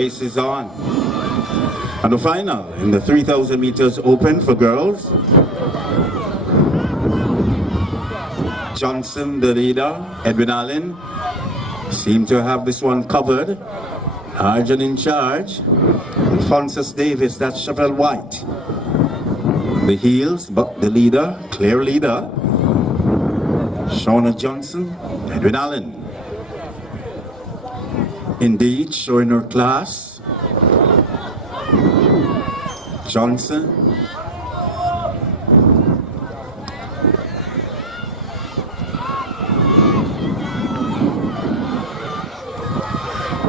race is on. And the final in the 3,000 meters open for girls. Johnson, the leader, Edwin Allen, seem to have this one covered. Arjun in charge. Alphonsus Davis, that's Chevelle White. The heels, but the leader, clear leader. Shauna Johnson, Edwin Allen. Indeed, showing her class. Johnson.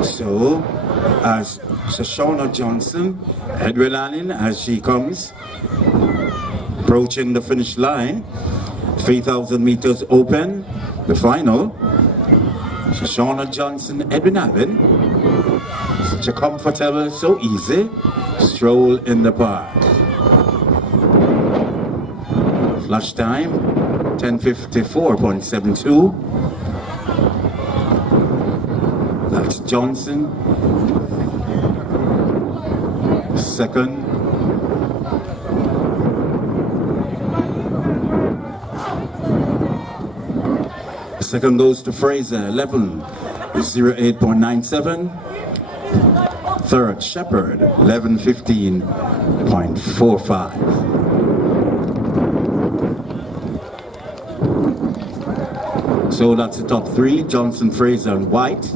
So, as Shauna Johnson, Edwin Allen, as she comes, approaching the finish line, 3,000 meters open, the final. Shauna Johnson, Edwin Allen, such a comfortable, so easy stroll in the park. Flash time, 10:54.72. That's Johnson. Second. Second goes to Fraser, 11:08.97. Third, Shepherd, 11:15.45. So that's the top three, Johnson, Fraser, and White.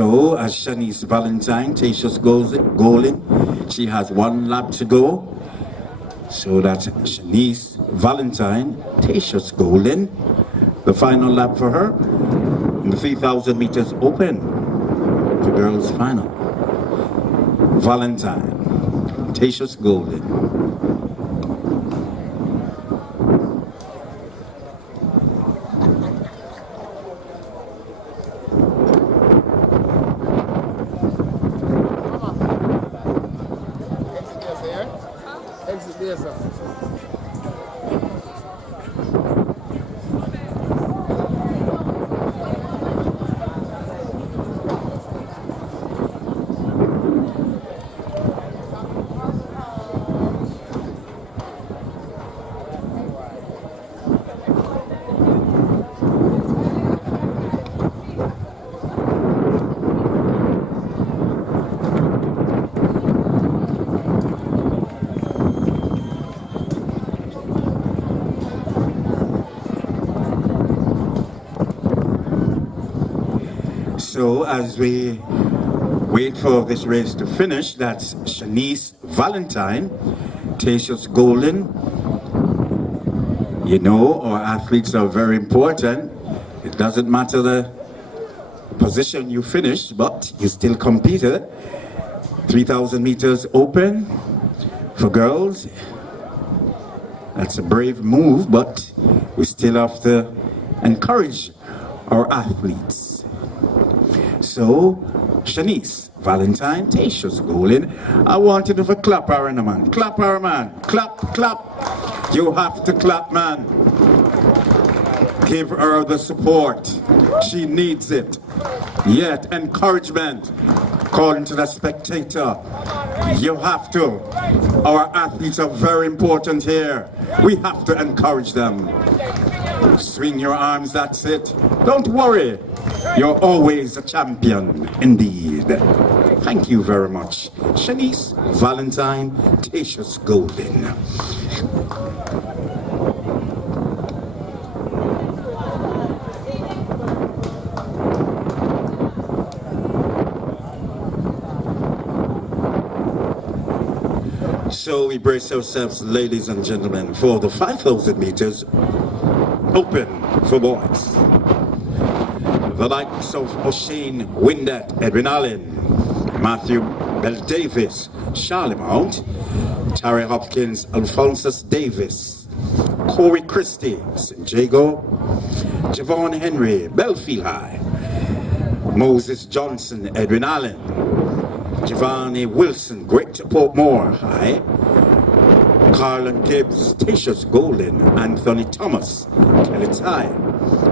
So, as Shanice Valentine, Tatius Golin, she has one lap to go. So that's Shanice Valentine, Tatius Golin, the final lap for her in the 3,000 meters open, the girls' final. Valentine, Tatius Golin. So as we wait for this race to finish, that's Shanice Valentine, Tatius Golin. You know, our athletes are very important. It doesn't matter the position you finish, but you still competed. 3,000 meters open for girls. That's a brave move, but we still have to encourage our athletes. So, Shanice Valentine, Tatius Golin, I want you to clap her, man. Clap her, man. Clap, clap. You have to clap, man. Give her the support. She needs it. Yet, encouragement. According to the spectator, you have to. Our athletes are very important here. We have to encourage them. Swing your arms, that's it. Don't worry. You're always a champion, indeed. Thank you very much. Shanice, Valentine, Tatius Golden. So we brace ourselves, ladies and gentlemen, for the 5,000 meters open for boys. The likes of O'Shane Windet, Edwin Allen, Matthew Bell Davis, Charlie Mount, Terry Hopkins, Alphonsus Davis, Corey Christie, St. Jago, Javon Henry, Belfield High, Moses Johnson, Edwin Allen, Giovanni Wilson, Great Portmore High, Carlin Gibbs, Tatius Golden, Anthony Thomas, Kelly High,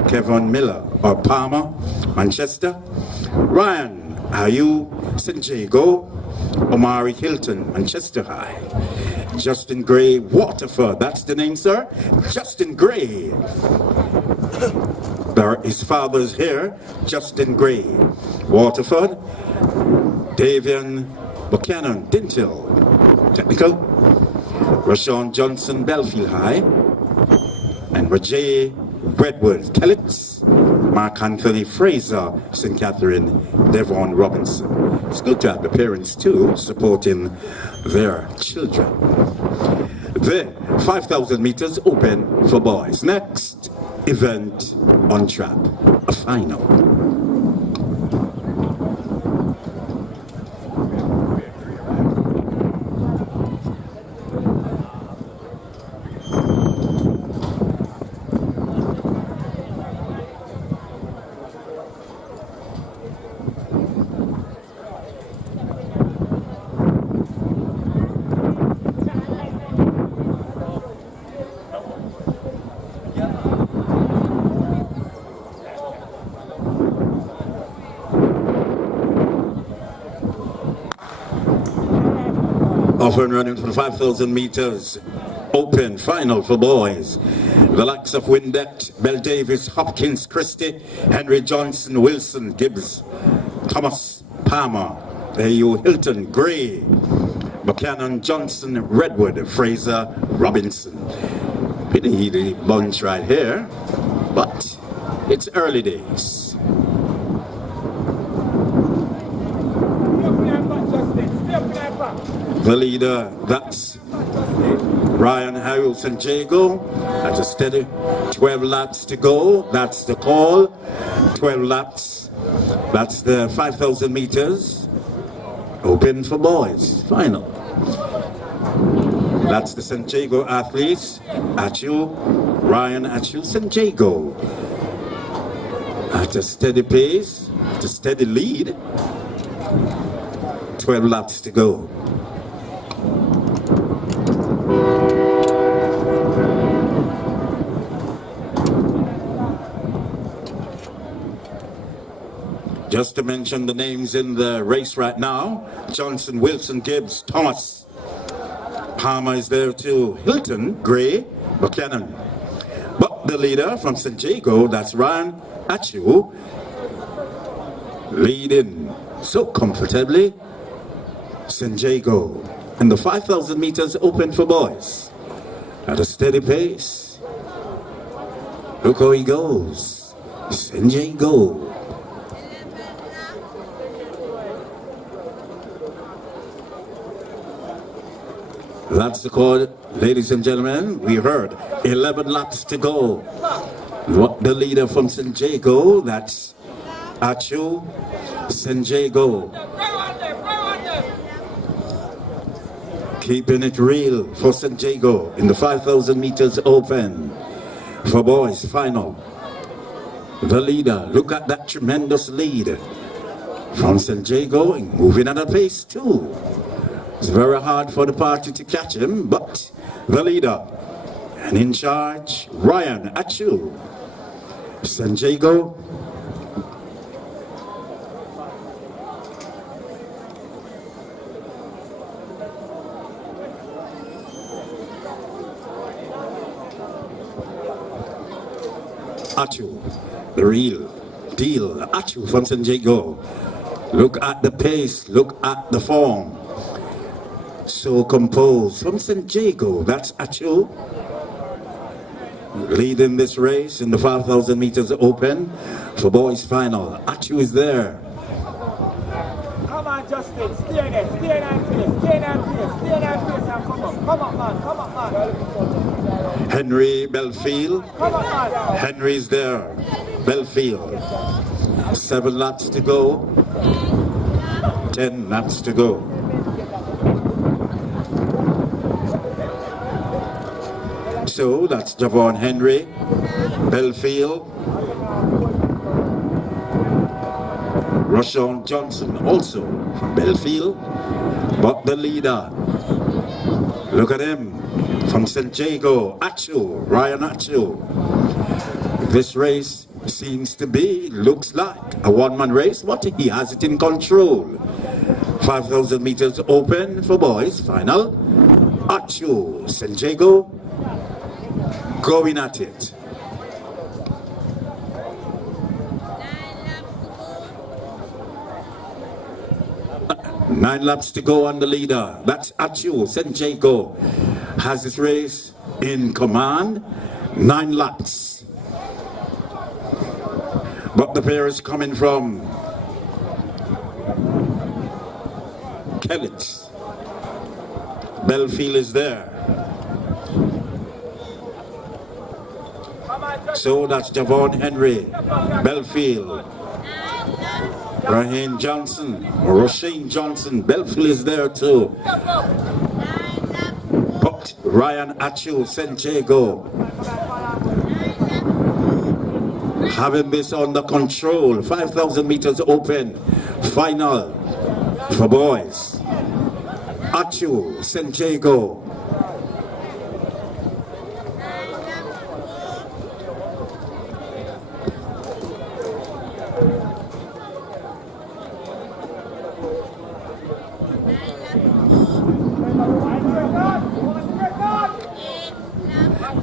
Kevin Miller, or Palmer, Manchester, Ryan Ayu, St. Jago, Omari Hilton, Manchester High, Justin Gray, Waterford, that's the name, sir? Justin Gray. His father's here, Justin Gray, Waterford, Davian Buchanan, Dintil, Technical, Rashawn Johnson, Belfield High, and Rajay Redwood, Kellitz, Mark Anthony Fraser, St. Catherine, Devon Robinson. It's good to have the parents too supporting their children. The 5,000 meters open for boys. Next event on track, a final. Off and running for 5,000 meters. Open final for boys. The likes of Windet, Bell Davis, Hopkins, Christie, Henry Johnson, Wilson, Gibbs, Thomas, Palmer, A.U. Hilton, Gray, Buchanan, Johnson, Redwood, Fraser, Robinson. Pity the bunch right here, but it's early days. The leader, that's Ryan Harrell St. Jago at a steady 12 laps to go. That's the call. 12 laps. That's the 5,000 meters. Open for boys. Final. That's the St. Jago athletes. Achu, Ryan Achu St. Jago. At a steady pace, at a steady lead. 12 laps to go. Just to mention the names in the race right now: Johnson, Wilson, Gibbs, Thomas. Palmer is there too. Hilton, Gray, Buchanan. But the leader from St. Jago, that's Ryan Achu, leading so comfortably. St. Jago. And the 5,000 meters open for boys. At a steady pace. Look how he goes. St. Jago. That's the call, ladies and gentlemen. We heard 11 laps to go. What the leader from St. Jago, that's Achu, St. Jago. Keeping it real for St. Jago in the 5,000 meters open for boys final. The leader, look at that tremendous lead from St. Jago, moving at a pace too. It's very hard for the party to catch him, but the leader and in charge, Ryan Achu. San Diego. Achu, the real deal. Achu from San Diego. Look at the pace, look at the form. So composed from San Diego. That's Achu. Leading this race in the 5,000 meters open for boys final. Achu is there. Come on, Justin. Stay there. Stay in that place. Stay in that place. Stay in that place and come up. Come up, man. Come up, man. Henry Belfield. Come up, man. Henry's there. Belfield. 7 laps to go. 10 laps to go. So that's Javon Henry, Belfield, Rashawn Johnson also from Belfield, but the leader, look at him, from San Diego, Achu, Ryan Achu. This race seems to be, looks like a one-man race, but he has it in control. 5,000 meters open for boys, final. Achu, San Diego, going at it. 9 laps to go on the leader. That's Achu. San Diego has this race in command. 9 laps. But the pair is coming from Kellett. Belfield is there. So that's Javon Henry, Belfield, Raheem Johnson, Roshane Johnson, Belfield is there too. But Ryan Achu, San Diego, having this under control. 5,000 meters open, final for boys. Achu, San Diego.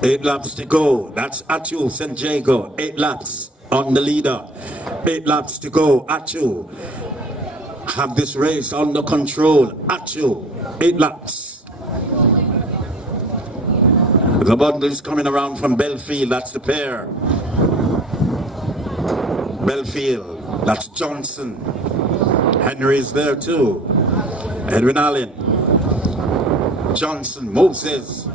Eight laps to go. That's Achu, San Diego. 8 laps on the leader. 8 laps to go. Achu have this race under control. Achu, 8 laps. The bundle is coming around from Belfield. That's the pair. Belfield. That's Johnson. Henry is there too. Edwin Allen. Johnson. Moses.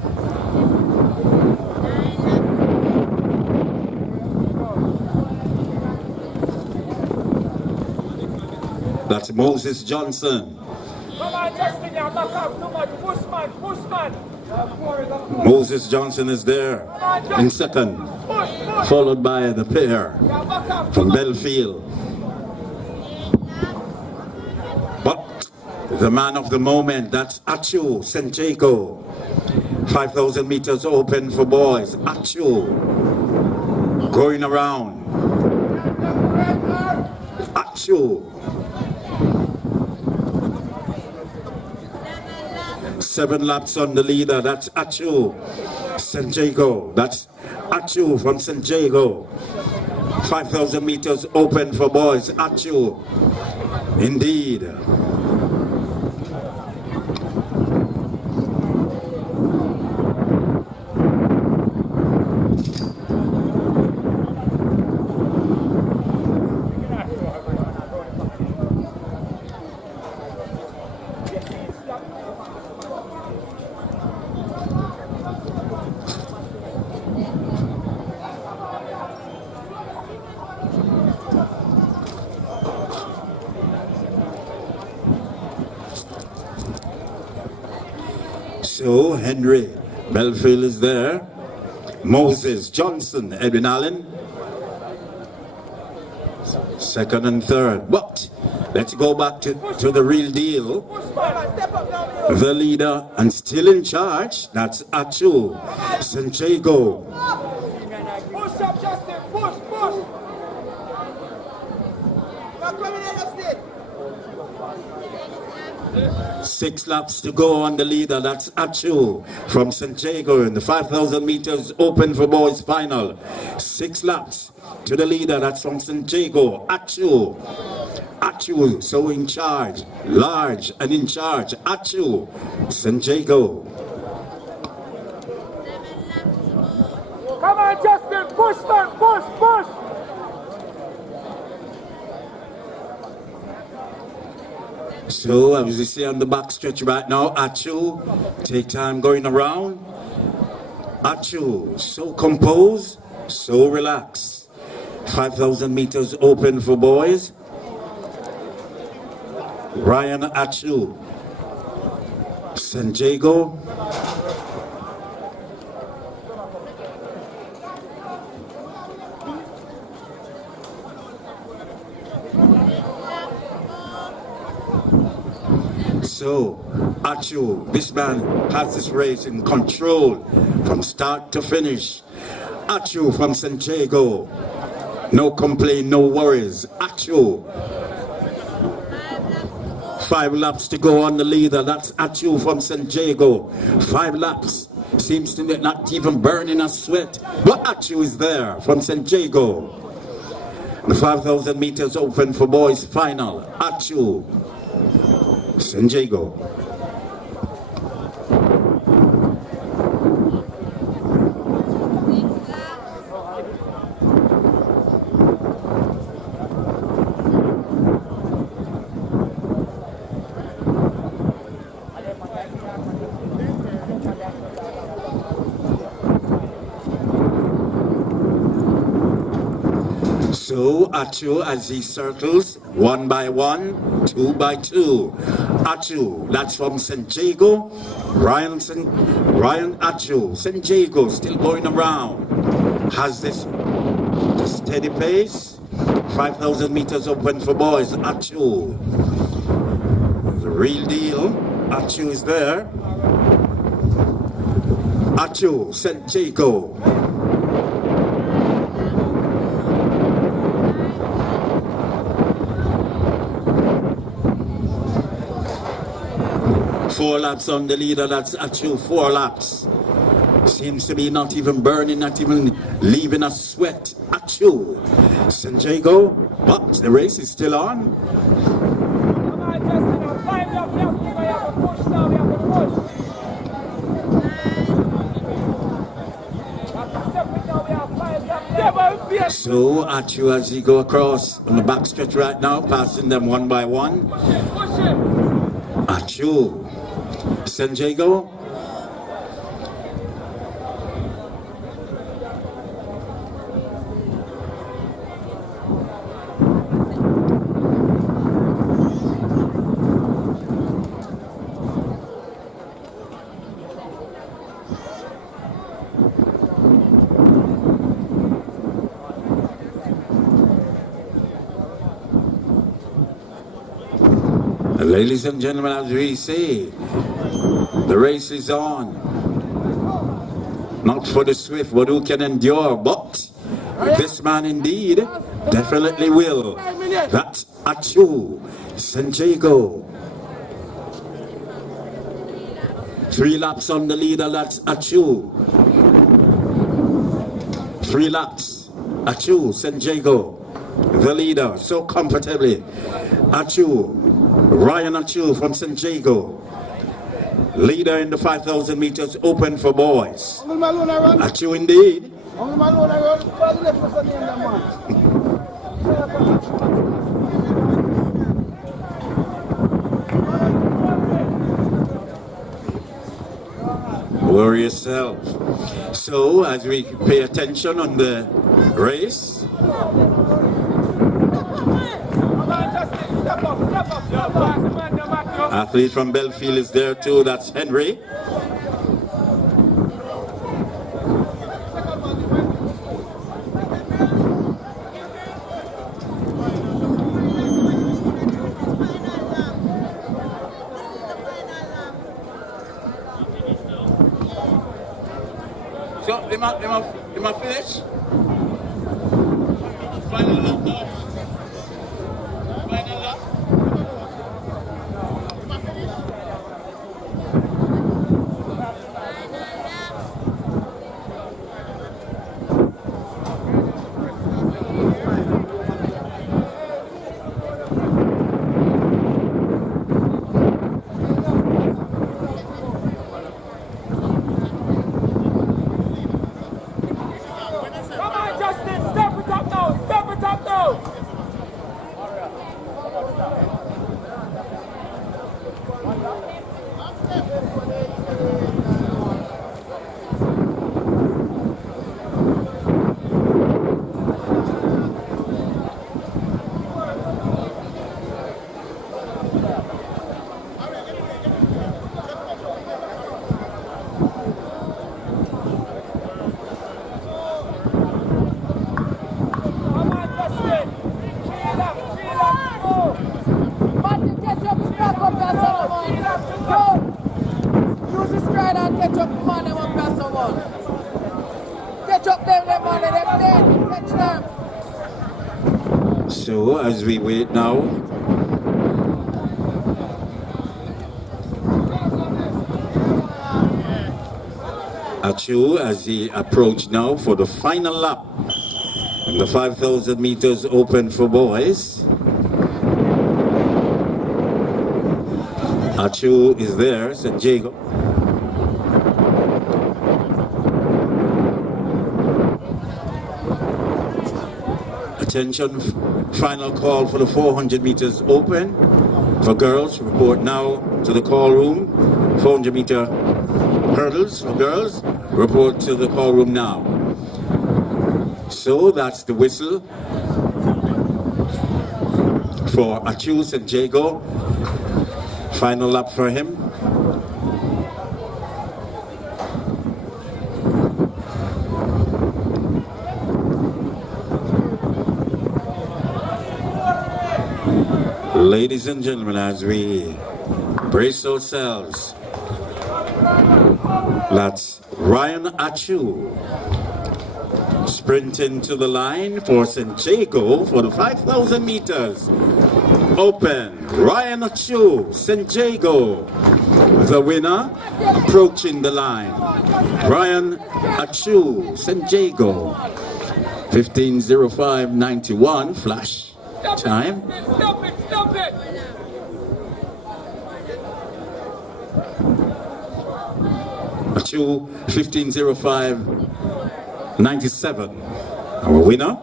That's Moses Johnson. Come on, Justin, now back up too much. Push, man. Moses Johnson is there in second, followed by the pair from Belfield. But the man of the moment, that's Achu, San Diego. 5,000 meters open for boys. Achu going around. Achu. 7 laps on the leader. That's Achu, San Diego. That's Achu from San Diego. 5,000 meters open for boys. Achu, indeed. So Henry Belfield is there. Moses Johnson, Edwin Allen. Second and third. But let's go back to the real deal. The leader and still in charge. That's Achu, San Diego. Push up, Justin, push, push. Not coming in, Justin. 6 laps to go on the leader. That's Achu from St. Jago in the 5,000 meters open for boys final. 6 laps to the leader. That's from St. Jago. Achu. Achu, so in charge. Large and in charge. Achu. St. Jago. Come on, Justin, push, man, push, push. So, as you see on the back stretch right now, Achu, take time going around. Achu, so composed, so relaxed. 5,000 meters open for boys. Ryan Achu, St. Jago. So, Achu, this man has this race in control from start to finish. Achu from St. Jago. No complaint, no worries. Achu. 5 laps to go on the leader. That's Achu from St. Jago. 5 laps. Seems to be not even burning a sweat. But Achu is there from St. Jago. The 5,000 meters open for boys final. Achu. St. Jago. So Achu as he circles 1 by 1, 2 by 2. Achu, that's from St. Jago. Ryan Achu, St. Jago, still going around. Has this steady pace. 5,000 meters open for boys. Achu, the real deal. Achu is there. Achu, St. Jago. Four laps on the leader, that's Achu, 4 laps. Seems to be not even burning, not even leaving a sweat. Achu, St. Jago, but the race is still on. Come on, Justin, now 5 laps left. We have to push now, we have to push. We have to step it now, we have 5 laps left. So Achu as he go across on the back stretch right now, passing them 1 by 1. Push it. Achu, St. Jago. Ladies and gentlemen, as we say, the race is on. Not for the swift, but who can endure, but this man indeed definitely will. That's Achu, St. Jago. 3 laps on the leader, that's Achu. 3 laps, Achu, St. Jago, the leader, so comfortably. Achu, Ryan Achu from St. Jago, leader in the 5,000 meters open for boys. Achu indeed. Worry yourself. So as we pay attention on the race, athlete from Belfield is there too, that's Henry. So, am I finished? So as we wait now, Achu as he approach now for the final lap. The 5,000 meters open for boys. Achu is there, St. Jago. Attention, final call for the 400 meters open. For girls, report now to the call room. 400 meter hurdles for girls, report to the call room now. So that's the whistle for Achu St. Jago. Final lap for him. Ladies and gentlemen, as we brace ourselves, that's Ryan Achu sprinting to the line for St. Jago for the 5,000 meters. Open, Ryan Achu, St. Jago, the winner, approaching the line. Ryan Achu, St. Jago, 15:05.91 flash time. Stop it, stop it! Achu, 15:05.97, our winner.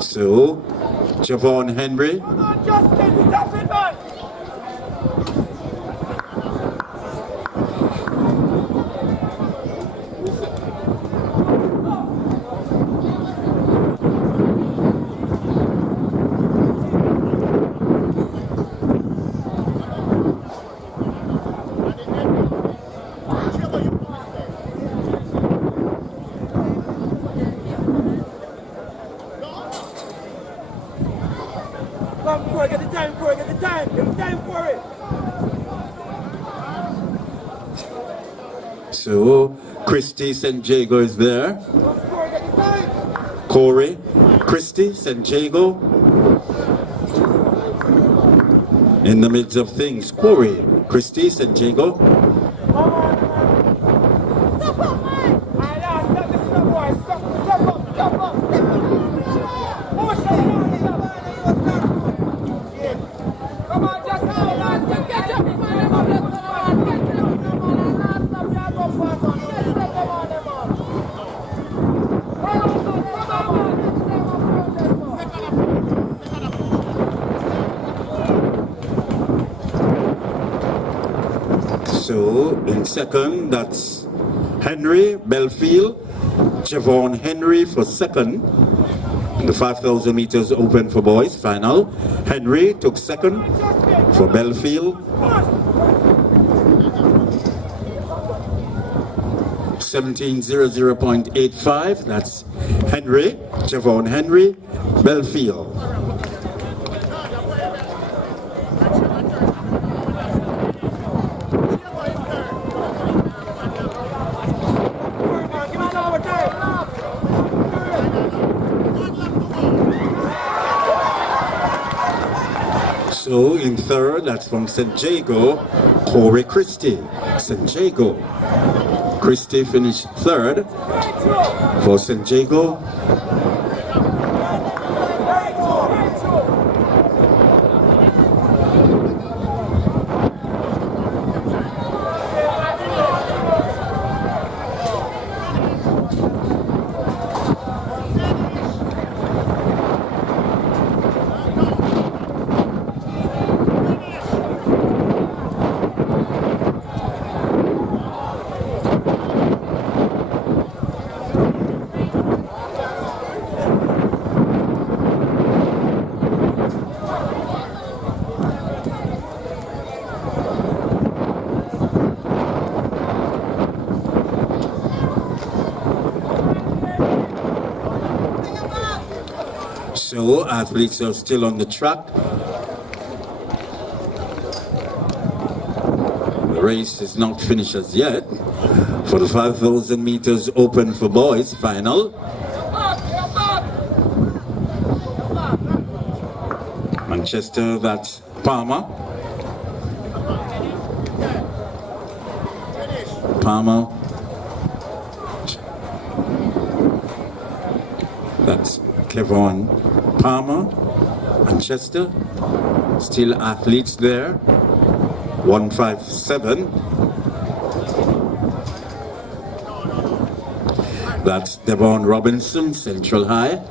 So, Javon Henry. Come on, Justin, stop it, man! Get the time for it, get the time for it. So, Christy St. Jago is there. Corey, Christy St. Jago. In the midst of things, Corey, Christy St. Jago. So, in second, that's Henry Belfield, Javon Henry for second. The 5,000 meters open for boys, final. Henry took second for Belfield. 17:00.85, that's Henry, Javon Henry, Belfield. So in third, that's from St. Jago, Corey Christie. St. Jago. Christie finished third for St. Jago. So athletes are still on the track. The race is not finished as yet. For the 5,000 meters open for boys final. Manchester, that's Palmer. Palmer. That's Kevon Palmer, Manchester, still athletes there, 157. That's Devon Robinson, Central High.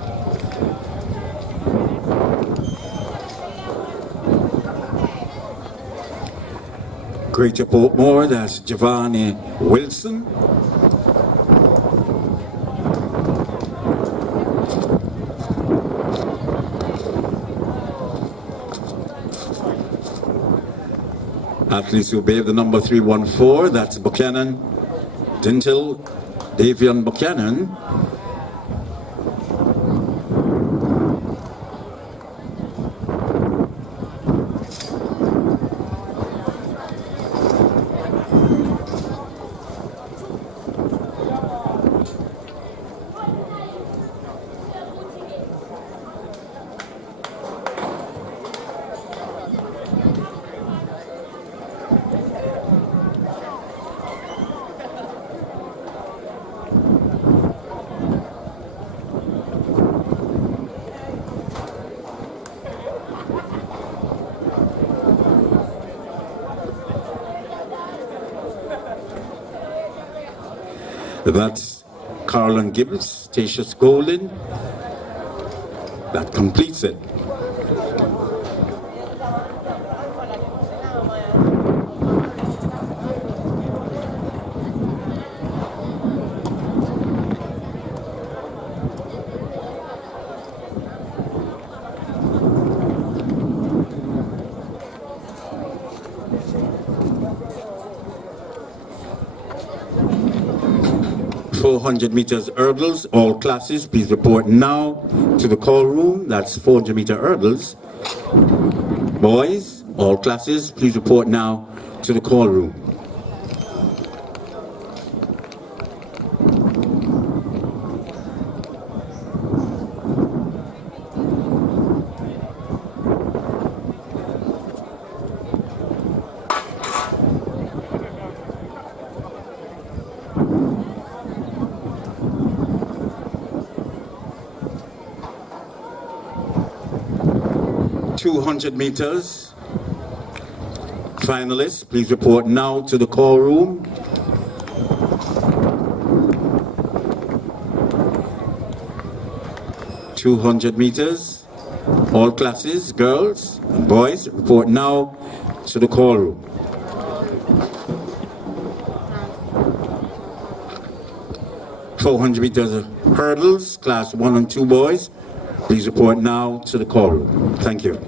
Greater Portmore, that's Giovanni Wilson. Athletes who bear the number 314, that's Buchanan, Dental, Davian Buchanan. That's Carlin Gibbs, Tatius Golden. That completes it. .400 meters hurdles, all classes, please report now to the call room. That's 400 meter hurdles. Boys, all classes, please report now to the call room. .200 meters. Finalists, please report now to the call room. .200 meters. All classes, girls and boys, report now to the call room. .400 meters hurdles, class 1 and 2 boys. Please report now to the call room. Thank you.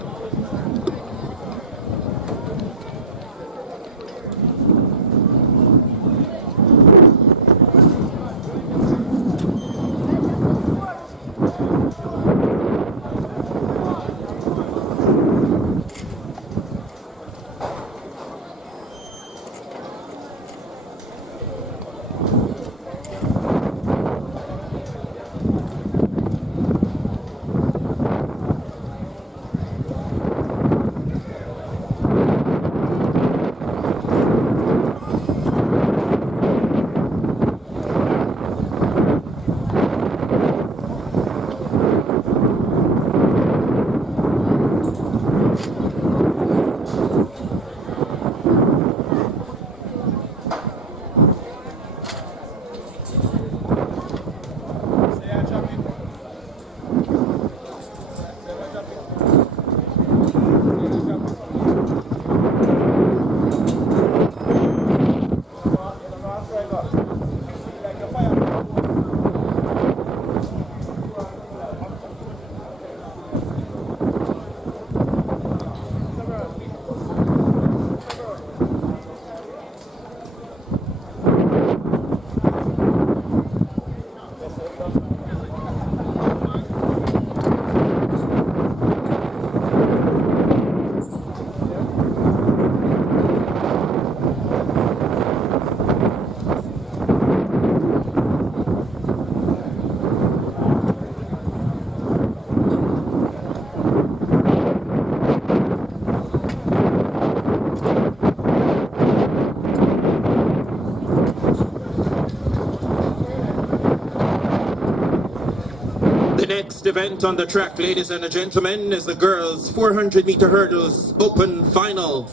The next event on the track, ladies and gentlemen, is the girls' 400-meter hurdles open final.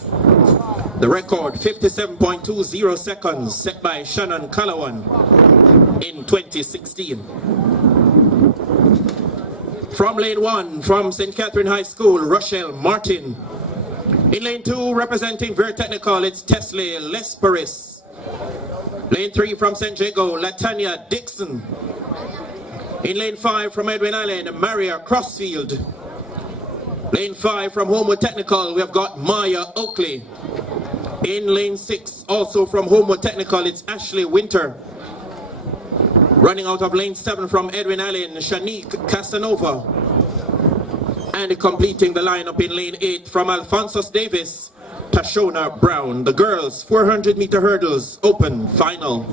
The record, 57.20 seconds, set by Shannon Calawan in 2016. From lane 1, from St. Catherine High School, Rochelle Martin. In lane 2, representing Very Technical, it's Tesley Lesperis. Lane 3 from St. Jago, Latanya Dixon. In lane 5 from Edwin Island, Maria Crossfield. Lane 5 from Homewood Technical, we have got Maya Oakley. In lane 6, also from Homewood Technical, it's Ashley Winter. Running out of lane 7 from Edwin Island, Shanique Casanova. And completing the lineup in lane 8 from Alphonsus Davis, Tashona Brown. The girls' 400-meter hurdles open final.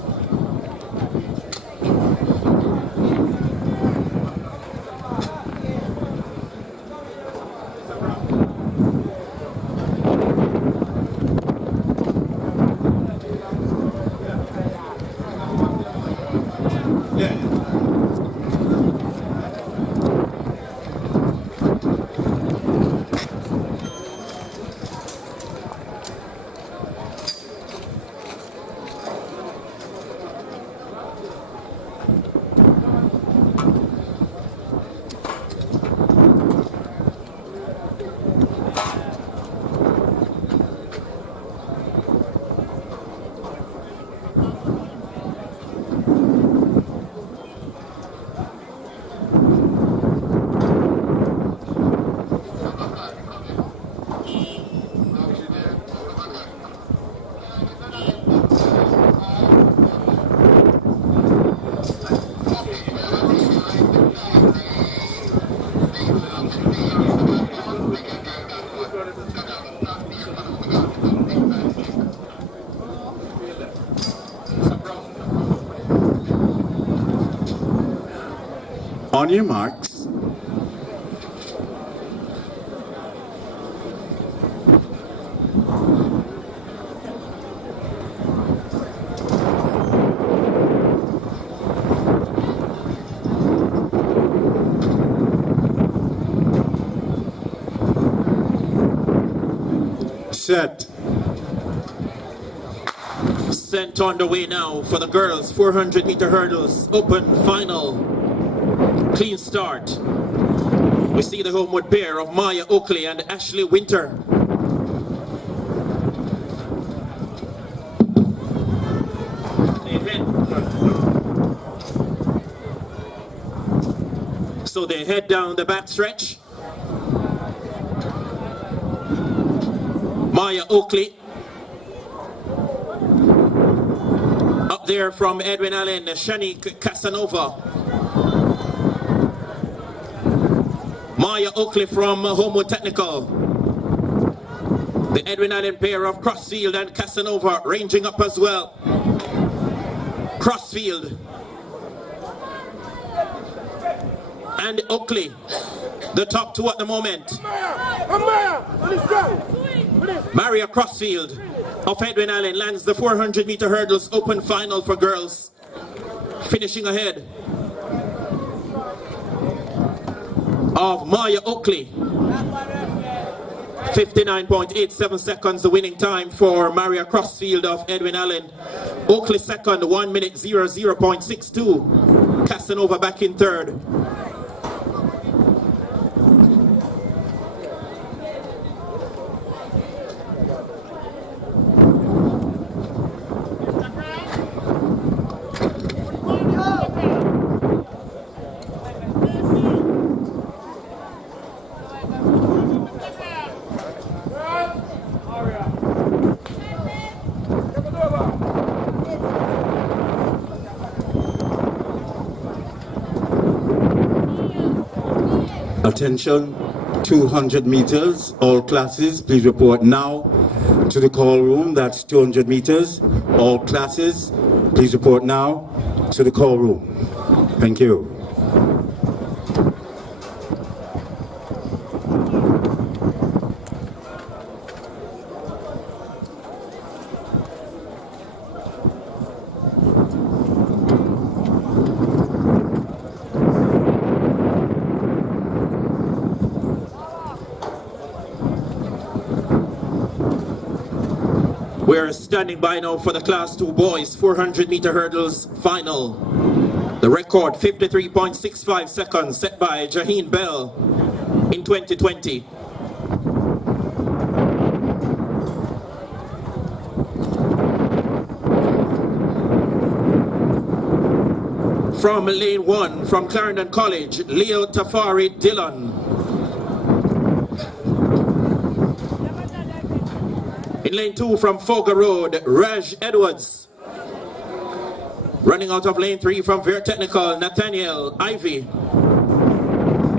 On your marks. Set. Sent on the way now for the girls' 400-meter hurdles open final. Clean start. We see the Homewood pair of Maya Oakley and Ashley Winter. So they head down the back stretch. Maya Oakley. Up there from Edwin Allen, Shanique Casanova. Maya Oakley from Homewood Technical. The Edwin Allen pair of Crossfield and Casanova ranging up as well. Crossfield and Oakley, the top two at the moment. Maria Crossfield of Edwin Allen lands the 400-meter hurdles open final for girls, finishing ahead of Maya Oakley. 59.87 seconds the winning time for Maria Crossfield of Edwin Allen. Oakley second, 1 minute 00.62. Casanova back in third. Attention, 200 meters, all classes, please report now to the call room. That's 200 meters, all classes, please report now to the call room. Thank you. We're standing by now for the Class 2 boys 400-meter hurdles final. The record 53.65 seconds set by Jaheen Bell in 2020. From lane 1 from Clarendon College, Leo Tafari Dillon. In lane 2 from Foga Road, Raj Edwards. Running out of lane 3 from Ver Technical, Nathaniel Ivy.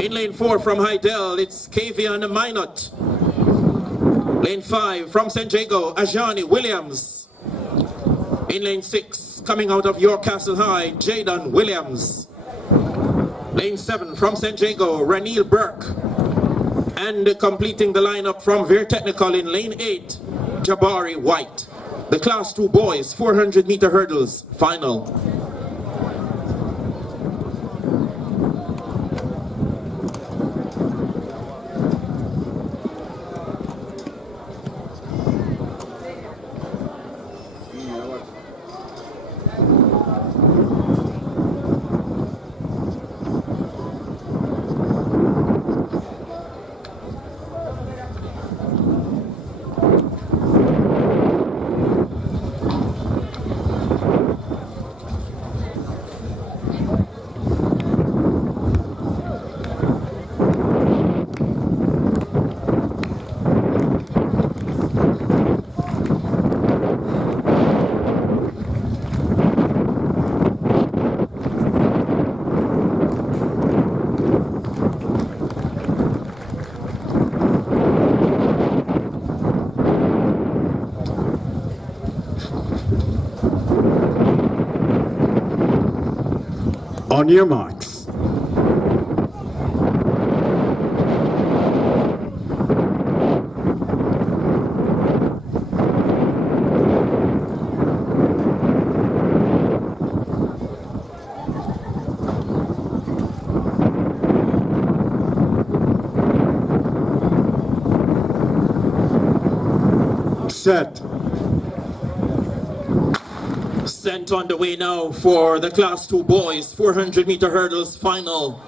In lane 4 from Hydel, it's Kavian Minot. Lane 5 from St. Jago, Ajani Williams. In lane 6, coming out of York Castle High, Jaden Williams. Lane 7 from St. Jago, Ranil Burke. And completing the lineup from Ver Technical in lane 8, Jabari White. The Class 2 boys 400-meter hurdles final. On your marks. Set. Sent on the way now for the Class 2 boys 400-meter hurdles final.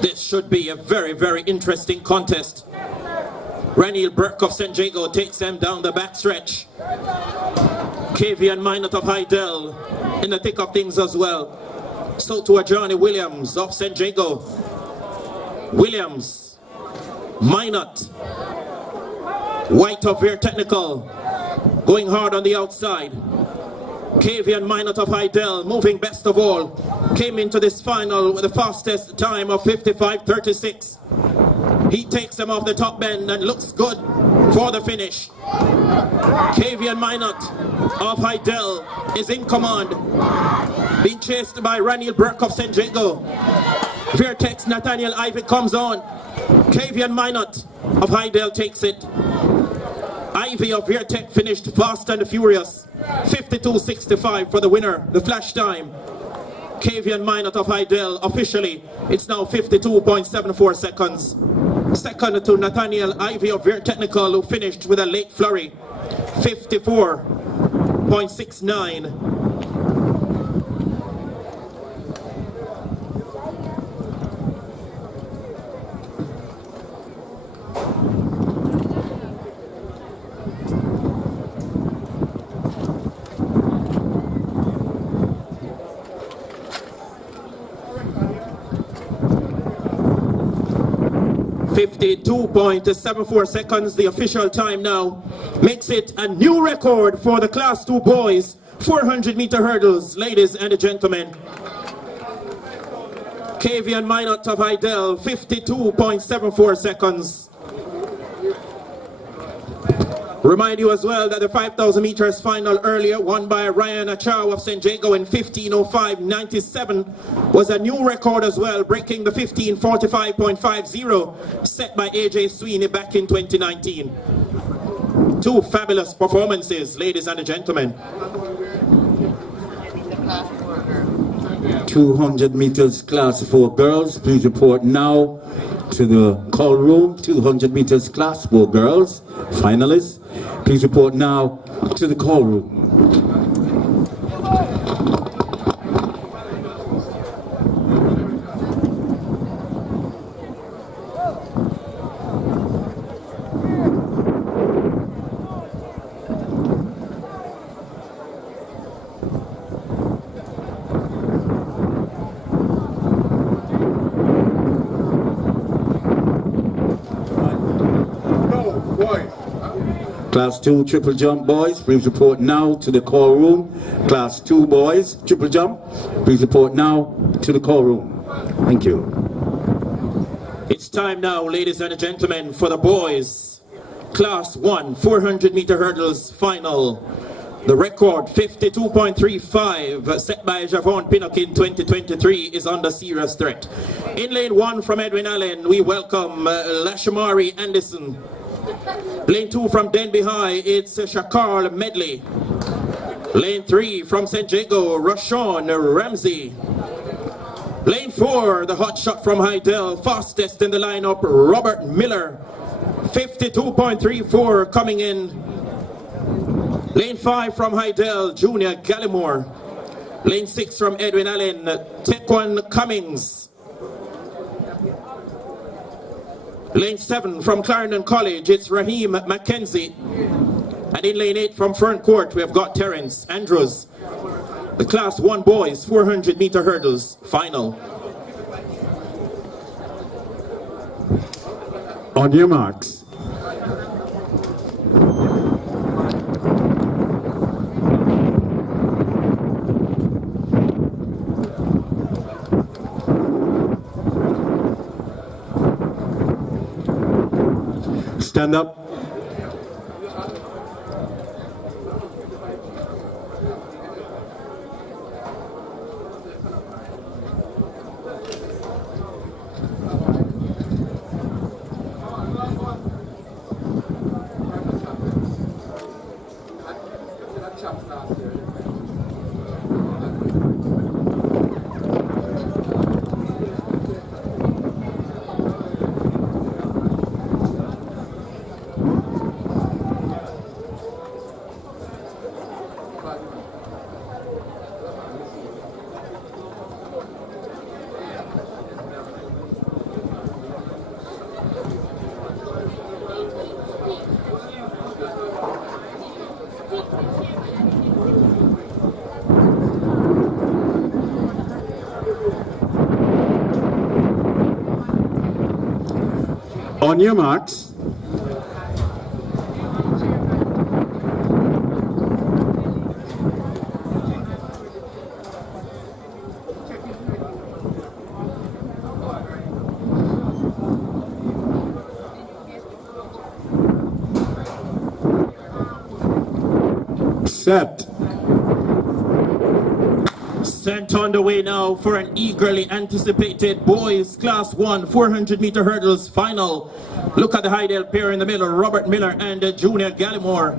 This should be a very, very interesting contest. Ranil Burke of St. Jago takes them down the backstretch. Kavian Minot of Hydel in the thick of things as well. So to Ajani Williams of St. Jago. Williams, Minot, White of Ver Technical, going hard on the outside. Kavian Minot of Hydel, moving best of all, came into this final with the fastest time of 55.36. He takes them off the top bend and looks good for the finish. Kavian Minot of Hydel is in command, being chased by Ranil Burke of St. Jago. Vertex Nathaniel Ivy comes on. Kavian Minot of Hydel takes it. Ivy of Vertex finished fast and furious. 52.65 for the winner, the flash time. Kavian Minot of Hydel, officially, it's now 52.74 seconds. Second to Nathaniel Ivy of Ver Technical, who finished with a late flurry. 54.69. 52.74 seconds, the official time now, makes it a new record for the Class 2 boys 400-meter hurdles, ladies and gentlemen. Kavian Minot of Hydel, 52.74 seconds. Remind you as well that the 5,000 meters final earlier, won by Ryan Achow of St. Jago in 15:05.97, was a new record as well, breaking the 15:45.50 set by AJ Sweeney back in 2019. Two fabulous performances, ladies and gentlemen. 200 meters class 4 girls, please report now. to the call room, 200 meters class for girls, finalists. Please report now to the call room. Class 2 triple jump boys, please report now to the call room. Class 2 boys, triple jump, please report now to the call room. Thank you. It's time now, ladies and gentlemen, for the boys. Class 1, 400 meter hurdles final. The record 52.35 set by Javon Pinnock in 2023 is under serious threat. In lane 1 from Edwin Allen, we welcome Lashamari Anderson. Lane 2 from Denby High, it's Shakar Medley. Lane 3 from St. Jago, Rashawn Ramsey. Lane 4, the hot shot from Hydel, fastest in the lineup, Robert Miller. 52.34 coming in. Lane 5 from Hydel, Junior Gallimore. Lane 6 from Edwin Allen, Tequan Cummings. Lane 7 from Clarendon College, it's Raheem Mackenzie. And in lane 8 from Fern Court, we have got Terrence Andrews. The Class 1 boys, 400 meter hurdles, final. On your marks. Stand up. On your marks. Set. Sent on the way now for an eagerly anticipated boys Class 1 400 meter hurdles final. Look at the Hydel pair in the middle, Robert Miller and Junior Gallimore.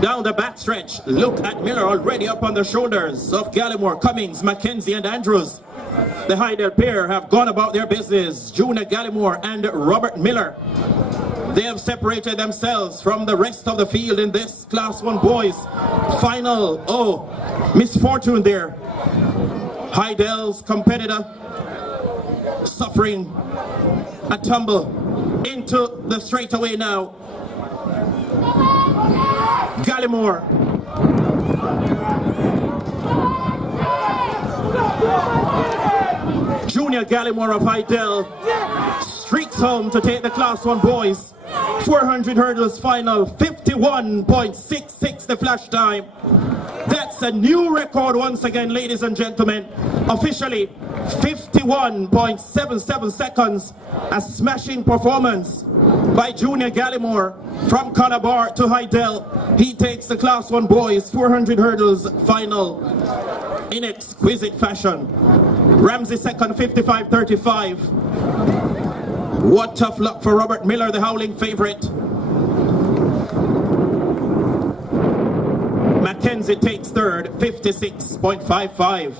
Down the backstretch, look at Miller already up on the shoulders of Gallimore, Cummings, Mackenzie and Andrews. The Hydel pair have gone about their business, Junior Gallimore and Robert Miller. They have separated themselves from the rest of the field in this Class 1 boys final. Oh, misfortune there. Hydel's competitor suffering a tumble into the straightaway now. Gallimore. Junior Gallimore of Hydel streaks home to take the Class 1 boys 400 hurdles final, 51.66 the flash time. That's a new record once again, ladies and gentlemen. Officially 51.77 seconds. A smashing performance by Junior Gallimore from Calabar to Hydel. He takes the Class 1 boys 400 hurdles final in exquisite fashion. Ramsey second, 55.35. What tough luck for Robert Miller, the howling favorite. Mackenzie takes third, 56.55.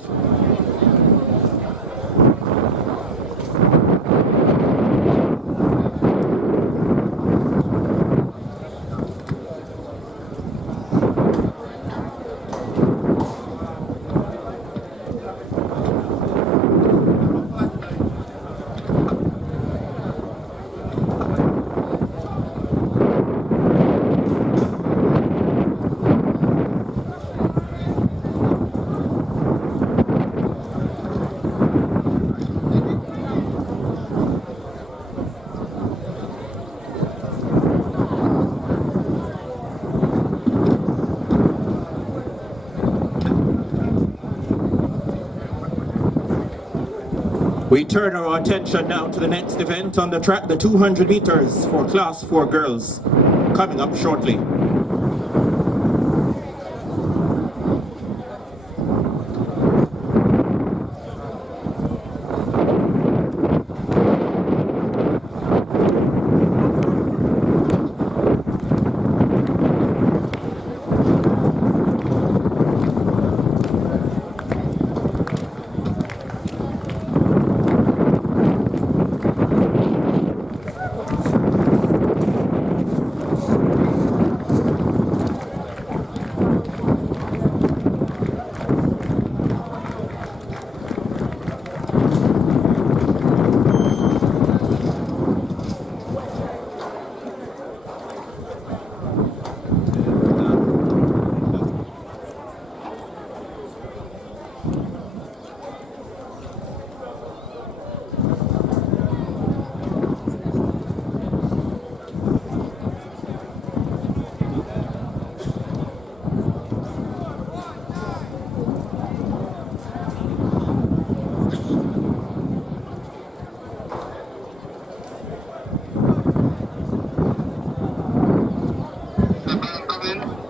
We turn our attention now to the next event on the track, the 200 meters for Class 4 girls, coming up shortly.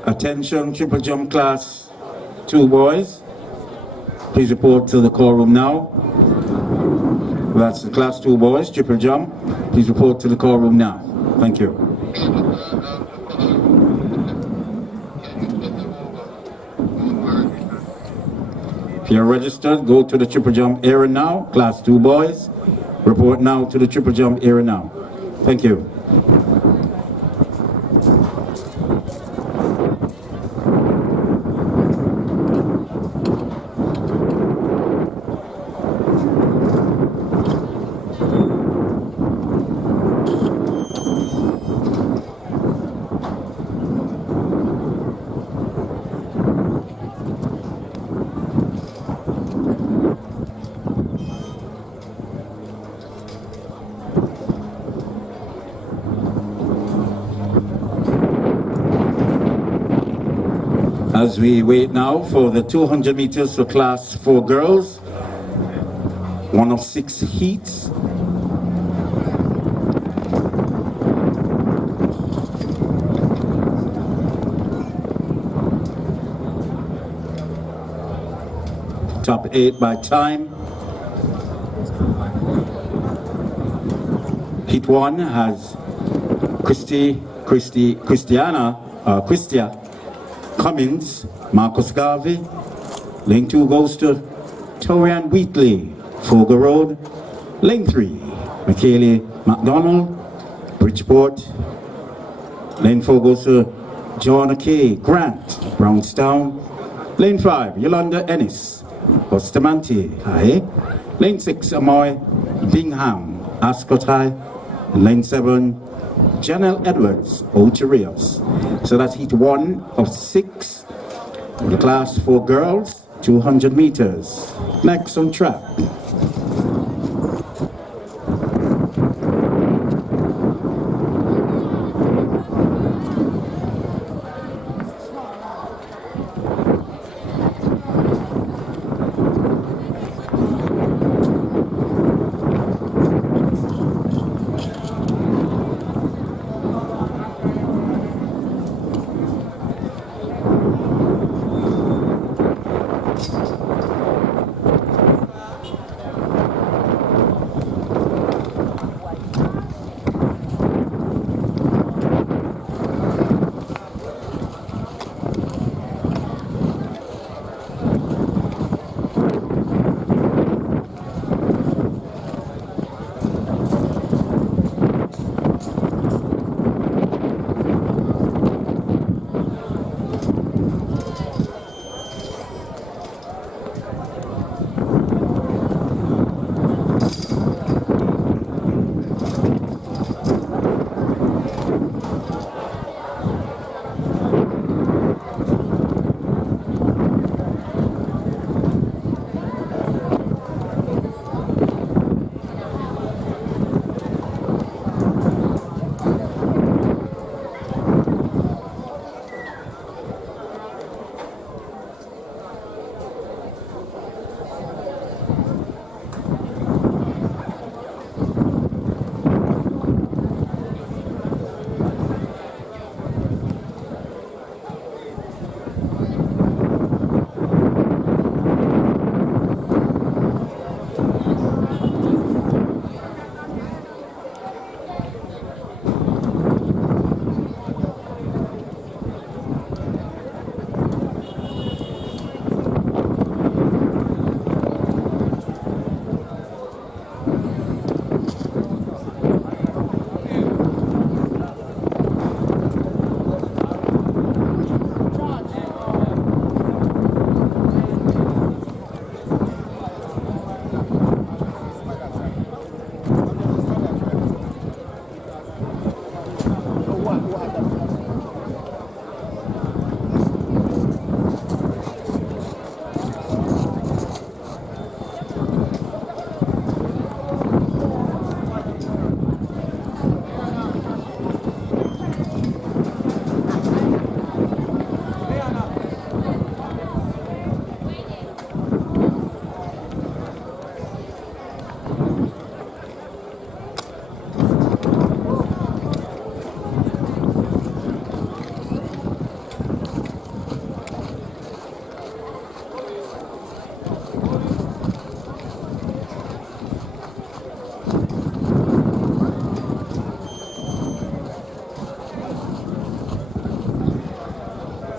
Attention, triple jump class 2 boys. Please report to the call room now. That's the class 2 boys, triple jump. Please report to the call room now. Thank you. If you're registered, go to the triple jump area now. Class 2 boys, report now to the triple jump area now. Thank you. As we wait now for the 200 meters for class 4 girls, one of 6 heats. Top 8 by time. Heat 1 has Christia Cummins, Marcus Garvey. Lane 2 goes to Torian Wheatley, Fogo Road. Lane 3, Michaeli McDonald, Bridgeport. Lane 4 goes to Joanna K. Grant, Brownstown. Lane 5, Yolanda Ennis, Bustamante High. Lane 6, Amoy Bingham, Ascot High. Lane 7, Janelle Edwards, Ocho Rios. So that's heat 1 of 6 for the class 4 girls, 200 meters. Next on track.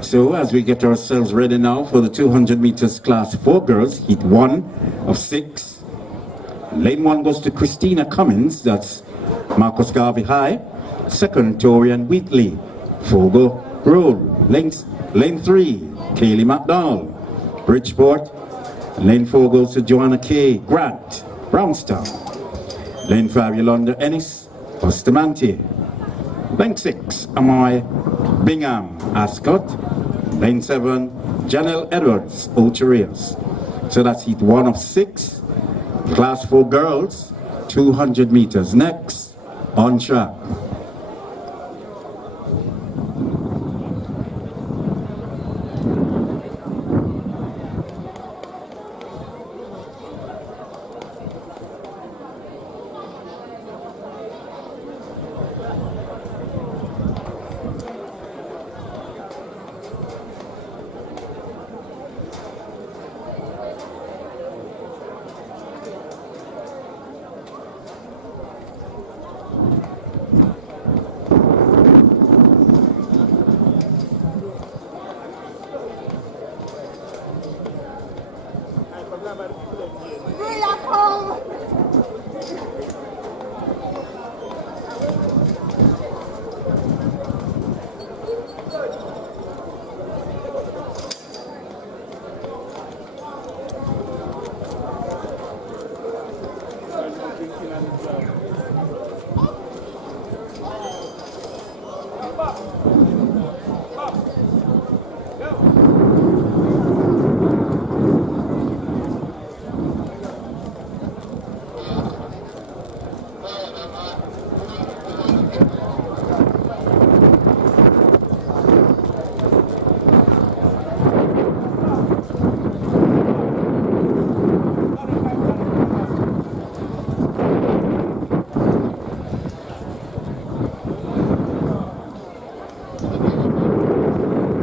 So as we get ourselves ready now for the 200 meters class 4 girls, heat 1 of 6. Lane 1 goes to Christina Cummins, that's Marcus Garvey High. Second, Torian Wheatley, Fogo Road. Lane 3, Kaylee McDonald, Bridgeport. Lane 4 goes to Joanna K. Grant, Brownstown. Lane 5, Yolanda Ennis, Bustamante. Lane 6, Amoy Bingham, Ascot. Lane 7, Janelle Edwards, Ocherias. So that's heat 1 of 6. Class 4 girls, 200 meters. Next, on track.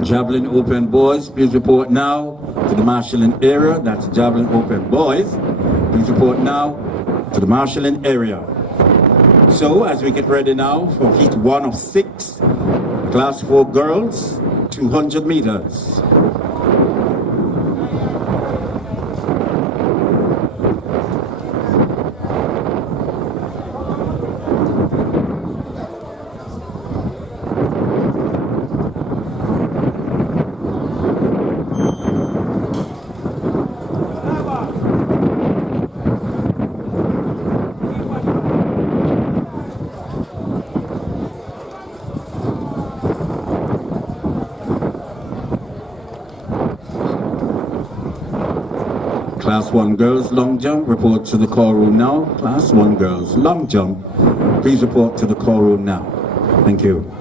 Javelin Open Boys, please report now to the marshalling area. That's Javelin Open Boys. Please report now to the marshalling area. So as we get ready now for heat 1 of 6, class 4 girls, 200 meters. Class 1 girls long jump, report to the call room now. Class 1 girls long jump, please report to the call room now. Thank you.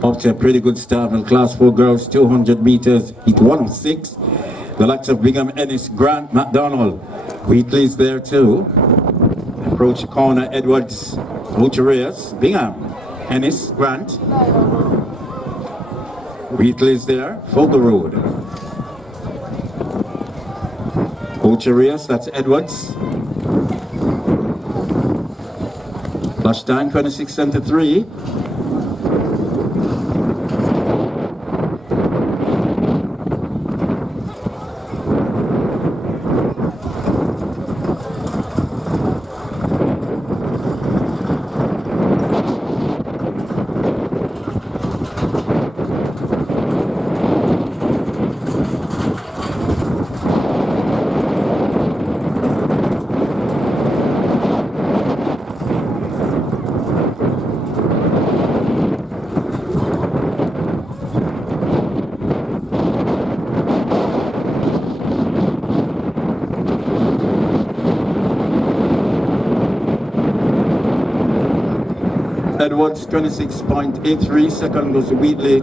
Up to a pretty good start in class 4 girls, 200 meters, heat 1 of 6. The likes of Bingham, Ennis, Grant, McDonald. Wheatley's there too. Approach corner, Edwards, Ocherias, Bingham, Ennis, Grant. Wheatley's there, Fogo Road. Ocherias, that's Edwards. Flash time 26:73. Edwards 26.83. Second goes to Wheatley.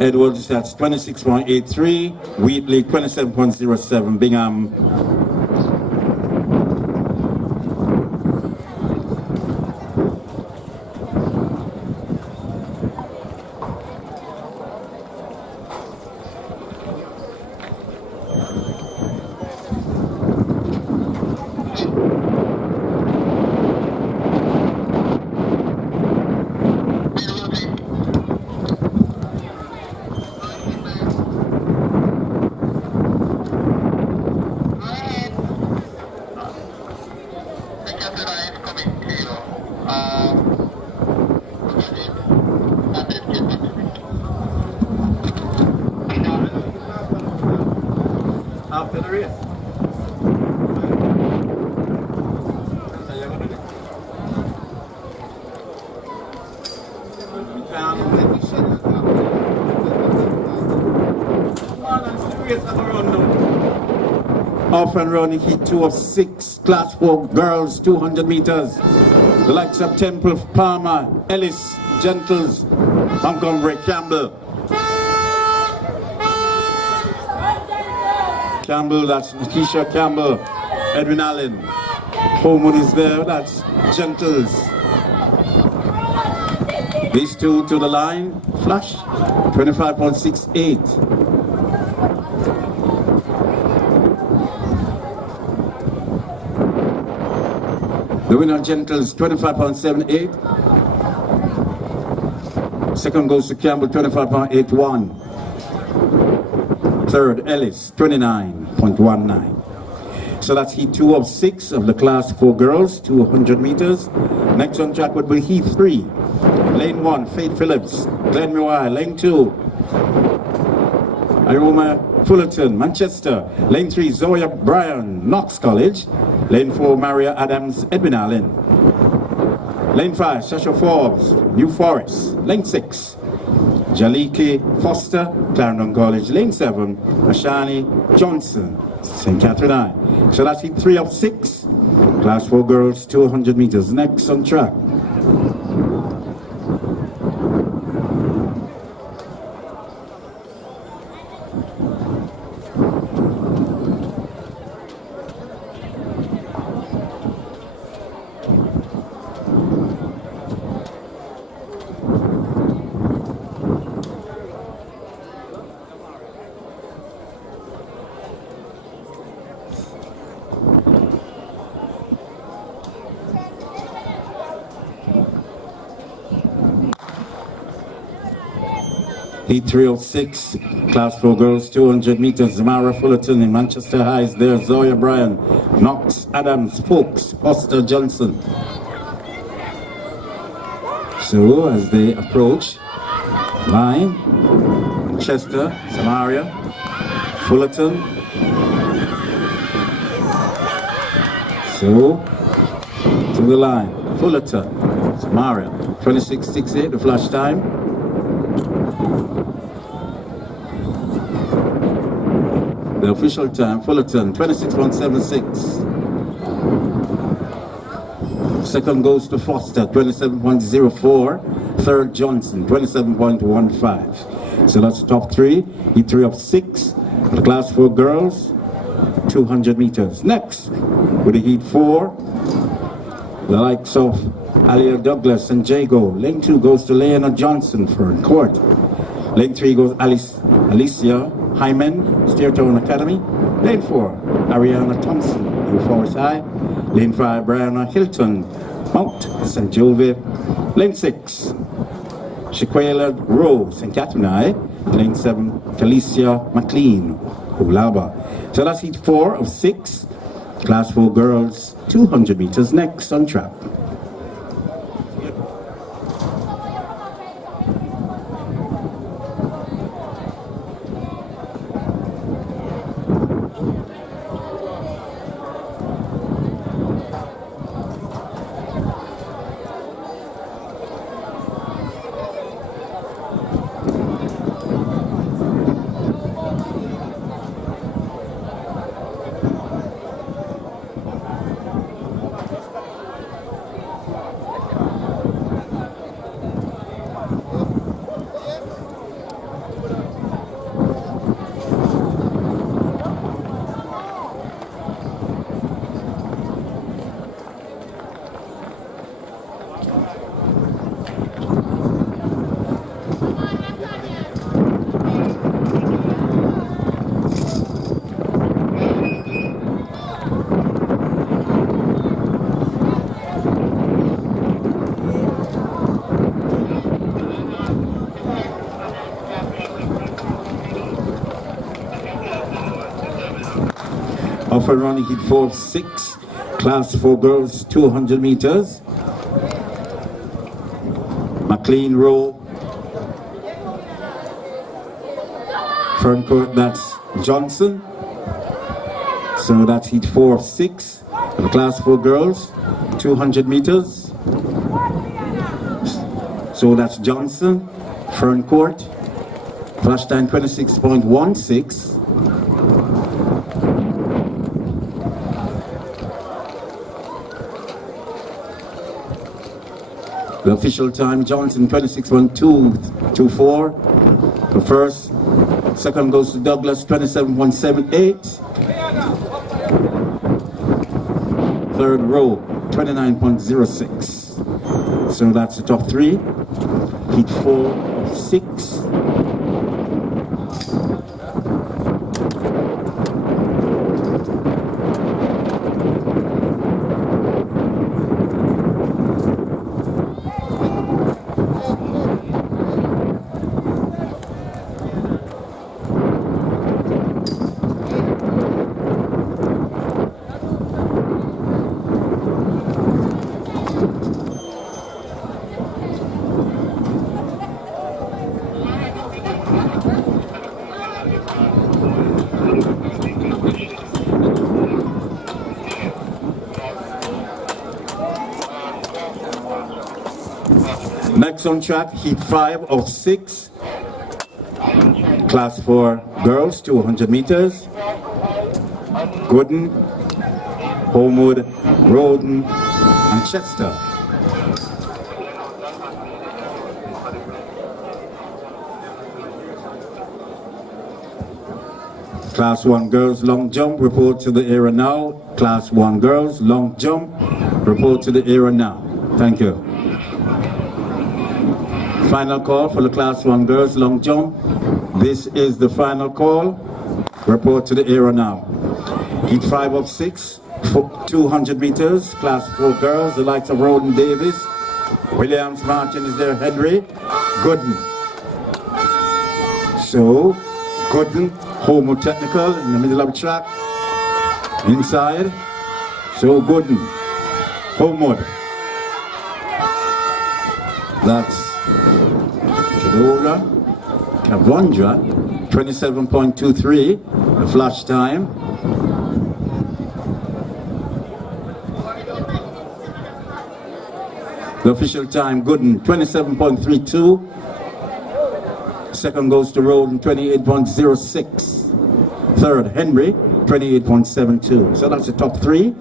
Edwards, that's 26.83. Wheatley, 27.07. Bingham. After the race. Off and running heat 2 of 6, class 4 girls, 200 meters. The likes of Temple, Palmer, Ellis, Gentles, Montgomery, Campbell. Campbell, that's Keisha Campbell, Edwin Allen. Homewood is there, that's Gentles. These two to the line, flash, 25.68. The winner, Gentles, 25.78. Second goes to Campbell, 25.81. Third, Ellis, 29.19. So that's heat 2 of 6 of the class 4 girls, 200 meters. Next on track would be heat 3. Lane 1, Faith Phillips, Glen Mewai. Lane 2, Iroma Fullerton, Manchester. Lane 3, Zoya Bryan, Knox College. Lane 4, Maria Adams, Edwin Allen. Lane 5, Sasha Forbes, New Forest. Lane 6, Jaliki Foster, Clarendon College. Lane 7, Ashani Johnson, St. Catherine High. So that's heat 3 of 6, class 4 girls, 200 meters. Next on track. Heat 306, class 4 girls, 200 meters. Mara Fullerton in Manchester High is there. Zoya Bryan, Knox, Adams, Folks, Foster Johnson. So as they approach line, Manchester, Samaria, Fullerton. So to the line, Fullerton, Samaria, 26.68, the flash time. The official time, Fullerton, 26.76. Second goes to Foster, 27.04. Third, Johnson, 27.15. So that's top 3. Heat 3 of 6. The class 4 girls, 200 meters. Next, with the heat 4, the likes of Alia Douglas and Jago. Lane 2 goes to Leona Johnson for court. Lane 3 goes Alicia Hyman, Steertown Academy. Lane 4, Ariana Thompson, New Forest High. Lane 5, Brianna Hilton, Mount St. Jove. Lane 6, Shaquela Rowe, St. Catherine High. Lane 7, Calicia McLean, Ulaba. So that's heat 4 of 6, class 4 girls, 200 meters. Next on track. Off and running heat 4-6, class 4 girls, 200 meters. McLean row. Front court, that's Johnson. So that's heat 4-6, class 4 girls, 200 meters. So that's Johnson, front court. Flash time 26.16. The official time, Johnson 26.224 for first. Second goes to Douglas 27.78. Third row 29.06. So that's the top three. Heat 4 of 6. Next on track, heat 5 of 6, class 4 girls, 200 meters. Gooden, Homewood, Roden, and Chester. Class 1 girls, long jump, report to the area now. Class 1 girls, long jump, report to the area now. Thank you. Final call for the class 1 girls long jump. This is the final call. Report to the area now. Heat 5 of 6, 200 meters. Class 4 girls, the likes of Roden Davis. Williams Martin is there, Henry. Gooden. So, Gooden, Homo Technical in the middle of the track. Inside. So, Gooden, Homewood. That's Kavondra, 27.23, the flash time. The official time, Gooden, 27.32. Second goes to Roden, 28.06. Third, Henry, 28.72. So that's the top three.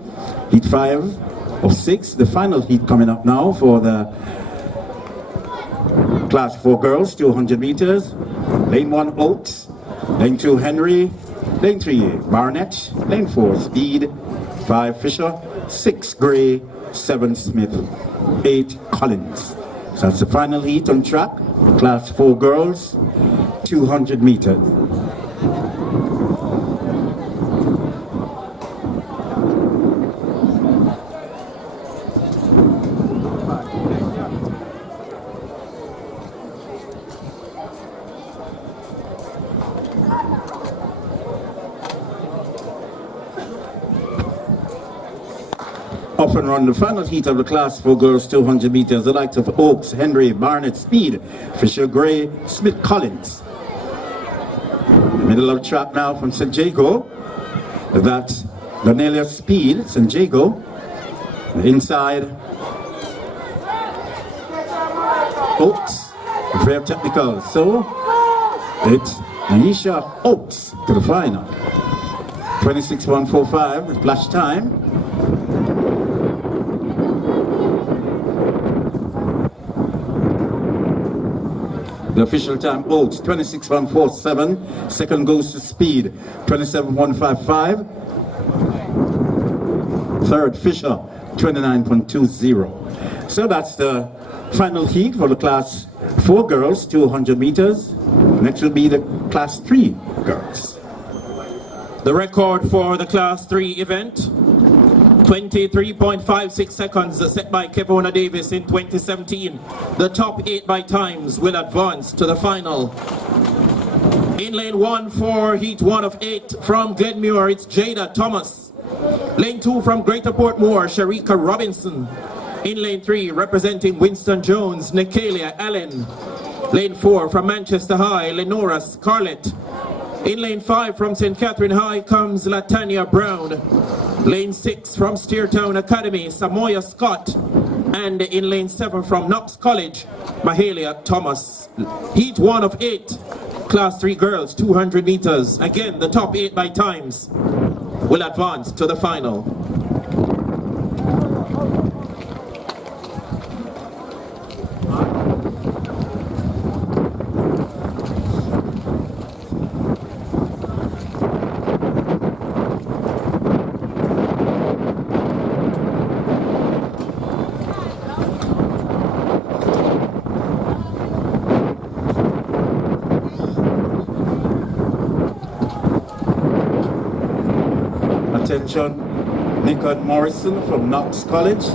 Heat 5 of 6. The final heat coming up now for the class 4 girls, 200 meters. Lane 1, Oates. Lane 2, Henry. Lane 3, Barnett. Lane 4, Speed. 5, Fisher. 6, Gray. 7, Smith. 8, Collins. So that's the final heat on track. Class 4 girls, 200 meters. Off and run the final heat of the class 4 girls 200 meters. The likes of Oakes, Henry, Barnett, Speed, Fisher, Gray, Smith, Collins. Middle of the track now from St. Jago. That's Lonelia Speed, St. Jago. Inside, Oakes, very technical. So it's Anisha Oakes to the final. 26.145, flash time. The official time, Oates, 26.147. Second goes to Speed, 27.155. Third, Fisher, 29.20. So that's the final heat for the class 4 girls, 200 meters. Next will be the class 3 girls. The record for the class 3 event, 23.56 seconds set by Kevona Davis in 2017. The top 8 by times will advance to the final. In lane 1 for heat 1 of 8 from Glenmuir, it's Jada Thomas. Lane 2 from Greater Portmore, Sharika Robinson. In lane 3, representing Winston Jones, Nicalia Allen. Lane 4 from Manchester High, Lenora Scarlett. In lane 5 from St. Catherine High comes Latanya Brown. Lane 6 from Steertown Academy, Samoya Scott. And in lane 7 from Knox College, Mahalia Thomas. Heat 1 of 8, Class 3 girls, 200 meters. Again, the top 8 by times will advance to the final. Attention, Nikon Morrison from Knox College.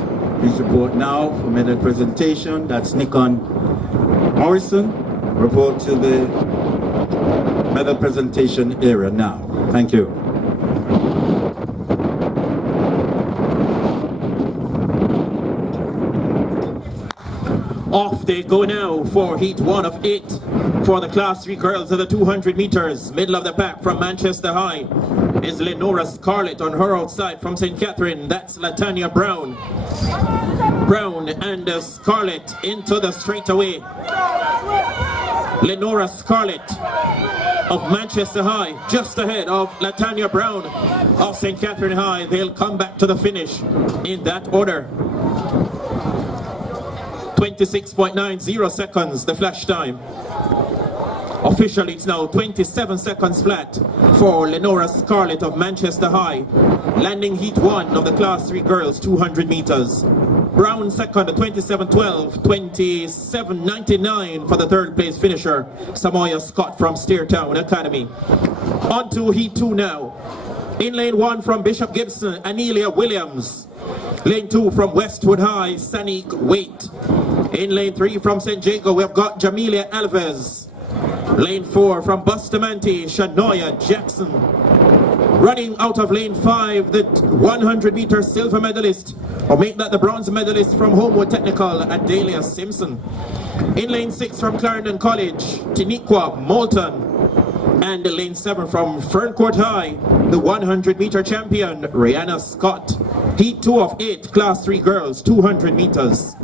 Please report now for medal presentation. That's Nikon Morrison. Report to the medal presentation area now. Thank you. Off they go now for heat 1 of 8 for the Class 3 girls of the 200 meters. Middle of the pack from Manchester High is Lenora Scarlett. On her outside from St. Catherine, that's Latanya Brown. Brown and Scarlett into the straightaway. Lenora Scarlett of Manchester High just ahead of Latanya Brown of St. Catherine High. They'll come back to the finish in that order. 26.90 seconds, the flash time. Officially, it's now 27 seconds flat for Lenora Scarlett of Manchester High, landing heat 1 of the Class 3 girls 200 meters. Brown second at 27.12, 27.99 for the third place finisher, Samoya Scott from Steertown Academy. On to heat 2 now. In lane 1 from Bishop Gibson, Anelia Williams. Lane 2 from Westwood High, Sanique Waite. In lane 3 from St. Jago, we've got Jamelia Alves. Lane 4 from Bustamante, Shanoya Jackson. Running out of lane 5, the 100-meter silver medalist, or make that the bronze medalist from Homewood Technical, Adelia Simpson. In lane 6 from Clarendon College, Tiniqua Moulton. And lane 7 from Ferncourt High, the 100-meter champion, Rihanna Scott. Heat 2 of 8, Class 3 girls, 200 meters.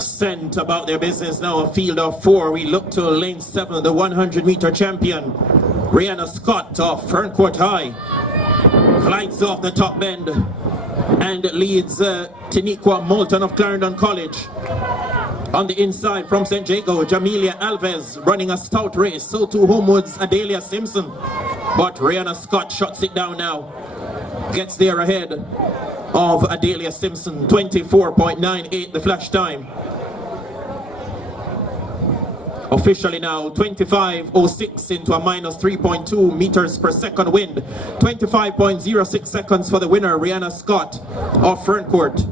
Sent about their business now, a field of 4. We look to lane 7, the 100-meter champion, Rihanna Scott of Ferncourt High. Glides off the top bend and leads Tiniqua Moulton of Clarendon College. On the inside from St. Jago, Jamelia Alves running a stout race. So too Homewood's Adelia Simpson. But Rihanna Scott shuts it down now. Gets there ahead of Adelia Simpson. 24.98 the flash time. Officially now 25.06 into a minus 3.2 meters per second wind. 25.06 seconds for the winner, Rihanna Scott of Ferncourt.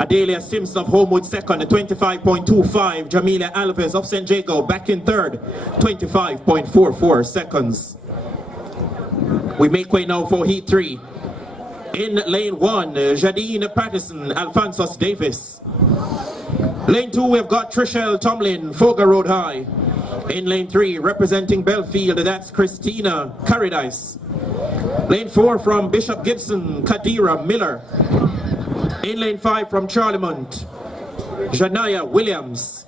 Adelia Simpson of Homewood second, 25.25. Jamelia Alves of St. Jago back in third, 25.44 seconds. We make way now for heat 3. In lane 1, Jadine Patterson, Alphonsus Davis. Lane 2, we've got Trishelle Tomlin, Foga Road High. In lane 3, representing Belfield, that's Christina Caridice. Lane 4 from Bishop Gibson, Kadira Miller. In lane 5 from Charlemont, Janaya Williams.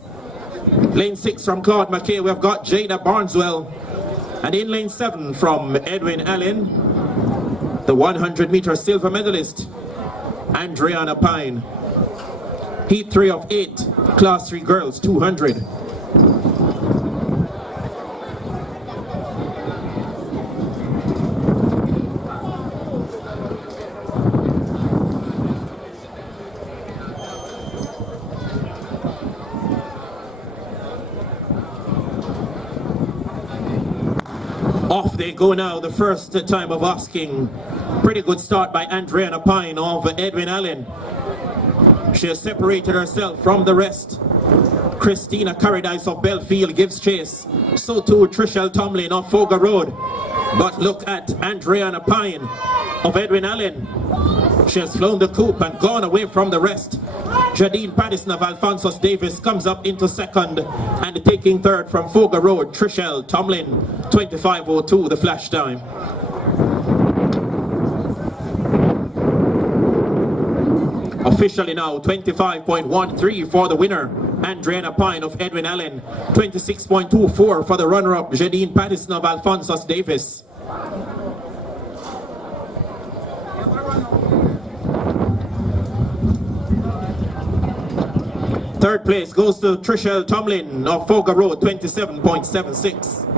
Lane 6 from Claude McKay, we've got Jada Barneswell. And in lane 7 from Edwin Allen, the 100-meter silver medalist, Andriana Pine. Heat 3 of 8, Class 3 girls, 200. Off they go now, the first time of asking. Pretty good start by Andriana Pine of Edwin Allen. She has separated herself from the rest. Christina Carradine of Belfield gives chase. So too Trishelle Tomlin of Foga Road. But look at Andriana Pine of Edwin Allen. She has flown the coop and gone away from the rest. Jadine Pattison of Alphonsus Davis comes up into second, and taking third from Foga Road, Trishelle Tomlin, 25:02 the flash time. Officially now 25.13 for the winner, Andriana Pine of Edwin Allen, 26.24 for the runner-up, Jadine Pattison of Alphonsus Davis. Third place goes to Trishelle Tomlin of Foga Road, 27.76.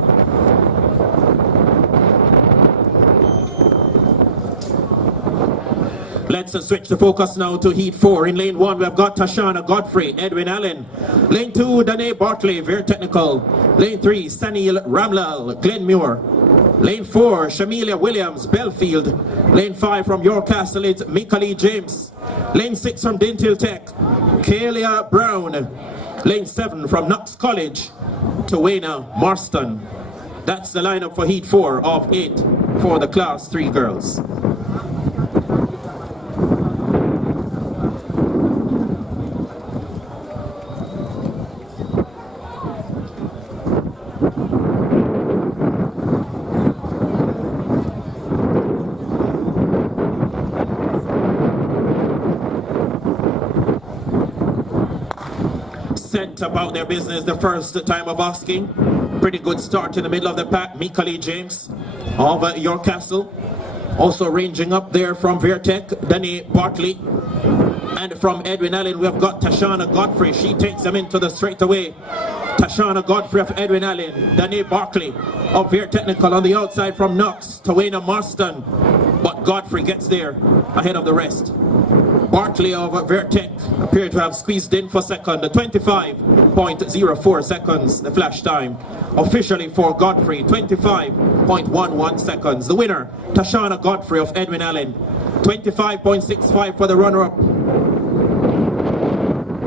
Let's switch the focus now to Heat 4. In lane 1, we've got Tashana Godfrey, Edwin Allen. Lane 2, Danae Bartley, Very Technical. Lane 3, Sanil Ramlal, Glenmuir. Lane 4, Shamilia Williams, Belfield. Lane 5 from York Castle, it's Mikali James. Lane 6 from Dental Tech, Kaelia Brown. Lane 7 from Knox College, Tawena Marston. That's the lineup for Heat 4 of 8 for the Class 3 girls. Sent about their business the first time of asking. Pretty good start in the middle of the pack. Mikali James of York Castle. Also ranging up there from Vertec, Danae Bartley. And from Edwin Allen, we've got Tashana Godfrey. She takes them into the straightaway. Tashana Godfrey of Edwin Allen. Danae Bartley of Ver Technical on the outside from Knox. Tawena Marston. But Godfrey gets there ahead of the rest. Bartley of Vertec appeared to have squeezed in for second, 25.04 seconds, the flash time. Officially for Godfrey, 25.11 seconds. The winner, Tashana Godfrey of Edwin Allen, 25.65 for the runner-up.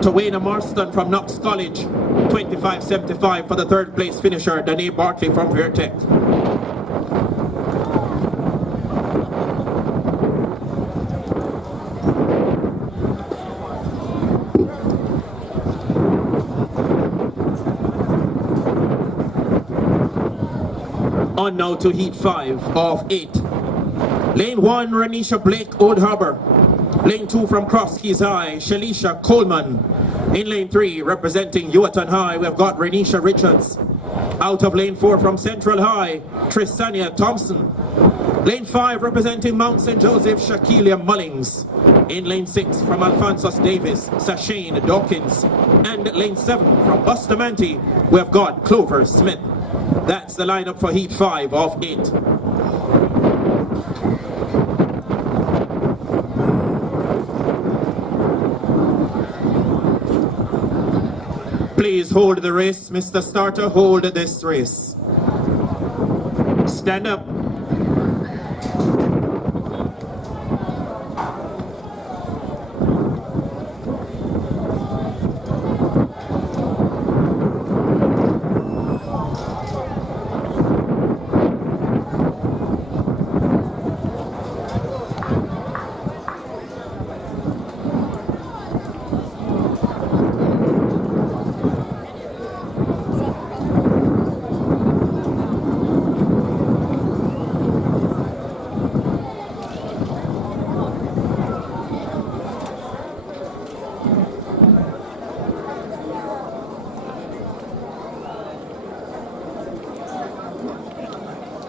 Tawena Marston from Knox College, 25.75 for the third place finisher, Danae Bartley from Vertec. On now to Heat 5 of 8. Lane 1, Renisha Blake, Old Harbor. Lane 2 from Cross Keys High, Shalisha Coleman. In lane 3, representing Yuatan High, we've got Renisha Richards. Out of lane 4 from Central High, Tristania Thompson. Lane 5, representing Mount St. Joseph, Shaquilia Mullings. In lane 6, from Alphonsus Davis, Sashane Dawkins. And lane 7, from Bustamante, we've got Clover Smith. That's the lineup for Heat 5 of 8. Please hold the race, Mr. Starter, hold this race. Stand up.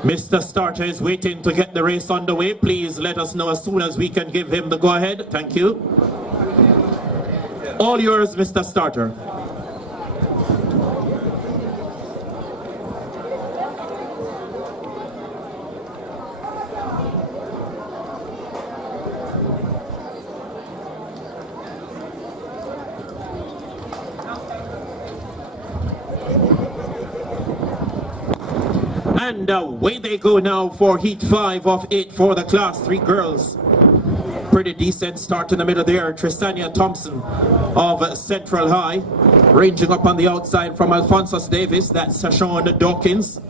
Mr. Starter is waiting to get the race underway. Please let us know as soon as we can give him the go-ahead. Thank you. All yours, Mr. Starter. And away they go now for Heat 5 of 8 for the Class 3 girls. Pretty decent start in the middle there. Tristania Thompson of Central High. Ranging up on the outside from Alphonsus Davis, that's Sashon Dawkins.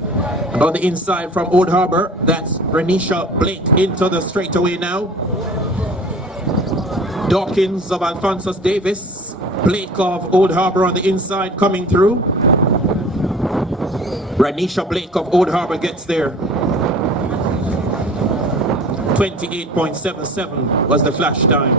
And on the inside from Old Harbor, that's Renisha Blake into the straightaway now. Dawkins of Alphonsus Davis, Blake of Old Harbor on the inside coming through. Renisha Blake of Old Harbor gets there. 28.77 was the flash time.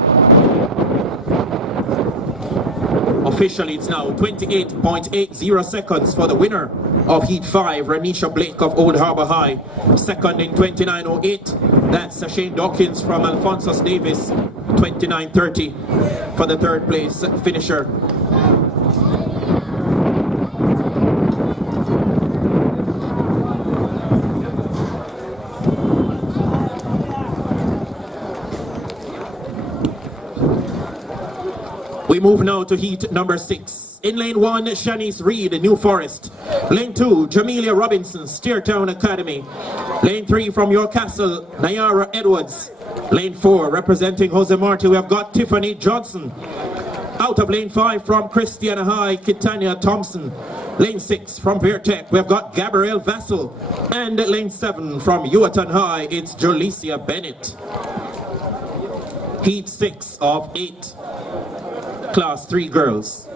Officially it's now 28.80 seconds for the winner of Heat 5, Renisha Blake of Old Harbor High. Second in 29.08, that's Shane Dawkins from Alphonsus Davis. 29.30 for the third place finisher. We move now to heat number 6. In lane 1, Shanice Reed, New Forest. Lane 2, Jamelia Robinson, Steertown Academy. Lane 3 from York Castle, Nayara Edwards. Lane 4, representing Jose Marti, we have got Tiffany Johnson. Out of lane 5 from Christiana High, Kitania Thompson. Lane 6 from Vertec, we have got Gabrielle Vassell. And lane 7 from Yuatan High, it's Jolicia Bennett. Heat 6 of 8. Class 3 girls.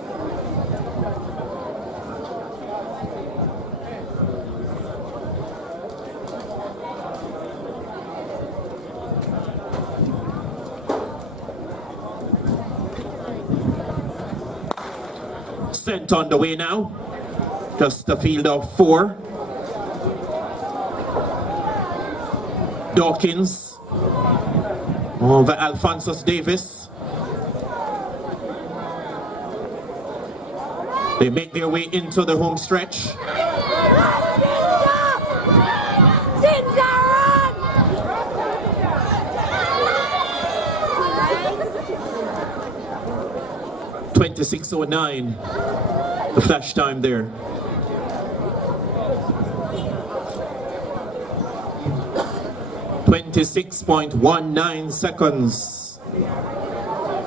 Sent on the way now. Just a field of 4. Dawkins over Alphonsus Davis. They make their way into the home stretch. .2609, the flash time there. .26.19 seconds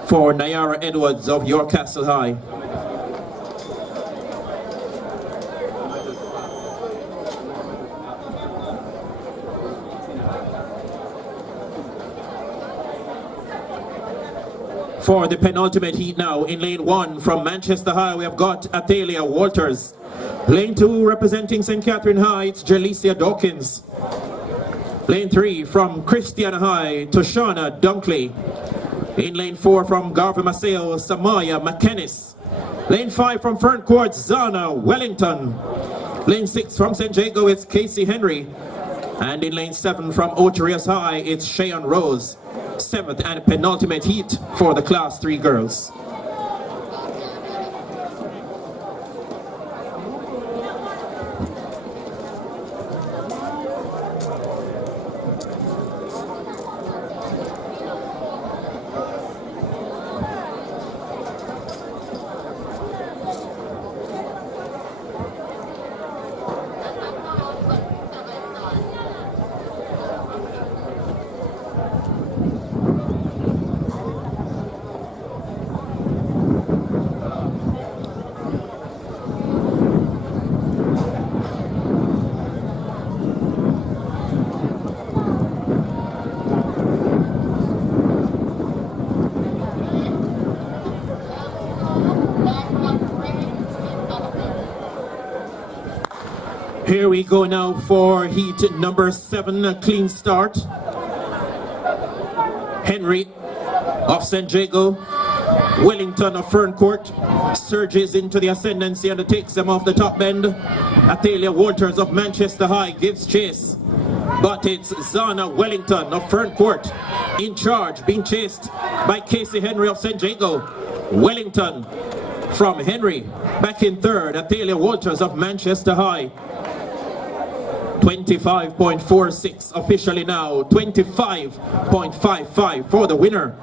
for Nayara Edwards of York Castle High. For the penultimate heat now, in lane 1 from Manchester High, we have got Athalia Walters. Lane 2 representing St. Catherine High, it's Jalicia Dawkins. Lane 3 from Christiana High, Toshana Dunkley. In lane 4 from Garvey Maceo, Samaya McKennis. Lane 5 from Ferncourt, Zana Wellington. Lane 6 from St. Jago, it's Casey Henry. And in lane 7 from Oterias High, it's Cheyenne Rose. 7th and penultimate heat for the Class 3 girls. Here we go now for heat number 7, a clean start. Henry of St. Jago, Wellington of Ferncourt surges into the ascendancy and takes them off the top bend. Athalia Walters of Manchester High gives chase. but it's Zana Wellington of Ferncourt in charge, being chased by Casey Henry of St. Jago. Wellington from Henry back in third. Athalia Walters of Manchester High. 25.46 officially now. 25.55 for the winner,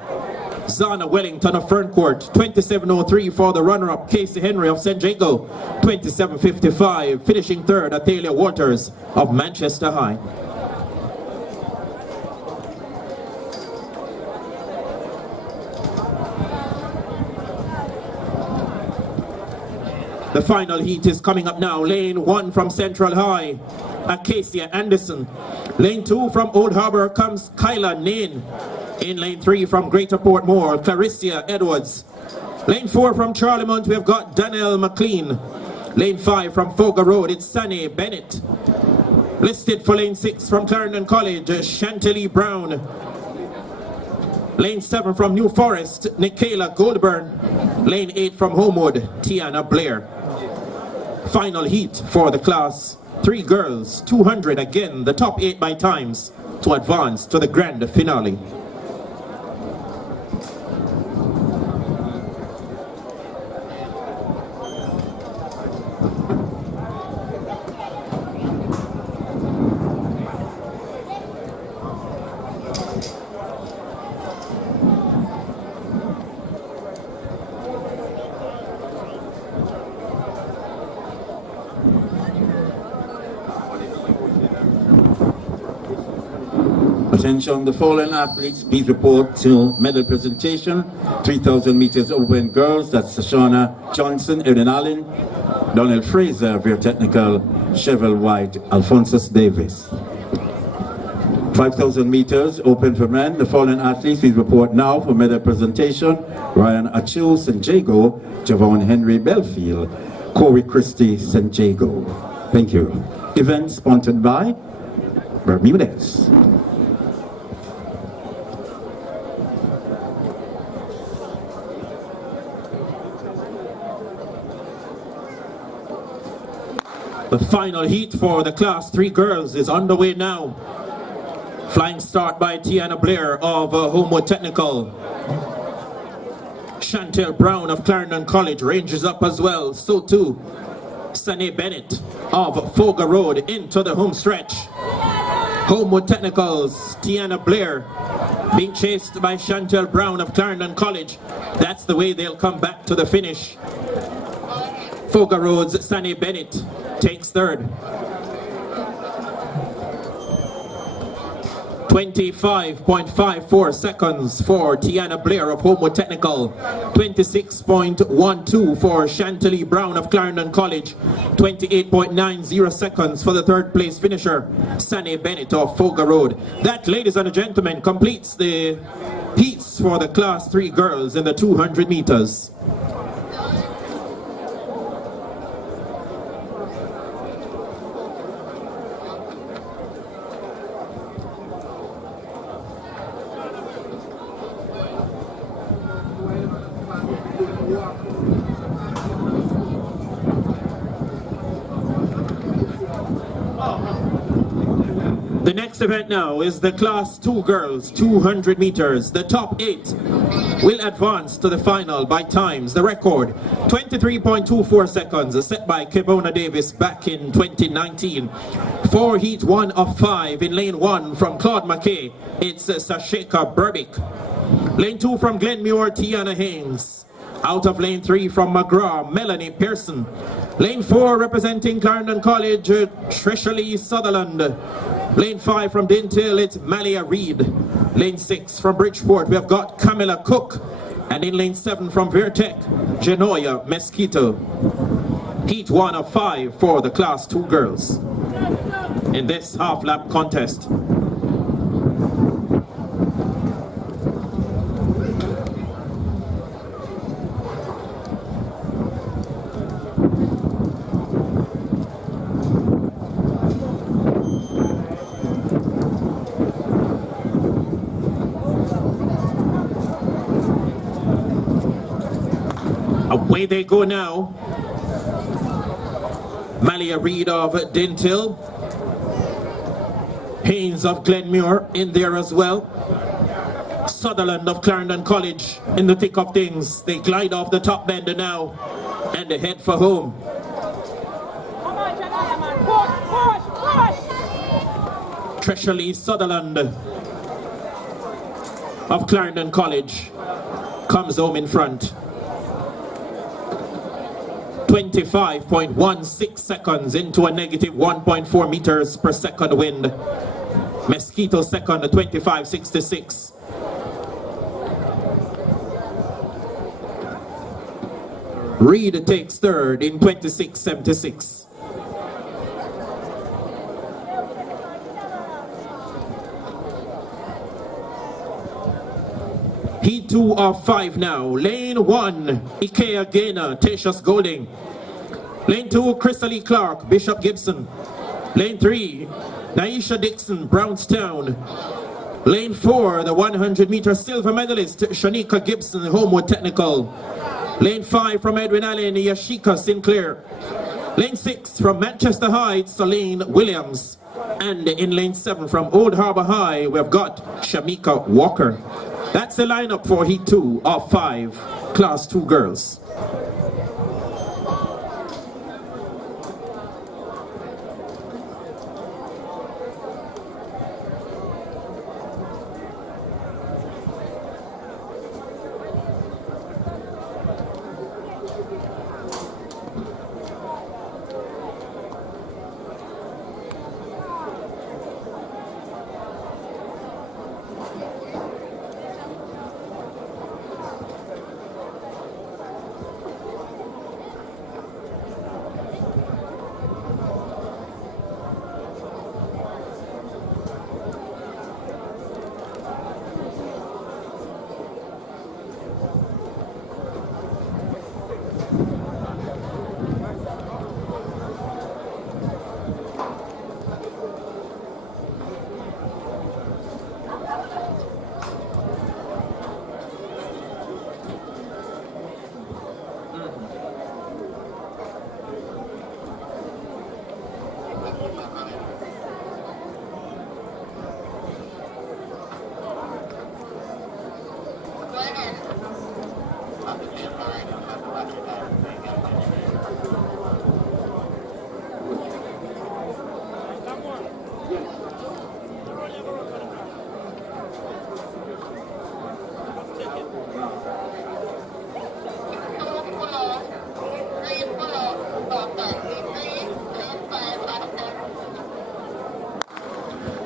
Zana Wellington of Ferncourt. 27.03 for the runner-up, Casey Henry of St. Jago. 27.55 finishing third, Athalia Walters of Manchester High. The final heat is coming up now. Lane 1 from Central High, Acacia Anderson. Lane 2 from Old Harbour comes Kyla Nain. In lane 3 from Greater Portmore, Clarissa Edwards. Lane 4 from Charlemont, we've got Danielle McLean. Lane 5 from Foga Road, it's Sunny Bennett. Listed for lane 6 from Clarendon College, Chantilly Brown. Lane 7 from New Forest, Nicaela Goldburn. Lane 8 from Homewood, Tiana Blair. Final heat for the class 3 girls, 200 again, the top 8 by times to advance to the grand finale. Attention, the following athletes, please report to medal presentation. 3,000 meters open girls, that's Shauna Johnson, Erin Allen, Donnell Fraser, Veer Technical, Cheryl White, Alphonsus Davis. 5,000 meters open for men, the following athletes, please report now for medal presentation. Ryan Achu, St. Jago, Javon Henry Belfield, Corey Christie, St. Jago. Thank you. Event sponsored by Bermudez. The final heat for the class 3 girls is underway now. Flying start by Tiana Blair of Homewood Technical. Chantel Brown of Clarendon College ranges up as well. So too, Sunny Bennett of Foga Road into the home stretch. Homewood Technical's Tiana Blair being chased by Chantel Brown of Clarendon College. That's the way they'll come back to the finish. Foga Road's Sunny Bennett takes third. 25.54 seconds for Tiana Blair of Homewood Technical. 26.12 for Chantilly Brown of Clarendon College. 28.90 seconds for the third place finisher, Sunny Bennett of Foga Road. That, ladies and gentlemen, completes the heats for the class 3 girls in the 200 meters. The next event now is the class 2 girls, 200 meters. The top 8 will advance to the final by times. The record, 23.24 seconds, set by Kevona Davis back in 2019. For heat 1 of 5 in lane 1 from Claude McKay, it's Sasheka Burbick. Lane 2 from Glenmuir, Tiana Haynes. Out of lane 3 from McGraw, Melanie Pearson. Lane 4 representing Clarendon College, Trisha Lee Sutherland. Lane 5 from Dintil, it's Malia Reed. Lane 6 from Bridgeport, we have got Camilla Cook. And in lane 7 from Vertec, Genoya Mesquito. Heat 1 of 5 for the class 2 girls in this half-lap contest. Away they go now. Malia Reed of Dintil. Haynes of Glenmuir in there as well. Sutherland of Clarendon College in the thick of things. They glide off the top bender now and they head for home. Come on, Janaya, man. Push. Treasure Lee Sutherland of Clarendon College comes home in front. 25.16 seconds into a negative 1.4 meters per second wind. Mosquito second, 25.66. Reed takes third in 26.76. Heat 2 of 5 now. Lane 1, Ikea Gaynor, Tatius Golding. Lane 2, Crystal Clark, Bishop Gibson. Lane 3, Naisha Dixon, Brownstown. Lane 4, the 100-meter silver medalist, Shanika Gibson, Homewood Technical. Lane 5 from Edwin Allen, Yashika Sinclair. Lane 6 from Manchester Heights, Celine Williams. And in lane 7 from Old Harbour High, we've got Shamika Walker. That's the lineup for Heat 2 of 5, Class 2 girls.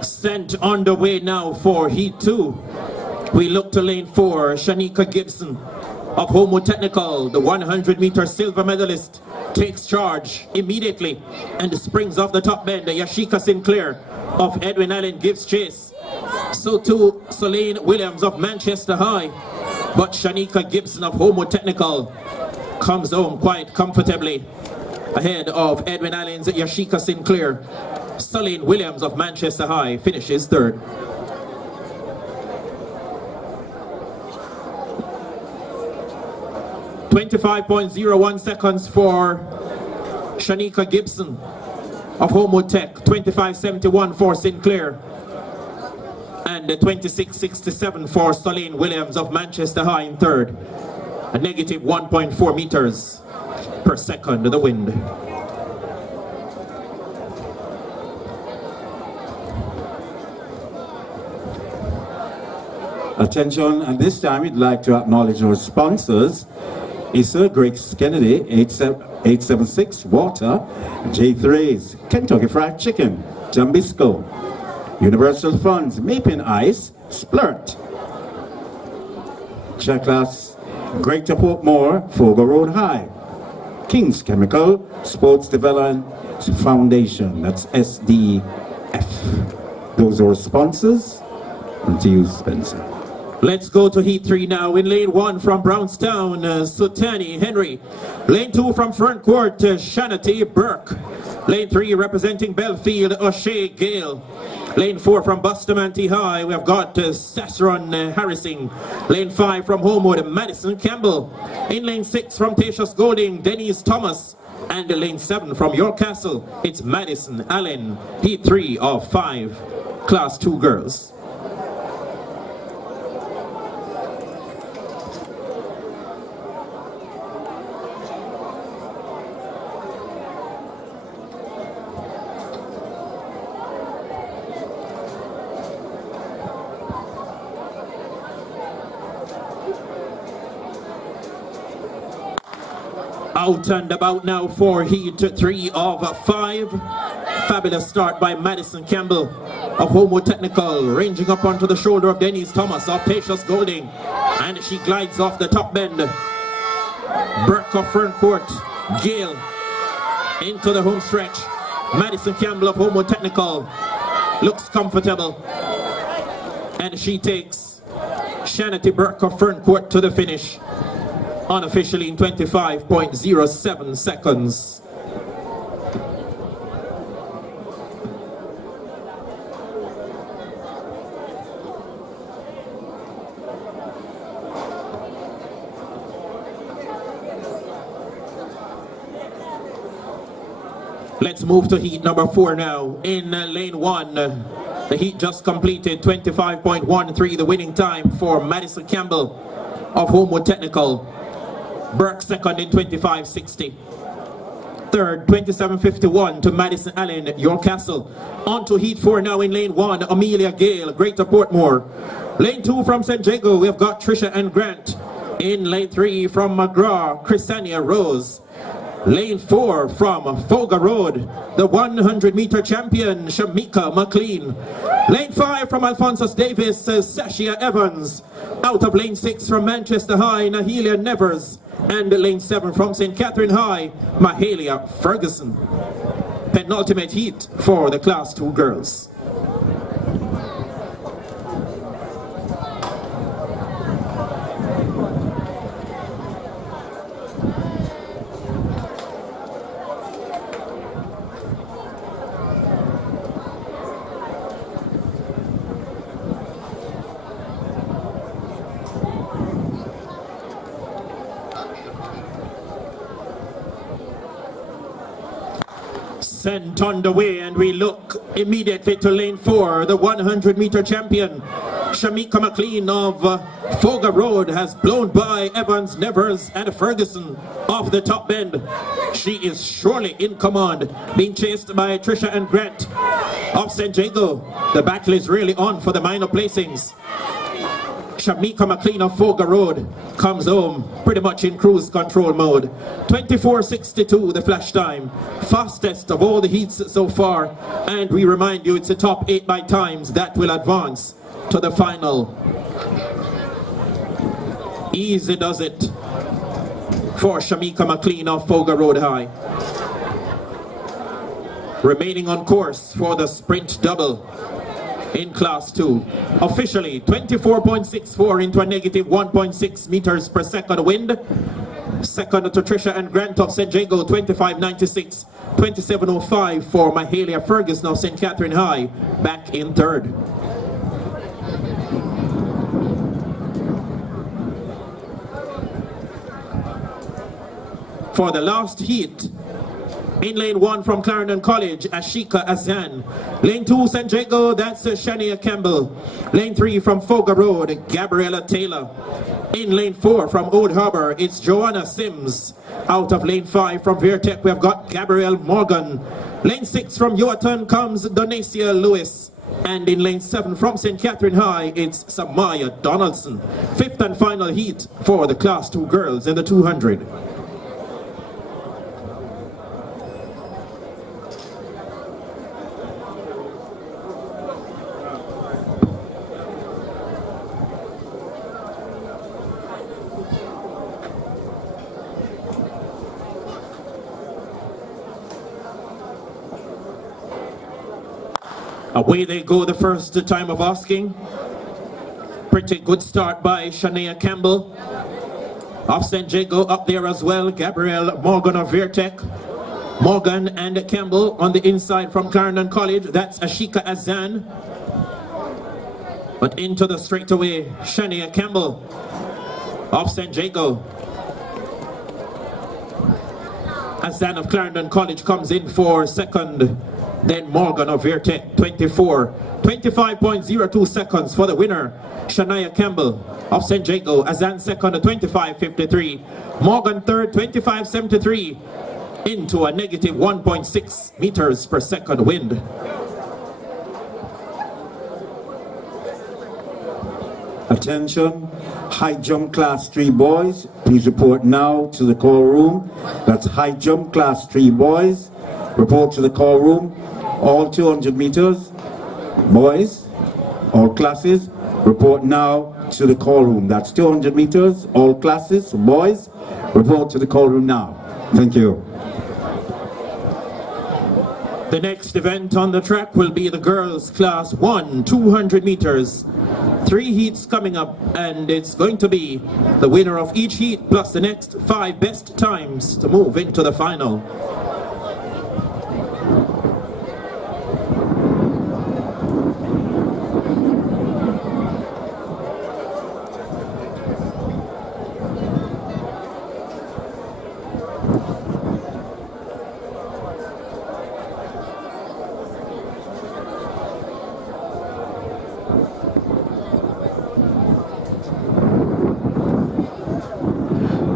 Sent on the way now for Heat 2. We look to lane 4, Shanika Gibson of Homewood Technical, the 100-meter silver medalist, takes charge immediately and springs off the top bend. Yashika Sinclair of Edwin Allen gives chase. So too Celine Williams of Manchester High, but Shanika Gibson of Homewood Technical comes home quite comfortably ahead of Edwin Allen's Yashika Sinclair. Celine Williams of Manchester High finishes third. .01 seconds for Shanika Gibson of Homewood Tech, 25.71 for Sinclair, and 26.67 for Celine Williams of Manchester High in third. A negative 1.4 meters per second of the wind. Attention, and this time we'd like to acknowledge our sponsors. Issa Griggs Kennedy, 876 Water, J3's Kentucky Fried Chicken, Jambisco, Universal Funds, Mapin Ice, Splurt, Checklas, Greater Portmore, Fogo Road High, King's Chemical, Sports Development Foundation, that's SDF. Those are our sponsors. And to you, Spencer. Let's go to Heat 3 now. In lane 1 from Brownstown, Sutani Henry. Lane 2 from Front Court, Shanity Burke. Lane 3 representing Belfield, O'Shea Gale. Lane 4 from Bustamante High, we have got Sasron Harrison. Lane 5 from Homewood, Madison Campbell. In lane 6 from Tatius Golding, Denise Thomas. And lane 7 from York Castle, it's Madison Allen. Heat 3 of 5. Class 2 girls. Out and about now for heat 3 of 5. Fabulous start by Madison Campbell of Homewood Technical, ranging up onto the shoulder of Denise Thomas of Patience Golding, and she glides off the top bend. Burke of Ferncourt, Gale into the home stretch. Madison Campbell of Homewood Technical looks comfortable, and she takes Shanity Burke of Ferncourt to the finish, unofficially in 25.07 seconds. Let's move to heat number 4 now. In lane 1, the heat just completed, 25.13, the winning time for Madison Campbell of Homewood Technical. Burke second in 25.60. Third, 27.51 to Madison Allen, Yorkcastle. On to heat 4 now in lane 1, Amelia Gale, Greater Portmore. Lane 2 from St. Jago, we've got Trisha and Grant. In lane 3 from McGraw, Chrisania Rose. Lane 4 from Foga Road, the 100-meter champion, Shamika McLean. Lane 5 from Alphonsus Davis, Sashia Evans. Out of lane 6 from Manchester High, Nahelia Nevers. And lane 7 from St. Catherine High, Mahalia Ferguson. Penultimate heat for the Class 2 girls. Sent on the way, and we look immediately to lane 4. The 100-meter champion, Shamika McLean of Foga Road, has blown by Evans, Nevers, and Ferguson off the top bend. She is surely in command, being chased by Trisha and Grant of St. Jago. The battle is really on for the minor placings. Shamika McLean of Foga Road comes home pretty much in cruise control mode. 24.62 the flash time, fastest of all the heats so far, and we remind you it's the top 8 by times that will advance to the final. Easy does it for Shamika McLean of Foga Road High. Remaining on course for the sprint double in Class 2. Officially 24.64 into a negative 1.6 meters per second wind. Second to Trisha and Grant of St. Jago, 25.96. 27.05 for Mahalia Ferguson of St. Catherine High, back in third. For the last heat, in lane 1 from Clarendon College, Ashika Azan. Lane 2, St. Jago, that's Shania Campbell. Lane 3 from Foga Road, Gabriella Taylor. In lane 4 from Old Harbor, it's Joanna Sims. Out of lane 5 from Vertec, we have got Gabrielle Morgan. Lane 6 from Yoaton comes Donacia Lewis. And in lane 7 from St. Catherine High, it's Samaya Donaldson. Fifth and final heat for the Class 2 girls in the 200. Away they go the first time of asking. Pretty good start by Shania Campbell of St. Jago, up there as well. Gabrielle Morgan of Vertec. Morgan and Campbell on the inside from Clarendon College. That's Ashika Azan. But into the straightaway, Shania Campbell of St. Jago. Azan of Clarendon College comes in for second. then Morgan of Vertec 24. 25.02 seconds for the winner, Shania Campbell of St. Jago. Azan second, 25.53. Morgan third, 25.73, into a negative 1.6 meters per second wind. Attention, high jump class 3 boys, please report now to the call room. That's high jump class 3 boys, report to the call room. All 200 meters, boys, all classes, report now to the call room. That's 200 meters, all classes, boys, report to the call room now. Thank you. The next event on the track will be the girls class 1, 200 meters. 3 heats coming up, and it's going to be the winner of each heat plus the next 5 best times to move into the final.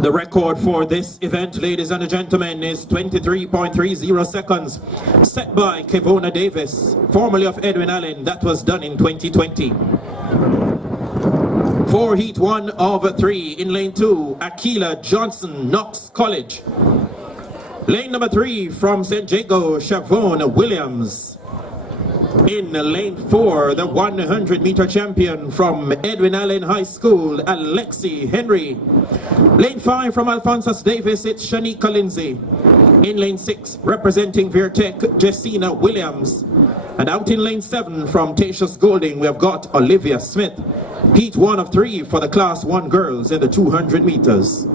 The record for this event, ladies and gentlemen, is 23.30 seconds, set by Kevona Davis, formerly of Edwin Allen. That was done in 2020. For heat 1 of 3, in lane 2, Akila Johnson, Knox College. Lane number 3 from St. Jago, Shavon Williams. In lane 4, the 100-meter champion from Edwin Allen High School, Alexi Henry. Lane 5 from Alphonsus Davis, it's Shanika Lindsay. In lane 6, representing Vertec, Jessina Williams. And out in lane 7 from Tatius Golding, we have got Olivia Smith. Heat 1 of 3 for the Class 1 girls in the 200 meters.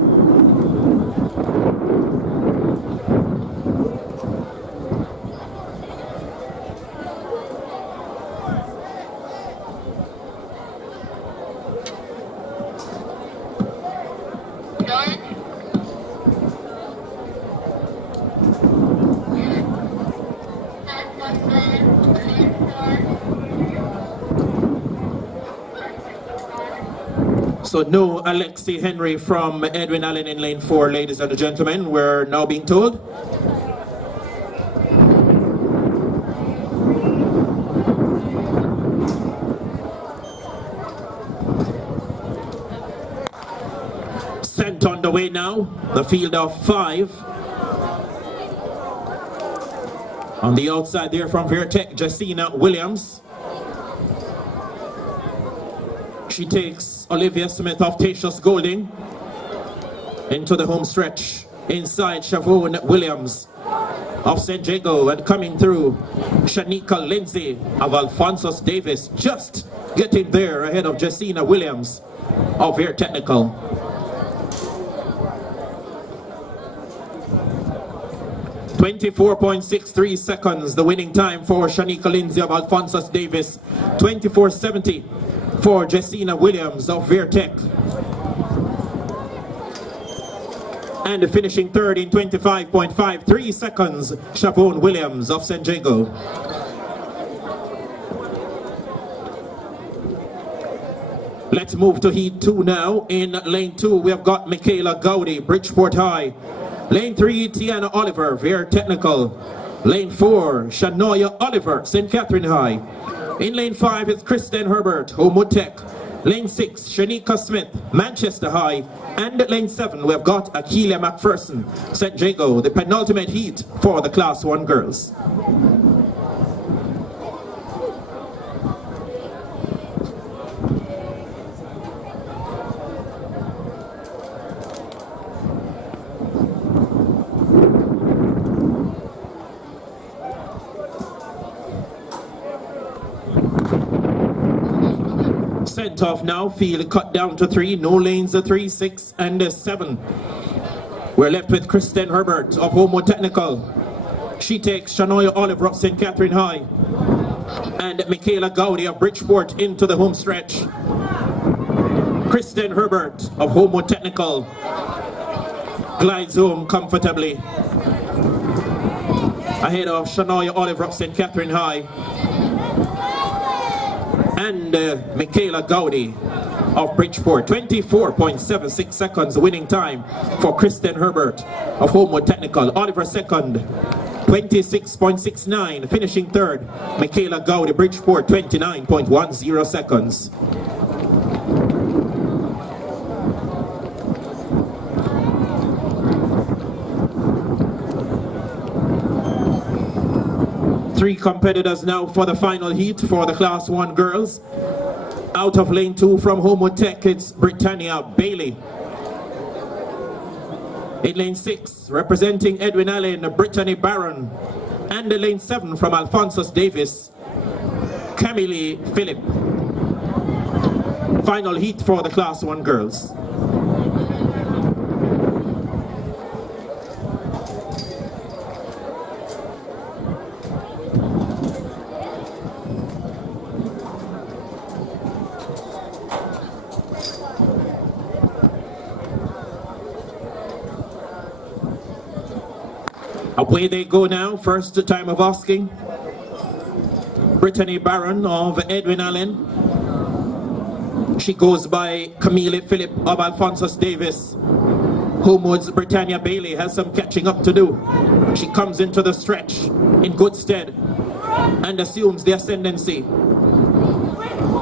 So no Alexi Henry from Edwin Allen in lane 4, ladies and gentlemen, we're now being told. Sent on the way now, the field of 5. On the outside there from Vertec, Jessina Williams. She takes Olivia Smith of Tatius Golding into the home stretch. Inside, Shavon Williams of St. Jago, and coming through, Shanika Lindsay of Alphonsus Davis, just getting there ahead of Jessina Williams of Air Technical. .24.63 seconds, the winning time for Shanika Lindsay of Alphonsus Davis. 24.70 for Jessina Williams of Vertec. And finishing third in 25.53 seconds, Shavon Williams of St. Jago. Let's move to heat 2 now. In lane 2, we have got Michaela Gowdy, Bridgeport High. Lane 3, Tiana Oliver, Ver Technical. Lane 4, Shanoya Oliver, St. Catherine High. In lane 5 is Kristen Herbert, Homewood Tech. Lane 6, Shanika Smith, Manchester High. And at lane 7, we have got Akeelia McPherson, St. Jago, the penultimate heat for the Class 1 girls. Sent off now, field cut down to 3, no lanes of 3, 6 and 7. We're left with Kristen Herbert of Homewood Technical. She takes Shanoya Oliver of St. Catherine High. And Michaela Gowdy of Bridgeport into the home stretch. Kristen Herbert of Homewood Technical glides home comfortably. ahead of Shania Oliver of St. Catherine High, and Michaela Gowdy of Bridgeport. 24.76 seconds winning time for Kristen Herbert of Homewood Technical. Oliver second, 26.69. Finishing third, Michaela Gowdy, Bridgeport, 29.10 seconds. Three competitors now for the final heat for the Class 1 girls. Out of lane 2 from Homewood Tech, it's Britannia Bailey. In lane 6, representing Edwin Allen, Brittany Barron. And in lane 7 from Alphonsus Davis, Camille Phillip. Final heat for the Class 1 girls. Away they go now, first time of asking. Brittany Barron of Edwin Allen. She goes by Camille Phillip of Alphonsus Davis. Homewood's Britannia Bailey has some catching up to do. She comes into the stretch in good stead and assumes the ascendancy.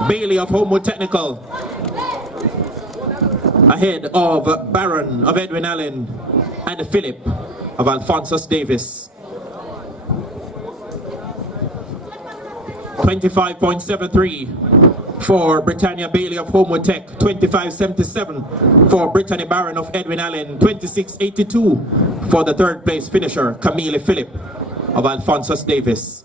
Bailey of Homewood Technical ahead of Barron of Edwin Allen and Phillip of Alphonsus Davis. 25.73 for Britannia Bailey of Homewood Tech, 25.77 for Brittany Barron of Edwin Allen, 26.82 for the third place finisher, Camille Phillip of Alphonsus Davis.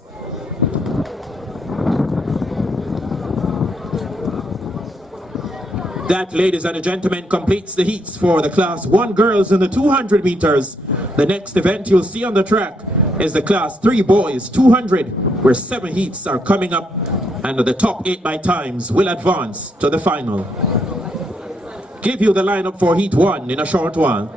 That, ladies and gentlemen, completes the heats for the Class 1 girls in the 200 meters. The next event you'll see on the track is the Class 3 boys 200, where 7 heats are coming up, and the top 8 by times will advance to the final. Give you the lineup for Heat 1 in a short while.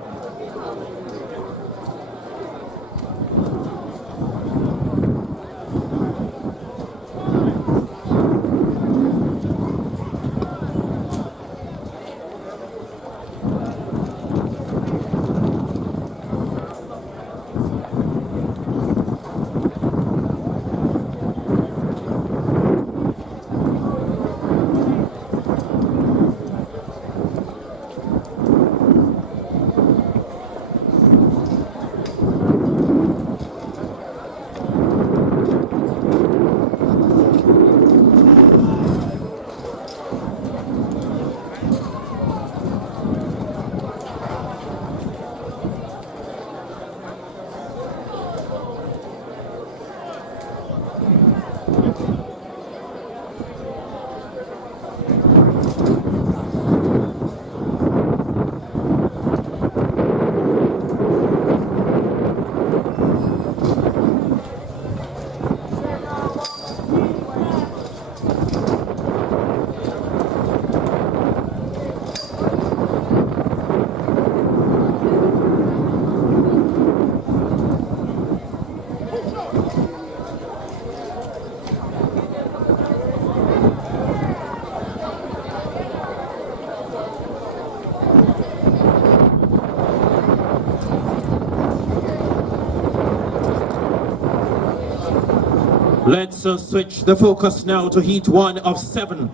Let's switch the focus now to Heat 1 of 7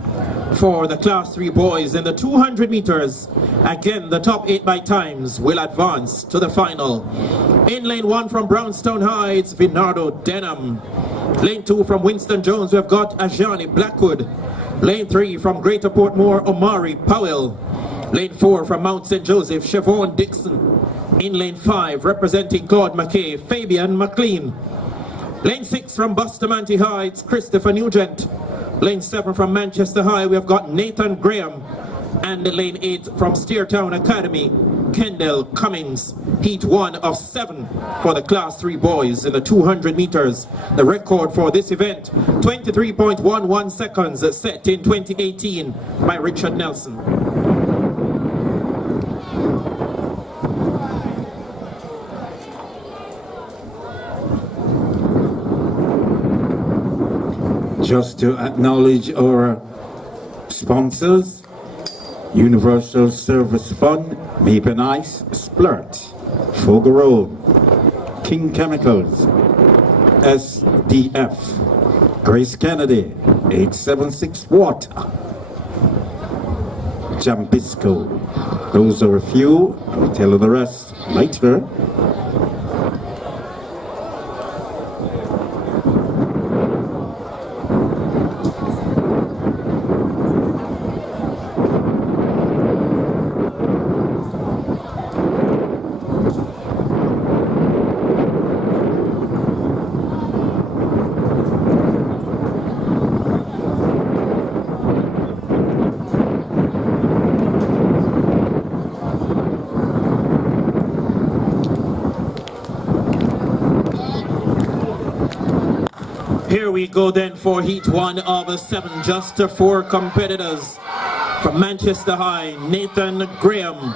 for the Class 3 boys in the 200 meters. Again, the top 8 by times will advance to the final. In lane 1 from Brownstown High, it's Vinardo Denham. Lane 2 from Winston Jones, we've got Ajani Blackwood. Lane 3 from Greater Portmore, Omari Powell. Lane 4 from Mount St. Joseph, Siobhan Dixon. In lane 5, representing Claude McKay, Fabian McLean. Lane 6 from Bustamante High, it's Christopher Nugent. Lane 7 from Manchester High, we have got Nathan Graham. And lane 8 from Steertown Academy, Kendall Cummings. Heat 1 of 7 for the Class 3 boys in the 200 meters. The record for this event, 23.11 seconds, set in 2018 by Richard Nelson. just to acknowledge our sponsors, Universal Service Fund, Maple Ice, Splurt, Fogo Road, King Chemicals, SDF, Grace Kennedy, 876 Water, Jambisco. Those are a few. I'll tell you the rest later. Here we go then for Heat 1 of 7, just 4 competitors. From Manchester High, Nathan Graham.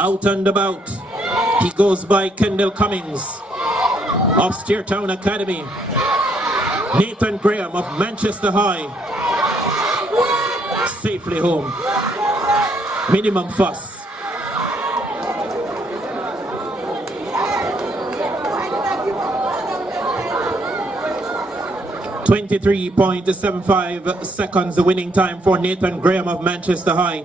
Out and about, he goes by Kendall Cummings of Steertown Academy. Nathan Graham of Manchester High, safely home. Minimum fuss. 23.75 seconds, the winning time for Nathan Graham of Manchester High.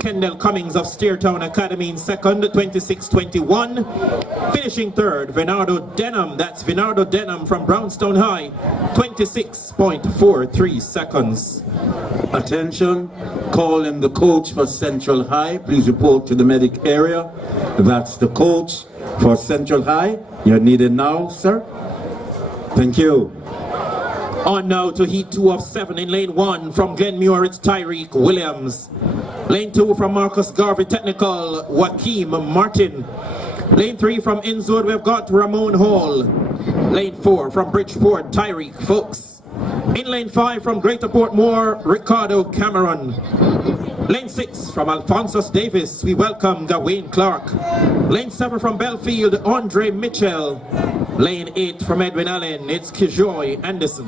Kendall Cummings of Steertown Academy in second, 26.21. Finishing third, Venardo Denham, that's Venardo Denham from Brownstone High, 26.43 seconds. Attention, call in the coach for Central High. Please report to the medic area. That's the coach for Central High. You're needed now, sir. Thank you. On now to Heat 2 of 7 in lane 1 from Glenmuir, it's Tyreek Williams. Lane 2 from Marcus Garvey Technical, Joaquim Martin. Lane 3 from Innswood, we've got Ramon Hall. Lane 4 from Bridgeport, Tyreek Folks. In lane 5 from Greater Portmore, Ricardo Cameron. Lane 6 from Alphonsus Davis, we welcome Gawain Clark. Lane 7 from Belfield, Andre Mitchell. Lane 8 from Edwin Allen, it's Kijoy Anderson.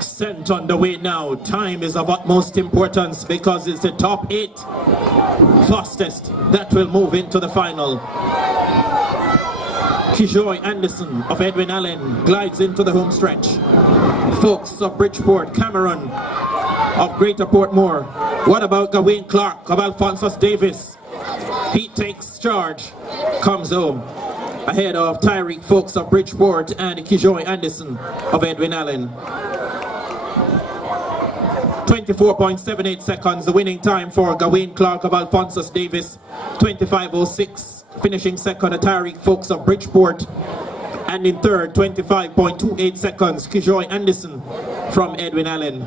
Sent on the way now. Time is of utmost importance because it's the top 8 fastest that will move into the final. Kijoy Anderson of Edwin Allen glides into the home stretch. Folks of Bridgeport, Cameron of Greater Portmore. What about Gawain Clark of Alphonsus Davis? He takes charge, comes home ahead of Tyreek Folks of Bridgeport and Kijoy Anderson of Edwin Allen. 24.78 seconds, the winning time for Gawain Clark of Alphonsus Davis. 25.06, finishing second, Tyreek Folks of Bridgeport. And in third, 25.28 seconds, Kijoy Anderson from Edwin Allen.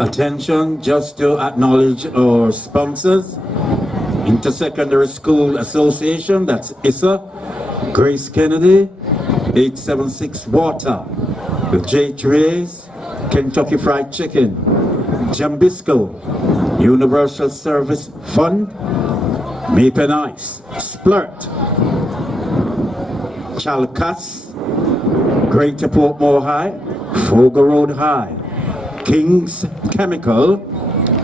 Attention, just to acknowledge our sponsors. Intersecondary School Association, that's ISA, Grace Kennedy, 876 Water, the J Trays, Kentucky Fried Chicken, Jambisco, Universal Service Fund, Maple Ice, Splurt, Chalcas, Greater Portmore High, Fogo Road High, King's Chemical,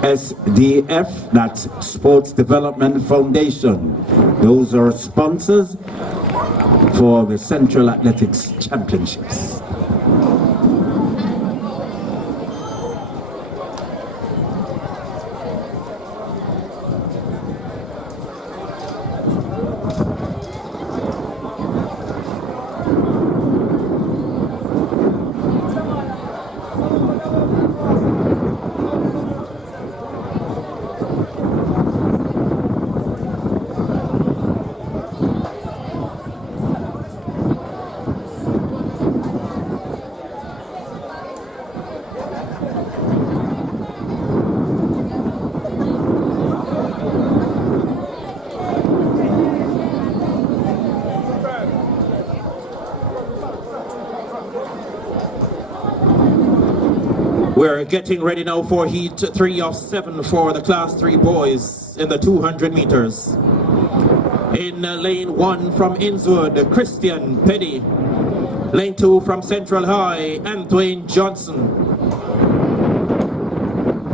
SDF, that's Sports Development Foundation. Those are sponsors for the Central Athletics Championships. We're getting ready now for heat 3 of 7 for the class 3 boys in the 200 meters. In lane 1 from Innswood, Christian Petty. Lane 2 from Central High, Antoine Johnson.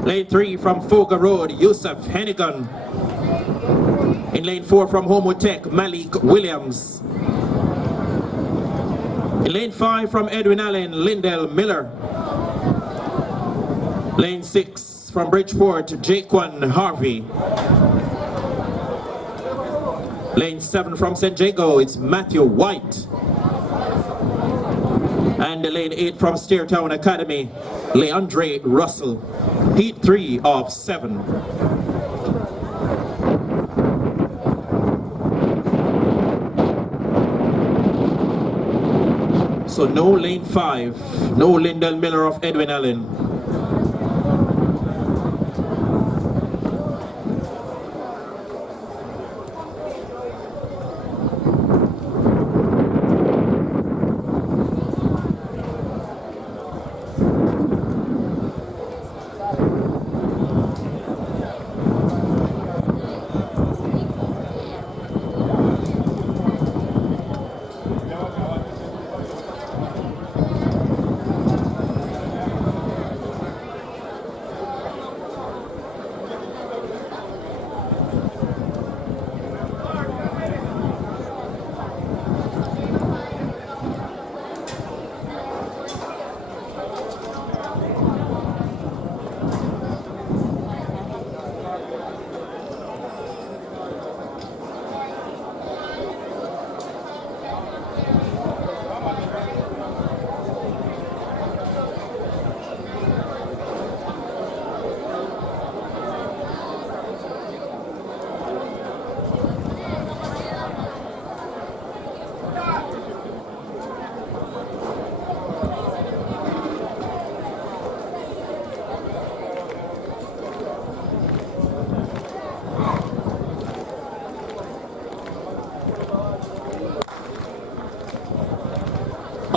Lane 3 from Foga Road, Yusuf Hennigan. In lane 4 from Homewood Tech, Malik Williams. In lane 5 from Edwin Allen, Lindell Miller. Lane 6 from Bridgeport, Jaquan Harvey. Lane 7 from St. Jago, it's Matthew White. And lane 8 from Steertown Academy, Leandre Russell. Heat 3 of 7. So no lane 5, no Lindell Miller of Edwin Allen.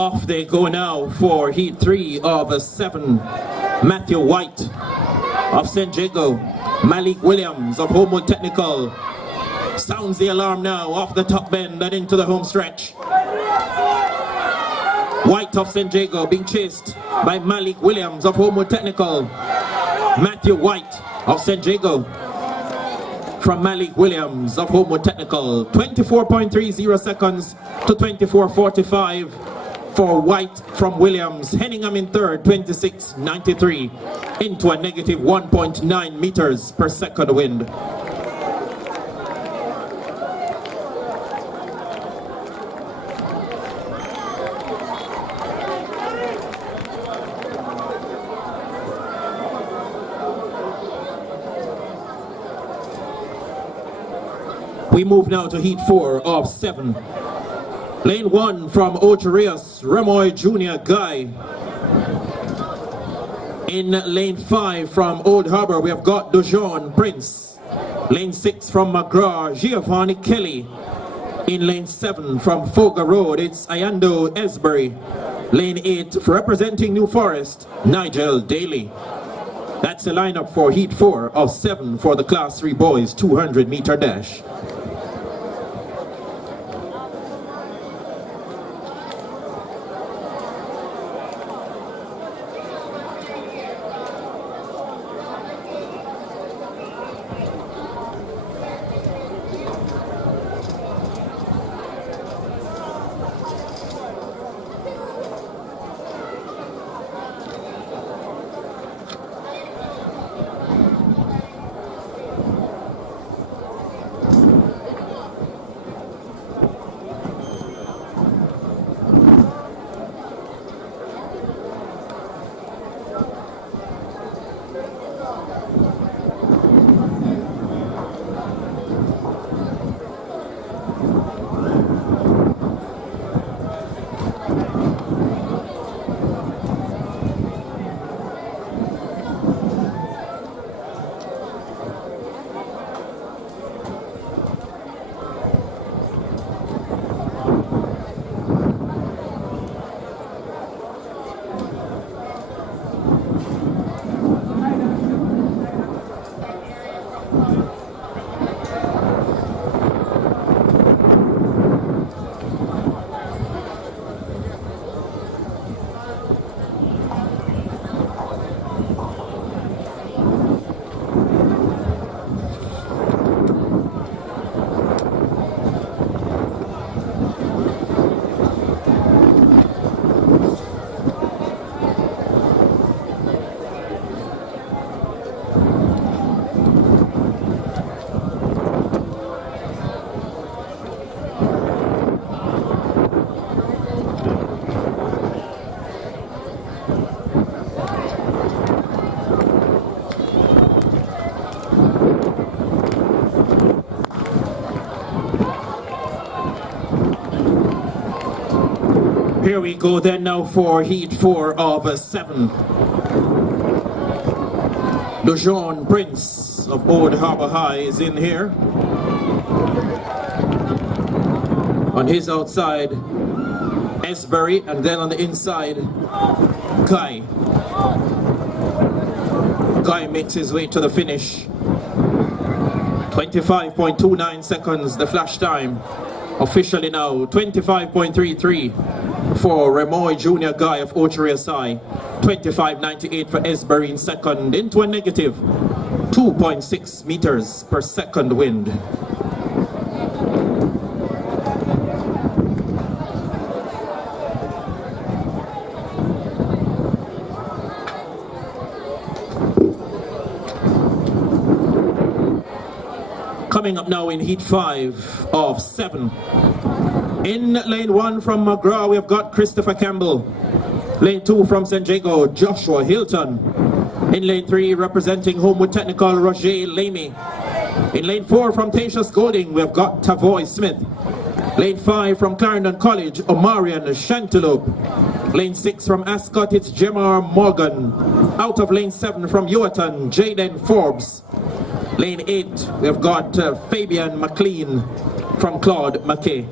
Off they go now for heat 3 of 7. Matthew White of St. Jago, Malik Williams of Homewood Technical. Sounds the alarm now off the top bend and into the home stretch. White of St. Jago being chased by Malik Williams of Homewood Technical. Matthew White of St. Jago from Malik Williams of Homewood Technical. 24.30 seconds to 24.45 for White from Williams. Henningham in third, 26.93 into a negative 1.9 meters per second wind. We move now to heat 4 of 7. Lane 1 from Ocherias, Ramoy Junior Guy. In lane 5 from Old Harbor, we have got Dujon Prince. Lane 6 from McGraw, Giovanni Kelly. In lane 7 from Foga Road, it's Ayando Esbury. Lane 8 for representing New Forest, Nigel Daly. That's the lineup for heat 4 of 7 for the class 3 boys 200 meter dash. Here we go then now for heat 4 of 7. Lejeune Prince of Old Harbour High is in here. On his outside, Esbury, and then on the inside, Guy. Guy makes his way to the finish. 25.29 seconds, the flash time. Officially now, 25.33 for Remoy Junior Guy of Ocheria Sai. 25.98 for Esbury in second, into a negative 2.6 meters per second wind. Coming up now in heat 5 of 7. In lane 1 from McGraw, we've got Christopher Campbell. Lane 2 from St. Jago, Joshua Hilton. In lane 3, representing Homewood Technical, Roger Lamy. In lane 4 from Tatius Golding, we've got Tavoy Smith. Lane 5 from Clarendon College, Omarion Chanteloup. Lane 6 from Ascot, it's Jemar Morgan. Out of lane 7 from Yuatan, Jaden Forbes. Lane 8, we've got Fabian McLean from Claude McKay.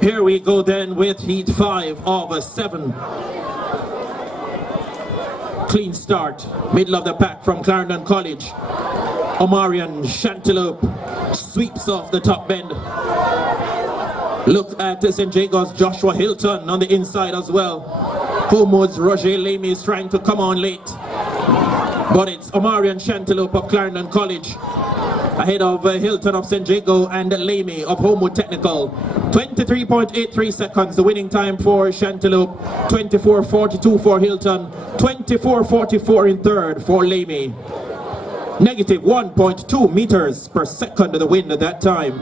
Here we go then with heat 5 of 7. Clean start, middle of the pack from Clarendon College. Omarion Chanteloup sweeps off the top bend. Look at St. Jago's Joshua Hilton on the inside as well. Homewood's Roger Lamy is trying to come on late. But it's Omarion Chanteloup of Clarendon College ahead of Hilton of St. Jago and Lamy of Homewood Technical. 23.83 seconds, the winning time for Chanteloup. 24.42 for Hilton. 24.44 in third for Lamy. Negative 1.2 meters per second the wind at that time.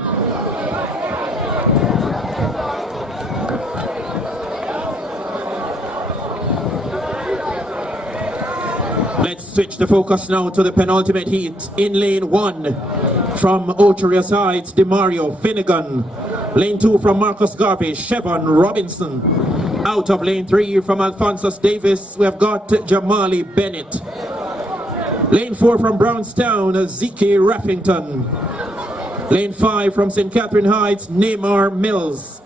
Let's switch the focus now to the penultimate heat. In lane 1 from Ocheria Sides, DeMario Finnegan. Lane 2 from Marcus Garvey, Chevon Robinson. Out of lane 3 from Alphonsus Davis, we have got Jamali Bennett. Lane 4 from Brownstown, Zeke Raffington. Lane 5 from St. Catherine Heights, Neymar Mills.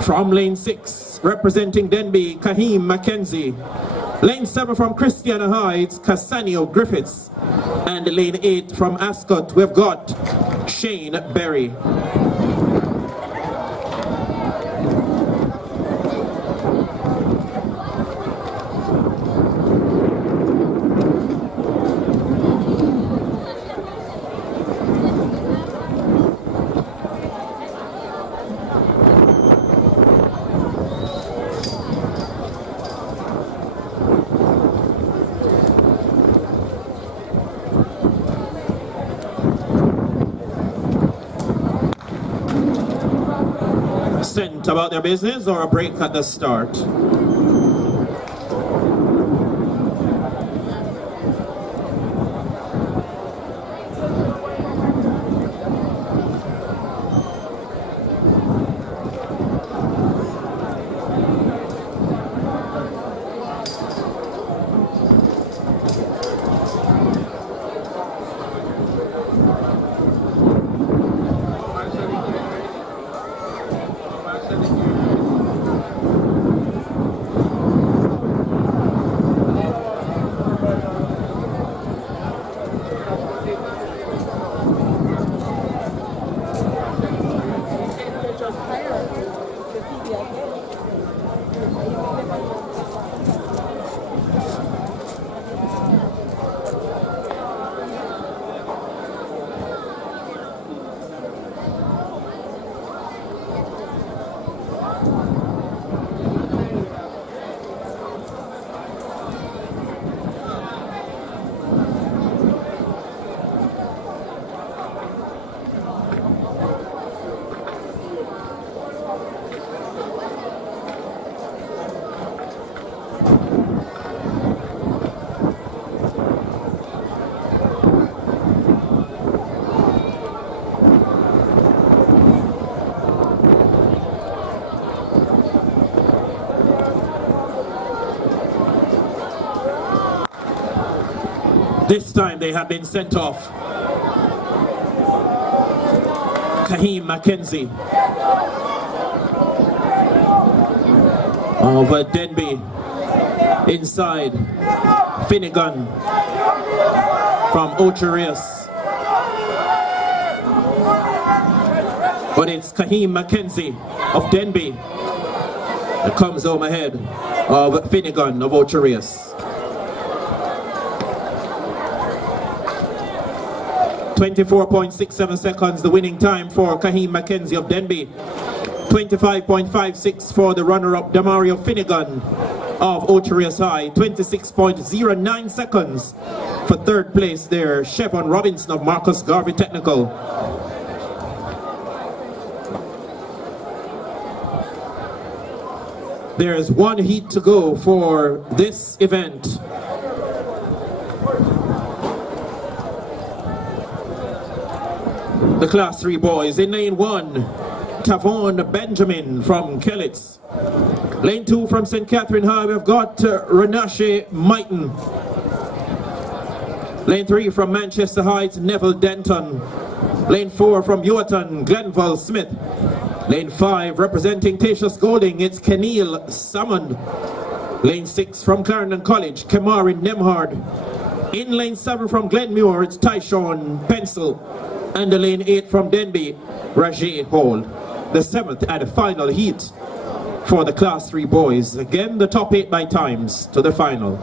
From lane 6, representing Denby, Kahim Mackenzie. Lane 7 from Christiana Heights, Cassanio Griffiths. And lane 8 from Ascot, we've got Shane Berry. Sent about their business or a break at the start? This time they have been sent off. Kahim Mackenzie over Denby. Inside, Finnegan from Ocherius. But it's Kahim Mackenzie of Denby that comes home ahead of Finnegan of Ocherius. 24.67 seconds, the winning time for Kahim Mackenzie of Denby. 25.56 for the runner-up Damario Finnegan of Ocherius High. 26.09 seconds for third place there, Chevron Robinson of Marcus Garvey Technical. There's one heat to go for this event. The Class 3 boys in lane 1, Tavon Benjamin from Kellitz. Lane 2 from St. Catherine High, we've got Renashe Mighton. Lane 3 from Manchester Heights, Neville Denton. Lane 4 from Ewerton, Glenville Smith. Lane 5 representing Tatius Golding, it's Keneal Salmond. Lane 6 from Clarendon College, Kamari Nemhard. In lane 7 from Glenmuir, it's Tyshawn Pencil. And the lane 8 from Denby, Rajay Hall. The 7th and final heat for the Class 3 boys. Again, the top 8 by times to the final.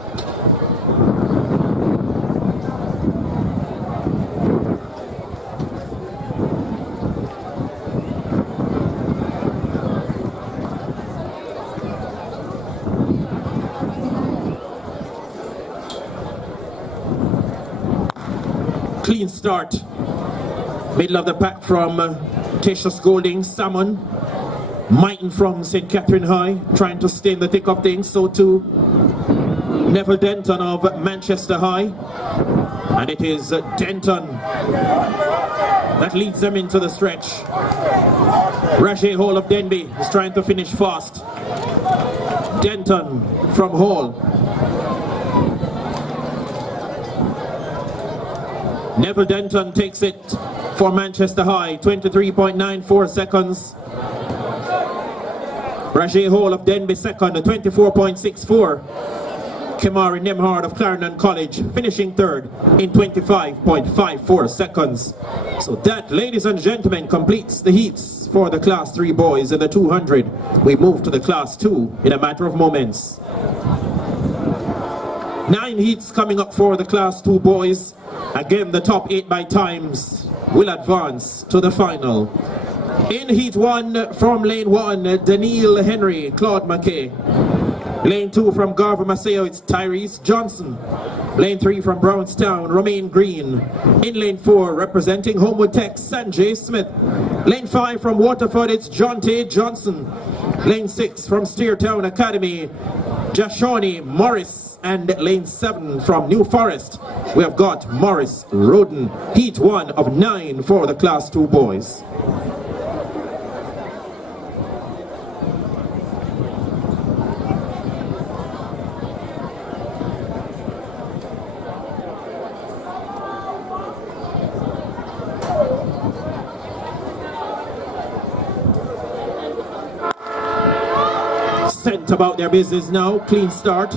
Clean start. Middle of the pack from Tatius Golding, Salmon. Mighton from St. Catherine High, trying to stay in the thick of things. So too Neville Denton of Manchester High. And it is Denton that leads them into the stretch. Rajay Hall of Denby is trying to finish fast. Denton from Hall. Neville Denton takes it for Manchester High, 23.94 seconds. Rajay Hall of Denby second, 24.64. Kamari Nemhard of Clarendon College finishing third in 25.54 seconds. So that, ladies and gentlemen, completes the heats for the Class 3 boys in the 200. We move to the Class 2 in a matter of moments. 9 heats coming up for the Class 2 boys. Again, the top 8 by times will advance to the final. In Heat 1 from Lane 1, Daniel Henry, Claude McKay. Lane 2 from Garver Maceo, it's Tyrese Johnson. Lane 3 from Brownstown, Romaine Green. In Lane 4, representing Homewood Tech, Sanjay Smith. Lane 5 from Waterford, it's Jonte Johnson. Lane 6 from Steertown Academy, Jashoni Morris. And lane 7 from New Forest, we have got Morris Roden. Heat 1 of 9 for the Class 2 boys. Sent about their business now, clean start.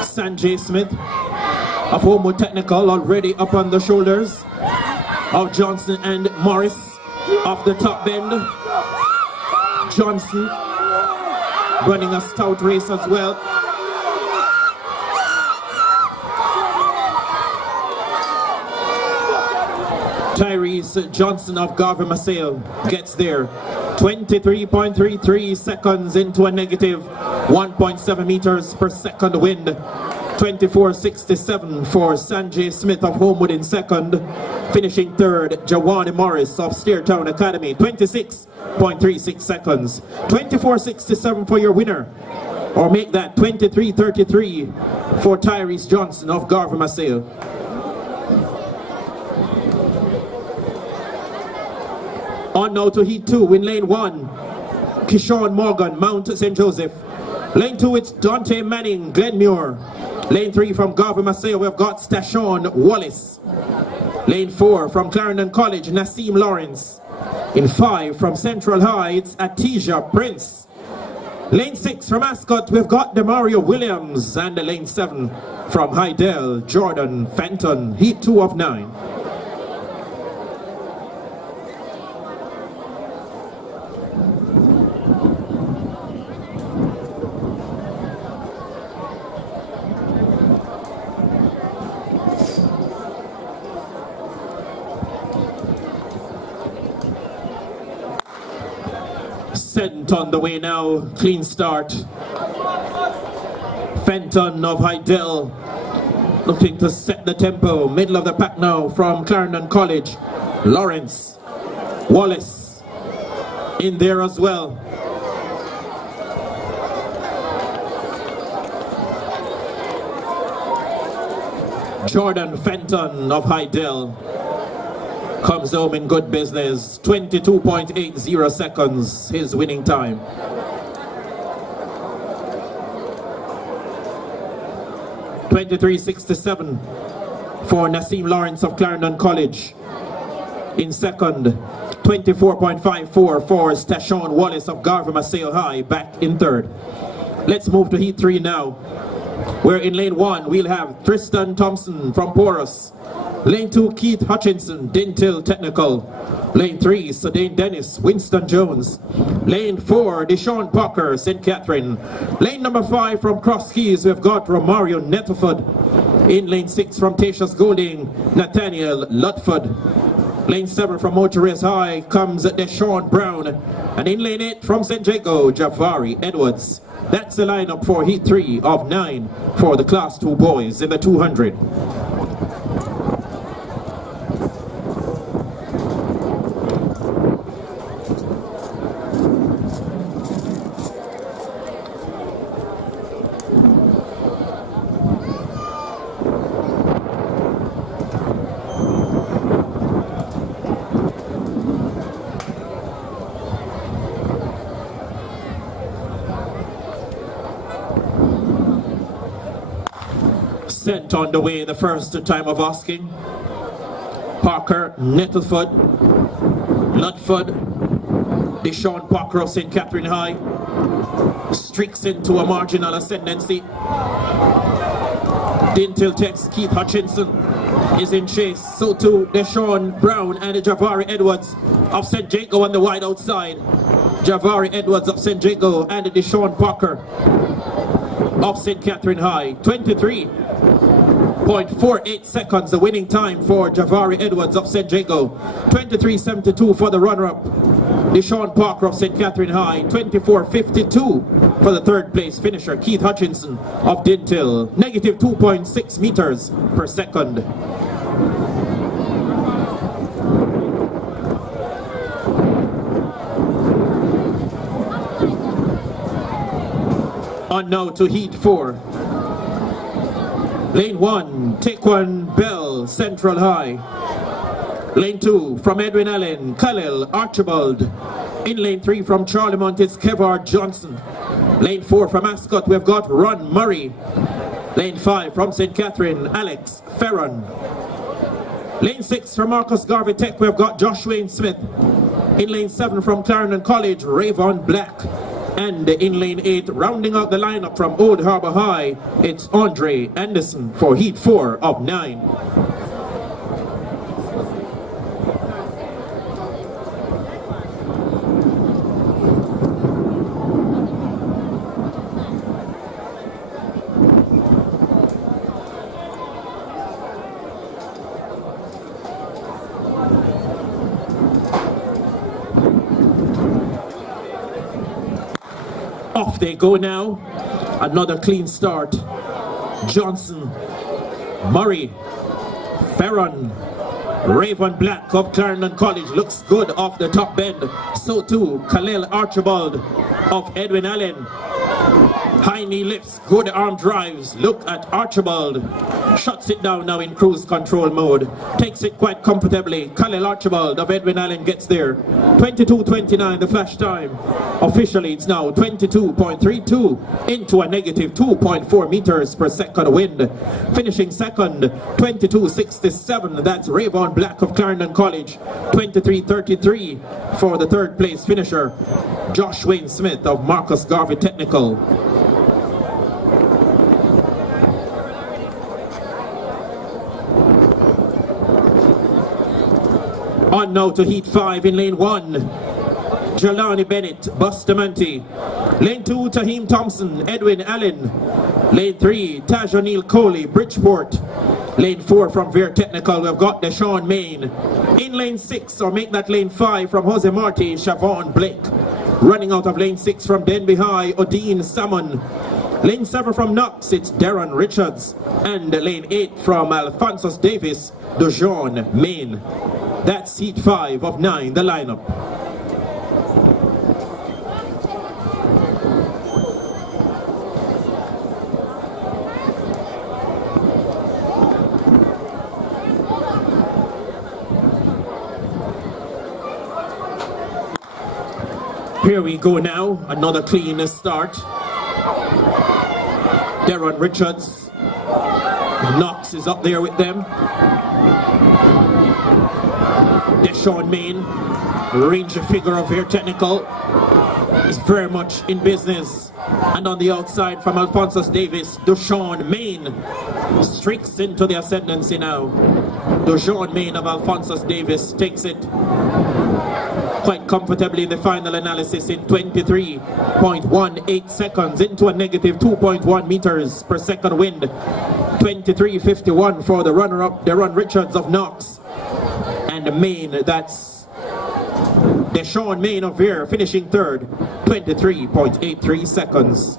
Sanjay Smith of Homewood Technical already up on the shoulders of Johnson and Morris off the top bend. Johnson running a stout race as well. Tyrese Johnson of Garver Maceo gets there. 23.33 seconds into a negative 1.7 meters per second wind. 24.67 for Sanjay Smith of Homewood in second. Finishing third, Jawani Morris of Steertown Academy. 26.36 seconds. 24.67 for your winner. Or make that 23.33 for Tyrese Johnson of Garver Maceo. On now to Heat 2 in lane 1. Kishon Morgan, Mount St. Joseph. Lane 2, it's Dante Manning, Glenmuir. Lane 3 from Garvey Maceo, we've got Stashon Wallace. Lane 4 from Clarendon College, Nassim Lawrence. In 5 from Central High, it's Atija Prince. Lane 6 from Ascot, we've got Demario Williams. And the lane 7 from Hydel, Jordan Fenton, heat 2 of 9. Sent on the way now, clean start. Fenton of Hydel looking to set the tempo. Middle of the pack now from Clarendon College. Lawrence, Wallace in there as well. Jordan Fenton of Hydel comes home in good business. 22.80 seconds, his winning time. .23.67 for Nassim Lawrence of Clarendon College. In second, 24.54 for Stashon Wallace of Garvey Maceo High, back in third. Let's move to heat 3 now. Where in lane 1 we'll have Tristan Thompson from Porus. Lane 2, Keith Hutchinson, Dintil Technical. Lane 3, Sedaine Dennis, Winston Jones. Lane 4, Deshaun Parker, St. Catherine. Lane number 5 from Cross Keys, we've got Romario Nettleford. In lane 6 from Tatius Golding, Nathaniel Ludford. Lane 7 from Motorist High comes Deshaun Brown. And in lane 8 from St. Jago, Javari Edwards. That's the lineup for heat 3 of 9 for the Class 2 boys in the 200. Sent on the way the first time of asking. Parker, Nettleford, Ludford, Deshaun Parker of St. Catherine High streaks into a marginal ascendancy. Dintil Tech's Keith Hutchinson is in chase. So too Deshaun Brown and Javari Edwards of St. Jago on the wide outside. Javari Edwards of St. Jago and Deshaun Parker of St. Catherine High. 23.48 seconds, the winning time for Javari Edwards of St. Jago. 23.72 for the runner-up, Deshaun Parker of St. Catherine High. 24.52 for the third place finisher, Keith Hutchinson of Dintil. Negative 2.6 meters per second. On now to heat 4. Lane 1, Taekwon Bell, Central High. Lane 2, from Edwin Allen, Khalil Archibald. In lane 3, from Charlemont, it's Kevard Johnson. Lane 4, from Ascot, we've got Ron Murray. Lane 5, from St. Catherine, Alex Ferron. Lane 6, from Marcus Garvey Tech, we've got Josh Wayne Smith. In lane 7, from Clarendon College, Rayvon Black. And in lane 8, rounding out the lineup from Old Harbour High, it's Andre Anderson for heat 4 of 9. Off they go now. Another clean start. Johnson, Murray, Ferron, Raven Black of Clarendon College looks good off the top bend. So too Khalil Archibald of Edwin Allen. High knee lifts, good arm drives. Look at Archibald. Shuts it down now in cruise control mode. Takes it quite comfortably. Khalil Archibald of Edwin Allen gets there. 22:29 the flash time. Officially it's now 22.32 into a negative 2.4 meters per second wind. Finishing second 22.67. That's Rayvon Black of Clarendon College. 23.33 for the third place finisher. Josh Wayne Smith of Marcus Garvey Technical. On now to heat 5 in lane 1. Jelani Bennett, Bustamante. Lane 2, Taheem Thompson, Edwin Allen. Lane 3, Taj O'Neill Coley, Bridgeport. Lane 4 from Veer Technical, we've got Deshaun Main. In lane 6, or make that lane 5 from Jose Marti, Siobhan Blake. Running out of lane 6 from Denby High, Odine Salmon. Lane 7 from Knox, it's Darren Richards. And lane 8 from Alphonsus Davis, Dujon Main. That's heat 5 of 9, the lineup. Here we go now, another clean start. Darren Richards, Knox is up there with them. Deshaun Main, ranger figure of Veer Technical, is very much in business. And on the outside from Alphonsus Davis, Deshaun Main streaks into the ascendancy now. Deshaun Main of Alphonsus Davis takes it quite comfortably in the final analysis in 23.18 seconds into a negative 2.1 meters per second wind. 23.51 for the runner-up, Darren Richards of Knox. And the Main, that's Deshaun Main of Veer, finishing third, 23.83 seconds.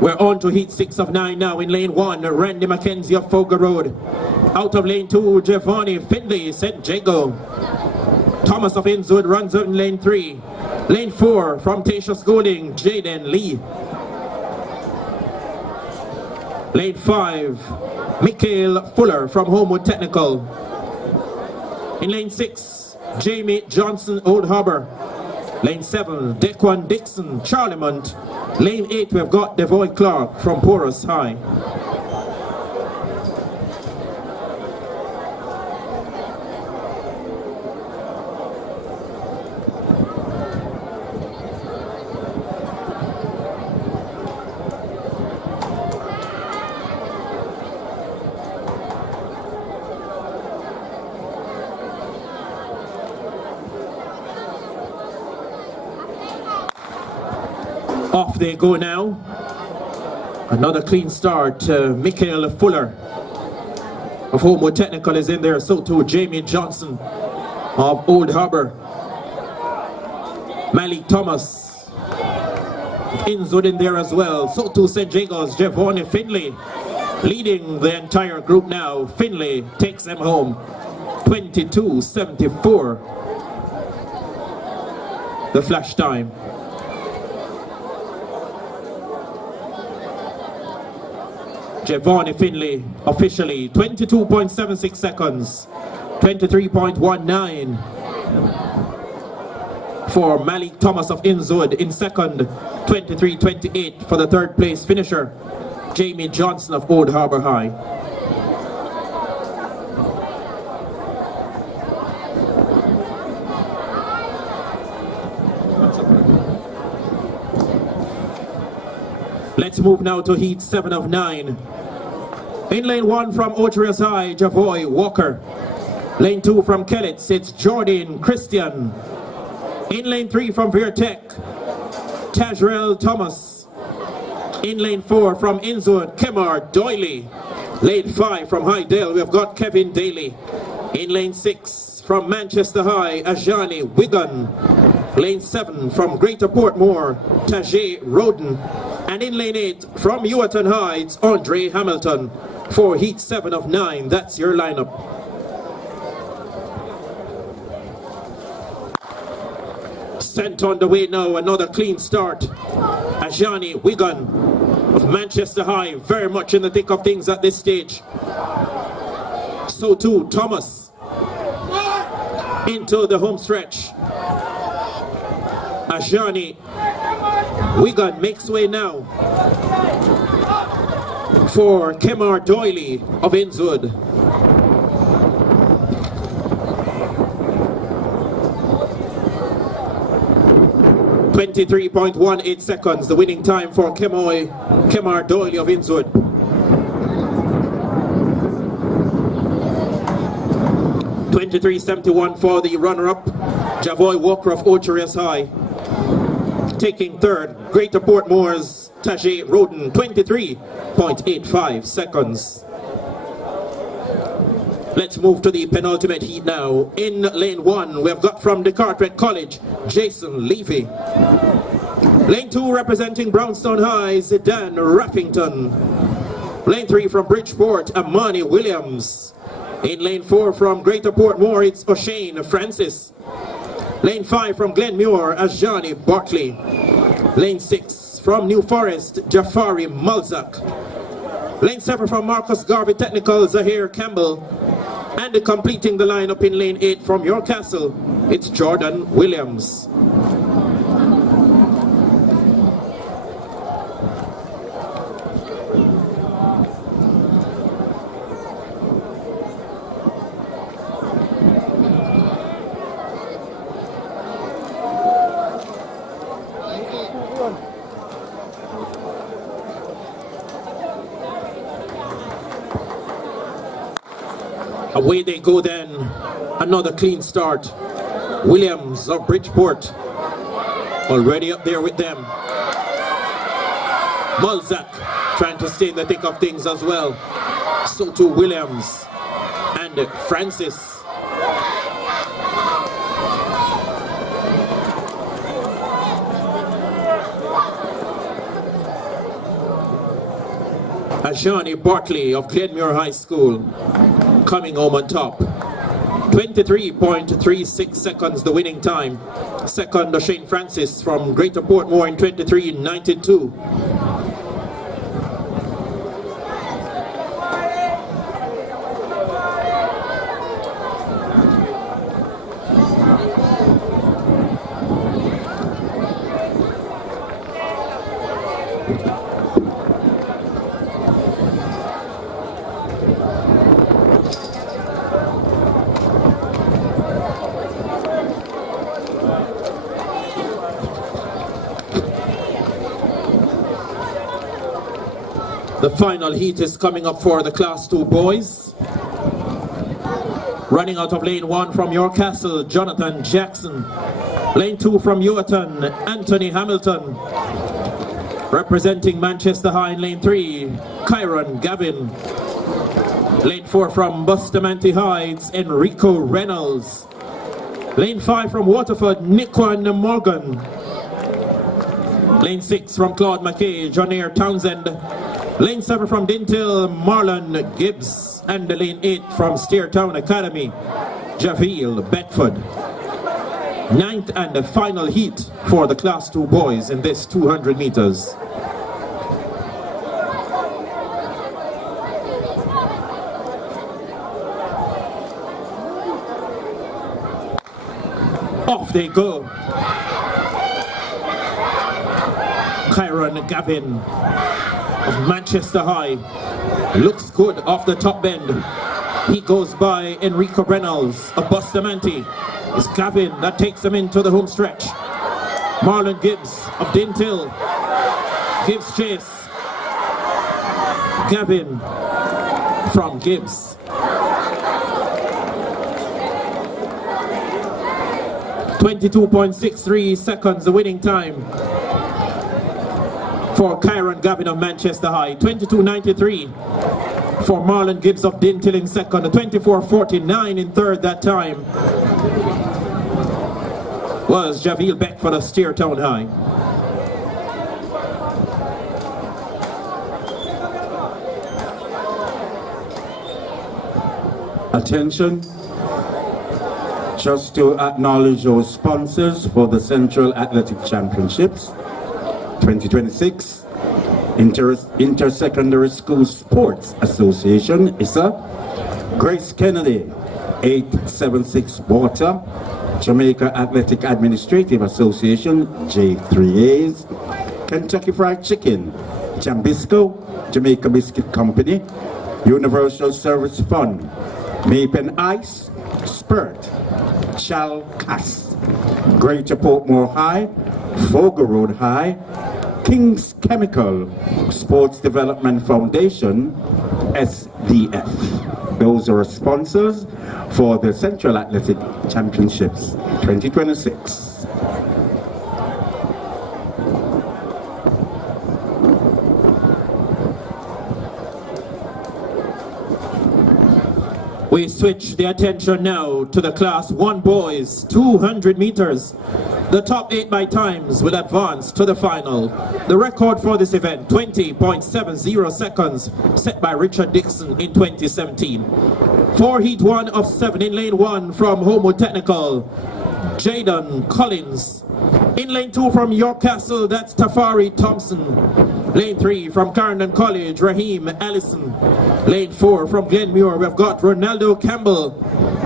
We're on to heat 6 of 9 now in lane 1, Randy McKenzie of Fogar Road. Out of lane 2, Giovanni Findlay, St. Jago. Thomas of Innswood runs out in lane 3. Lane 4 from Tasha Schooling, Jaden Lee. Lane 5, Mikhail Fuller from Homewood Technical. In lane 6, Jamie Johnson, Old Harbour. Lane 7, Dequan Dixon, Charlemont. Lane 8, we've got Devoy Clark from Porus High. Off they go now. Another clean start. Mikhail Fuller of Homewood Technical is in there. So too Jamie Johnson of Old Harbour. Malik Thomas of Innswood in there as well. So too St. Jago's Giovanni Findlay leading the entire group now. Findlay takes them home. 22.74 the flash time. Giovanni Findlay officially 22.76 seconds, 23.19 for Malik Thomas of Innswood in second, 23.28 for the third place finisher, Jamie Johnson of Old Harbour High. Let's move now to heat 7 of 9. In lane 1 from Otrius High, Javoy Walker. Lane 2 from Kellets, it's Jordan Christian. In lane 3 from Veer Tech, Tajrell Thomas. In lane 4 from Innswood, Kemar Doyley. Lane 5 from Highdale, we've got Kevin Daly. In lane 6 from Manchester High, Ajani Wigan. Lane 7 from Greater Portmore, Tajay Roden. And in lane 8 from Ewerton High, it's Andre Hamilton for heat 7 of 9. That's your lineup. Descent on the way now, another clean start. Ajani Wigan of Manchester High, very much in the thick of things at this stage. So too, Thomas into the home stretch. Ajani Wigan makes way now for Kemar Doyley of Innswood. 23.18 seconds, the winning time for Kemar Doyley of Innswood. 23.71 for the runner-up, Javoy Walker of Ocherius High. Taking third, Greater Portmore's Tajay Roden, 23.85 seconds. Let's move to the penultimate heat now. In lane 1, we have got from the Carteret College, Jason Levy. Lane 2, representing Brownstone High, Zidane Raffington. Lane 3 from Bridgeport, Amani Williams. In lane 4 from Greater Portmore, it's O'Shane Francis. Lane 5 from Glenmuir, Ajani Bartley. Lane 6 from New Forest, Jafari Mulzak. Lane 7 from Marcus Garvey Technical, Zahir Campbell. And completing the lineup in lane 8 from York Castle, it's Jordan Williams. Away they go then, another clean start. Williams of Bridgeport, already up there with them. Mulzak trying to stay in the thick of things as well. So too Williams and Francis. Ajani Bartley of Glenmuir High School coming home on top. 23.36 seconds, the winning time. Second, O'Shane Francis from Greater Portmore in 23.92. The final heat is coming up for the Class 2 boys. Running out of lane 1 from York Castle, Jonathan Jackson. Lane 2 from Ewerton, Anthony Hamilton. Representing Manchester High in lane 3, Kyron Gavin. Lane 4 from Bustamante Heights, Enrico Reynolds. Lane 5 from Waterford, Niquan Morgan. Lane 6 from Claude McKay, John Townsend. Lane 7 from Dintil, Marlon Gibbs. And the lane 8 from Steertown Academy, Javiel Bedford. Ninth and the final heat for the Class 2 boys in this 200 meters. Off they go. Kyron Gavin of Manchester High looks good off the top bend. He goes by Enrico Reynolds of Bustamante. It's Gavin that takes him into the home stretch. Marlon Gibbs of Dintil gives chase. Gavin from Gibbs. 22.63 seconds, the winning time for Kyron Gavin of Manchester High. 22.93 for Marlon Gibbs of Dintil in second. 24.49 in third that time was Javiel Beckford of Steertown High. Attention. Just to acknowledge our sponsors for the Central Athletic Championships 2026, Inter-Secondary School Sports Association, ISA, Grace Kennedy, 876 Water, Jamaica Athletic Administrative Association, J3As, Kentucky Fried Chicken, Jambisco, Jamaica Biscuit Company, Universal Service Fund, Mapen Ice, Spurt, Chalcas, Greater Portmore High, Fogo Road High, King's Chemical, Sports Development Foundation, SDF. Those are sponsors for the Central Athletic Championships 2026. We switch the attention now to the Class 1 boys, 200 meters. The top 8 by times will advance to the final. The record for this event, 20.70 seconds, set by Richard Dixon in 2017. For Heat 1 of 7 in Lane 1 from Homewood Technical, Jaden Collins. In Lane 2 from York Castle, that's Tafari Thompson. Lane 3 from Clarendon College, Raheem Allison. Lane 4 from Glenmuir, we've got Ronaldo Campbell.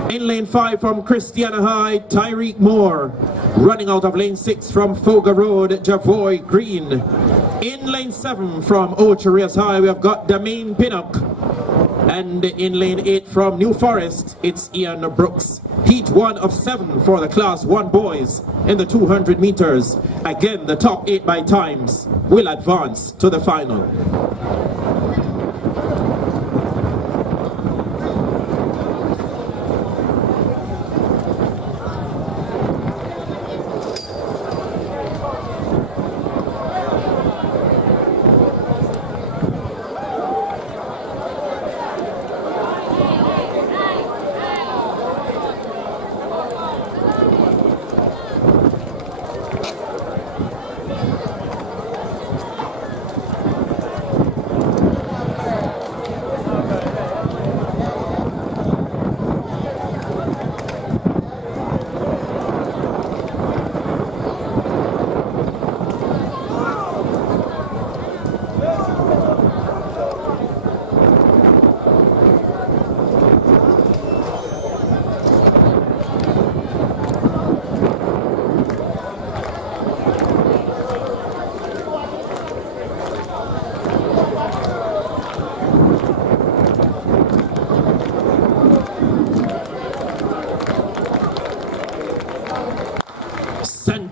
In Lane 5 from Christiana High, Tyreek Moore. Running out of Lane 6 from Foga Road, Javoy Green. In Lane 7 from Ocherias High, we have got Damien Pinnock. And in Lane 8 from New Forest, it's Ian Brooks. Heat 1 of 7 for the Class 1 boys in the 200 meters. Again, the top 8 by times will advance to the final.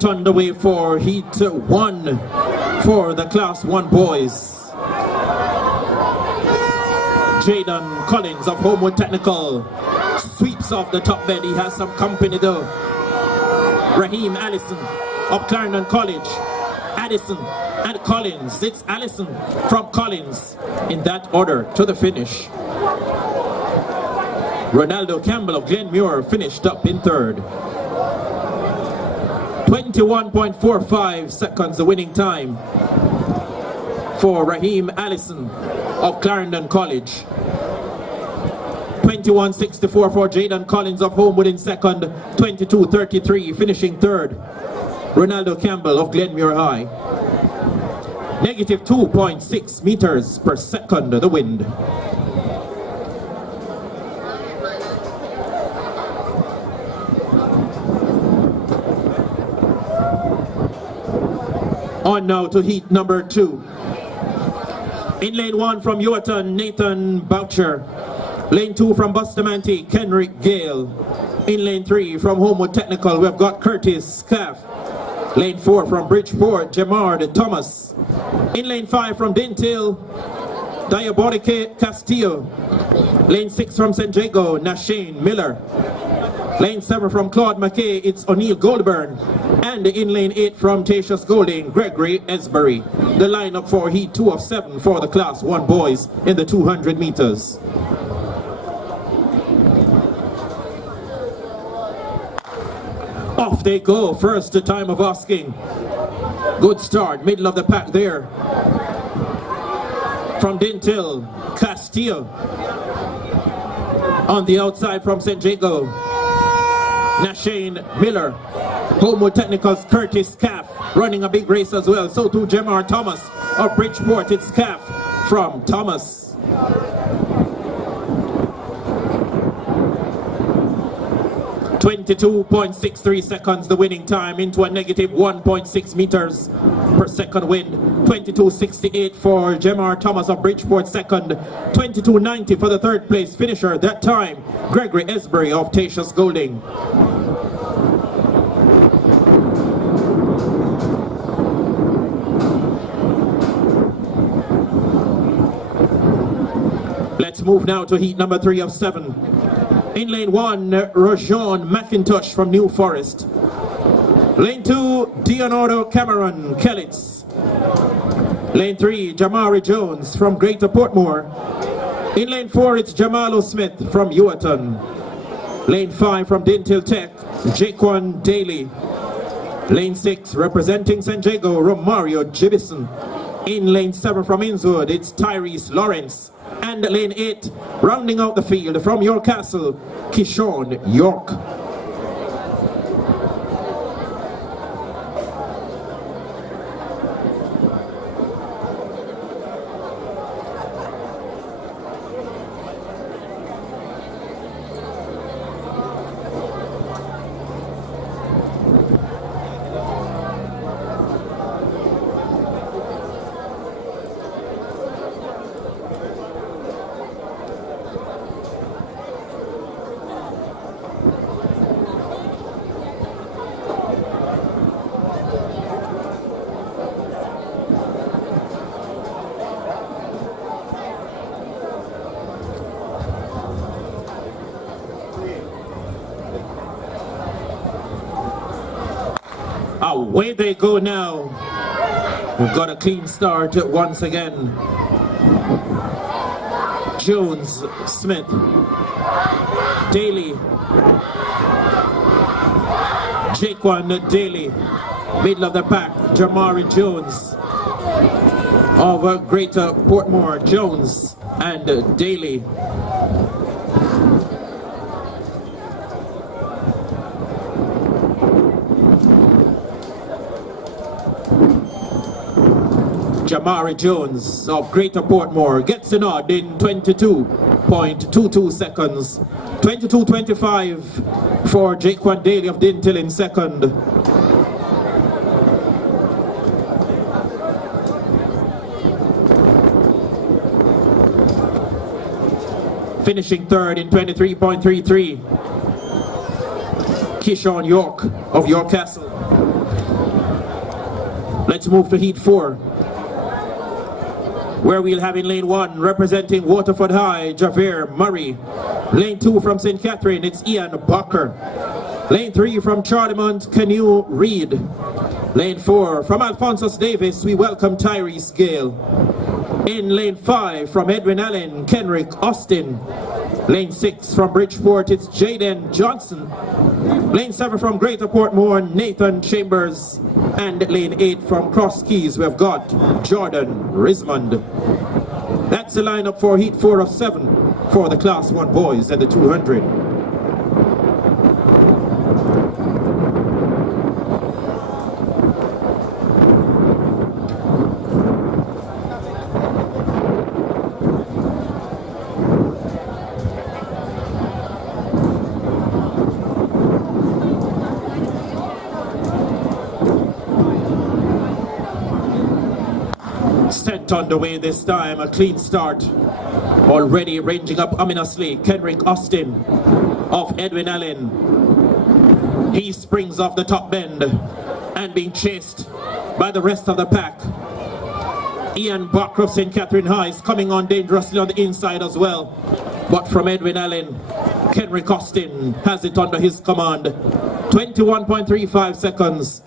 Underway for Heat 1 for the Class 1 boys. Jaden Collins of Homewood Technical sweeps off the top bed. He has some company though. Raheem Allison of Clarendon College. Addison and Collins. It's Allison from Collins in that order to the finish. Ronaldo Campbell of Glenmuir finished up in third. 21.45 seconds the winning time for Raheem Allison of Clarendon College. 21.64 for Jaden Collins of Homewood in second. 22.33 finishing third. Ronaldo Campbell of Glenmuir High. Negative 2.6 meters per second the wind. On now to heat number 2. In lane 1 from Ewerton, Nathan Boucher. Lane 2 from Bustamante, Kenrick Gale. In lane 3 from Homewood Technical, we've got Curtis Scaff. Lane 4 from Bridgeport, Jamard Thomas. In lane 5 from Dintil, Diabolique Castillo. Lane 6 from San Diego, Nashane Miller. Lane 7 from Claude McKay, it's O'Neill Goldburn. And in lane 8 from Tatius Golding, Gregory Esbury. The lineup for Heat 2 of 7 for the Class 1 boys in the 200 meters. Off they go, first the time of asking. Good start, middle of the pack there. From Dintil, Castillo. On the outside from San Diego. Nashane Miller. Homewood Technical's Curtis Caff running a big race as well. So too Jemar Thomas of Bridgeport. It's Caff from Thomas. .63 seconds the winning time into a negative 1.6 meters per second wind. 22.68 for Jemar Thomas of Bridgeport second. 22.90 for the third place finisher. That time Gregory Esbury of Tatius Golding. Let's move now to heat number 3 of 7. In lane 1, Rajon McIntosh from New Forest. Lane 2, Leonardo Cameron Kellitz. Lane 3, Jamari Jones from Greater Portmore. In lane 4, it's Jamalo Smith from Ewaton. Lane 5 from Dintil Tech, Jaquan Daly. Lane 6, representing San Diego, Romario Jibison. In lane 7 from Innswood, it's Tyrese Lawrence. And lane 8, rounding out the field from York Castle, Kishon York. Away they go now. We've got a clean start once again. Jones, Smith, Daly, Jaquan Daly, middle of the pack, Jamari Jones of Greater Portmore, Jones and Daly. Jamari Jones of Greater Portmore gets a nod in 22.22 seconds. 22.25 for Jaquan Daly of Dintil in second. Finishing third in 23.33, Kishon York of York Castle. Let's move to heat 4, where we'll have in lane 1, representing Waterford High, Javier Murray. Lane 2 from St. Catherine, it's Ian Barker. Lane 3 from Charlemont, Canoe Reed. Lane 4 from Alphonsus Davis, we welcome Tyrese Gale. In lane 5 from Edwin Allen, Kenrick Austin. Lane 6 from Bridgeport, it's Jaden Johnson. Lane 7 from Greater Portmore, Nathan Chambers. And lane 8 from Cross Keys, we've got Jordan Rismond. That's the lineup for heat 4 of 7 for the Class 1 boys at the 200. Set underway this time, a clean start. Already ranging up ominously, Kenrick Austin of Edwin Allen. He springs off the top bend and being chased by the rest of the pack. Ian Barker of St. Catherine High is coming on dangerously on the inside as well. But from Edwin Allen, Kenrick Austin has it under his command. 21.35 seconds.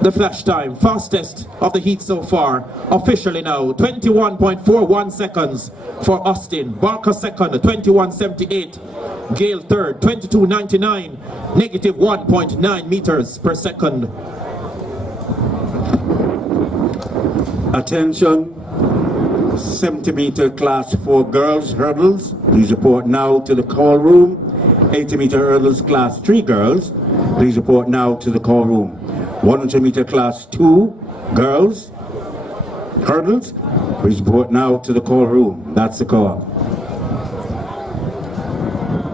The flash time, fastest of the heat so far. Officially now, 21.41 seconds for Austin. Barker second, 21.78. Gale third, 22.99. Negative 1.9 meters per second. Attention, 70-meter class 4 girls hurdles. Please report now to the call room. 80-meter hurdles class 3 girls, please report now to the call room. 100-meter class 2 girls, hurdles, please report now to the call room. That's the call.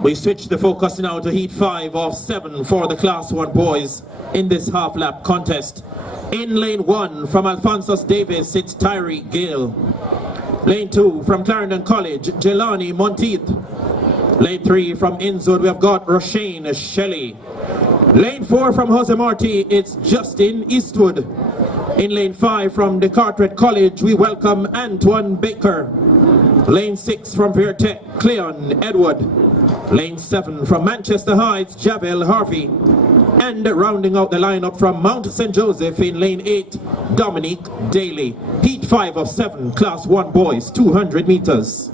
We switch the focus now to heat 5 of 7 for the class 1 boys in this half lap contest. In lane 1 from Alphonsus Davis, it's Tyree Gale. Lane 2 from Clarendon College, Jelani Monteith. Lane 3 from Innswood, we have got Roshane Shelley. Lane 4 from Jose Marti, it's Justin Eastwood. In lane 5 from the Carteret College, we welcome Antoine Baker. Lane 6 from Vertec, Cleon Edward. Lane 7 from Manchester Heights, Javel Harvey. And rounding out the lineup from Mount St. Joseph in lane 8, Dominique Daly. Heat 5 of 7, class 1 boys, 200 meters.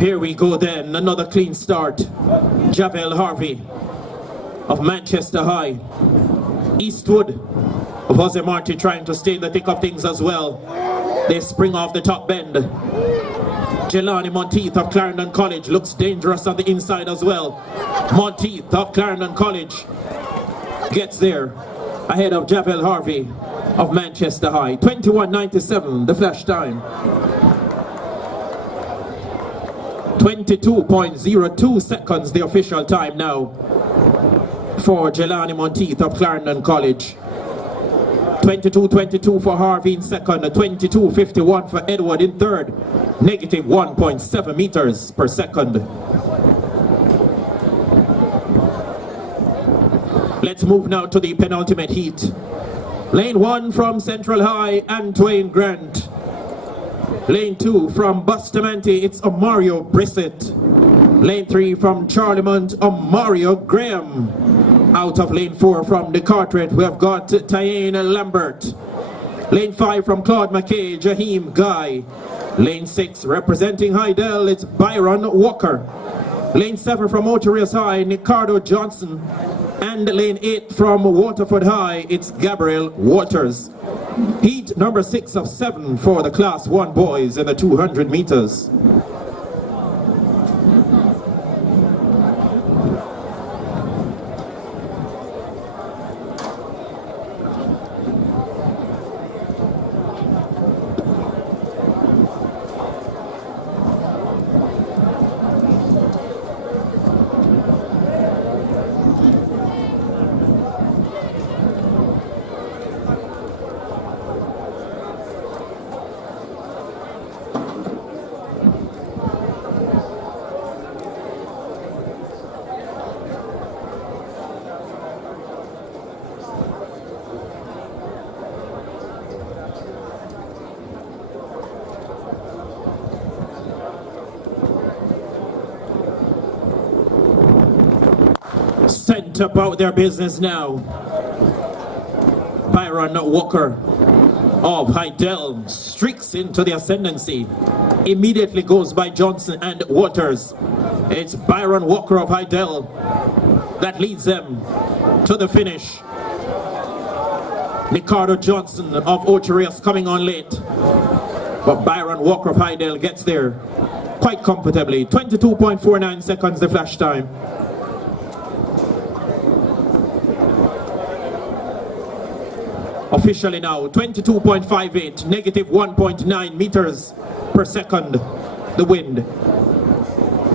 Here we go then, another clean start. Javel Harvey of Manchester High. Eastwood of Jose Marti trying to stay in the thick of things as well. They spring off the top bend. Jelani Monteith of Clarendon College looks dangerous on the inside as well. Monteith of Clarendon College gets there ahead of Javel Harvey of Manchester High. 21:97, the flash time. 22.02 seconds, the official time now for Jelani Monteith of Clarendon College. 22.22 for Harvey in second, 22.51 for Edward in third, negative 1.7 meters per second. Let's move now to the penultimate heat. Lane 1 from Central High, Antoine Grant. Lane 2 from Bustamante, it's Omario Brissett. Lane 3 from Charlemont, Omario Graham. Out of lane 4 from the Carteret, we have got Tyane Lambert. Lane 5 from Claude McKay, Jaheim Guy. Lane 6 representing Hydel, it's Byron Walker. Lane 7 from Oterias High, Ricardo Johnson. And lane 8 from Waterford High, it's Gabriel Waters. Heat number 6 of 7 for the class 1 boys in the 200 meters. Sent about their business now. Byron Walker of Hydel streaks into the ascendancy. Immediately goes by Johnson and Waters. It's Byron Walker of Hydel that leads them to the finish. Ricardo Johnson of Oterias coming on late. But Byron Walker of Hydel gets there quite comfortably. 22.49 seconds the flash time. Officially now, 22.58, negative 1.9 meters per second, the wind.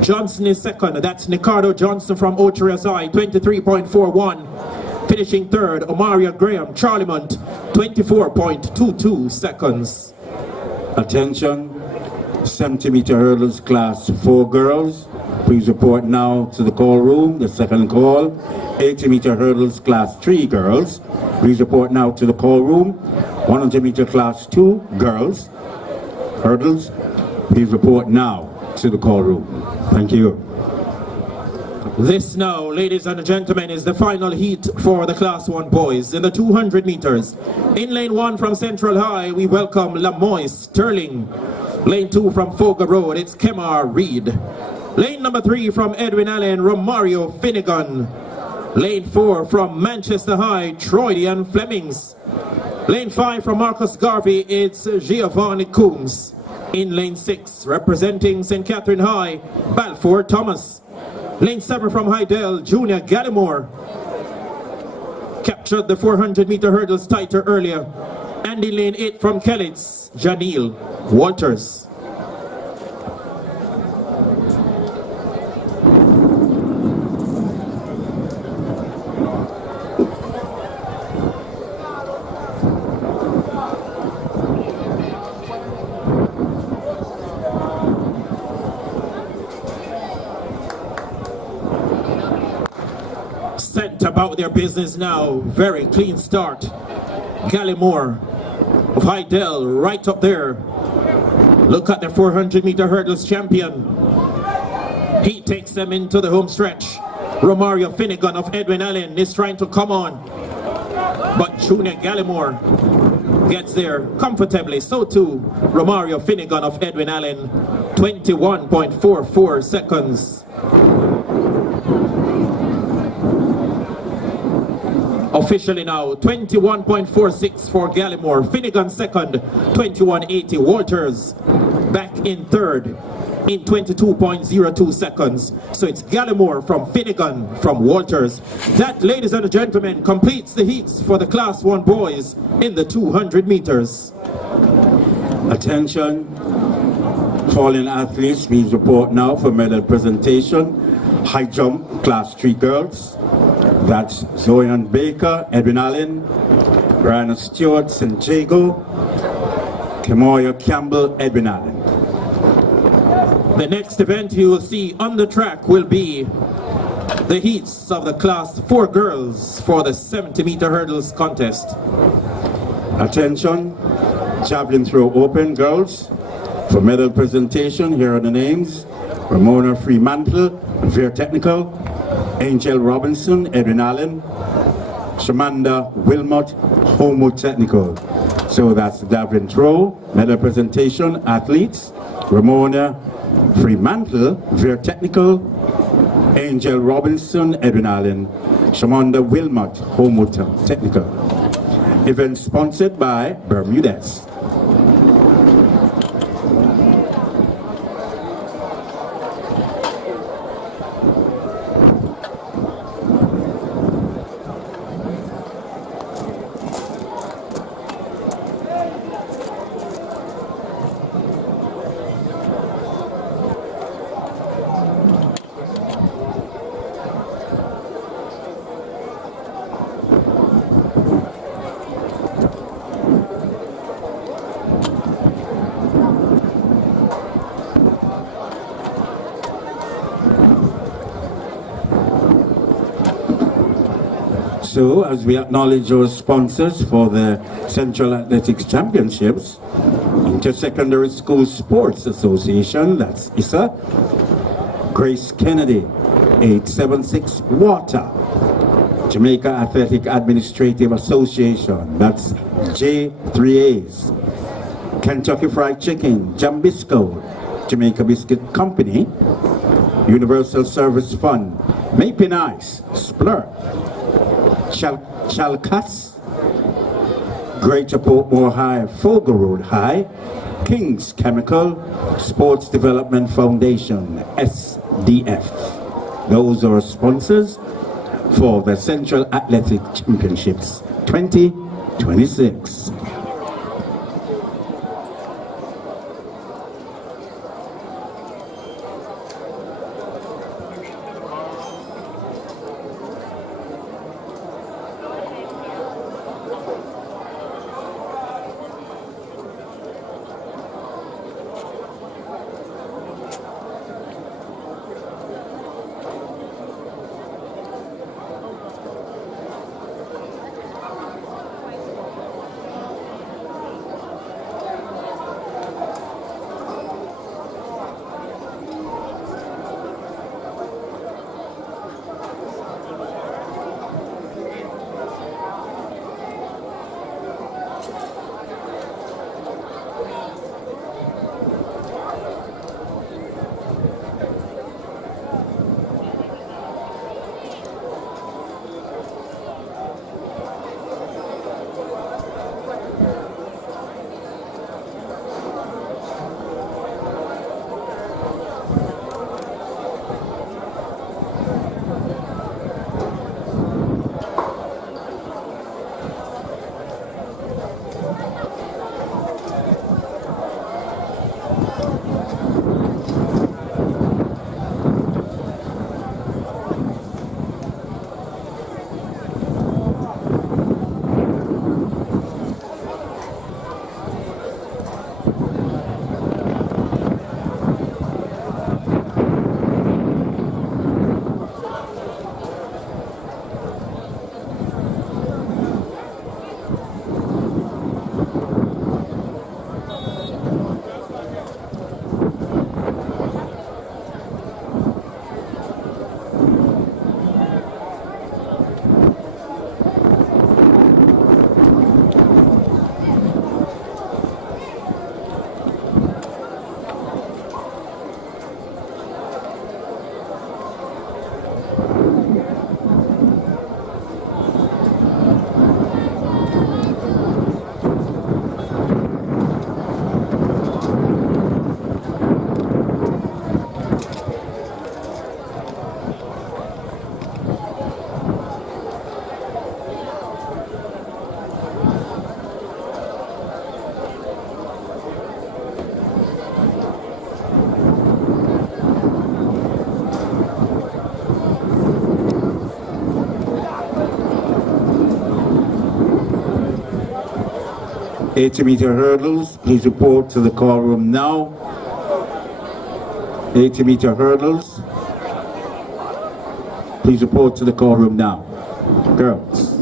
Johnson is second, that's Ricardo Johnson from Oterias High, 23.41. Finishing third, Omario Graham, Charlemont, 24.22 seconds. Attention, 70-meter hurdles class 4 girls. Please report now to the call room, the second call. 80-meter hurdles class 3 girls. Please report now to the call room. 100-meter class 2 girls. Hurdles. Please report now to the call room. Thank you. This now, ladies and gentlemen, is the final heat for the class 1 boys in the 200 meters. In lane 1 from Central High, we welcome Lamoy Sterling. Lane 2 from Foga Road, it's Kemar Reed. Lane number 3 from Edwin Allen, Romario Finnegan. Lane 4 from Manchester High, Troydian Flemings. Lane 5 from Marcus Garvey, it's Giovanni Coombs. In lane 6, representing St. Catherine High, Balfour Thomas. Lane 7 from Hydel, Junior Gallimore. Captured the 400-meter hurdles tighter earlier. And in lane 8 from Kellitz, Janil Walters. Set about their business now. Very clean start. Gallimore of Hydel right up there. Look at the 400-meter hurdles champion. He takes them into the home stretch. Romario Finnegan of Edwin Allen is trying to come on, but Junior Gallimore gets there comfortably. So too Romario Finnegan of Edwin Allen. 21.44 seconds. Officially now, 21.46 for Gallimore. Finnegan second, 21.80. Walters back in third in 22.02 seconds. So it's Gallimore from Finnegan from Walters. That, ladies and gentlemen, completes the heats for the Class 1 boys in the 200 meters. Attention, fallen athletes, please report now for medal presentation. High jump, Class 3 girls. That's Zoyan Baker, Edwin Allen, Brianna Stewart, St. Jago, Kemoya Campbell, Edwin Allen. The next event you will see on the track will be the heats of the Class 4 girls for the 70-meter hurdles contest. Attention, javelin throw open girls. For medal presentation, here are the names. Ramona Freemantle, Veer Technical. Angel Robinson, Edwin Allen. Shamanda Wilmot, Homewood Technical. So that's the javelin throw, medal presentation, athletes. Ramona Freemantle, Veer Technical. Angel Robinson, Edwin Allen. Shamanda Wilmot, Homewood Technical. Event sponsored by Bermudez. So, as we acknowledge our sponsors for the Central Athletics Championships, Intersecondary School Sports Association, that's ISA, Grace Kennedy, 876 Water, Jamaica Athletic Administrative Association, that's J3As, Kentucky Fried Chicken, Jambisco, Jamaica Biscuit Company, Universal Service Fund, Maple Ice, Splur, Chalcas, Greater Portmore High, Fogle Road High, King's Chemical, Sports Development Foundation, SDF. Those are sponsors for the Central Athletic Championships 2026. 80-meter hurdles, please report to the call room now. 80-meter hurdles, please report to the call room now. Girls.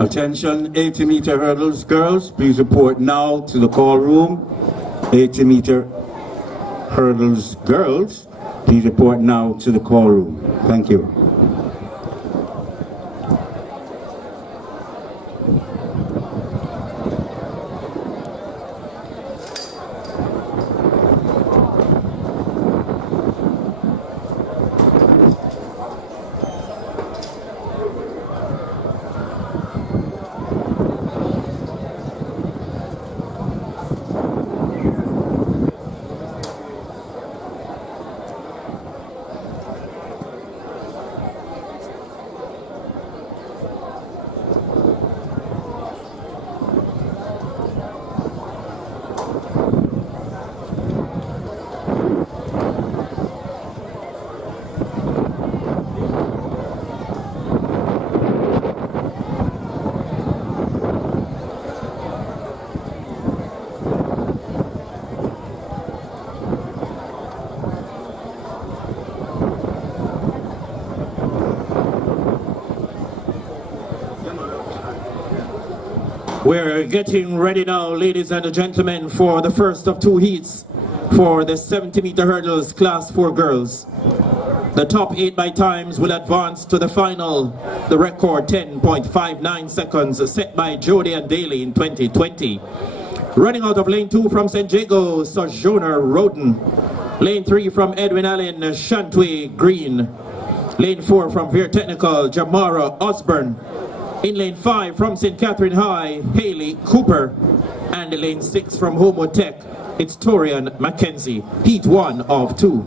Attention, 80-meter hurdles, girls, please report now to the call room. 80-meter hurdles, girls, please report now to the call room. Thank you. We're getting ready now, ladies and gentlemen, for the first of two heats for the 70-meter hurdles class 4 girls. The top 8 by times will advance to the final. The record 10.59 seconds set by Jody and Daly in 2020. Running out of lane 2 from St. Jago, Sojourner Roden. Lane 3 from Edwin Allen, Shantway Green. Lane 4 from Veer Technical, Jamara Osborne. In lane 5 from St. Catherine High, Haley Cooper. And lane 6 from Homo Tech, it's Torian Mackenzie. Heat 1 of 2.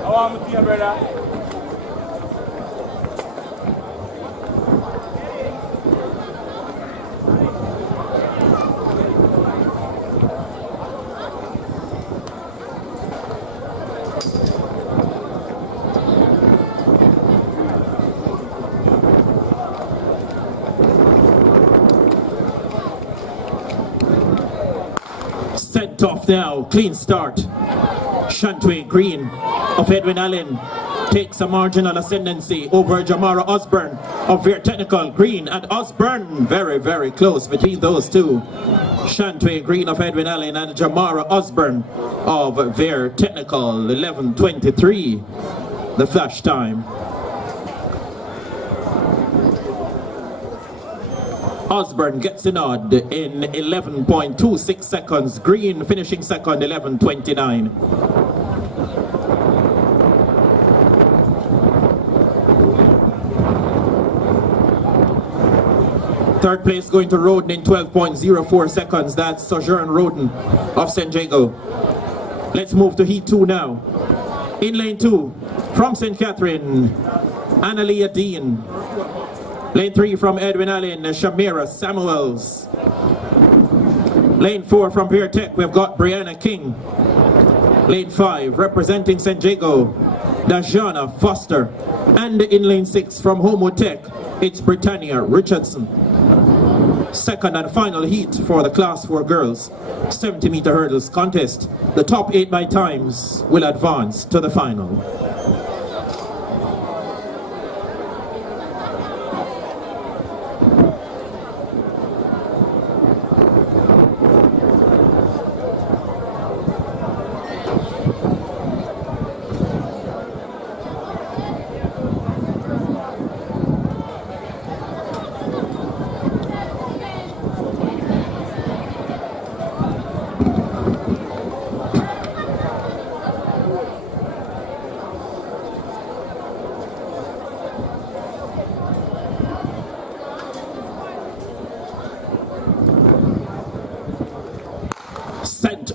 How are you, brother? Sent off now, clean start. Shantway Green of Edwin Allen takes a marginal ascendancy over Jamara Osborne of Veer Technical. Green and Osborne very, very close between those two. Shantway Green of Edwin Allen and Jamara Osborne of Veer Technical. 11:23 the flash time. Osborne gets a nod in 11.26 seconds. Green finishing second, 11:29. Third place going to Roden in 12.04 seconds. That's Sojourn Roden of St. Jago. Let's move to Heat 2 now. In lane 2 from St. Catherine, Analia Dean. Lane 3 from Edwin Allen, Shamira Samuels. Lane 4 from Veer Tech, we've got Brianna King. Lane 5 representing St. Jago, Dajana Foster. And in lane 6 from Homewood Tech, it's Britannia Richardson. Second and final heat for the Class 4 girls 70-meter hurdles contest. The top 8 by times will advance to the final.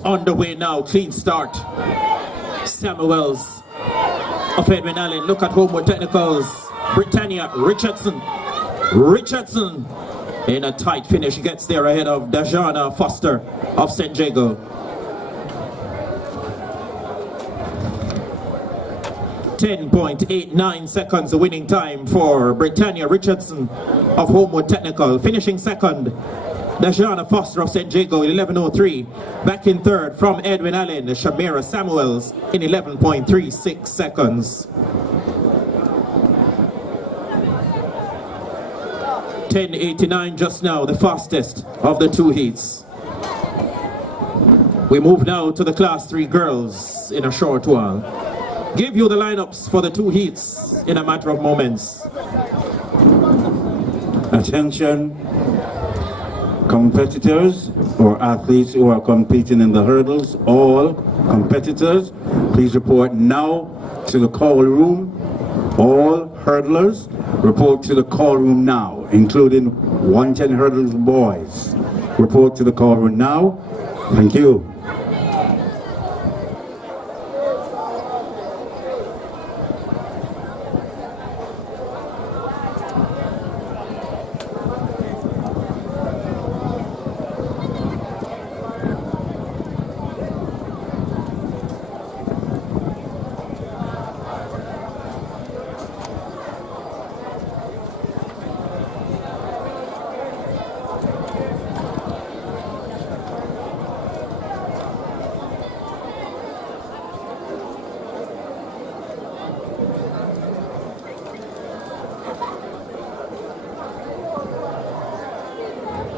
On the way now, clean start. Samuels of Edwin Allen. Look at Homewood Technicals. Britannia Richardson. Richardson in a tight finish gets there ahead of Dajana Foster of St. Jago. .89 seconds the winning time for Britannia Richardson of Homewood Technical. Finishing second, Dajana Foster of St. Jago in 11:03. Back in third from Edwin Allen, Shamira Samuels in 11.36 seconds. 10:89 just now, the fastest of the two heats. We move now to the Class 3 girls in a short while. Give you the lineups for the two heats in a matter of moments. Attention, competitors or athletes who are competing in the hurdles, all competitors, please report now to the call room. All hurdlers, report to the call room now, including 110 hurdles boys. Report to the call room now. Thank you.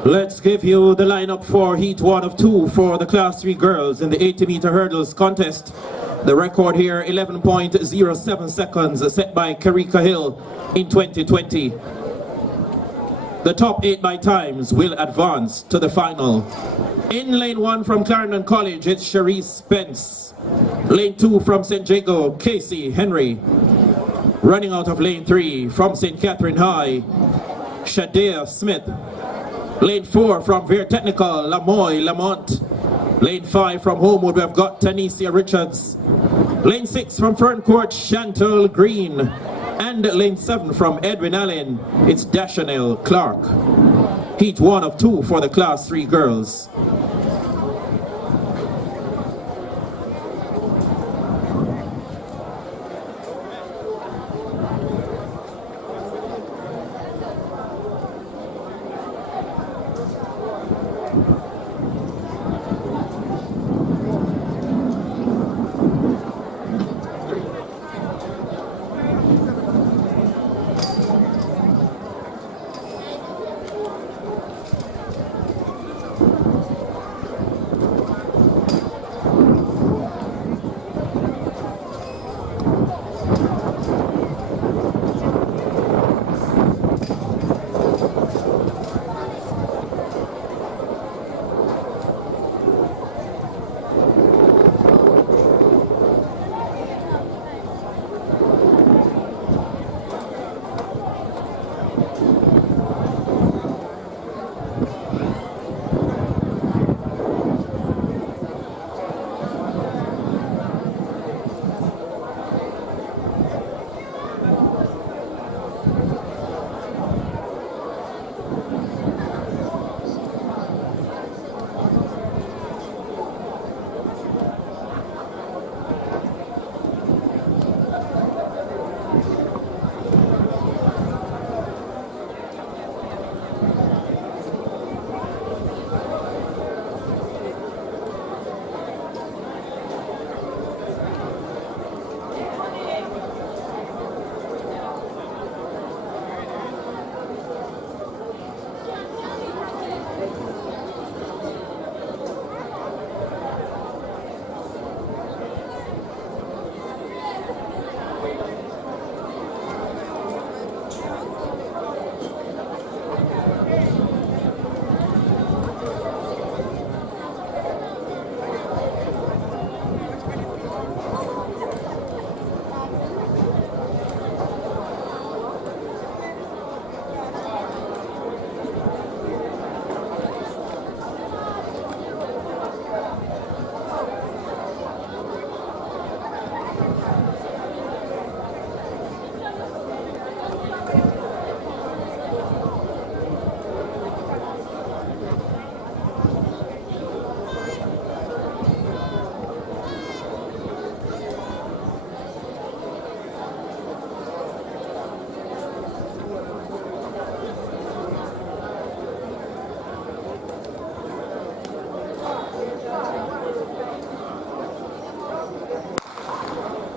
Let's give you the lineup for Heat 1 of 2 for the Class 3 girls in the 80-meter hurdles contest. The record here, 11.07 seconds, set by Karika Hill in 2020. The top 8 by times will advance to the final. In lane 1 from Clarendon College, it's Cherise Spence. Lane 2 from St. Jago, Casey Henry. Running out of lane 3 from St. Catherine High, Shadea Smith. Lane 4 from Veer Technical, Lamoy Lamont. Lane 5 from Homewood, we've got Tanisha Richards. Lane 6 from Ferncourt, Chantal Green. And lane 7 from Edwin Allen, it's Dashanelle Clark. Heat 1 of 2 for the Class 3 girls.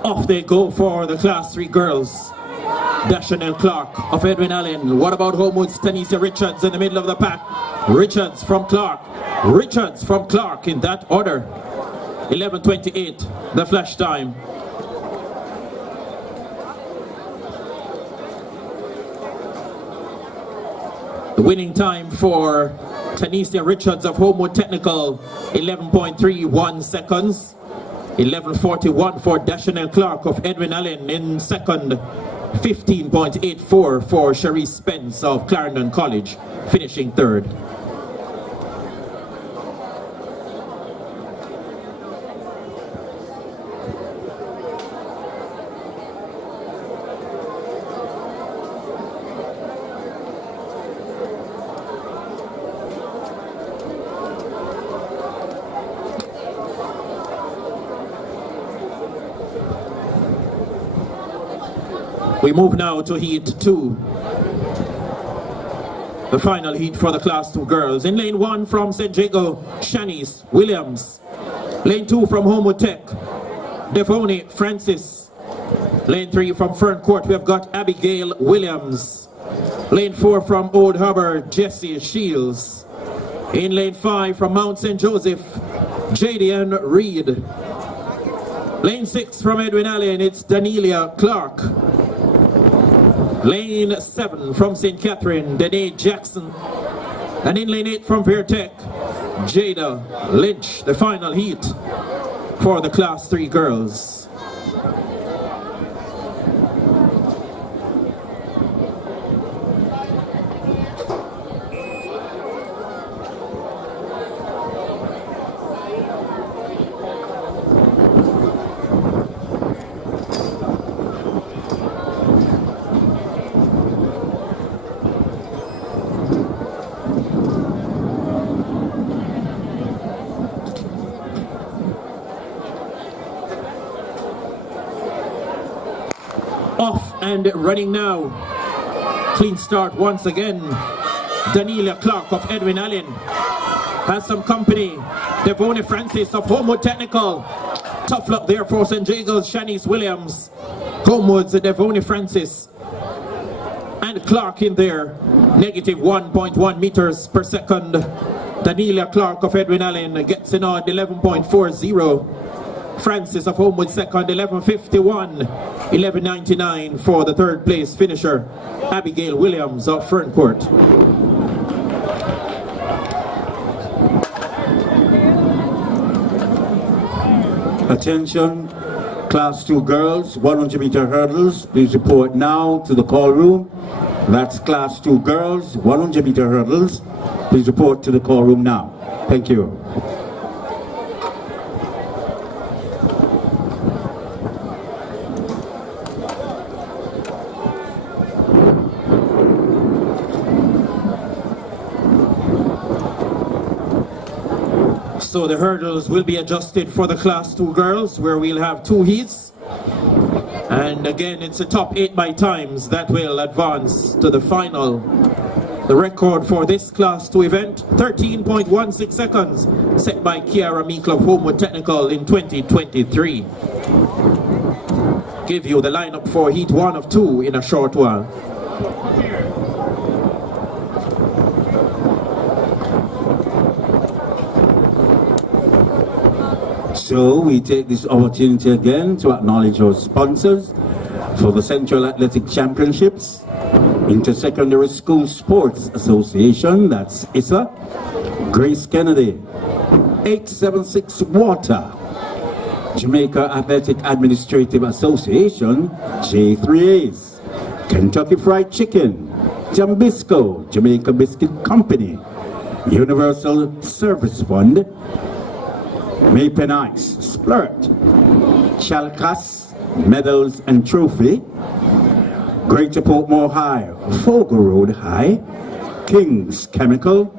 Off they go for the Class 3 girls. Dashanelle Clark of Edwin Allen. What about Homewood's Tanisha Richards in the middle of the pack? Richards from Clark. Richards from Clark in that order. 11:28, the flash time. The winning time for Tanisha Richards of Homewood Technical, 11.31 seconds. 11:41 for Dashanelle Clark of Edwin Allen in second. 15.84 for Cherise Spence of Clarendon College, finishing third. We move now to Heat 2. The final heat for the Class 2 girls. In lane 1 from St. Jago, Shanice Williams. Lane 2 from Homewood Tech, Devoni Francis. Lane 3 from Fern Court, we have got Abigail Williams. Lane 4 from Old Harbor, Jessie Shields. In lane 5 from Mount St. Joseph, Jadian Reed. Lane 6 from Edwin Allen, it's Danelia Clark. Lane 7 from St. Catherine, Danae Jackson. And in lane 8 from Vertec, Jada Lynch. The final heat for the Class 3 girls. Off and running now. Clean start once again. Danelia Clark of Edwin Allen has some company. Devoni Francis of Homewood Technical. Tough luck there for St. Jago's Shanice Williams. Homewood's Devoni Francis. And Clark in there. Negative 1.1 meters per second. Danelia Clark of Edwin Allen gets an odd 11.40. Francis of Homewood second, 11:51, 11:99 for the third place finisher, Abigail Williams of Ferncourt. Attention, Class 2 girls, 100 meter hurdles. Please report now to the call room. That's Class 2 girls, 100 meter hurdles. Please report to the call room now. Thank you. So the hurdles will be adjusted for the Class 2 girls, where we'll have 2 heats. And again, it's the top 8 by times that will advance to the final. The record for this Class 2 event, 13.16 seconds, set by Kiara Meekle of Homewood Technical in 2023. Give you the lineup for Heat 1 of 2 in a short while. So we take this opportunity again to acknowledge our sponsors for the Central Athletic Championships, Inter-Secondary School Sports Association, that's ISA, Grace Kennedy, 876 Water, Jamaica Athletic Administrative Association, J3As, Kentucky Fried Chicken, Jambisco, Jamaica Biscuit Company, Universal Service Fund, Maple Ice, Splurt, Chalcas, Medals and Trophy, Greater Portmore High, Fogo Road High, King's Chemical,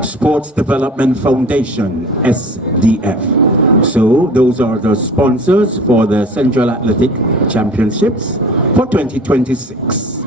Sports Development Foundation, SDF. So those are the sponsors for the Central Athletic Championships for 2026.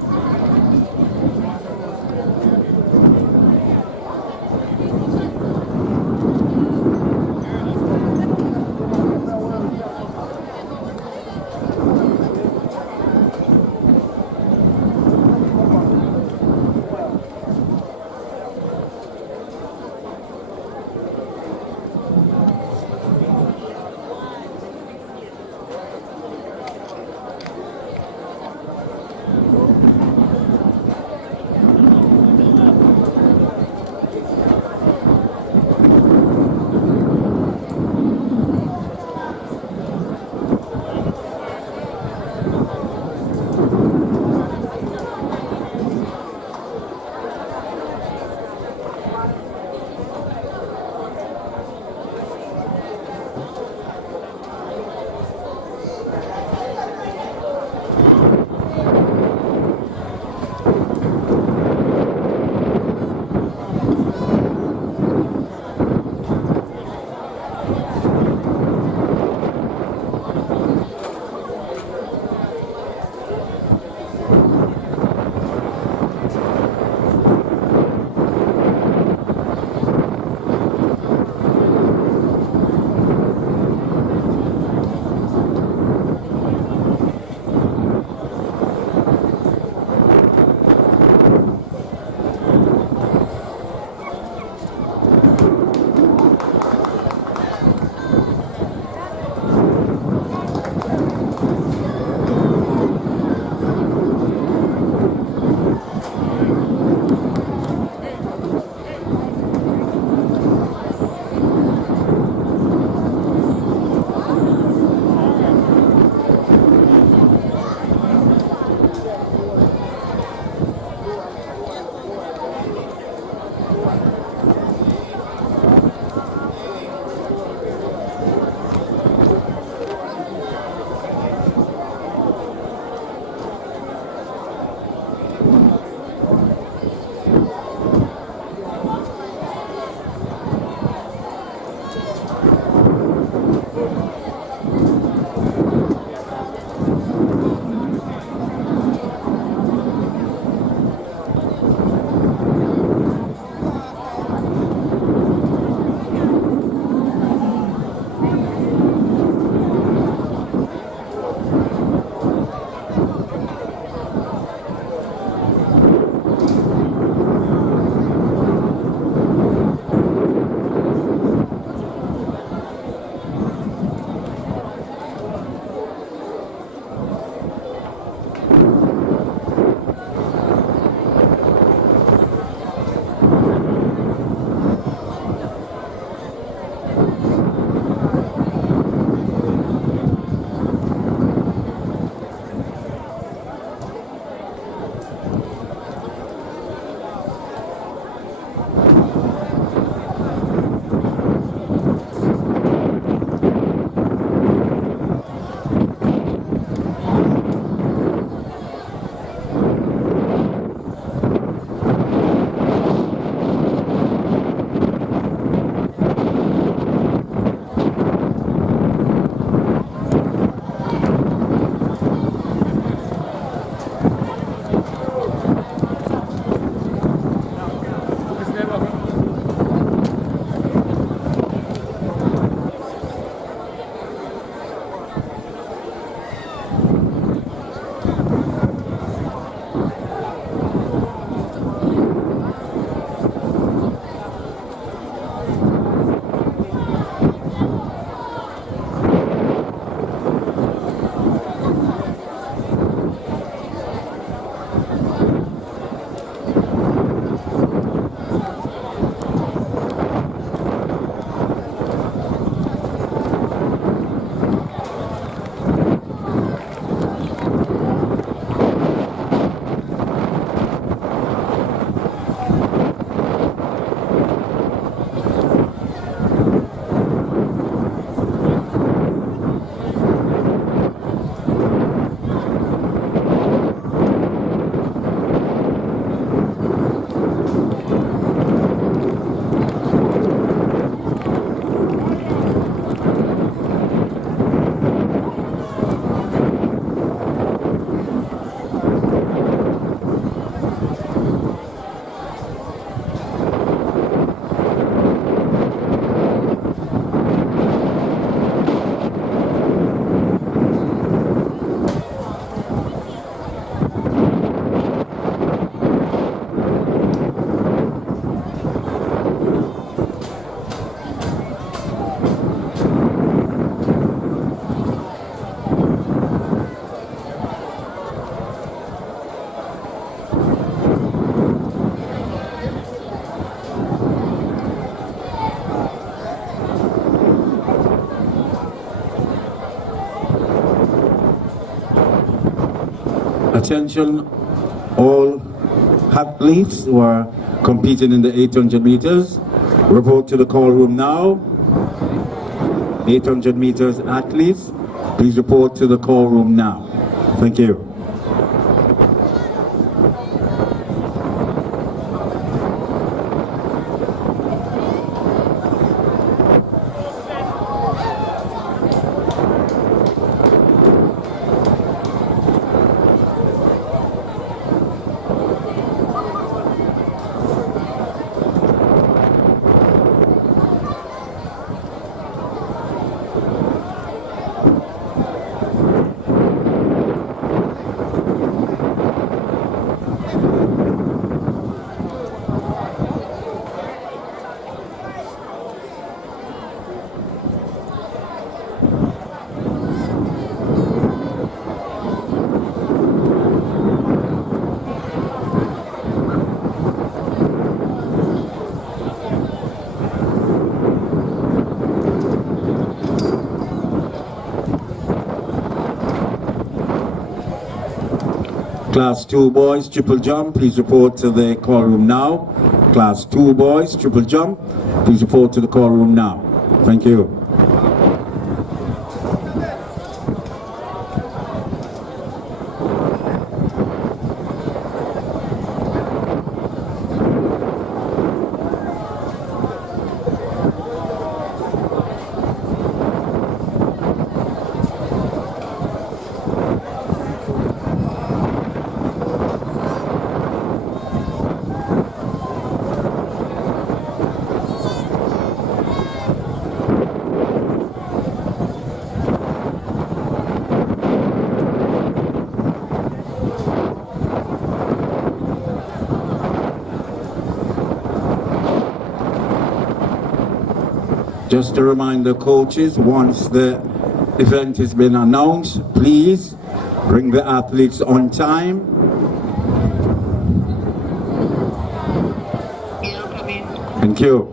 Attention, all athletes who are competing in the 800 meters. Report to the call room now. 800 meters athletes, please report to the call room now. Thank you. Class 2 boys, triple jump, please report to the call room now. Class 2 boys, triple jump, please report to the call room now. Thank you. Just to remind the coaches, once the event has been announced, please bring the athletes on time. Thank you.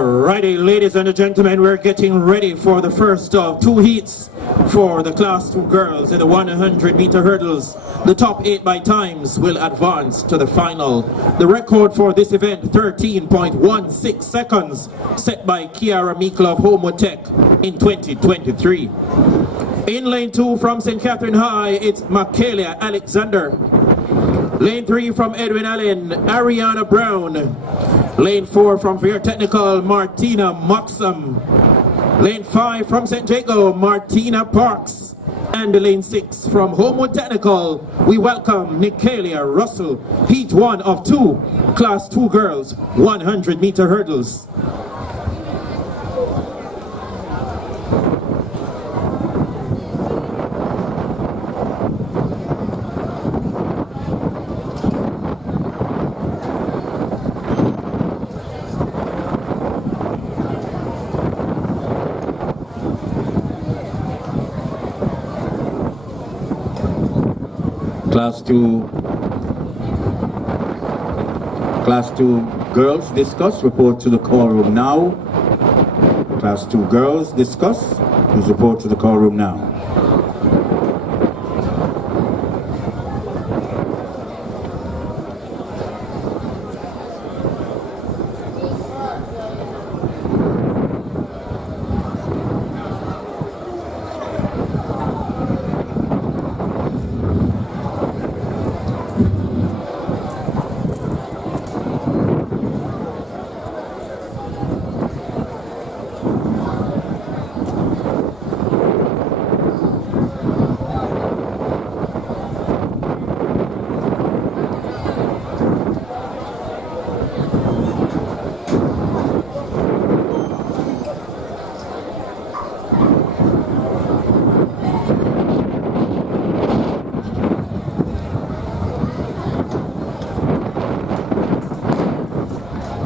Alrighty, ladies and gentlemen, we're getting ready for the first of two heats for the Class 2 girls in the 100-meter hurdles. The top 8 by times will advance to the final. The record for this event, 13.16 seconds, set by Kiara Mikla of Homewood Tech in 2023. In lane 2 from St. Catherine High, it's Michaela Alexander. Lane 3 from Edwin Allen, Ariana Brown. Lane 4 from Fair Technical, Martina Moxham. Lane 5 from St. Jago, Martina Parks. And lane 6 from Homewood Technical, we welcome Nicalia Russell, Heat 1 of 2, Class 2 girls, 100-meter hurdles. Class 2 girls discuss, report to the call room now. Class 2 girls discuss, please report to the call room now.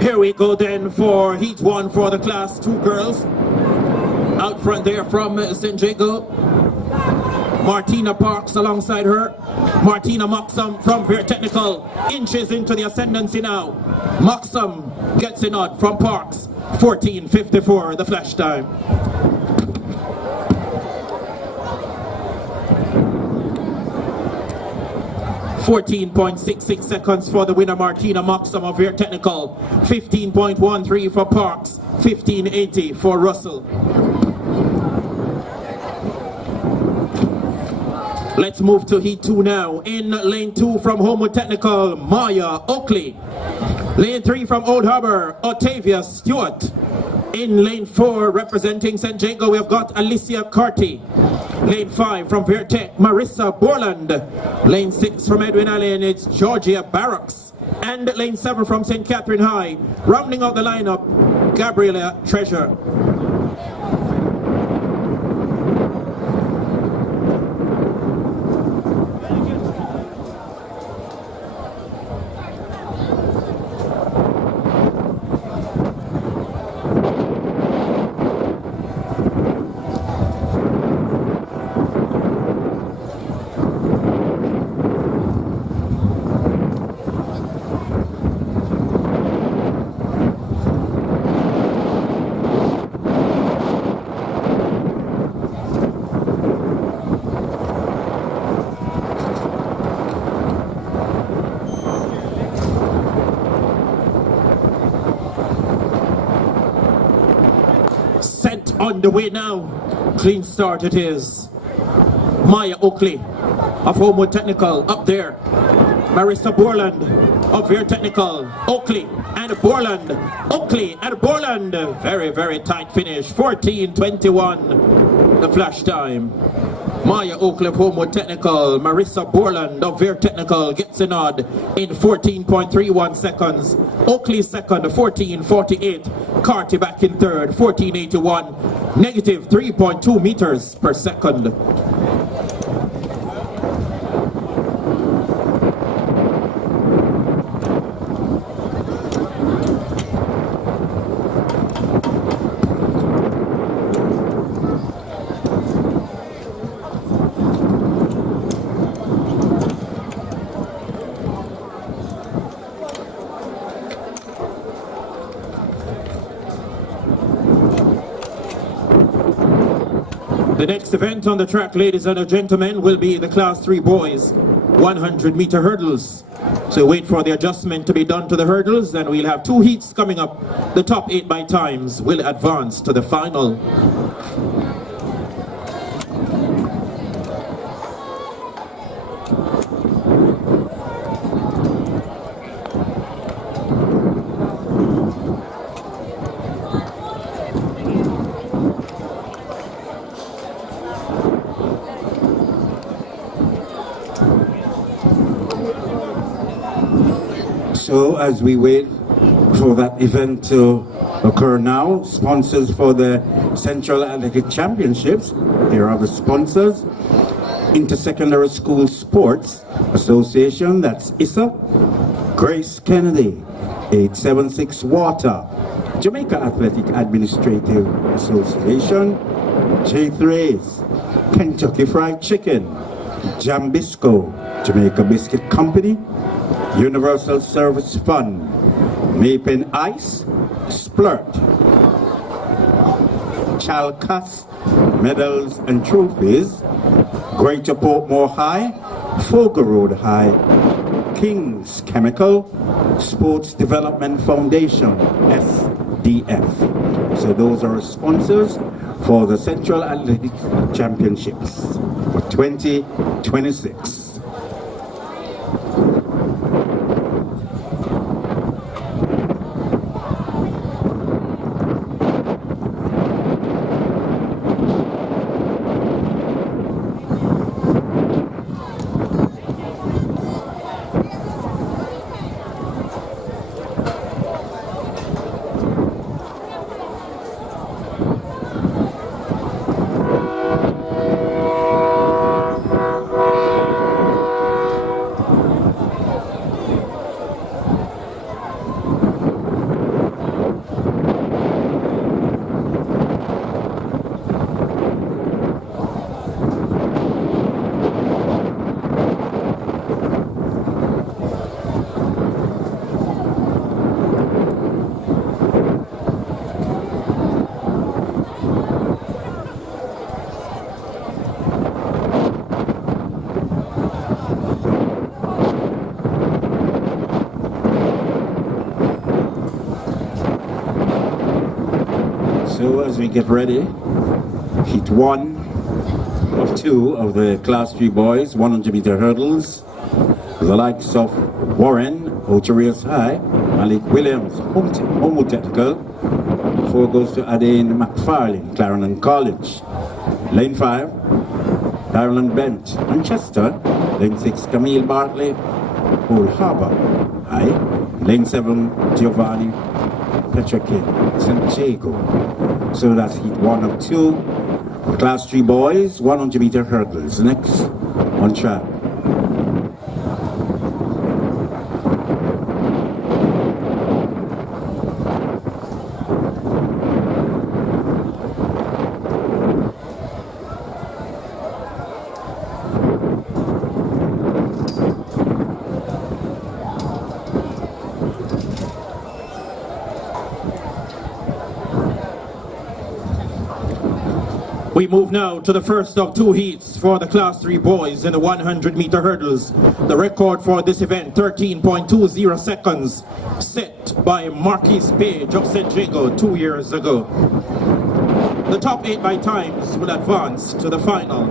Here we go then for Heat 1 for the Class 2 girls. Out front there from St. Jago, Martina Parks alongside her. Martina Moxham from Fair Technical, inches into the ascendancy now. Moxham gets a nod from Parks, 14:54 the flash time. .66 seconds for the winner, Martina Moxham of Fair Technical. 15.13 for Parks. 15.80 for Russell. Let's move to Heat 2 now. In lane 2 from Homewood Technical, Maya Oakley. Lane 3 from Old Harbour, Otavia Stewart. In lane 4, representing St. Jago, we've got Alicia Carty. Lane 5 from Fair Tech, Marissa Borland. Lane 6 from Edwin Allen, it's Georgia Barracks. And lane 7 from St. Catherine High, rounding out the lineup, Gabriela Treasure. On the way now, clean start it is. Maya Oakley of Homewood Technical up there. Marissa Borland of Fair Technical. Oakley and Borland. Oakley and Borland. Very, very tight finish. 14:21 the flash time. Maya Oakley of Homewood Technical, Marissa Borland of Fair Technical gets a nod in 14.31 seconds. Oakley second, 14:48. Carty back in third, 14:81. Negative 3.2 meters per second. The next event on the track, ladies and gentlemen, will be the Class 3 boys 100-meter hurdles. So wait for the adjustment to be done to the hurdles, and we'll have 2 heats coming up. The top 8 by times will advance to the final. So as we wait for that event to occur now, sponsors for the Central Athletic Championships, here are the sponsors. Intersecondary School Sports Association, that's ISA. Grace Kennedy, 876 Water. Jamaica Athletic Administrative Association, J3A's. Kentucky Fried Chicken. Jambisco, Jamaica Biscuit Company. Universal Service Fund, Mapen Ice, Splurt, Chalcas, Medals and Trophies, Greater Portmore High, Fogo Road High, King's Chemical, Sports Development Foundation, SDF. So those are sponsors for the Central Athletic Championships for 2026. So as we get ready, heat 1 of 2 of the Class 3 boys, 100-meter hurdles. The likes of Warren, Ocherias High, Malik Williams, Homo Technical. 4 goes to Adain McFarlane, Clarendon College. Lane 5, Ireland Bent, Manchester. Lane 6, Camille Bartley, Old Harbour High. Lane 7, Giovanni Petrakin, St. Jago. So that's heat 1 of 2. The Class 3 boys, 100-meter hurdles. Next on track. We move now to the first of 2 heats for the Class 3 boys in the 100-meter hurdles. The record for this event, 13.20 seconds, set by Marquis Page of St. Jago 2 years ago. The top 8 by times will advance to the final.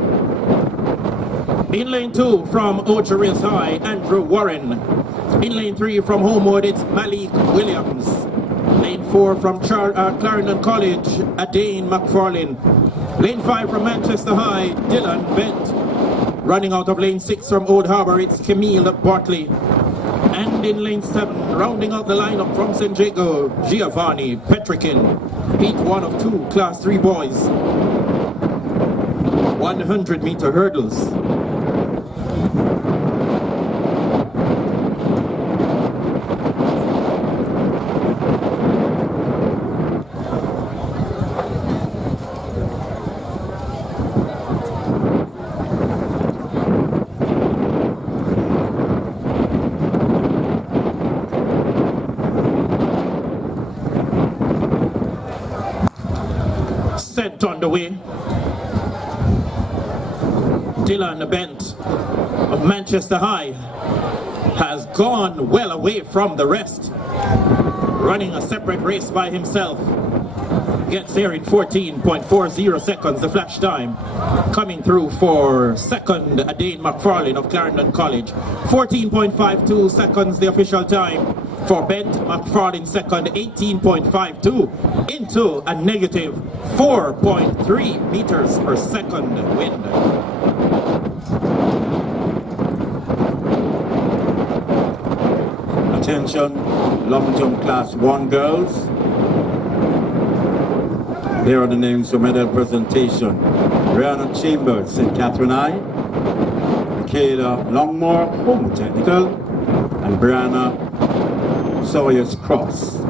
In lane 2 from Ocherias High, Andrew Warren. In lane 3 from Homewood, it's Malik Williams. Lane 4 from Clarendon College, Adain McFarlane. Lane 5 from Manchester High, Dylan Bent. Running out of lane 6 from Old Harbour, it's Camille Bartley. And in lane 7, rounding out the lineup from St. Jago, Giovanni Petrikin. Heat 1 of 2, Class 3 boys. 100-meter hurdles. Set on the way. Dylan Bent of Manchester High has gone well away from the rest, running a separate race by himself. Gets there in 14.40 seconds, the flash time. Coming through for second, Adane McFarlane of Clarendon College. 14.52 seconds, the official time for Bent. McFarlane second, 18.52 into a negative 4.3 meters per second wind. Attention, long jump class 1 girls. Here are the names for medal presentation. Brianna Chambers, St. Catherine High. Michaela Longmore, Home Technical. And Brianna Sawyers Cross,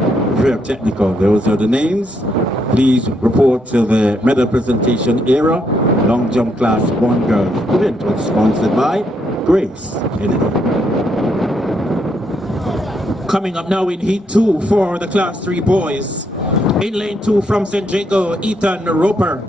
Rear Technical. Those are the names. Please report to the medal presentation era. Long jump class 1 girls. Event was sponsored by Grace Kennedy. Coming up now in Heat 2 for the Class 3 boys. In lane 2 from St. Jago, Ethan Roper.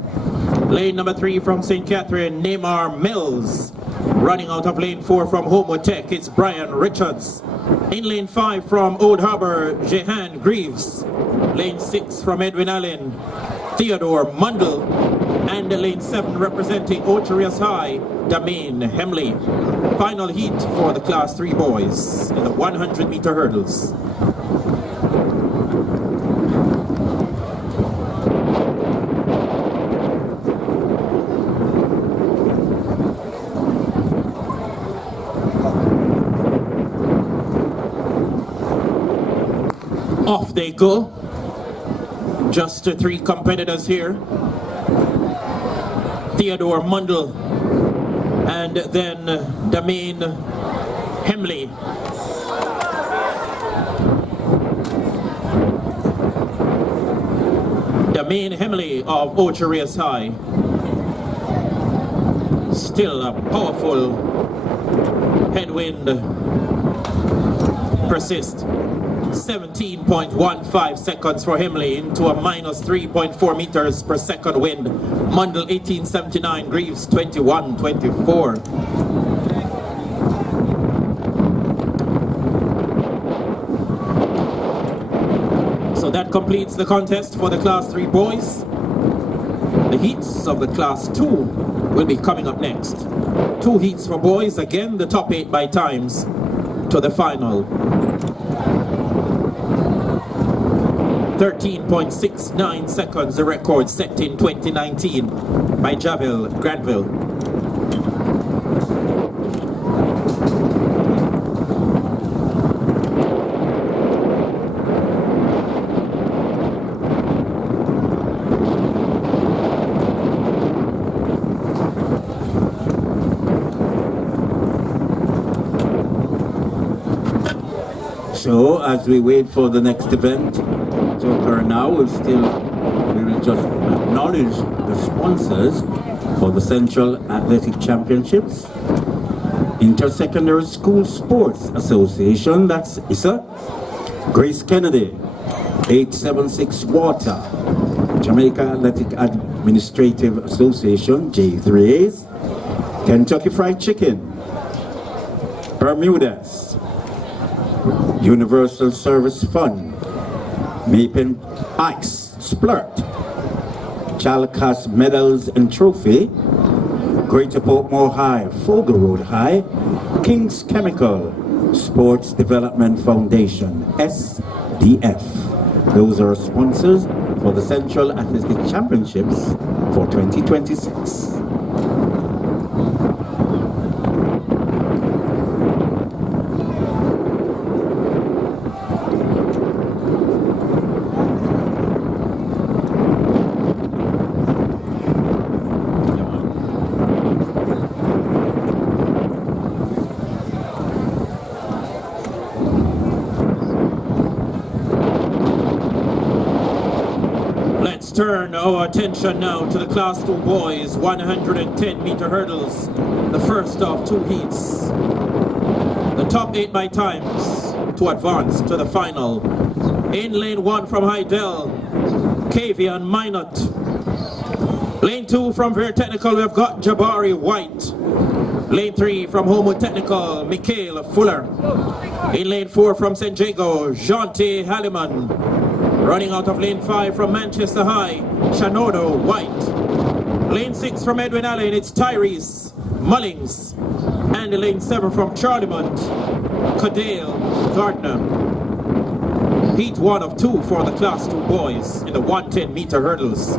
Lane number 3 from St. Catherine, Neymar Mills. Running out of lane 4 from Homo Tech, it's Brian Richards. In lane 5 from Old Harbor, Jehan Greaves. Lane 6 from Edwin Allen, Theodore Mundell. And lane 7 representing Ocherius High, Damain Hemley. Final heat for the Class 3 boys in the 100-meter hurdles. Off they go. Just 3 competitors here. Theodore Mundell and then Damain Hemley. Damain Hemley of Ocherius High. Still a powerful headwind persists. 17.15 seconds for Hemley into a minus 3.4 meters per second wind. Mundell 18.79, Greaves 21.24. So that completes the contest for the Class 3 boys. The heats of the Class 2 will be coming up next. 2 heats for boys, again the top 8 by times to the final. 13.69 seconds, the record set in 2019 by Javel Granville. So, as we wait for the next event to occur now, we will just acknowledge the sponsors for the Central Athletic Championships. Intersecondary School Sports Association, that's ISA. Grace Kennedy, 876 Water. Jamaica Athletic Administrative Association, J3As. Kentucky Fried Chicken. Bermudas. Universal Service Fund, Mapen Ice, Splurt, Chalcas Medals and Trophy, Greater Portmore High, Fogle Road High, King's Chemical, Sports Development Foundation, SDF. Those are sponsors for the Central Athletic Championships for 2026. Turn our attention now to the Class 2 boys 110-meter hurdles, the first of 2 heats. The top 8 by times to advance to the final. In lane 1 from Hydel, Kavian Minot. Lane 2 from Very Technical, we've got Jabari White. Lane 3 from Homewood Technical, Mikhail Fuller. In lane 4 from St. Jago, Jonte Halliman. Running out of lane 5 from Manchester High, Shanodo White. Lane 6 from Edwin Allen, it's Tyrese Mullings. And lane 7 from Charlemont, Cadale Gardner. Heat 1 of 2 for the Class 2 boys in the 110-meter hurdles.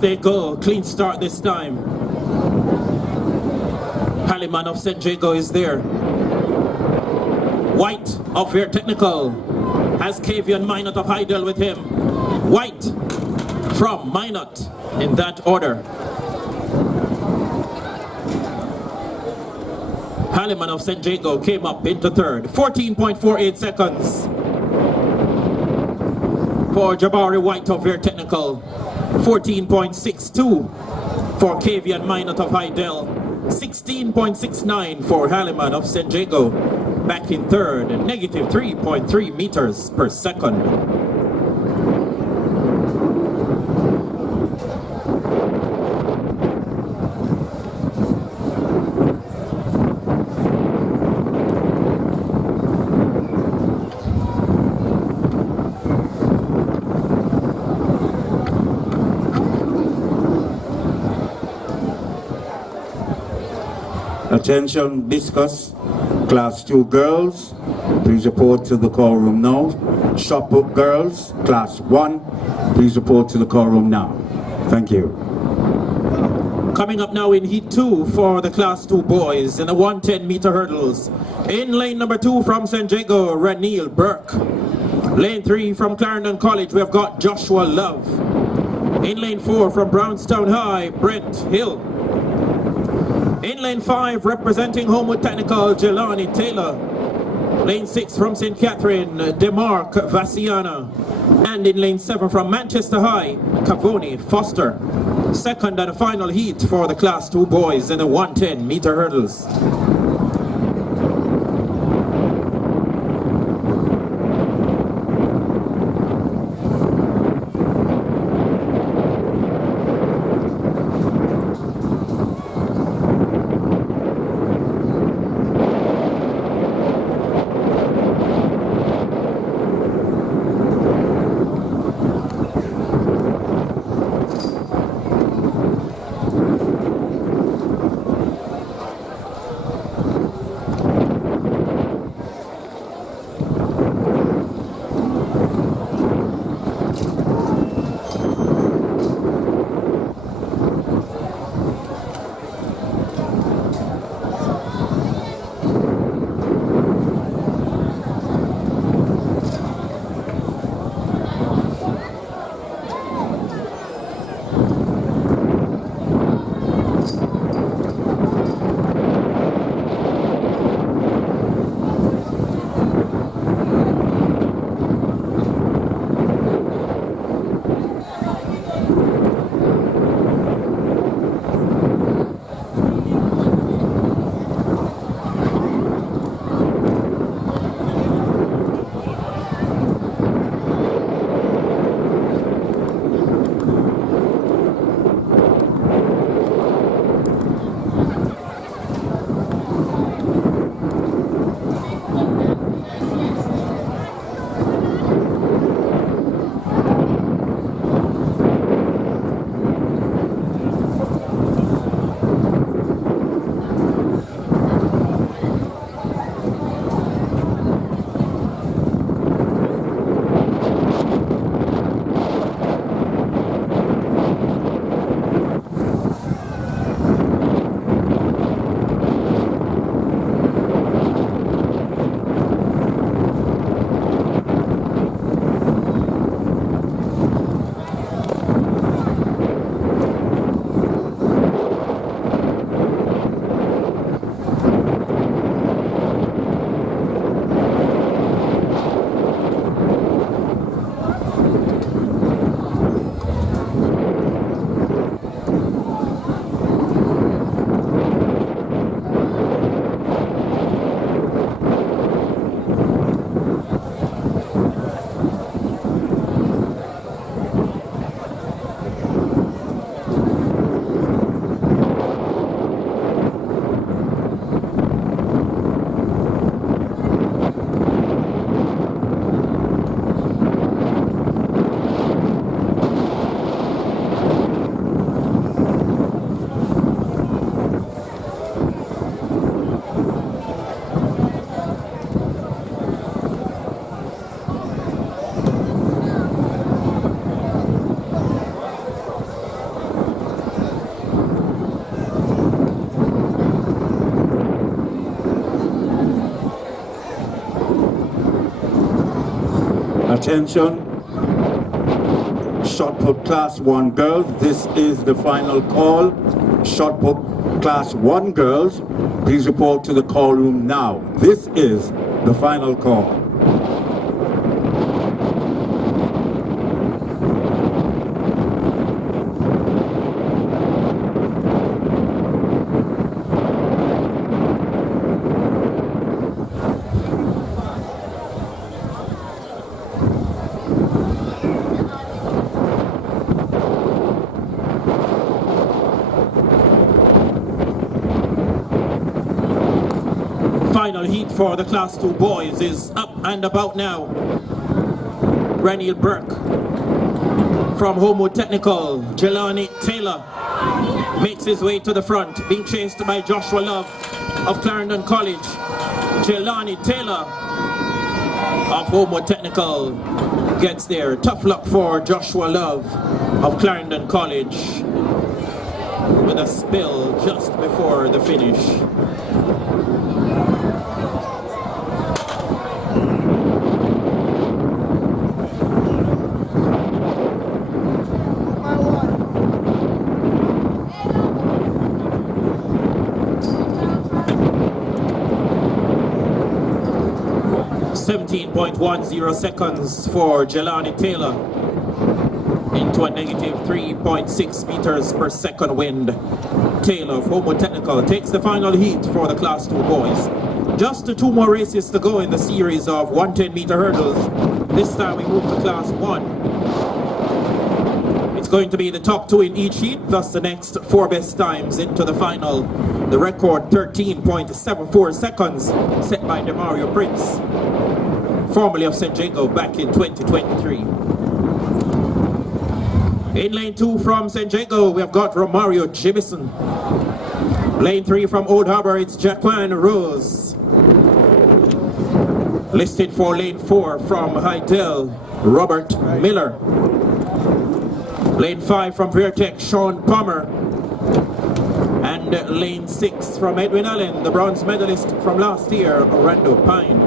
They go, clean start this time. Halliman of St. Jago is there. White of Very Technical has Kavian Minot of Heidel with him. White from Minot in that order. Halliman of St. Jago came up into third. 14.48 seconds for Jabari White of Very Technical. 14.62 for Kavian Minot of Heidel. 16.69 for Halliman of St. Jago. Back in third, negative 3.3 meters per second. Attention, discuss. Class 2 girls, please report to the call room now. Shop girls, Class 1, please report to the call room now. Thank you. Coming up now in Heat 2 for the Class 2 boys in the 110-meter hurdles. In lane number 2 from St. Jago, Ranil Burke. Lane 3 from Clarendon College, we have got Joshua Love. In lane 4 from Brownstown High, Brent Hill. In lane 5, representing Homewood Technical, Jelani Taylor. Lane 6 from St. Catherine, Demarc Vassiana. And in lane 7 from Manchester High, Cavoni Foster. Second and final heat for the Class 2 boys in the 110-meter hurdles. Attention, shot put class 1 girls, this is the final call. Shot put class 1 girls, please report to the call room now. This is the final call. Final heat for the Class 2 boys is up and about now. Reniel Burke from Homewood Technical, Jelani Taylor makes his way to the front, being chased by Joshua Love of Clarendon College. Jelani Taylor of Homewood Technical gets there. Tough luck for Joshua Love of Clarendon College with a spill just before the finish. .10 seconds for Jelani Taylor. into a negative 3.6 meters per second wind. Taylor of Homo Technical takes the final heat for the Class 2 boys. Just 2 more races to go in the series of 110-meter hurdles. This time we move to Class 1. It's going to be the top 2 in each heat, plus the next 4 best times into the final. The record 13.74 seconds set by Demario Prince, formerly of St. Jago, back in 2023. In lane 2 from St. Jago, we have got Romario Jibison. Lane 3 from Old Harbor, it's Jaquan Rose. Listed for lane 4 from Hydel, Robert Miller. Lane 5 from Vertec, Sean Palmer. And lane 6 from Edwin Allen, the bronze medalist from last year, Orlando Pine.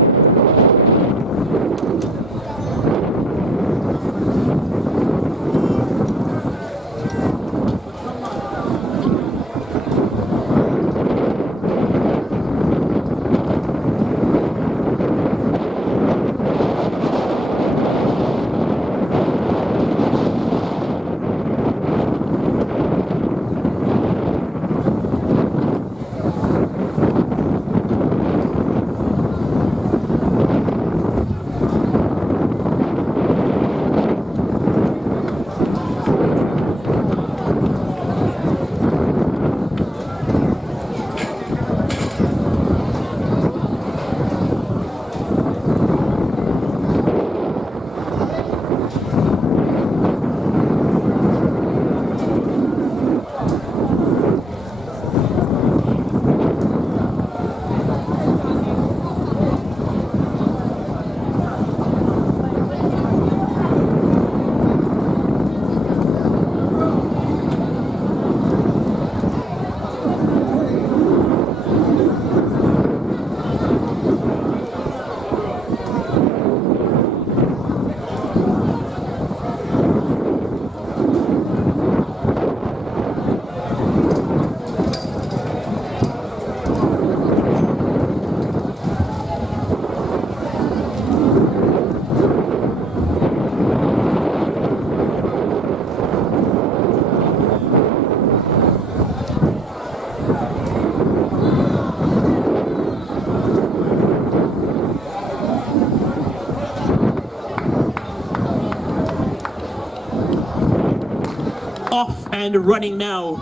Off and running now.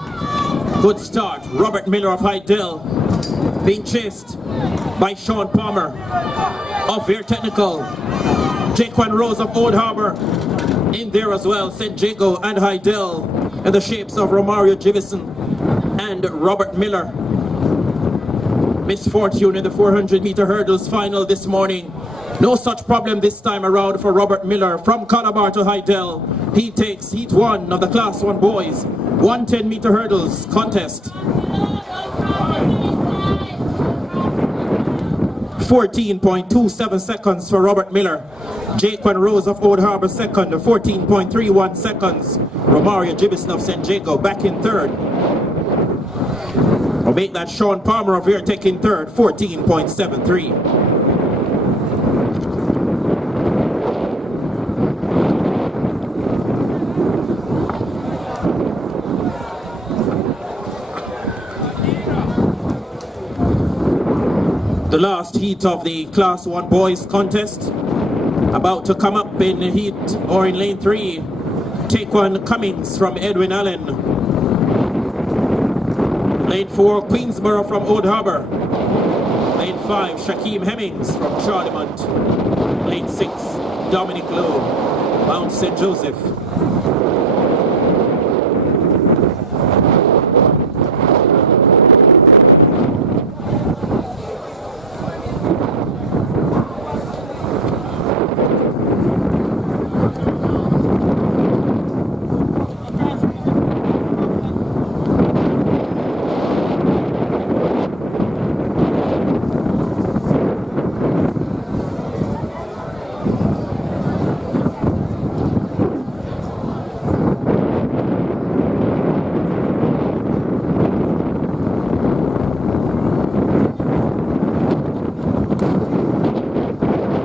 Good start. Robert Miller of Hydel being chased by Sean Palmer of Air Technical. Jaquan Rose of Old Harbor in there as well. St. Jago and Hydel in the shapes of Romario Jivison and Robert Miller. Misfortune in the 400-meter hurdles final this morning. No such problem this time around for Robert Miller from Calabar to Hydel. He takes heat 1 of the Class 1 boys 110-meter hurdles contest. 14.27 seconds for Robert Miller. Jaquan Rose of Old Harbor second, 14.31 seconds. Romario Jibison of St. Jago back in third. We'll make that Sean Palmer of Vertec in third, 14.73. The last heat of the Class 1 boys contest. About to come up in heat or in lane 3. Taekwon Cummings from Edwin Allen. Lane 4, Queensborough from Old Harbor. Lane 5, Shaquem Hemmings from Charlemont. Lane 6, Dominic Lowe, Mount St. Joseph.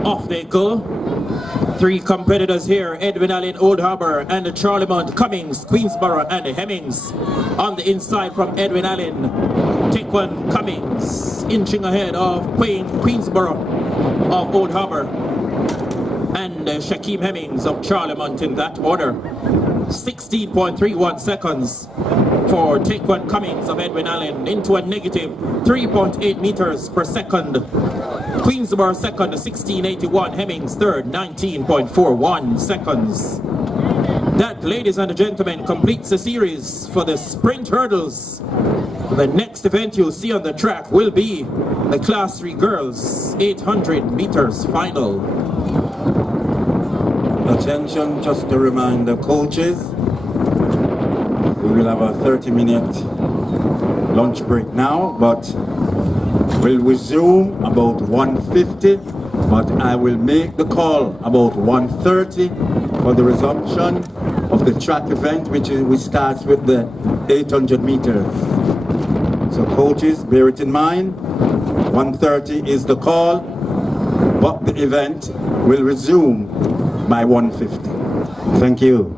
Off they go. Three competitors here, Edwin Allen, Old Harbour, and Charlemont, Cummings, Queensborough, and Hemmings. On the inside from Edwin Allen, Taekwon Cummings, inching ahead of Queensborough of Old Harbour, and Shaquem Hemmings of Charlemont in that order. 16.31 seconds for Taekwon Cummings of Edwin Allen into a negative 3.8 meters per second. Queensborough second, 16.81. Hemmings third, 19.41 seconds. That, ladies and gentlemen, completes the series for the sprint hurdles. The next event you'll see on the track will be the Class 3 Girls 800 meters final. Attention, just to remind the coaches, we will have a 30-minute lunch break now, but we'll resume about 1:50, but I will make the call about 1:30 for the resumption of the track event, which starts with the 800 meters. So coaches, bear it in mind, 1:30 is the call, but the event will resume by 1:50. Thank you.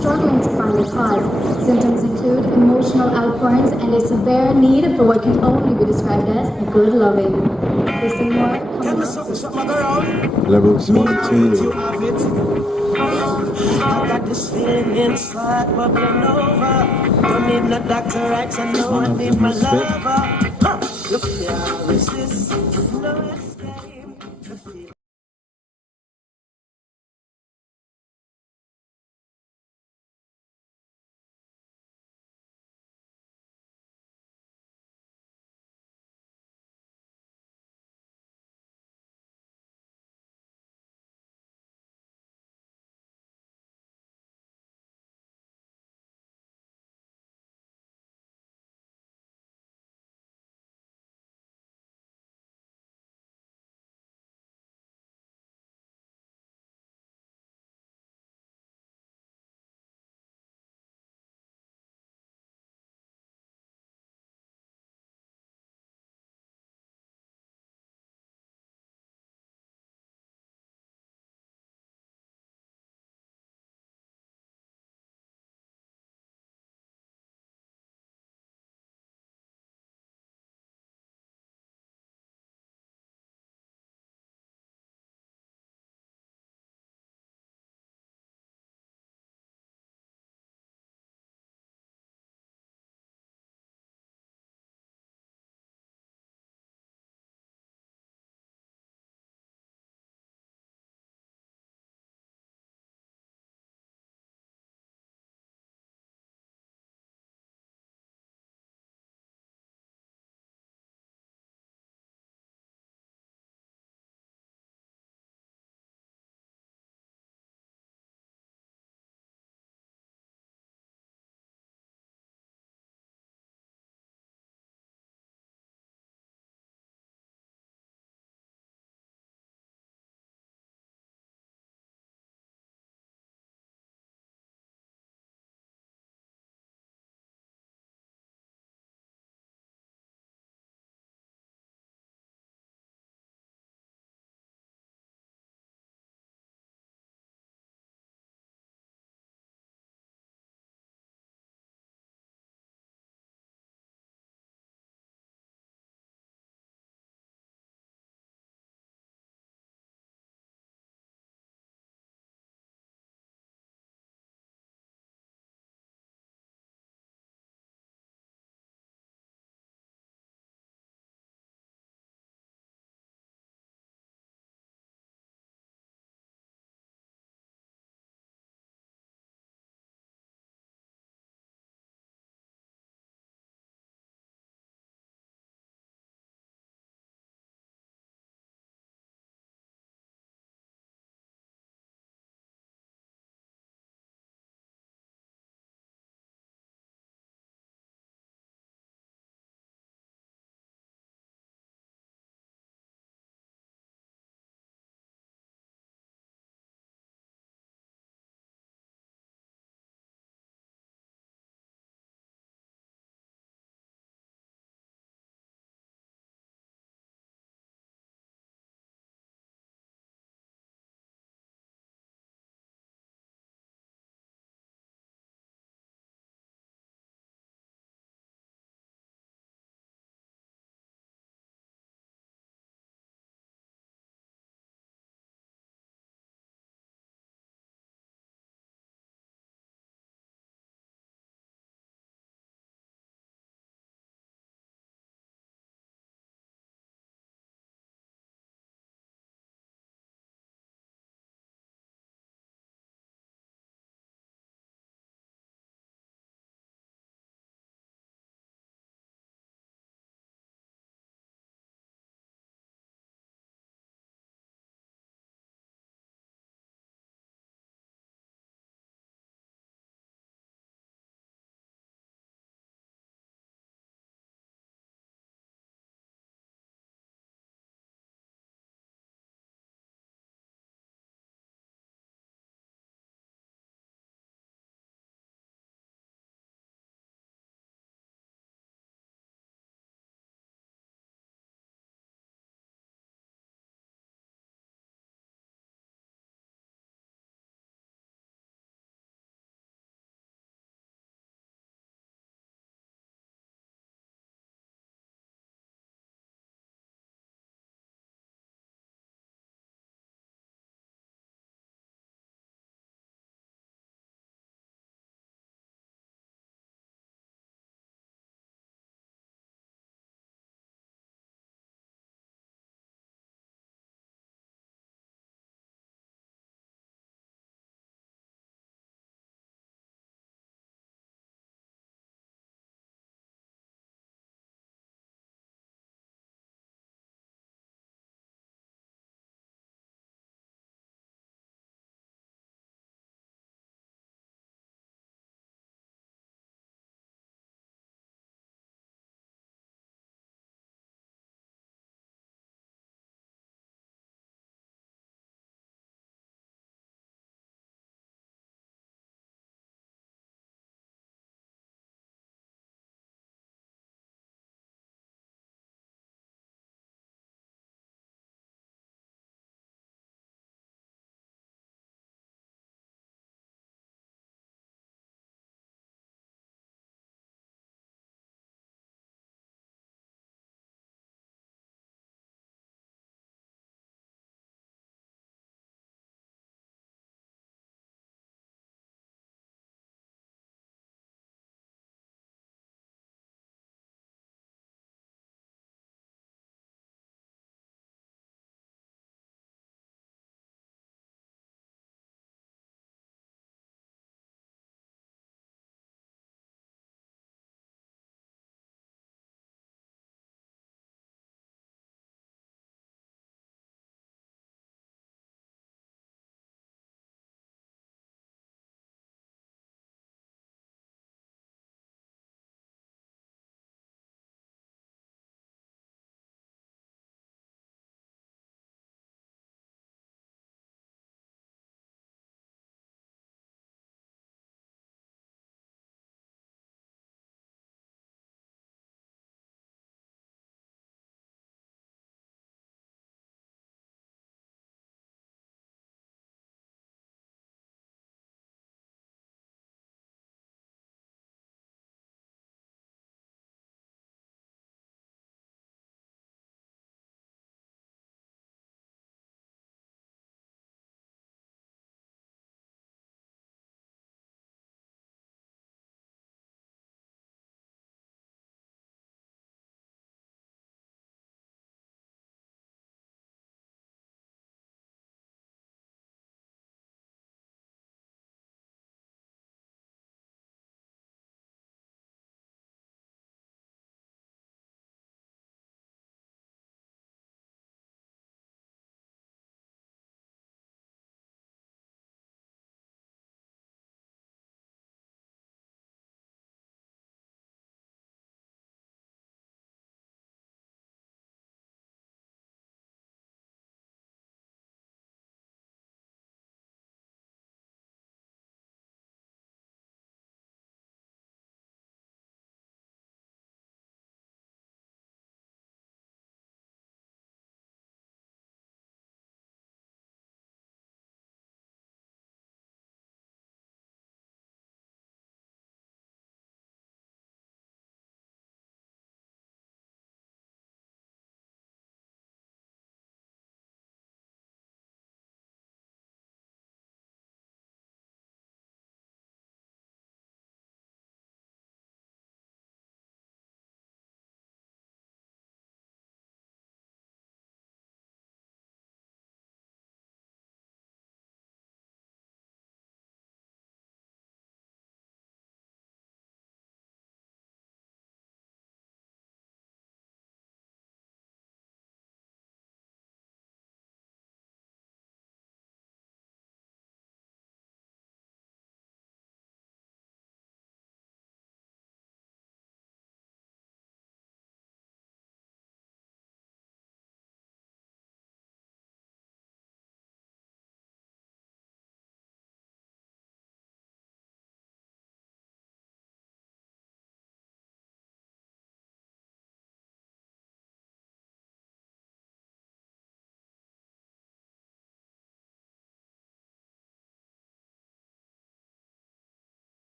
Struggling to find a cause. Symptoms include emotional outpourings and a severe need for what can only be described as good loving. This and more coming up. Levels 1, 2. I got this feeling inside bubbling over. Don't need no doctor, right? I know I need my lover. Look here, resist. No, it's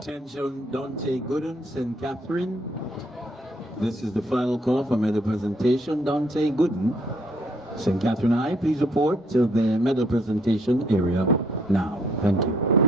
Attention, Dante Gooden, St. Catherine. This is the final call for medal presentation. Dante Gooden, St. Catherine High, please report to the medal presentation area now. Thank you.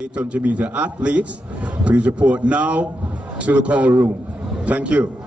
800 meter athletes, please report now to the call room. Thank you.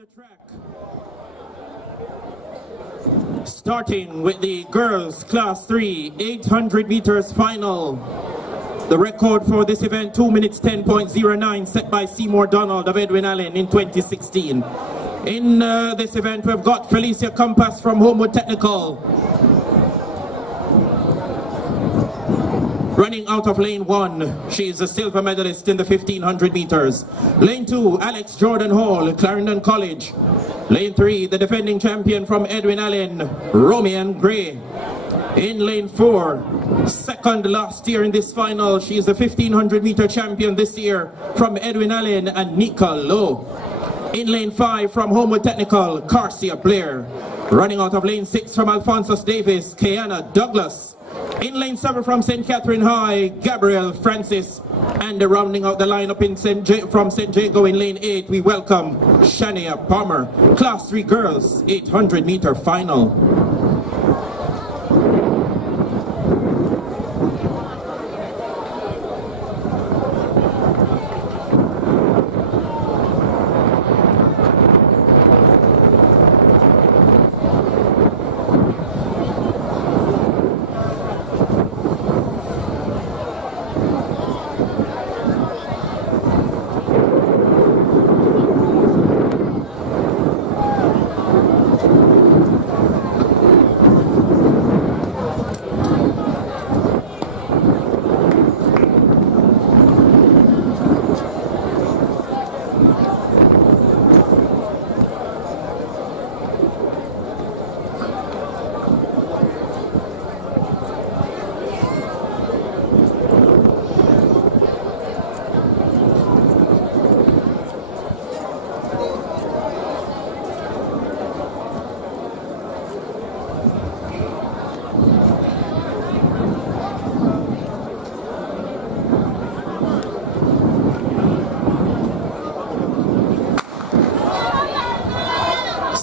the track. Starting with the girls class 3 800 meters final. The record for this event 2 minutes 10.09 set by Seymour Donald of Edwin Allen in 2016. In this event we've got Felicia Compass from Homewood Technical running out of lane 1. She is a silver medalist in the 1500 meters. Lane 2, Alex Jordan Hall, Clarendon College. Lane 3, the defending champion from Edwin Allen, Romian Gray. In lane 4, second last year in this final, she is the 1500 meter champion this year from Edwin Allen, and Nika Lowe. In lane 5 from Homewood Technical, Carcia Blair. Running out of lane 6 from Alphonsus Davis, Kiana Douglas. In lane 7 from St. Catherine High, Gabrielle Francis. And rounding out the lineup in from St. Jago in lane 8, we welcome Shania Palmer. Class 3 girls, 800 meter final.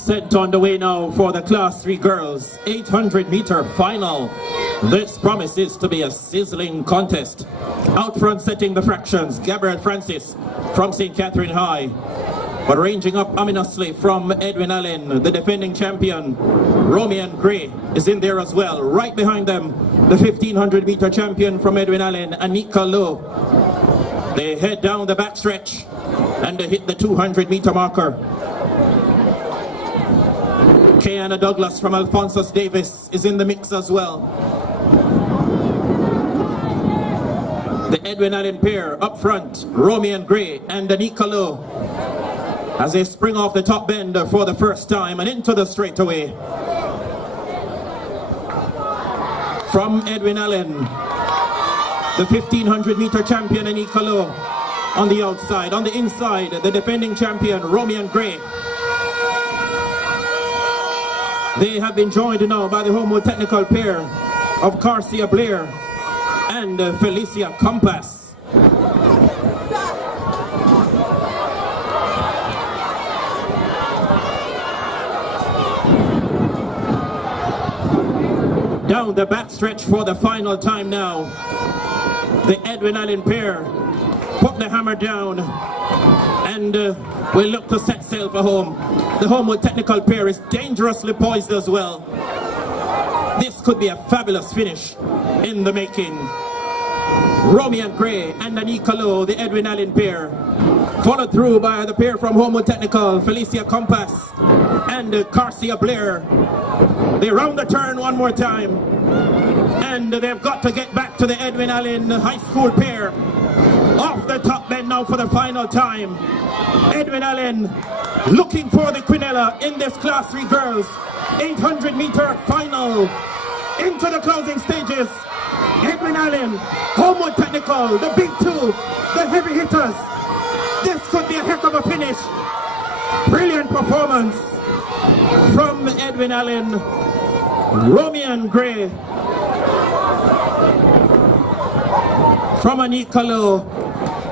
Set on the way now for the Class 3 girls 800 meter final. This promises to be a sizzling contest. Out front setting the fractions, Gabrielle Francis from St. Catherine High. But ranging up ominously from Edwin Allen, the defending champion, Romian Gray is in there as well. Right behind them, the 1500 meter champion from Edwin Allen, Anika Lowe. They head down the backstretch and they hit the 200 meter marker. Kiana Douglas from Alphonsus Davis is in the mix as well. The Edwin Allen pair up front, Romian Gray and Anika Lowe, as they spring off the top bend for the first time and into the straightaway. From Edwin Allen, the 1500 meter champion Anika Lowe on the outside. On the inside, the defending champion Romian Gray. They have been joined now by the Homewood Technical pair of Carcia Blair and Felicia Compass. Down the backstretch for the final time now. The Edwin Allen pair put the hammer down and will look to set sail for home. The Homewood Technical pair is dangerously poised as well. This could be a fabulous finish in the making. Romian Gray and Anika Lowe, the Edwin Allen pair, followed through by the pair from Homewood Technical, Felicia Compass and Carcia Blair. They round the turn one more time, and they've got to get back to the Edwin Allen High School pair. Off the top bend now for the final time. Edwin Allen looking for the Quinella in this Class 3 girls 800 meter final. Into the closing stages. Edwin Allen, Homewood Technical, the big two, the heavy hitters. This could be a heck of a finish. Brilliant performance from Edwin Allen. Romian Gray from Anika Lowe.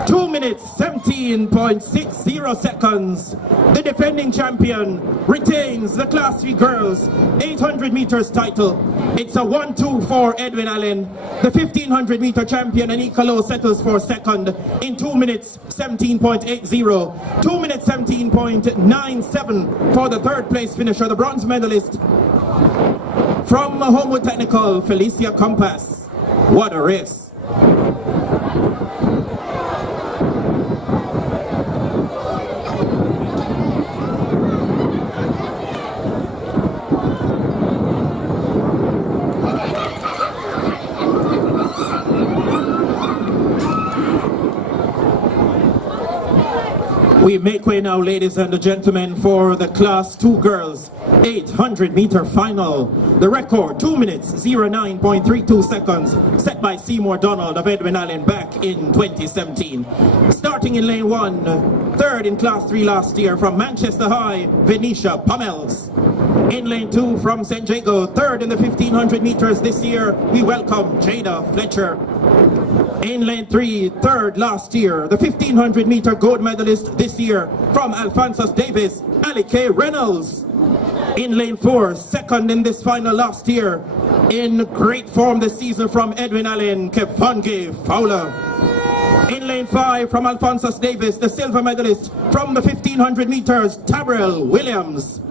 2 minutes 17.60 seconds. The defending champion retains the Class 3 girls 800 meters title. It's a 1-2 for Edwin Allen. The 1500 meter champion Anika Lowe settles for second in 2 minutes 17.80. 2 minutes 17.97 for the third place finisher, the bronze medalist from Homewood Technical, Felicia Compass. What a race. We make way now, ladies and gentlemen, for the Class 2 girls 800 meter final. The record 2 minutes 09.32 seconds set by Seymour Donald of Edwin Allen back in 2017. Starting in lane 1, third in Class 3 last year from Manchester High, Venetia Pummels. In lane 2 from St. Jago, third in the 1500 meters this year, we welcome Jada Fletcher. In lane 3, third last year, the 1500 meter gold medalist this year from Alphonsus Davis, Ali K. Reynolds. In lane 4, second in this final last year, in great form this season from Edwin Allen, Kefonge Fowler. In lane 5 from Alphonsus Davis, the silver medalist from the 1500 meters, Tabrel Williams.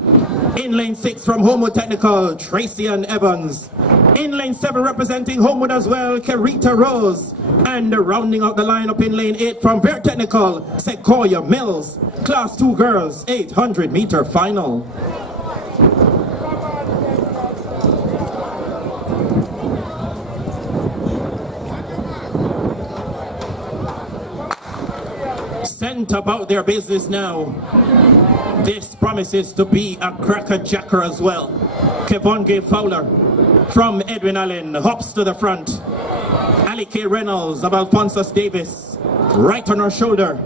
In lane 6 from Homewood Technical, Tracy Ann Evans. In lane 7 representing Homewood as well, Kerita Rose. And rounding out the lineup in lane 8 from Vert Technical, Sequoia Mills. Class 2 girls 800 meter final. Sent about their business now. This promises to be a cracker-jacker as well. Kevonge Fowler from Edwin Allen hops to the front. Ali K. Reynolds of Alphonsus Davis right on her shoulder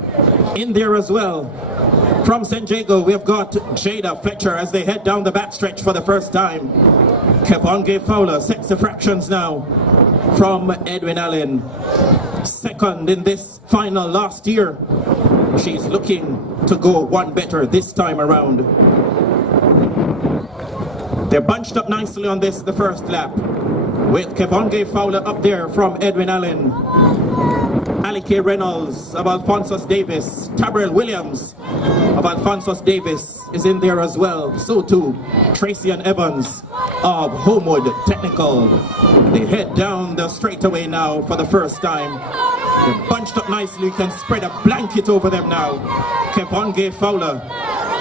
in there as well. From St. Jago, we've got Jada Fletcher as they head down the backstretch for the first time. Kevonge Fowler sets the fractions now from Edwin Allen. Second in this final last year. She's looking to go one better this time around. They're bunched up nicely on this, the first lap, with Kevonge Fowler up there from Edwin Allen. Ali K. Reynolds of Alphonsus Davis. Tabrel Williams of Alphonsus Davis is in there as well. So too, Tracy Ann Evans of Homewood Technical. They head down the straightaway now for the first time. They're bunched up nicely. You can spread a blanket over them now. Kevonge Fowler,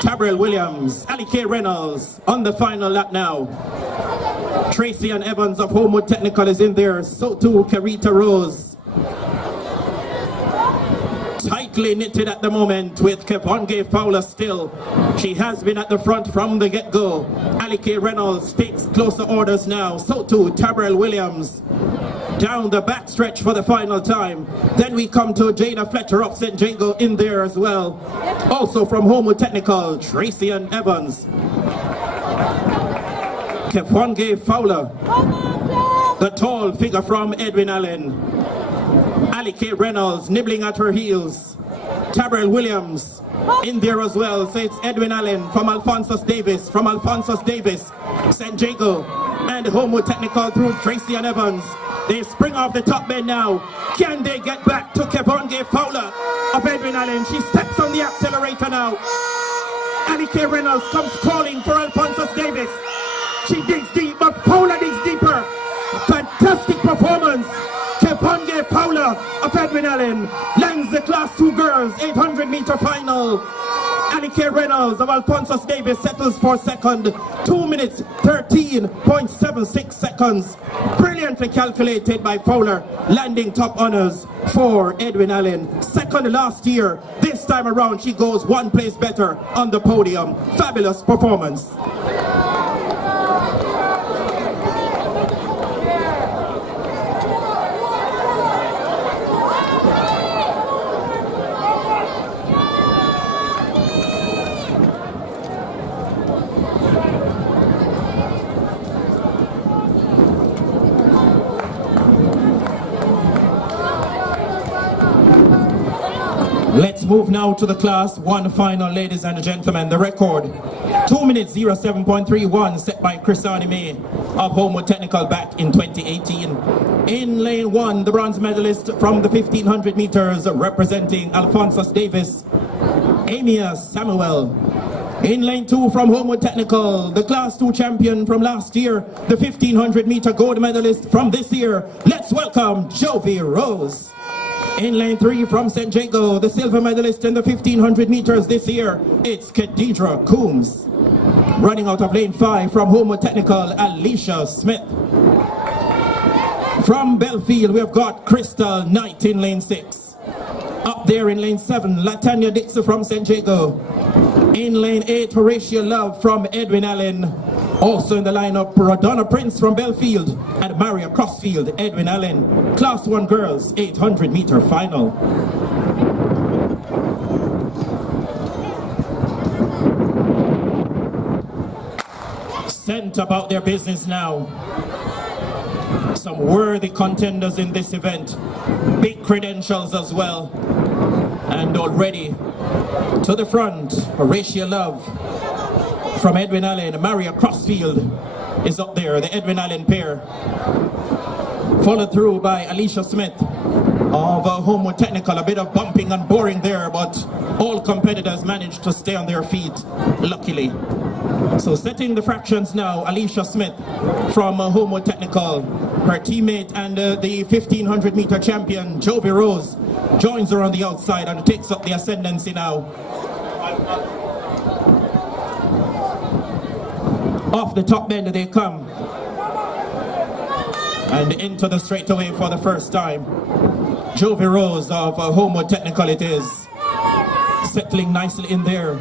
Tabrel Williams, Ali K. Reynolds on the final lap now. Tracy Ann Evans of Homewood Technical is in there. So too, Kerita Rose. Tightly knitted at the moment with Kevonge Fowler still. She has been at the front from the get-go. Ali K. Reynolds takes closer orders now. So too, Tabrel Williams. Down the backstretch for the final time. Then we come to Jada Fletcher of St. Jago in there as well. Also from Homewood Technical, Tracy Ann Evans. Kevonge Fowler, the tall figure from Edwin Allen. Ali K. Reynolds nibbling at her heels. Tabrel Williams in there as well. So it's Edwin Allen from Alphonsus Davis, St. Jago, and Homewood Technical through Tracy Ann Evans. They spring off the top bend now. Can they get back to Kevonge Fowler of Edwin Allen? She steps on the accelerator now. Ali K. Reynolds comes calling for Alphonsus Davis. She digs deep, but Fowler digs deeper. Fantastic performance. Kevonge Fowler of Edwin Allen lands the Class 2 girls 800 meter final. Ali K. Reynolds of Alphonsus Davis settles for second. 2 minutes 13.76 seconds. Brilliantly calculated by Fowler, landing top honors for Edwin Allen. Second last year. This time around she goes one place better on the podium. Fabulous performance. Let's move now to the Class 1 final, ladies and gentlemen. The record, 2 minutes 07.31, set by Chris May of Homewood Technical back in 2018. In lane 1, the bronze medalist from the 1500 meters, representing Alphonsus Davis, Amia Samuel. In lane 2 from Homewood Technical, the Class 2 champion from last year, the 1500 meter gold medalist from this year. Let's welcome Jovi Rose. In lane 3 from St. Jago, the silver medalist in the 1500 meters this year, it's Khadidra Coombs. Running out of lane 5 from Homewood Technical, Alicia Smith. From Belfield, we have got Crystal Knight in lane 6. Up there in lane 7, Latanya Dixon from St. Jago. In lane 8, Horatio Love from Edwin Allen. Also in the lineup, Rodonna Prince from Belfield and Maria Crossfield, Edwin Allen. Class 1 girls, 800 meter final. Sent about their business now. Some worthy contenders in this event. Big credentials as well. And already to the front, Horatio Love from Edwin Allen. Maria Crossfield is up there, the Edwin Allen pair. Followed through by Alicia Smith of Homewood Technical. A bit of bumping and boring there, but all competitors managed to stay on their feet, luckily. So setting the fractions now, Alicia Smith from Homewood Technical. Her teammate and the 1500 meter champion, Jovi Rose, joins her on the outside and takes up the ascendancy now. Off the top bend they come. And into the straightaway for the first time. Jovi Rose of Homewood Technical it is. Settling nicely in there.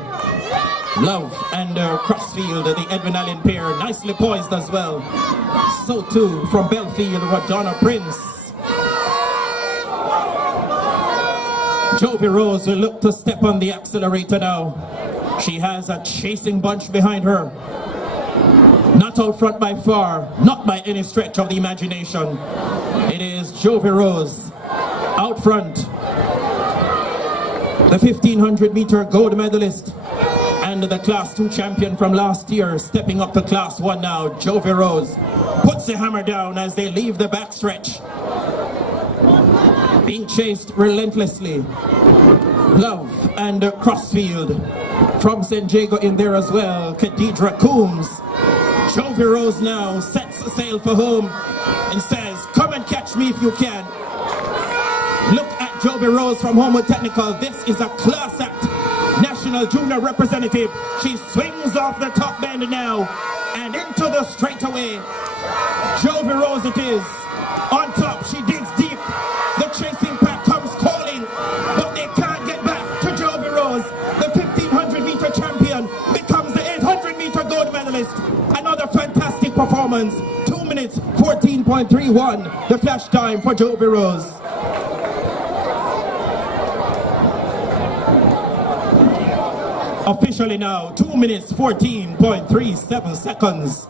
Love and Crossfield, the Edwin Allen pair, nicely poised as well. So too from Belfield, Rodonna Prince. Jovi Rose will look to step on the accelerator now. She has a chasing bunch behind her. Not out front by far, not by any stretch of the imagination. It is Jovi Rose out front. The 1500 meter gold medalist and the Class 2 champion from last year, stepping up to Class 1 now. Jovi Rose puts the hammer down as they leave the backstretch. Being chased relentlessly. Love and Crossfield from St. Jago in there as well. Khadidra Coombs. Jovi Rose now sets sail for home and says, come and catch me if you can. Look at Jovi Rose from Homewood Technical. This is a class act. National junior representative. She swings off the top bend now and into the straightaway. Jovi Rose it is. On top, she digs deep. The chasing pack comes calling, but they can't get back to Jovi Rose. The 1500 meter champion becomes the 800 meter gold medalist. Another fantastic performance. 2 minutes 14.31, the flash time for Jovi Rose. Officially now, 2 minutes 14.37 seconds.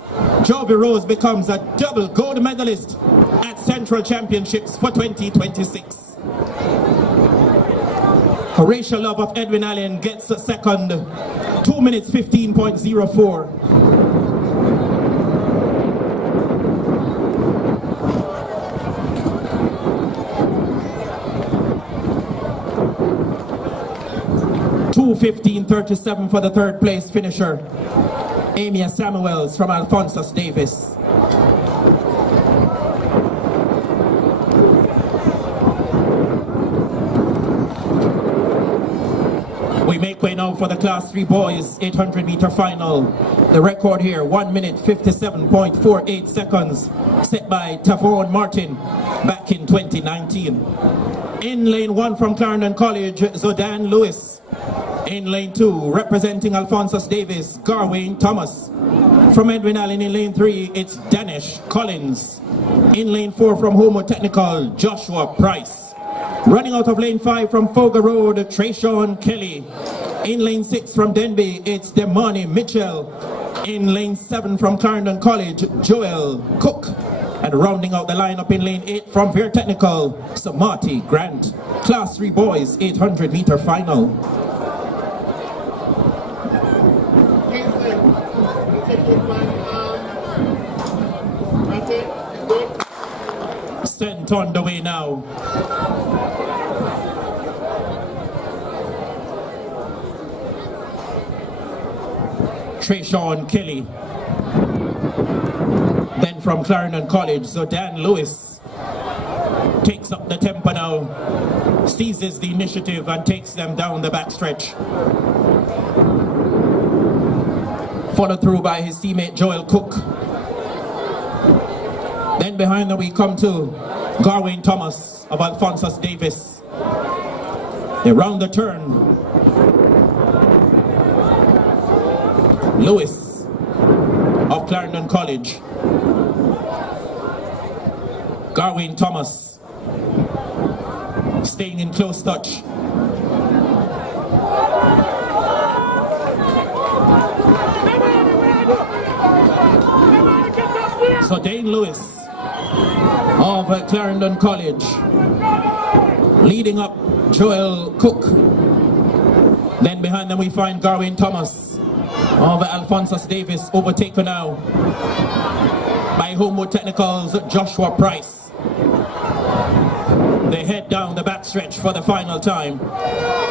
Jovi Rose becomes a double gold medalist at Central Championships for 2026. Horatio Love of Edwin Allen gets a second, 2 minutes 15.04. $2:15.37 for the third place finisher, Amia Samuels from Alphonsus Davis. We make way now for the Class 3 boys 800 meter final. The record here, 1 minute 57.48 seconds, set by Tavon Martin back in 2019. In lane 1 from Clarendon College, Zodan Lewis. In lane 2, representing Alphonsus Davis, Garwayne Thomas. From Edwin Allen in lane 3, it's Danish Collins. In lane 4 from Homewood Technical, Joshua Price. Running out of lane 5 from Foga Road, Trayshawn Kelly. In lane 6 from Denby, it's Demani Mitchell. In lane 7 from Clarendon College, Joel Cook. And rounding out the lineup in lane 8 from Veer Technical, Marty Grant. Class 3 boys, 800 meter final. Sent on the way now. Trayshawn Kelly. Then from Clarendon College, Dan Lewis takes up the tempo now, seizes the initiative and takes them down the backstretch. Followed through by his teammate Joel Cook. Then behind them we come to Garwin Thomas of Alphonsus Davis. They round the turn. Lewis of Clarendon College. Garwin Thomas staying in close touch. So Dane Lewis of Clarendon College leading up Joel Cook. Then behind them we find Garwin Thomas of Alphonsus Davis, overtaken now by Homewood Technical's Joshua Price. They head down the backstretch for the final time.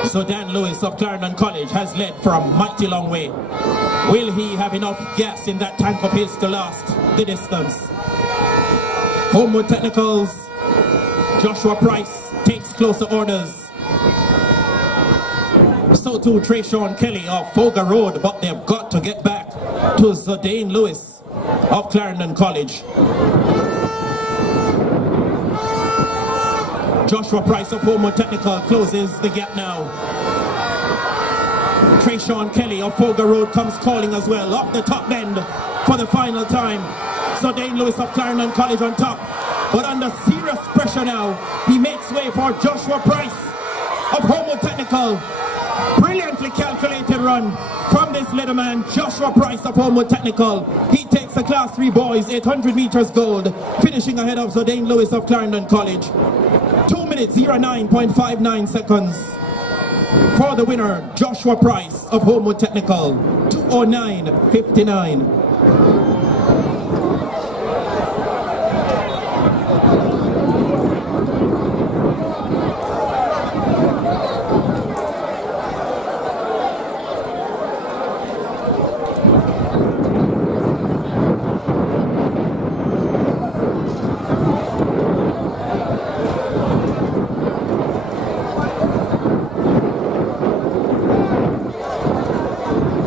So Dan Lewis of Clarendon College has led for a mighty long way. Will he have enough gas in that tank of his to last the distance? Homewood Technical's Joshua Price takes closer orders. So too Trayshawn Kelly of Foga Road, but they've got to get back to Zodane Lewis of Clarendon College. Joshua Price of Homewood Technical closes the gap now. Trayshawn Kelly of Foga Road comes calling as well, off the top bend for the final time. So Dane Lewis of Clarendon College on top, but under serious pressure now. He makes way for Joshua Price of Homewood Technical. Brilliantly calculated run from this little man, Joshua Price of Homewood Technical. He takes the Class 3 boys 800 meters gold, finishing ahead of Zodane Lewis of Clarendon College. 2 minutes 09.59 seconds for the winner, Joshua Price of Homewood Technical. 2:09.59.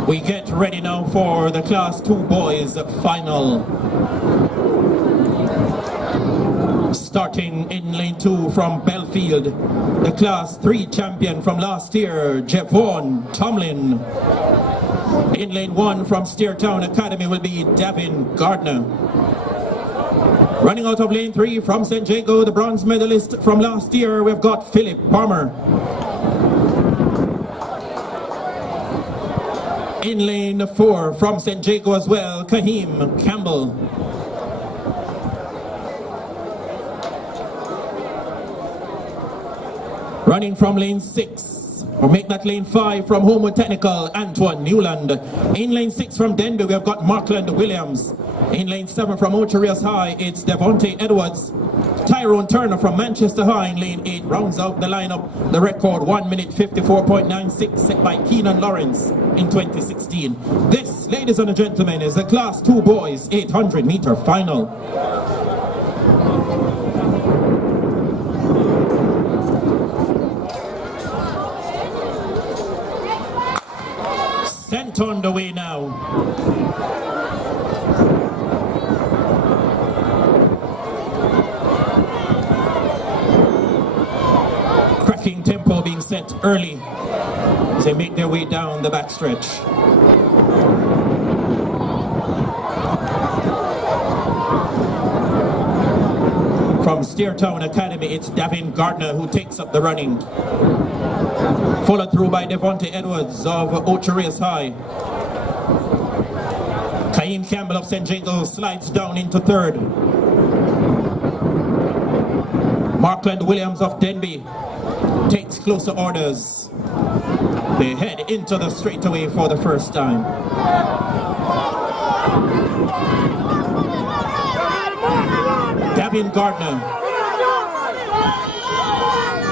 We get ready now for the Class 2 boys final. Starting in lane 2 from Belfield, the Class 3 champion from last year, Javon Tomlin. In lane 1 from Steertown Academy will be Davin Gardner. Running out of lane 3 from St. Jago, the bronze medalist from last year, we've got Philip Palmer. In lane 4 from St. Jago as well, Kahim Campbell. Running from lane 6, or make that lane 5 from Homewood Technical, Antoine Newland. In lane 6 from Denby, we have got Markland Williams. In lane 7 from Ocherias High, it's Devontae Edwards. Tyrone Turner from Manchester High in lane 8 rounds out the lineup. The record 1 minute 54.96 set by Keenan Lawrence in 2016. This, ladies and gentlemen, is the Class 2 boys 800 meter final. Sent on the way now. Cracking tempo being set early as they make their way down the backstretch. From Steertown Academy, it's Davin Gardner who takes up the running. Followed through by Devontae Edwards of Ocherias High. Kahim Campbell of St. Jago slides down into third. Markland Williams of Denby takes closer orders. They head into the straightaway for the first time. Gavin Gardner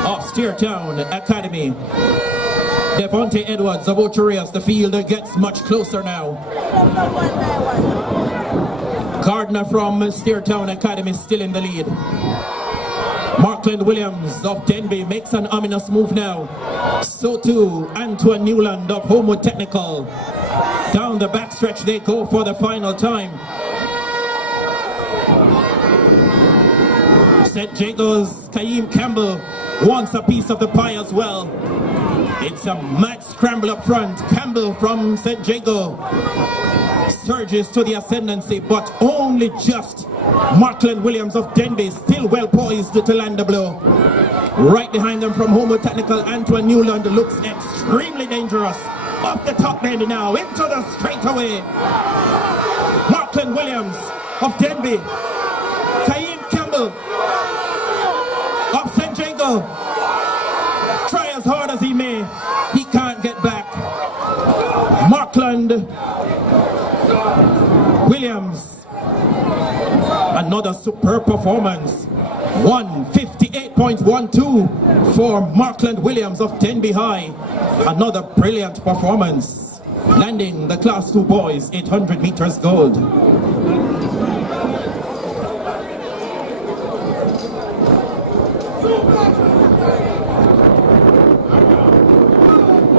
of Steertown Academy. Devontae Edwards of Ocherias, the field gets much closer now. Gardner from Steertown Academy still in the lead. Markland Williams of Denby makes an ominous move now. So too Antoine Newland of Homewood Technical. Down the backstretch they go for the final time. St. Jago's Kaim Campbell wants a piece of the pie as well. It's a mad scramble up front. Campbell from St. Jago surges to the ascendancy, but only just. Markland Williams of Denby still well poised to land the blow. Right behind them from Homewood Technical, Antoine Newland looks extremely dangerous. Off the top bend now, into the straightaway. Markland Williams of Denby. Kaim Campbell of St. Jago. Try as hard as he may, he can't get back. Markland Williams. Another superb performance. 158.12 for Markland Williams of Denby High. Another brilliant performance. Landing the Class 2 boys 800 meters gold.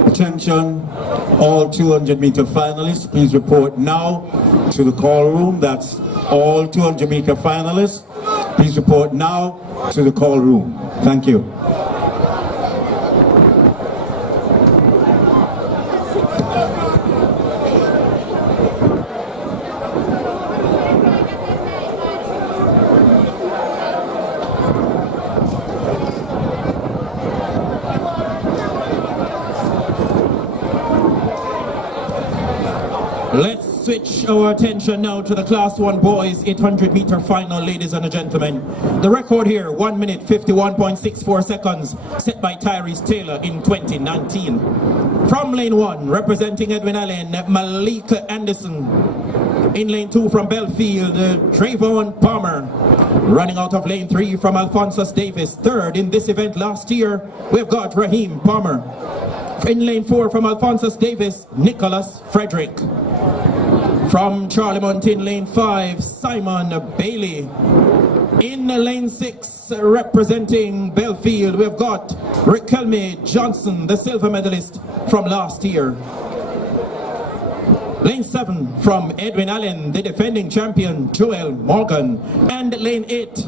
Attention, all 200-meter finalists, please report now to the call room. That's all 200-meter finalists. Please report now to the call room. Thank you. Let's switch our attention now to the Class 1 boys 800-meter final, ladies and gentlemen. The record here, 1 minute 51.64 seconds, set by Tyrese Taylor in 2019. From lane 1, representing Edwin Allen, Malik Anderson. In lane 2 from Belfield, Trayvon Palmer. Running out of lane 3 from Alphonsus Davis, third in this event last year, we've got Raheem Palmer. In lane 4 from Alphonsus Davis, Nicholas Frederick. From Charlemont in lane 5, Simon Bailey. In lane 6, representing Belfield, we've got Rikelme Johnson, the silver medalist from last year. Lane 7 from Edwin Allen, the defending champion, Joel Morgan. And lane 8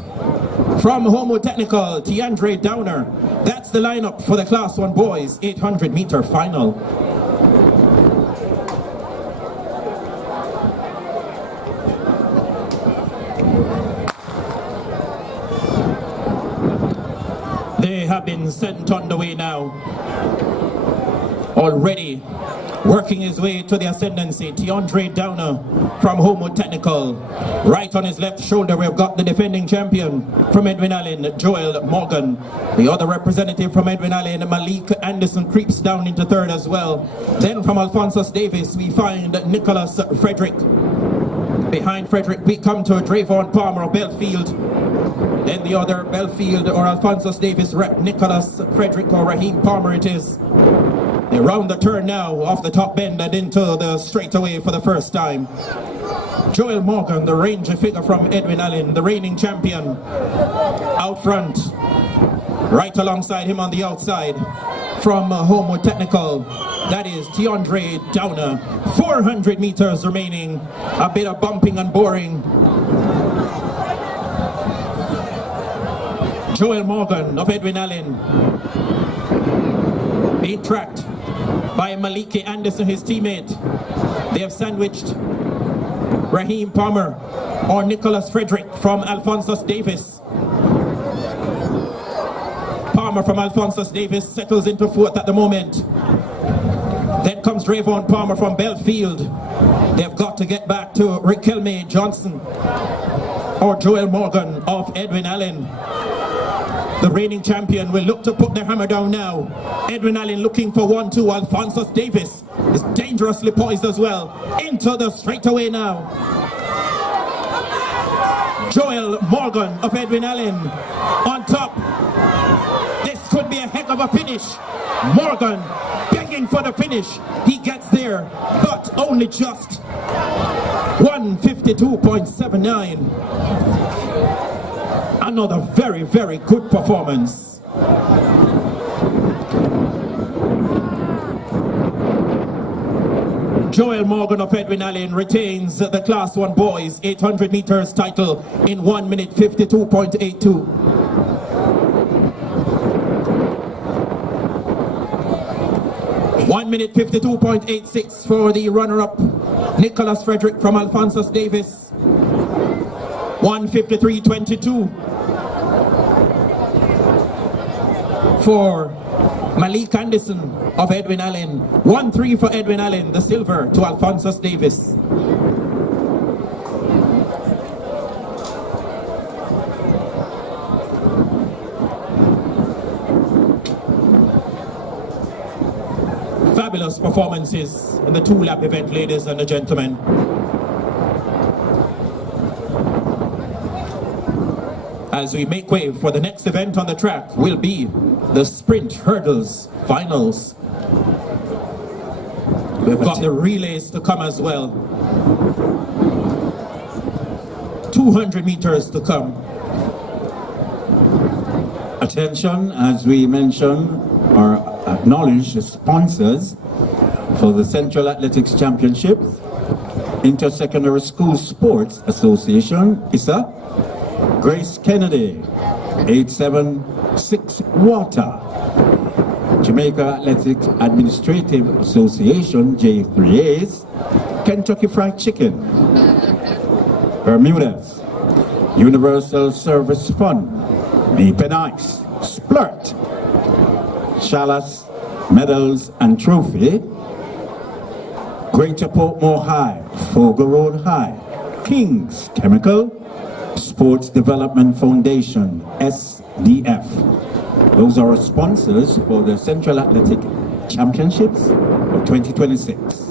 from Homewood Technical, Tiandre Downer. That's the lineup for the Class 1 boys 800-meter final. They have been sent on the way now. Already working his way to the ascendancy, Tiandre Downer from Homewood Technical. Right on his left shoulder, we've got the defending champion from Edwin Allen, Joel Morgan. The other representative from Edwin Allen, Malik Anderson, creeps down into third as well. Then from Alphonsus Davis, we find Nicholas Frederick. Behind Frederick, we come to Trayvon Palmer of Belfield. Then the other Belfield or Alphonsus Davis rep, Nicholas Frederick or Raheem Palmer it is. They round the turn now off the top bend and into the straightaway for the first time. Joel Morgan, the ranger figure from Edwin Allen, the reigning champion, out front. Right alongside him on the outside from Homewood Technical, that is Tiandre Downer. 400 meters remaining, a bit of bumping and boring. Joel Morgan of Edwin Allen being tracked by Maliki Anderson, his teammate. They have sandwiched Raheem Palmer or Nicholas Frederick from Alphonsus Davis. Palmer from Alphonsus Davis settles into fourth at the moment. Then comes Trayvon Palmer from Belfield. They've got to get back to Rikelme Johnson or Joel Morgan of Edwin Allen. The reigning champion will look to put their hammer down now. Edwin Allen looking for 1-2. Alphonsus Davis is dangerously poised as well. Into the straightaway now. Joel Morgan of Edwin Allen on top. This could be a heck of a finish. Morgan begging for the finish. He gets there, but only just 1:52.79. Another very, very good performance. Joel Morgan of Edwin Allen retains the Class 1 Boys 800 meters title in 1:52.82. Minute 52.86 for the runner-up, Nicholas Frederick from Alphonsus Davis. 1:53.22 for Malik Anderson of Edwin Allen. 1-3 for Edwin Allen, the silver to Alphonsus Davis. Fabulous performances in the 2-lap event, ladies and gentlemen. As we make way for the next event on the track will be the sprint hurdles finals. We've got the relays to come as well. 200 meters to come. Attention, as we mentioned, or acknowledge the sponsors for the Central Athletics Championships. Intersecondary School Sports Association, ISA. Grace Kennedy, 876 Water. Jamaica Athletics Administrative Association, J3As. Kentucky Fried Chicken. Bermudas. Universal Service Fund. Deep and Ice. Splurt. Chalice, Medals and Trophy. Greater Portmore High, Fogo Road High, King's Chemical, Sports Development Foundation, SDF. Those are our sponsors for the Central Athletic Championships of 2026.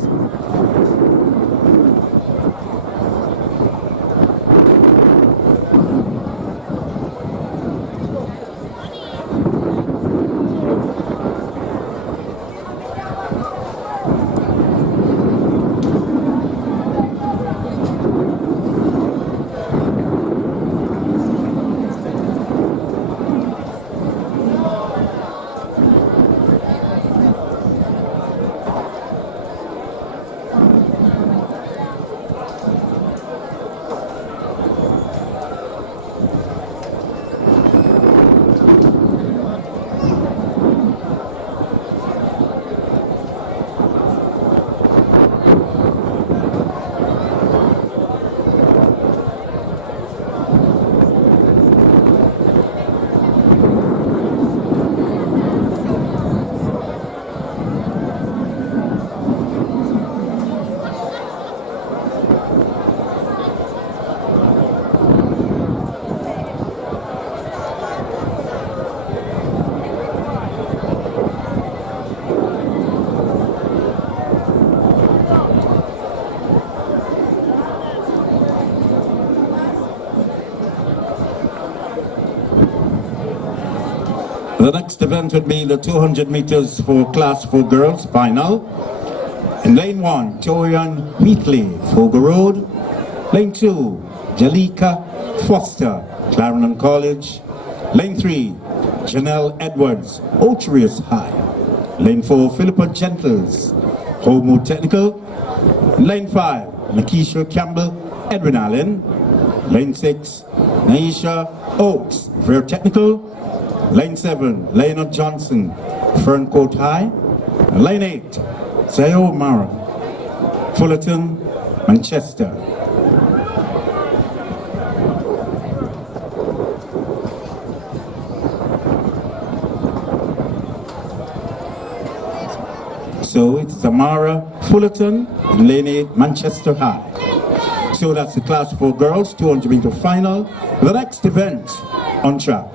The next event would be the 200 meters for Class 4 girls final. In lane 1, Torian Wheatley, Fogo Road. Lane 2, Jalika Foster, Clarendon College. Lane 3, Janelle Edwards, Ocherius High. Lane 4, Philippa Gentles, Homo Technical. Lane 5, Nakisha Campbell, Edwin Allen. Lane 6, Naisha Oaks, Fair Technical. Lane 7, Leonard Johnson, Ferncourt High. Lane 8, Sayo Mara, Fullerton, Manchester. So it's Zamara, Fullerton, and Lane 8, Manchester High. So that's the Class 4 girls, 200 meter final. The next event on track.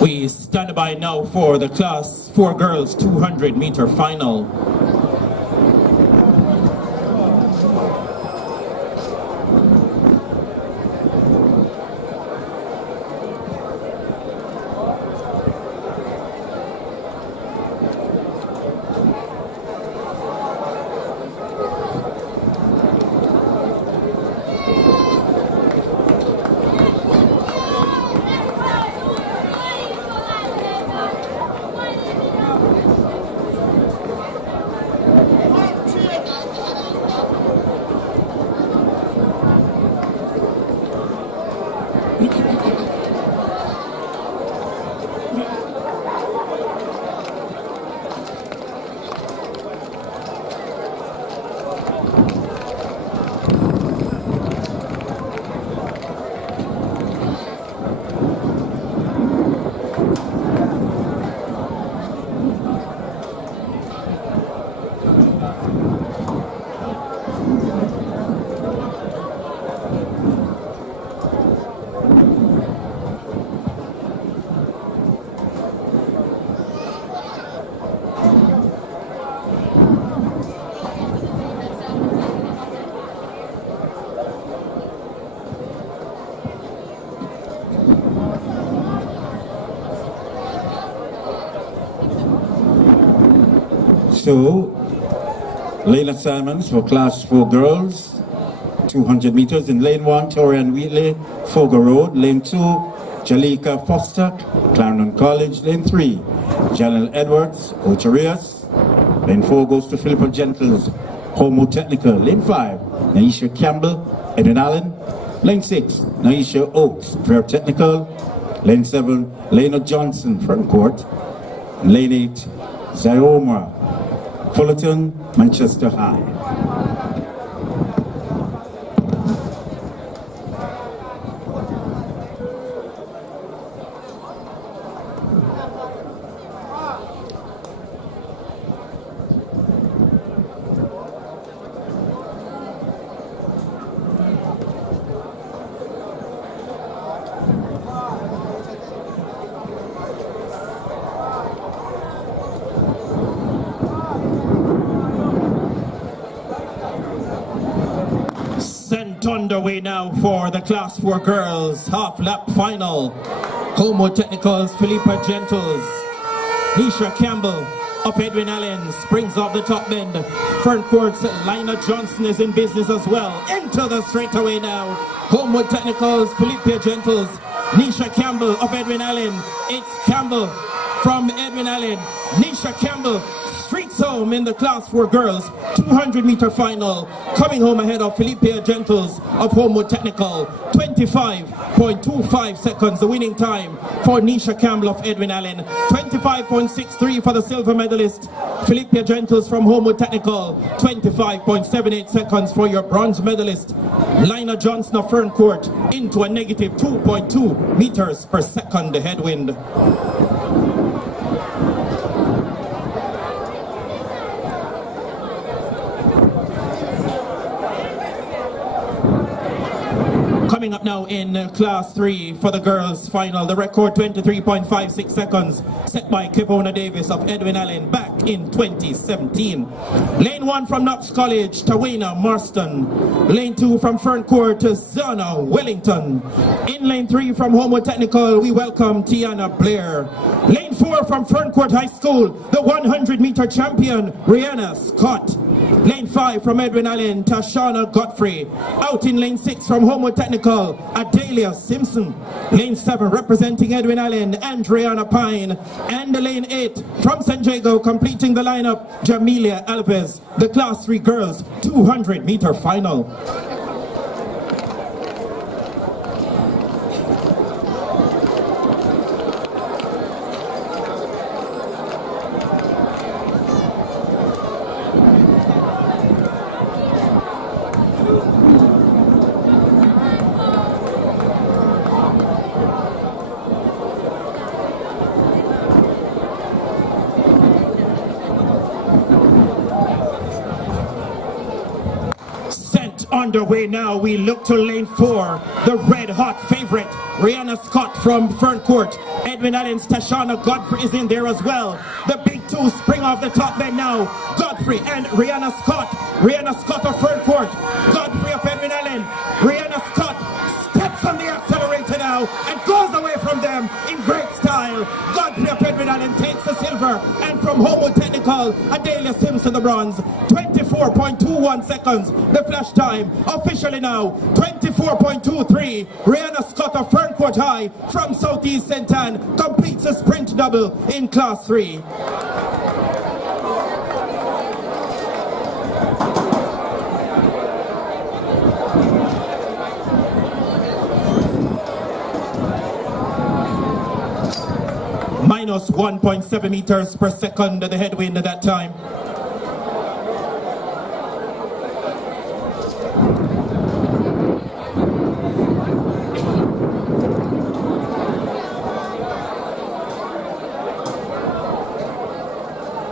We stand by now for the Class 4 Girls 200-meter final. So, Layla Simons for Class 4 Girls, 200 meters in Lane 1, Torian Wheatley, Fogo Road. Lane 2, Jalika Foster, Clarendon College. Lane 3, Janelle Edwards, Ocharias. Lane 4 goes to Philippa Gentles, Homo Technica. Lane 5, Naisha Campbell, Edwin Allen. Lane 6, Naisha Oaks, Fair Technical. Lane 7, Lena Johnson, Front Court. And Lane 8, Zyoma Fullerton, Manchester High. Underway now for the Class 4 Girls half-lap final. Homo Technicals, Philippa Gentles, Nisha Campbell of Edwin Allen springs off the top bend. Front court's Lina Johnson is in business as well. Into the straightaway now. Homo Technicals, Philippa Gentles, Nisha Campbell of Edwin Allen. It's Campbell from Edwin Allen. Nisha Campbell streaks home in the Class 4 Girls 200-meter final, coming home ahead of Philippa Gentles of Homo Technical. 25.25 seconds, the winning time for Nisha Campbell of Edwin Allen. 25.63 for the silver medalist, Philippa Gentles from Homo Technical. 25.78 seconds for your bronze medalist, Lina Johnson of Fern Court, into a negative 2.2 meters per second headwind. Coming up now in Class 3 for the girls' final, the record 23.56 seconds set by Kevona Davis of Edwin Allen back in 2017. Lane 1 from Knox College, Tawena Marston. Lane 2 from Fern Court, Zana Wellington. In Lane 3 from Homo Technical, we welcome Tiana Blair. Lane 4 from Fern Court High School, the 100-meter champion, Rihanna Scott. Lane 5 from Edwin Allen, Tashana Godfrey. Out in Lane 6 from Homo Technical, Adelia Simpson. Lane 7 representing Edwin Allen, Andriana Pine. And the Lane 8 from San Diego, completing the lineup, Jamelia Alves. The Class 3 girls 200-meter final. Underway now, we look to lane 4, the red hot favorite, Rihanna Scott from Ferncourt. Edwin Allen's Tashana Godfrey is in there as well. The big two spring off the top bend now. Godfrey and Rihanna Scott. Rihanna Scott of Ferncourt. Godfrey of Edwin Allen. Rihanna Scott steps on the accelerator now and goes away from them in great style. Godfrey of Edwin Allen takes the silver, and from Homewood Technical, Adelia Simpson the bronze. 24.21 seconds, the flash time, officially now, 24.23. Rihanna Scott of Ferncourt High from Southeast St. Ann completes a sprint double in Class 3. Minus 1.7 meters per second, the headwind at that time.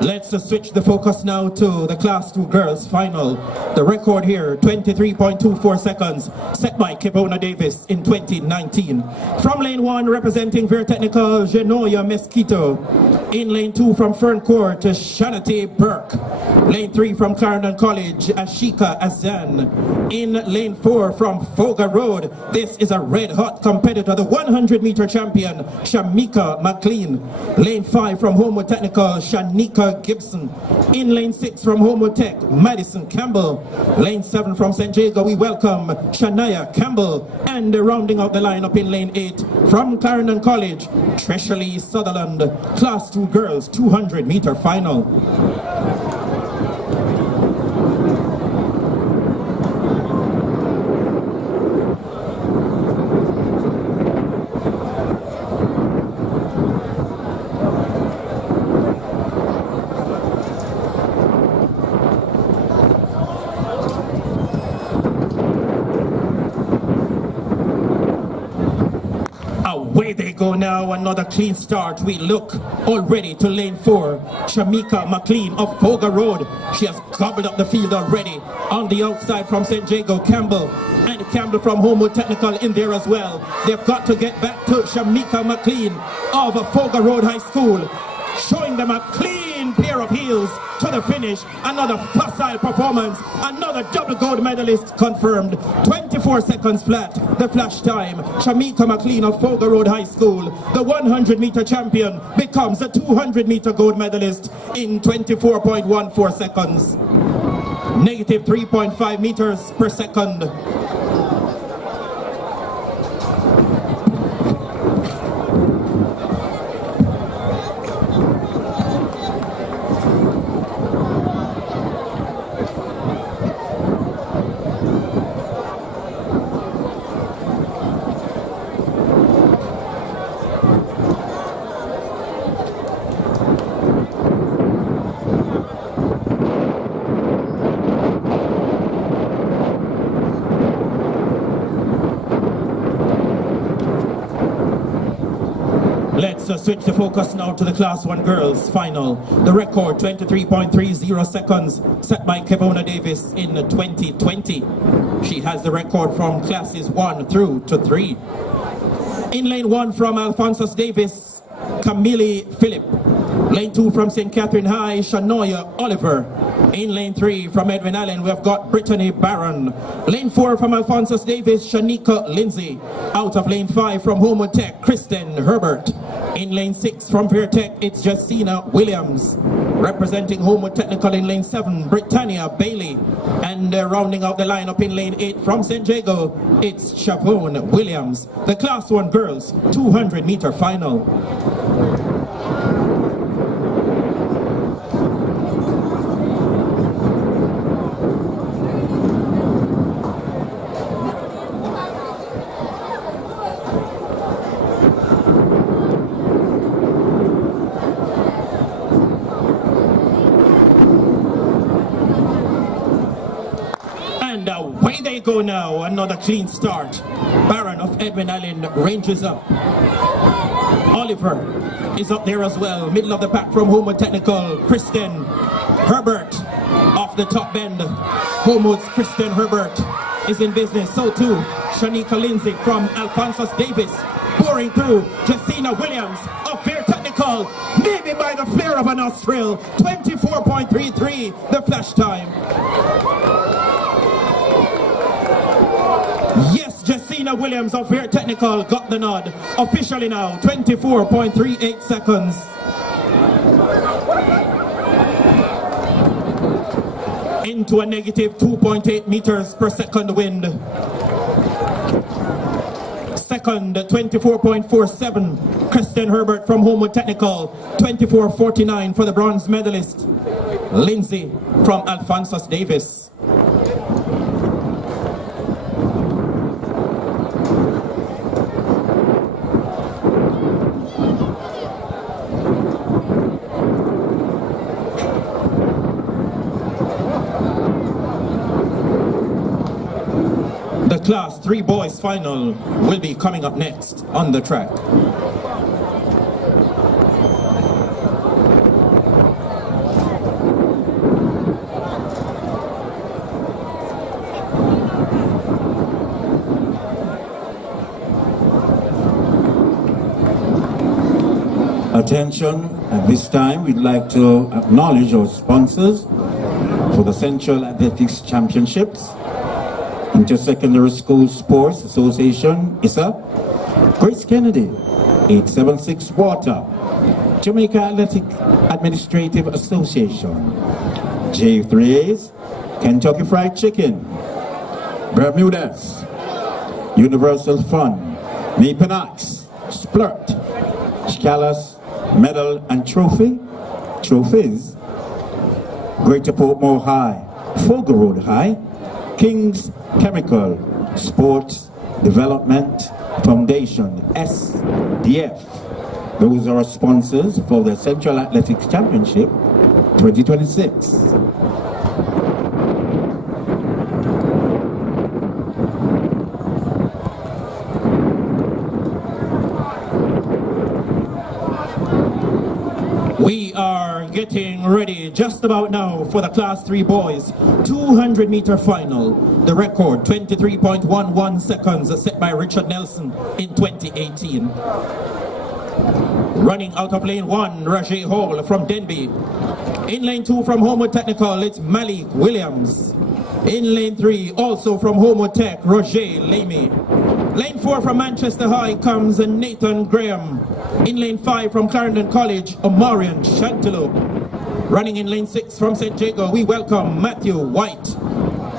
Let's switch the focus now to the Class 2 girls final. The record here, 23.24 seconds, set by Kibona Davis in 2019. From lane 1, representing Very Technical, Genoya Mesquito. In lane 2 from Ferncourt, Shanati Burke. Lane 3 from Clarendon College, Ashika Azan. In lane 4 from Foga Road, this is a red-hot competitor, the 100-meter champion, Shamika McLean. Lane 5 from Homewood Technical, Shanika Gibson. In lane 6 from Homewood Tech, Madison Campbell. Lane 7 from St. Jago, we welcome Shania Campbell. And rounding out the lineup in lane 8 from Clarendon College, Tresha Lee Sutherland. Class 2 girls 200-meter final. Away they go now, another clean start. We look already to lane 4. Shamika McLean of Foga Road. She has gobbled up the field already. On the outside from St. Jago, Campbell. And Campbell from Homewood Technical in there as well. They've got to get back to Shamika McLean of Foga Road High School. Showing them a clean pair of heels to the finish. Another facile performance. Another double gold medalist confirmed. 24 seconds flat. The flash time. Shamika McLean of Foga Road High School, the 100-meter champion, becomes a 200-meter gold medalist in 24.14 seconds. Negative 3.5 meters per second. Let's switch the focus now to the Class 1 girls final. The record 23.30 seconds set by Kibona Davis in 2020. She has the record from classes 1 through to 3. In lane 1 from Alphonsus Davis, Camille Phillip. Lane 2 from St. Catherine High, Shanoya Oliver. In lane 3 from Edwin Allen, we have got Brittany Barron. Lane 4 from Alphonsus Davis, Shanika Lindsay. Out of lane 5 from Homewood Tech, Kristen Herbert. In lane 6 from Vertech, it's Jacina Williams. Representing Homewood Technical in lane 7, Britannia Bailey. And rounding out the lineup in lane 8 from St. Jago, it's Shavon Williams. The Class 1 girls 200-meter final. Way they go now, another clean start. Baron of Edwin Island ranges up. Oliver is up there as well. Middle of the pack from Homewood Technical, Kristen Herbert off the top bend. Homewood's Kristen Herbert is in business. So too, Shanika Lindsay from Alphonsus Davis. Pouring through, Jessina Williams of Fair Technical, maybe by the flare of a nostril. 24.33, the flash time. Yes, Jessina Williams of Fair Technical got the nod. Officially now, 24.38 seconds. Into a negative 2.8 meters per second wind. Second, 24.47. Kristen Herbert from Homewood Technical. 24.49 for the bronze medalist. Lindsay from Alphonsus Davis. The Class 3 boys final will be coming up next on the track. Attention, at this time we'd like to acknowledge our sponsors for the Central Athletics Championships. Intersecondary School Sports Association, ISA, Grace Kennedy, 876 Water, Jamaica Athletic Administrative Association, J3A's, Kentucky Fried Chicken, Bermudas, Universal Fund, Mapanax, Splurt, Scalas, Medal and Trophies, Greater Portmore High, Fogle Road High, King's Chemical Sports Development Foundation, SDF. Those are our sponsors for the Central Athletics Championship 2026. We are getting ready just about now for the Class 3 boys 200 meter final. The record 23.11 seconds set by Richard Nelson in 2018. Running out of lane 1, Rajay Hall from Denby. In lane 2 from Homewood Technical, it's Malik Williams. In lane 3, also from Homewood Tech, Roger Lamy. Lane 4 from Manchester High comes Nathan Graham. In lane 5 from Clarendon College, Omarion Chantelou. Running in lane 6 from St. Jago, we welcome Matthew White.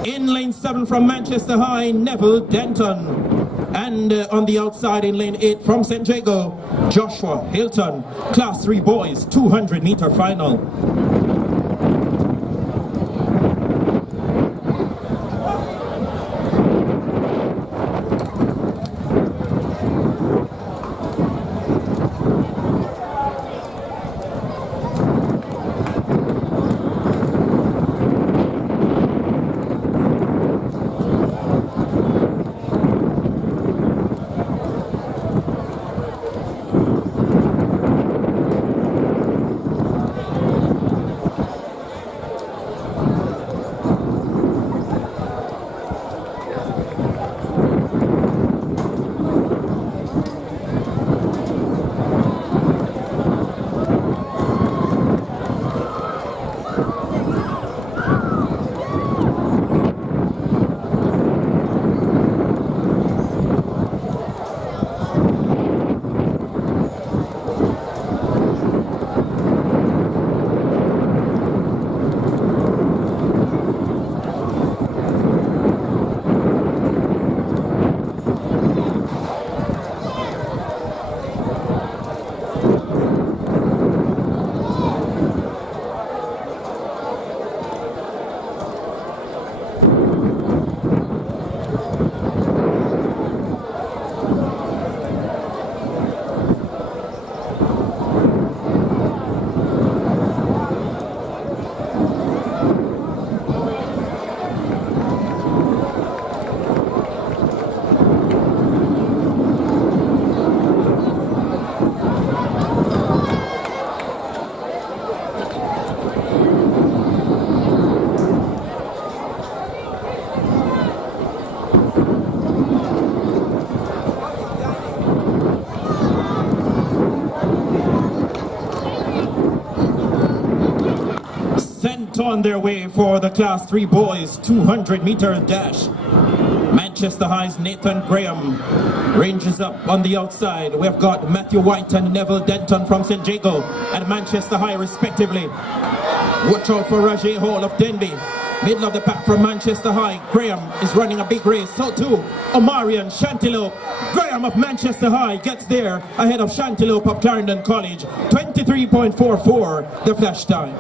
In lane 7 from Manchester High, Neville Denton. And on the outside in lane 8 from St. Jago, Joshua Hilton. Class 3 boys, 200 meter final. on their way for the Class 3 boys 200-meter dash. Manchester High's Nathan Graham ranges up on the outside. We've got Matthew White and Neville Denton from St. Jago and Manchester High respectively. Watch out for Rajay Hall of Denby. Middle of the pack from Manchester High. Graham is running a big race. So too, Omarion Shantilope. Graham of Manchester High gets there ahead of Shantilope of Clarendon College. 23.44 the flash time.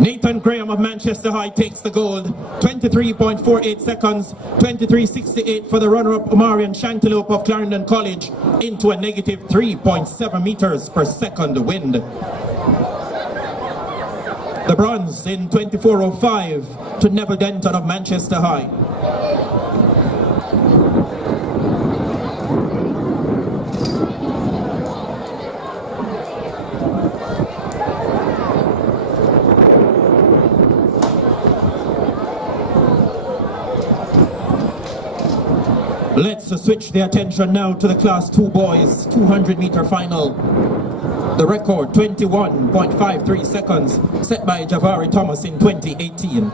Nathan Graham of Manchester High takes the gold. 23.48 seconds. 23.68 for the runner-up Omarion Shantilope of Clarendon College into a negative 3.7 meters per second wind. The bronze in 24.05 to Neville Denton of Manchester High. Let's switch the attention now to the Class 2 boys 200-meter final. The record 21.53 seconds set by Javari Thomas in 2018.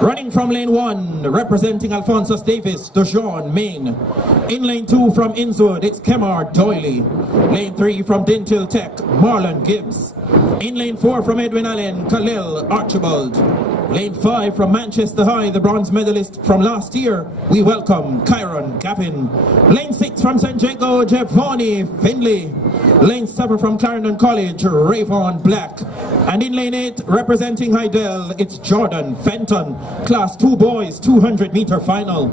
Running from lane 1, representing Alphonsus Davis, Dijon, Maine. In lane 2 from Innswood, it's Kemar Doyley. Lane 3 from Dentil Tech, Marlon Gibbs. In lane 4 from Edwin Allen, Khalil Archibald. Lane 5 from Manchester High, the bronze medalist from last year, we welcome Kyron Gavin. Lane 6 from St. Jago, Jevoni Finley. Lane 7 from Clarendon College, Rayvon Black. And in lane 8, representing Hydel, it's Jordan Fenton. Class 2 boys, 200-meter final.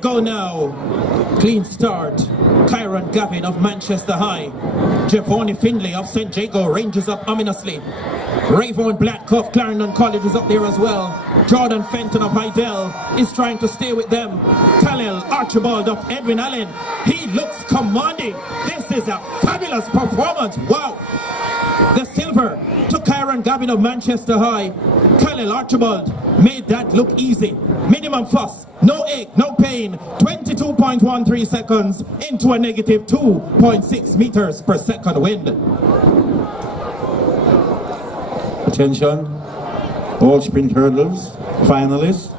Go now. Clean start. Kyron Gavin of Manchester High. Jevoni Finley of St. Jago ranges up ominously. Rayvon Black of Clarendon College is up there as well. Jordan Fenton of Hydel is trying to stay with them. Khalil Archibald of Edwin Allen. He looks commanding. This is a fabulous performance. Wow. The silver to Kyron Gavin of Manchester High. Khalil Archibald made that look easy. Minimum fuss, no ache, no pain. 22.13 seconds into a negative 2.6 meters per second wind. Attention, all sprint hurdles finalists.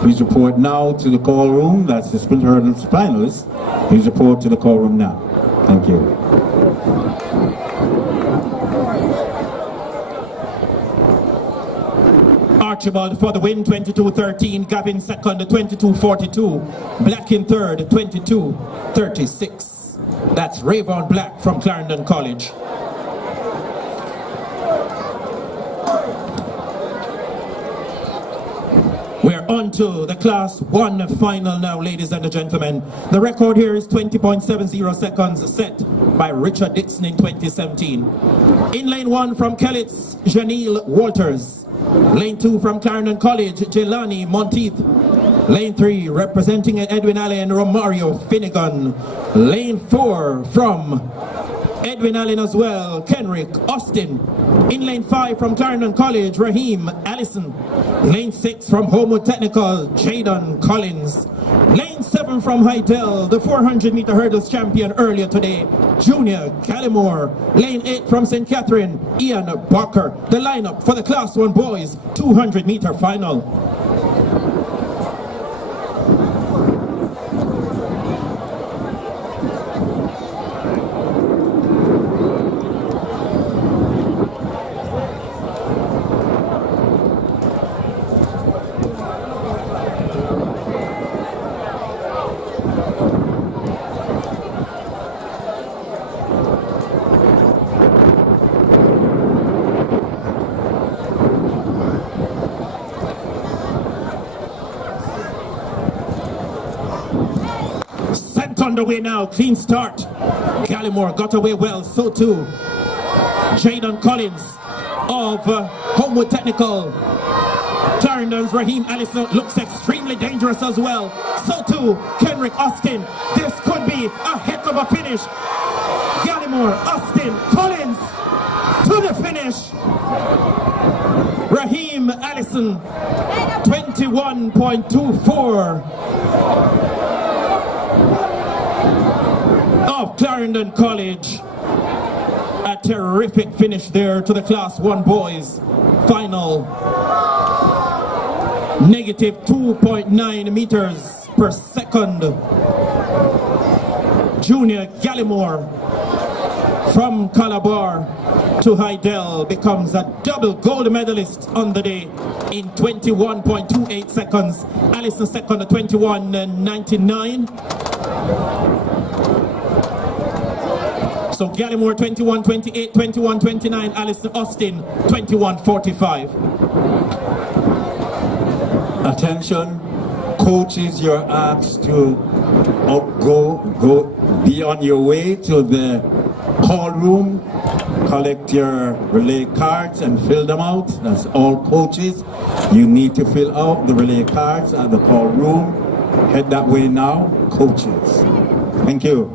Please report now to the call room. That's the sprint hurdles finalists. Please report to the call room now. Thank you. Archibald for the win, 22.13. Gavin second, 22.42. Black in third, 22.36. That's Rayvon Black from Clarendon College. We're on to the Class 1 final now, ladies and gentlemen. The record here is 20.70 seconds set by Richard Dixon in 2017. In lane 1 from Kellitz, Janelle Walters. Lane 2 from Clarendon College, Jelani Monteith. Lane 3 representing Edwin Allen, Romario Finnegan. Lane 4 from Edwin Allen as well, Kenrick Austin. In lane 5 from Clarendon College, Raheem Allison. Lane 6 from Homewood Technical, Jaden Collins. Lane 7 from Hydel, the 400-meter hurdles champion earlier today, Junior Gallimore. Lane 8 from St. Catherine, Ian Barker. The lineup for the Class 1 boys 200-meter final. Underway now, clean start. Gallimore got away well, so too Jaden Collins of Homewood Technical. Clarendon's Raheem Allison looks extremely dangerous as well. So too Kenrick Austin. This could be a heck of a finish. Gallimore, Austin, Collins to the finish. Raheem Allison, 21.24 of Clarendon College. A terrific finish there to the Class 1 boys final. Negative 2.9 meters per second. Junior Gallimore from Calabar to Hydel becomes a double gold medalist on the day in 21.28 seconds. Allison second at 21.99. So Gallimore 21.28, 21.29, Allison Austin 21.45. Attention, coaches, you're asked to be on your way to the call room, collect your relay cards and fill them out. That's all coaches. You need to fill out the relay cards at the call room. Head that way now, coaches. Thank you.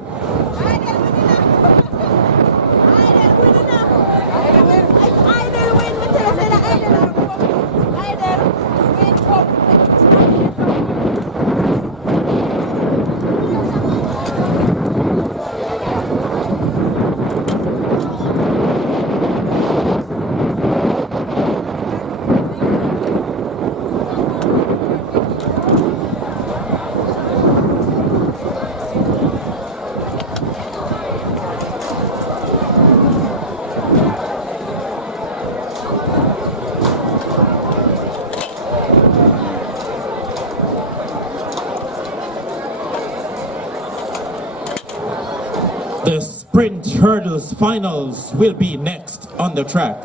The sprint hurdles finals will be next on the track.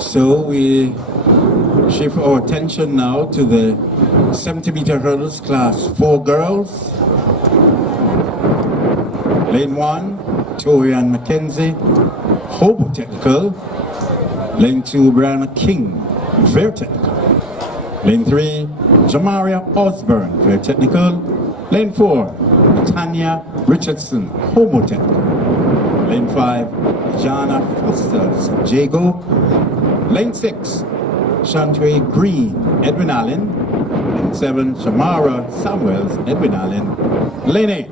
So we shift our attention now to the 70-meter hurdles, class 4 girls. Lane 1, Torian McKenzie, Hobo Technical. Lane 2, Brianna King, Fair Technical. Lane 3, Jamaria Osborne, Fair Technical. Lane 4, Tanya Richardson, Hobo Technical. Lane 5, Jana Foster, Jago. Lane 6, Shantwe Green, Edwin Allen. Lane 7, Shamara Samuels, Edwin Allen. Lane 8,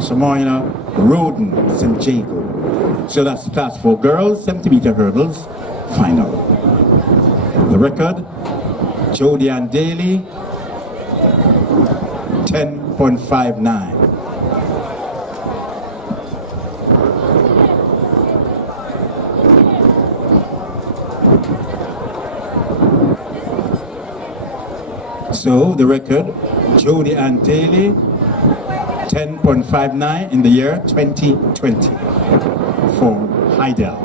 Shamoyna Roden, St. Jago. So that's the class 4 girls, 70-meter hurdles, final. The record, Jody Ann Daly, 10.59. So the record, Jody Ann Daly, 10.59 in the year 2020 for Hydel.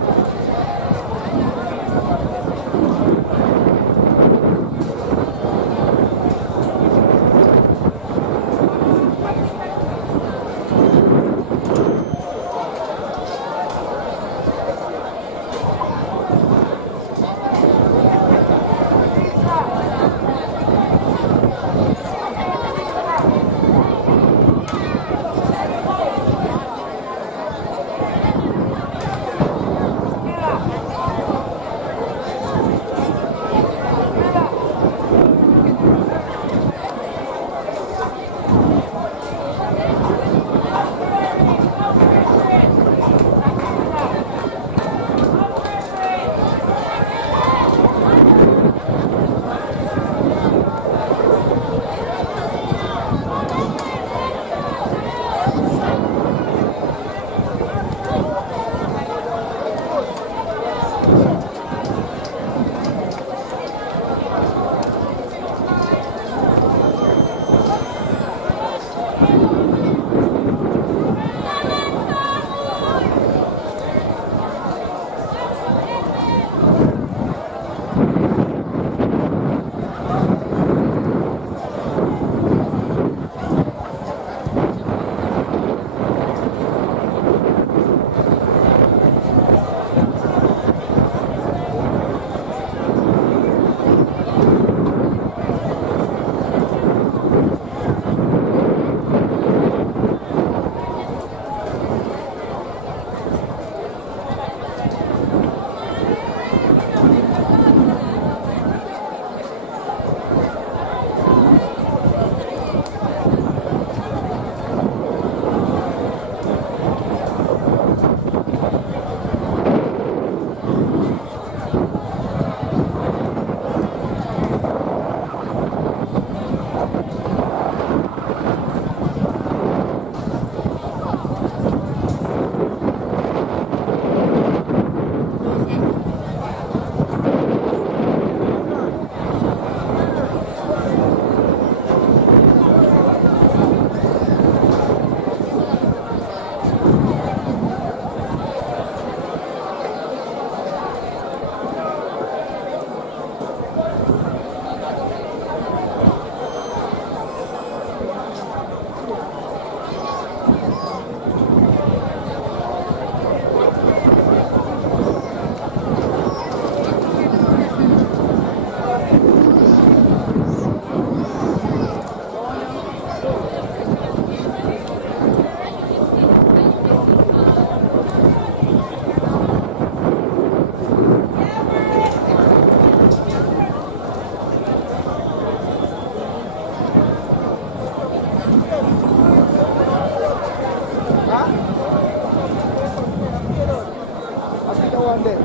down there.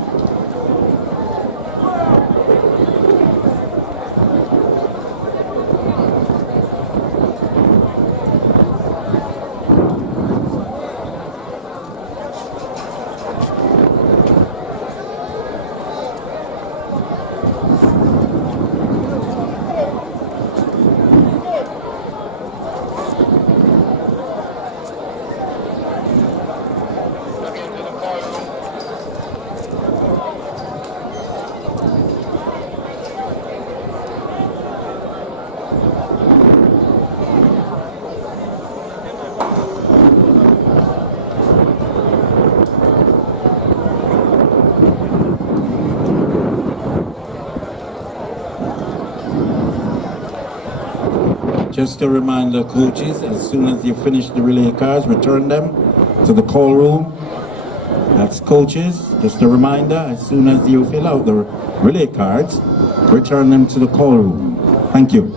Just a reminder, coaches, as soon as you finish the relay cars, return them to the call room. That's coaches, just a reminder, as soon as you fill out the relay cards, return them to the call room. Thank you.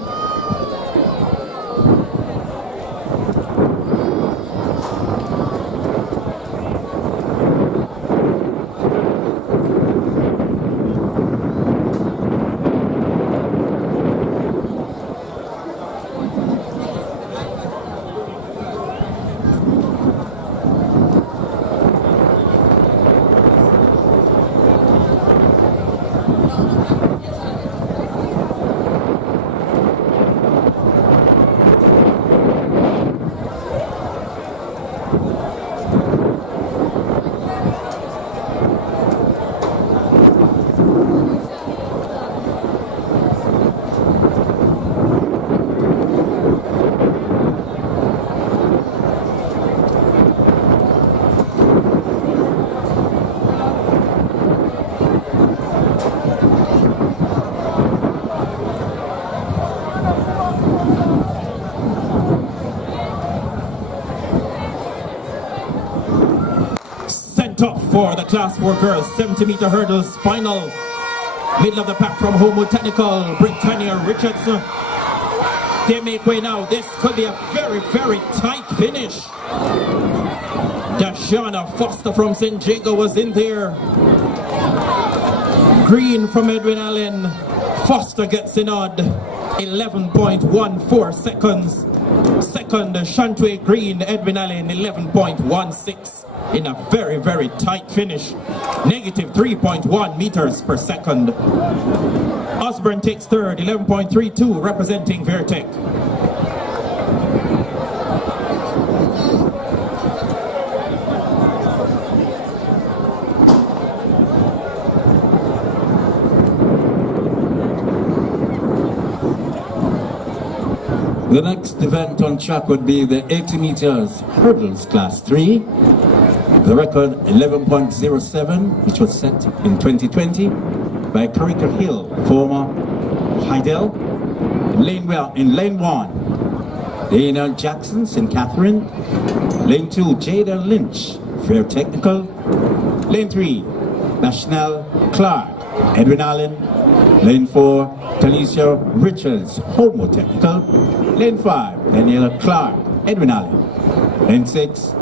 For the Class 4 girls 70-meter hurdles final, middle of the pack from Homewood Technical, Britannia Richardson. They make way now. This could be a very, very tight finish. Dashana Foster from St. Jago was in there. Green from Edwin Allen. Foster gets the nod. 11.14 seconds. Second, Shantway Green, Edwin Allen, 11.16. In a very, very tight finish. Negative 3.1 meters per second. Osborne takes third, 11.32, representing Vertec. The next event on track would be the 80 meters hurdles class 3. The record 11.07, which was set in 2020 by Karika Hill, former Heidel. In lane 1, Dana Jackson, St. Catherine. Lane 2, Jada Lynch, Fair Technical. Lane 3, National Clark, Edwin Allen. Lane 4, Tanisha Richards, Homo Technical. Lane 5, Daniela Clark, Edwin Allen. Lane 6,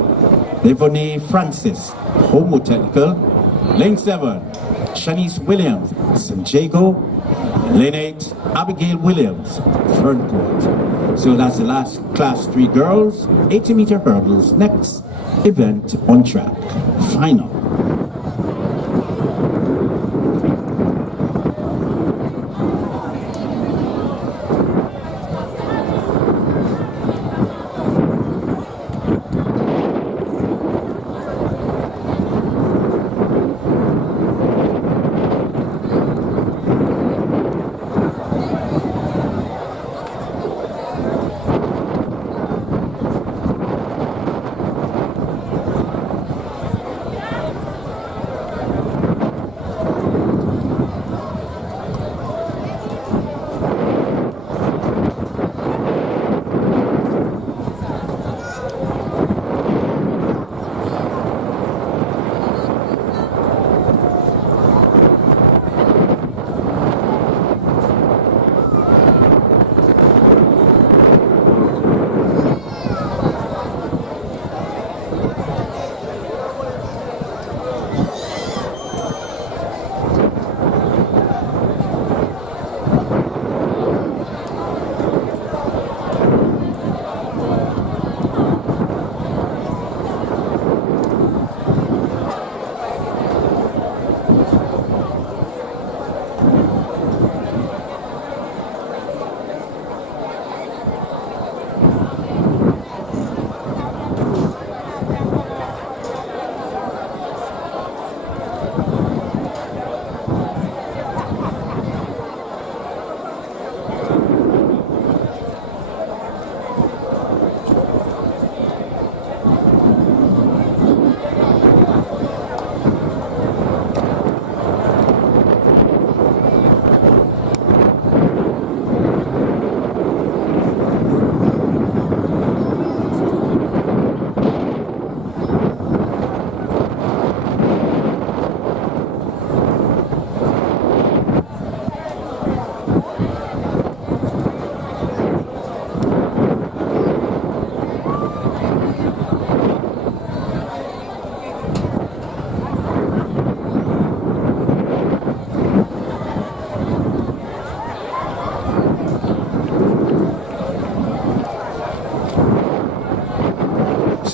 Devonay Francis, Homo Technical. Lane 7, Shanice Williams, St. Jago. Lane 8, Abigail Williams, Ferncourt. So that's the last Class 3 girls, 80-meter hurdles. Next event on track, final.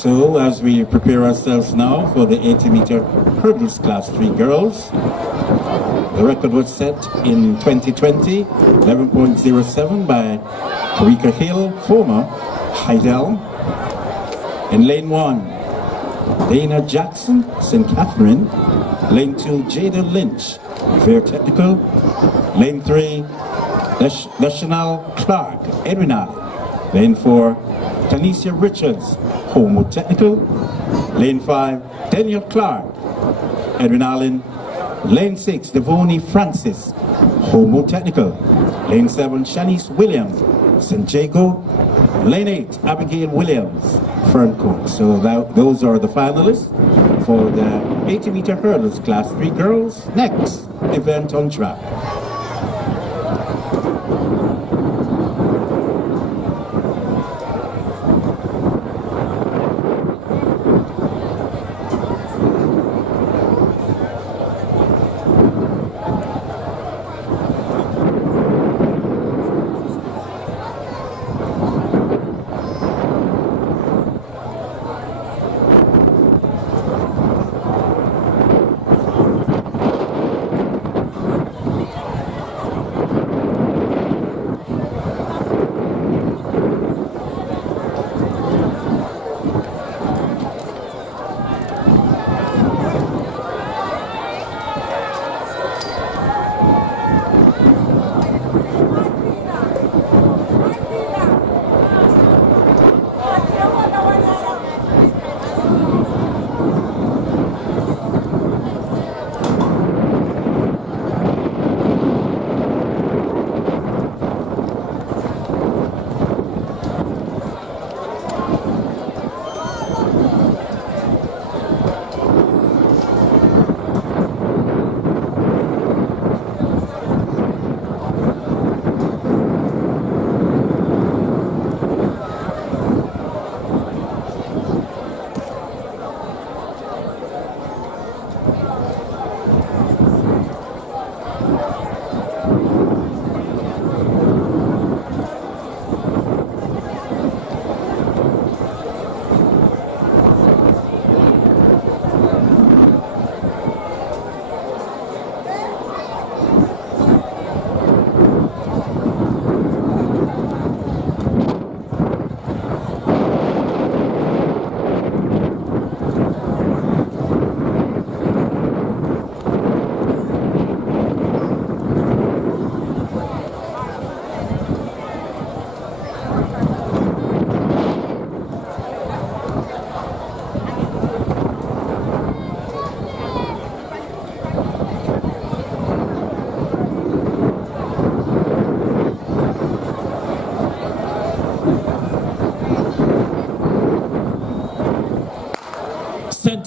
So as we prepare ourselves now for the 80-meter hurdles class 3 girls, the record was set in 2020, 11.07 by Tarika Hill, former Heidel. In lane 1, Dana Jackson, St. Catherine. Lane 2, Jada Lynch, Fair Technical. Lane 3, National Clark, Edwin Allen. Lane 4, Tanisha Richards, Homo Technical. Lane 5, Daniel Clark, Edwin Allen. Lane 6, Devoni Francis, Homo Technical. Lane 7, Shanice Williams, St. Jago. Lane 8, Abigail Williams, Ferncourt. So those are the finalists for the 80-meter hurdles class 3 girls. Next event on track.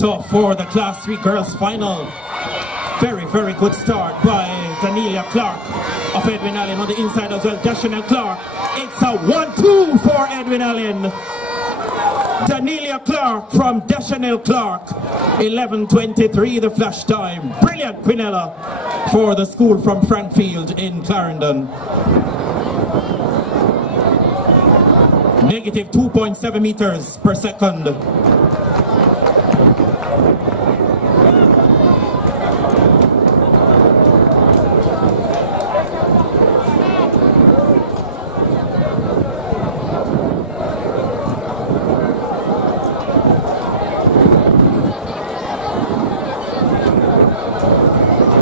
Off for the Class 3 girls final. Very, very good start by Danelia Clark of Edwin Allen on the inside as well. Dashanel Clark. It's a 1-2 for Edwin Allen. Danelia Clark from Dashanel Clark. 11:23 the flash time. Brilliant Quinella for the school from Frankfield in Clarendon. Negative 2.7 meters per second.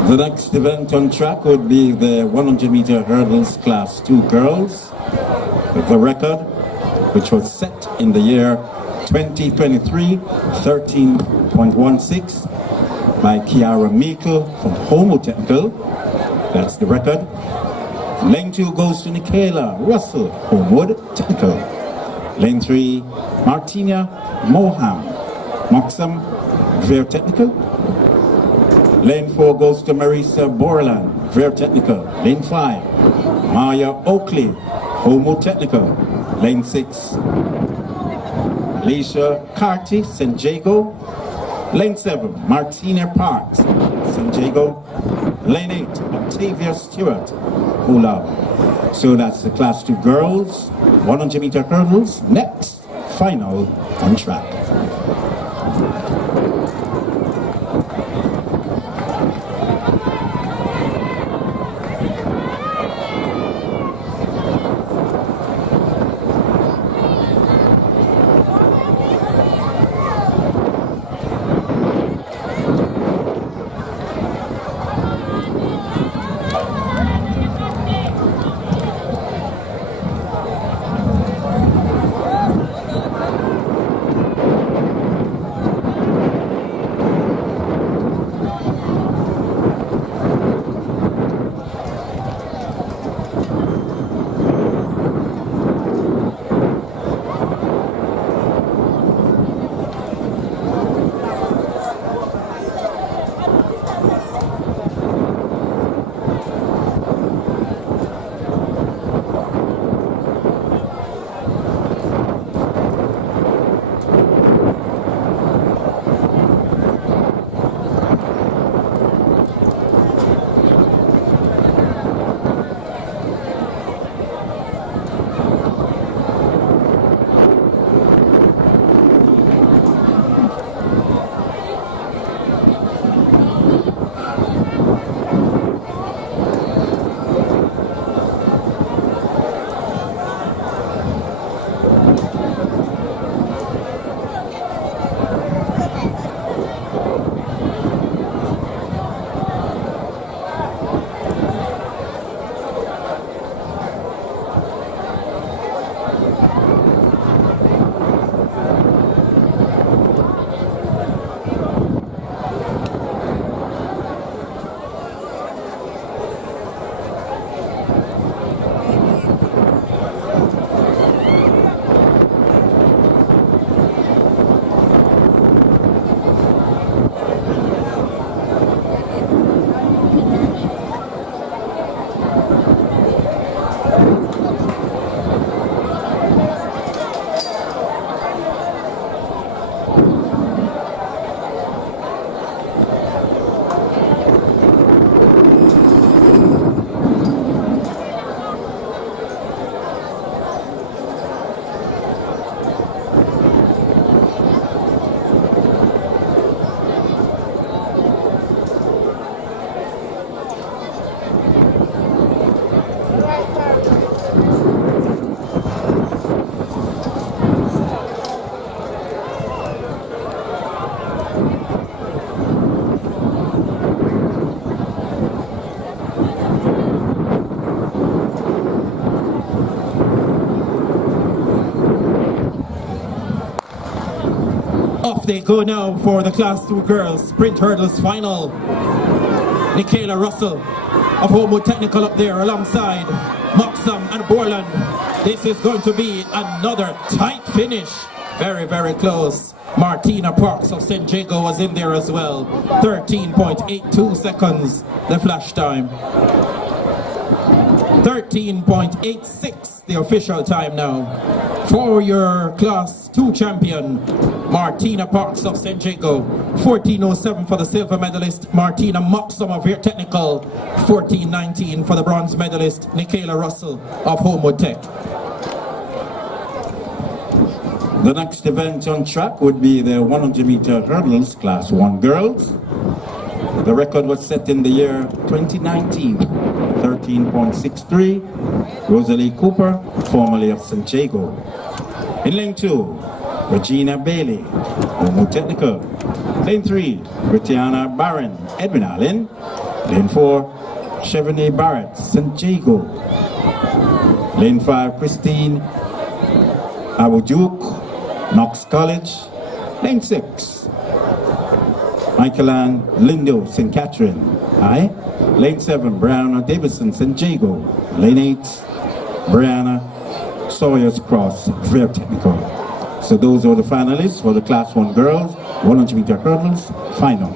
The next event on track would be the 100-meter hurdles class 2 girls. The record, which was set in the year 2023, 13.16 by Kiara Meikle from Homo Technical. That's the record. Lane 2 goes to Michaela Russell, Homewood Technical. Lane 3, Martina Moham, Moxham, Ver Technical. Lane 4 goes to Marisa Borland, Ver Technical. Lane 5, Maya Oakley, Homo Technical. Lane 6, Alicia Carty, St. Jago. Lane 7, Martina Parks, St. Jago. Lane 8, Octavia Stewart, Hula. So that's the Class 2 girls, 100-meter hurdles. Next, final on track. Off they go now for the Class 2 girls sprint hurdles final. Nicaila Russell of Homewood Technical up there alongside Moxham and Borland. This is going to be another tight finish. Very, very close. Martina Parks of St. Jago was in there as well. 13.82 seconds, the flash time. 13.86, the official time now. For your Class 2 champion, Martina Parks of St. Jago. 14.07 for the silver medalist, Martina Moxham of Here Technical. 14.19 for the bronze medalist, Nicaila Russell of Homewood Tech. The next event on track would be the 100-meter hurdles, Class 1 girls. The record was set in the year 2019, 13.63. Rosalie Cooper, formerly of St. Jago. In lane 2, Regina Bailey, Homewood Technical. Lane 3, Brittana Barron, Edwin Allen. Lane 4, Chevrolet Barrett, St. Jago. Lane 5, Christine Abujuk, Knox College. Lane 6, Michaelan Lindo, St. Catherine. Aye. Lane 7, Brianna Davison, St. Jago. Lane 8, Brianna Sawyers Cross, Fair Technical. So those are the finalists for the Class 1 girls, 100-meter hurdles, final.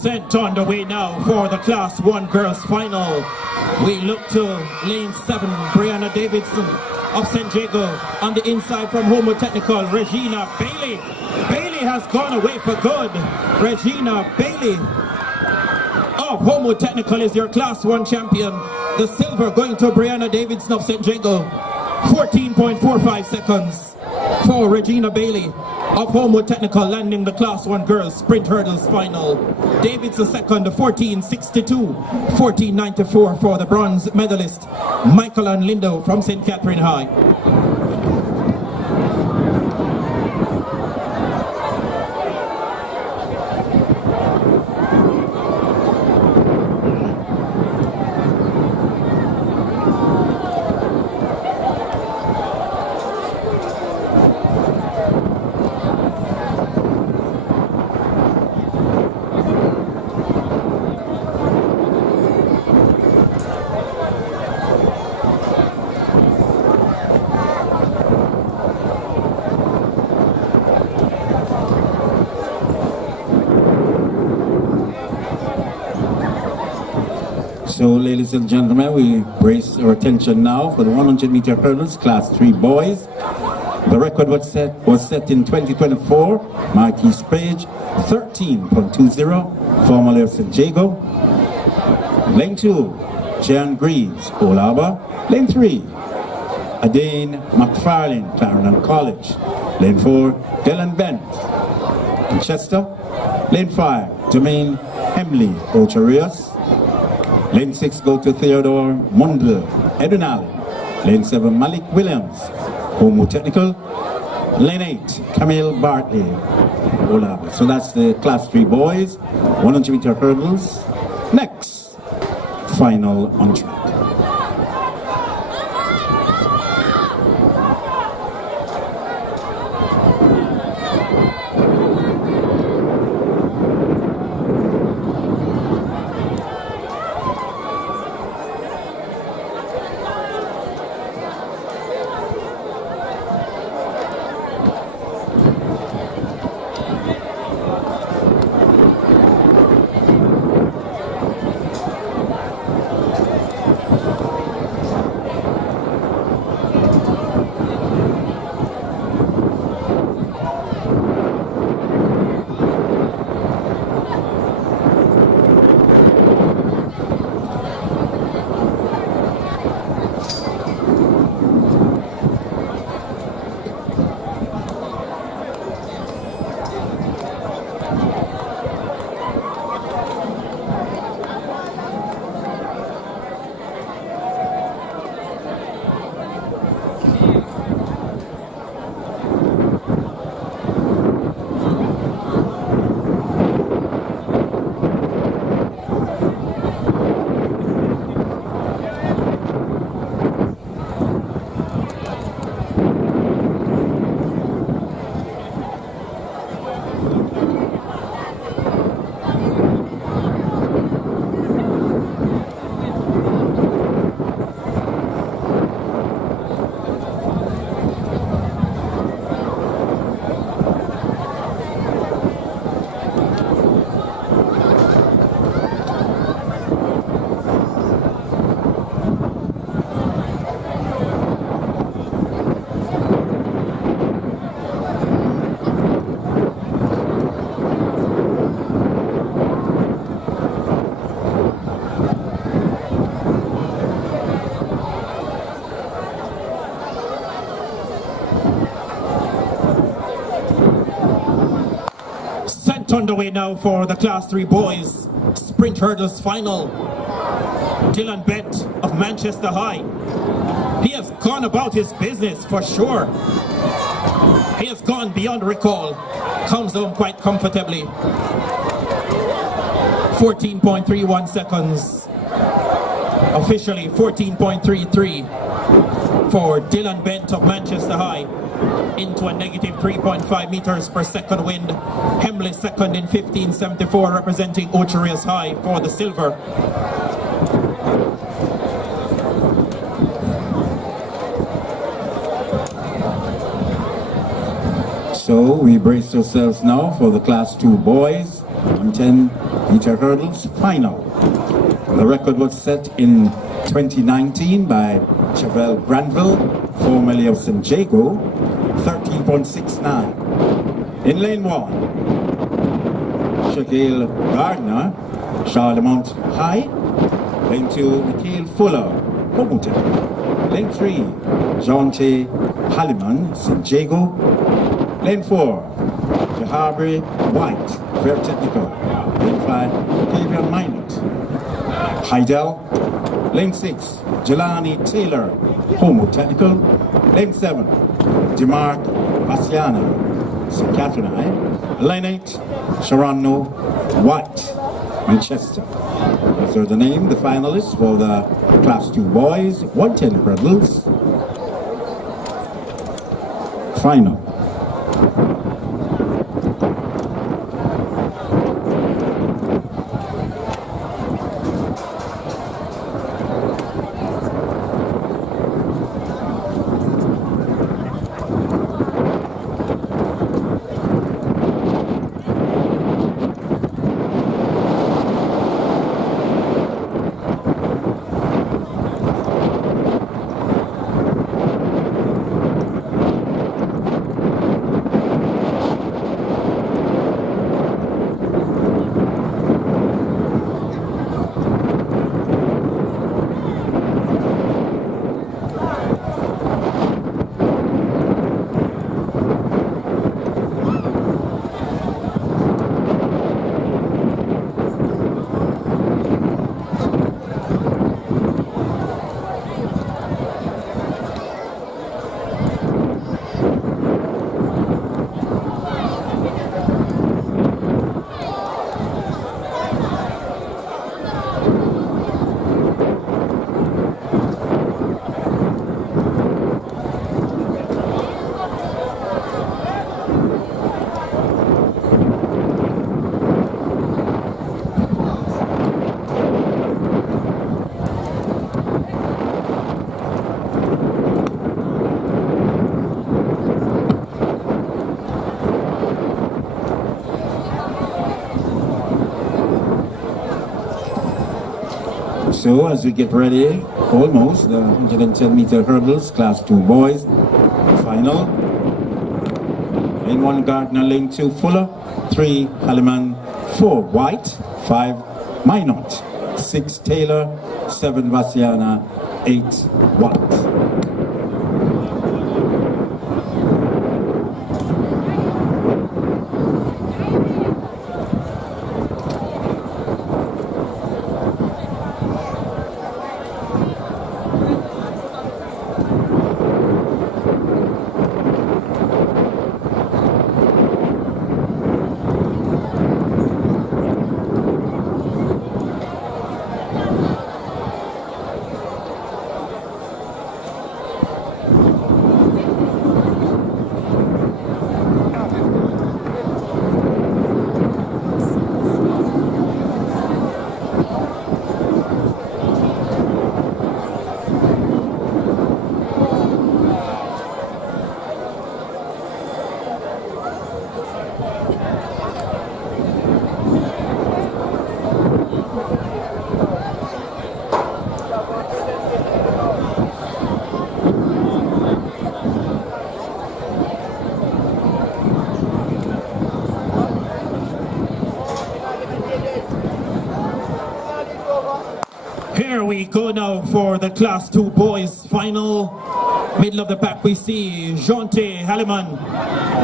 Sent on the way now for the Class 1 girls final. We look to lane 7, Brianna Davidson of St. Jago. On the inside from Homo Technical, Regina Bailey. Bailey has gone away for good. Regina Bailey of Homo Technical is your Class 1 champion. The silver going to Brianna Davidson of St. Jago. 14.45 seconds for Regina Bailey of Homo Technical, landing the Class 1 girls sprint hurdles final. Davidson second, 14.62, 14.94 for the bronze medalist Michael and Lindo from St. Catherine High. So, ladies and gentlemen, we brace our attention now for the 100-meter hurdles, Class 3 boys. The record was set in 2024. Marquis Page, 13.20, formerly of St. Jago. Lane 2, Jan Greaves, Olaba. Lane 3, Adane McFarlane, Clarendon College. Lane 4, Dylan Bent, Manchester. Lane 5, Jermaine Hemley, Ocharias. Lane 6 go to Theodore Mundell, Edwin Allen. Lane 7, Malik Williams, Homo Technical. Lane 8, Camille Bartley, Olaba. So that's the Class 3 boys, 100-meter hurdles. Next, final on track. Underway now for the Class 3 boys sprint hurdles final. Dylan Bent of Manchester High. He has gone about his business for sure. He has gone beyond recall. Comes home quite comfortably. 14.31 seconds. Officially 14.33 for Dylan Bent of Manchester High. Into a negative 3.5 meters per second wind. Hemley second in 15.74, representing Ocharias High for the silver. So we brace ourselves now for the Class 2 boys 110-meter hurdles final. The record was set in 2019 by Chevelle Granville, formerly of St. Jago, 13.69. In lane 1, Shaquille Gardner, Charlemont High. Lane 2, Mikhail Fuller, Hoboken. Lane 3, Jonte Halliman, St. Jago. Lane 4, Jahari White, very technical. Lane 5, Tavian Minot, Heidel. Lane 6, Jelani Taylor, Homo Technical. Lane 7, Demarc Bassiana, St. Catherine High. Lane 8, Sharano White, Manchester. Those are the name, the finalists for the Class 2 boys 110 hurdles final. So as we get ready, almost the 110-meter hurdles, Class 2 boys, final. Lane 1, Gardner. Lane 2, Fuller. 3, Halliman. 4, White. 5, Minot. 6, Taylor. 7, Bassiana. 8, White. Here we go now for the Class 2 boys final. Middle of the pack we see Jonte Halliman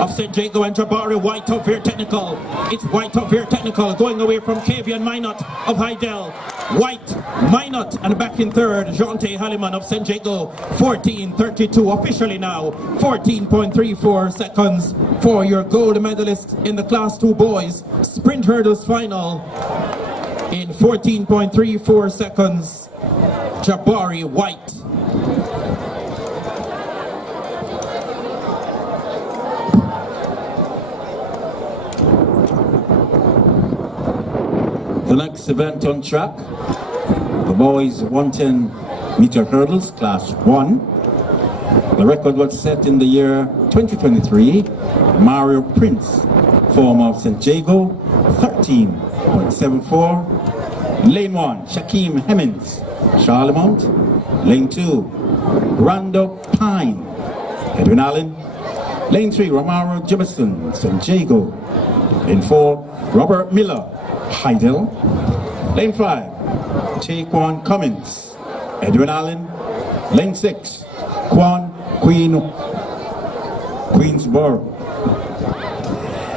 of St. Jago and Jabari White of Very Technical. It's White of Very Technical going away from Kavian Minot of Heidel. White, Minot, and back in third, Jonte Halliman of St. Jago, 14.32 officially now, 14.34 seconds for your gold medalist in the Class 2 boys sprint hurdles final. In 14.34 seconds, Jabari White. The next event on track, the boys 110-meter hurdles, Class 1. The record was set in the year 2023. Mario Prince, former of St. Jago, 13.74. Lane 1, Shaquem Hemmings, Charlemont. Lane 2, Rando Pine, Edwin Allen. Lane 3, Romaro Jemison, St. Jago. Lane 4, Robert Miller, Heidel. Lane 5, Taquan Cummins, Edwin Allen. Lane 6, Queensboro.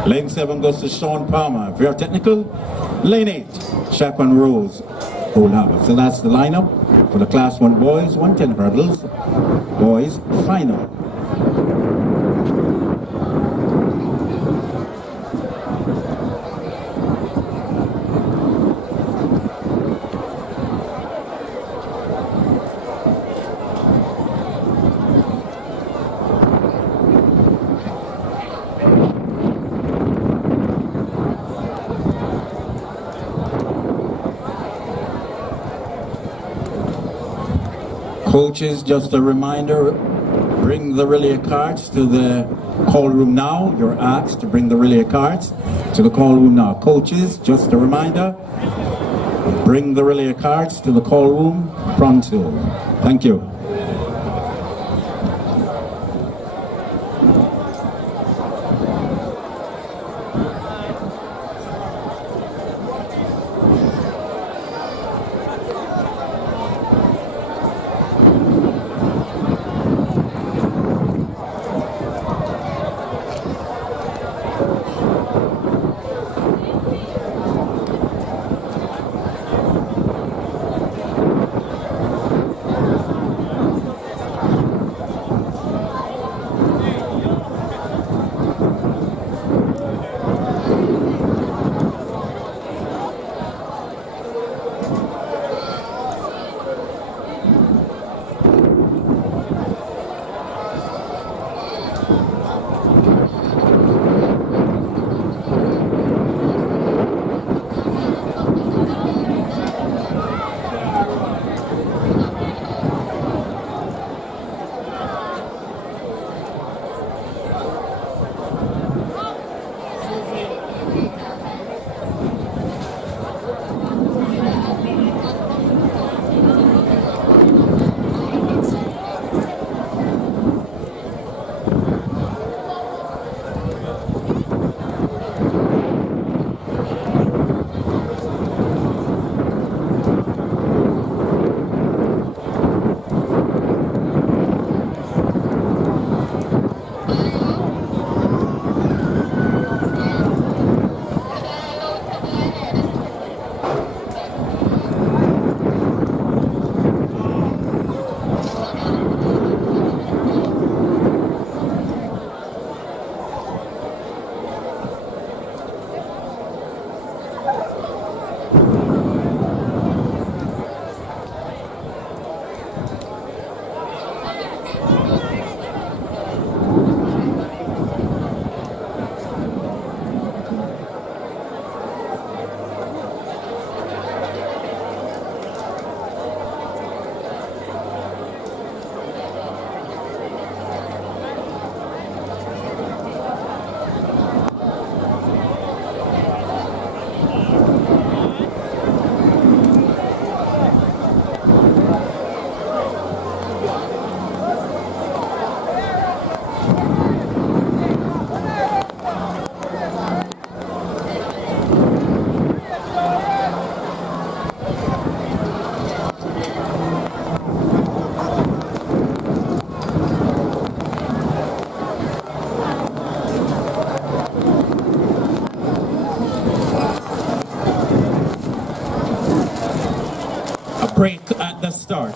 Lane 7 goes to Sean Palmer, Vera Technical. Lane 8, Shaquan Rose, Old Harbour. So that's the lineup for the Class 1 boys, 110 hurdles, boys final. Coaches, just a reminder, bring the relay cards to the call room now. You're asked to bring the relay cards to the call room now. Coaches, just a reminder, bring the relay cards to the call room pronto. Thank you. Break at the start.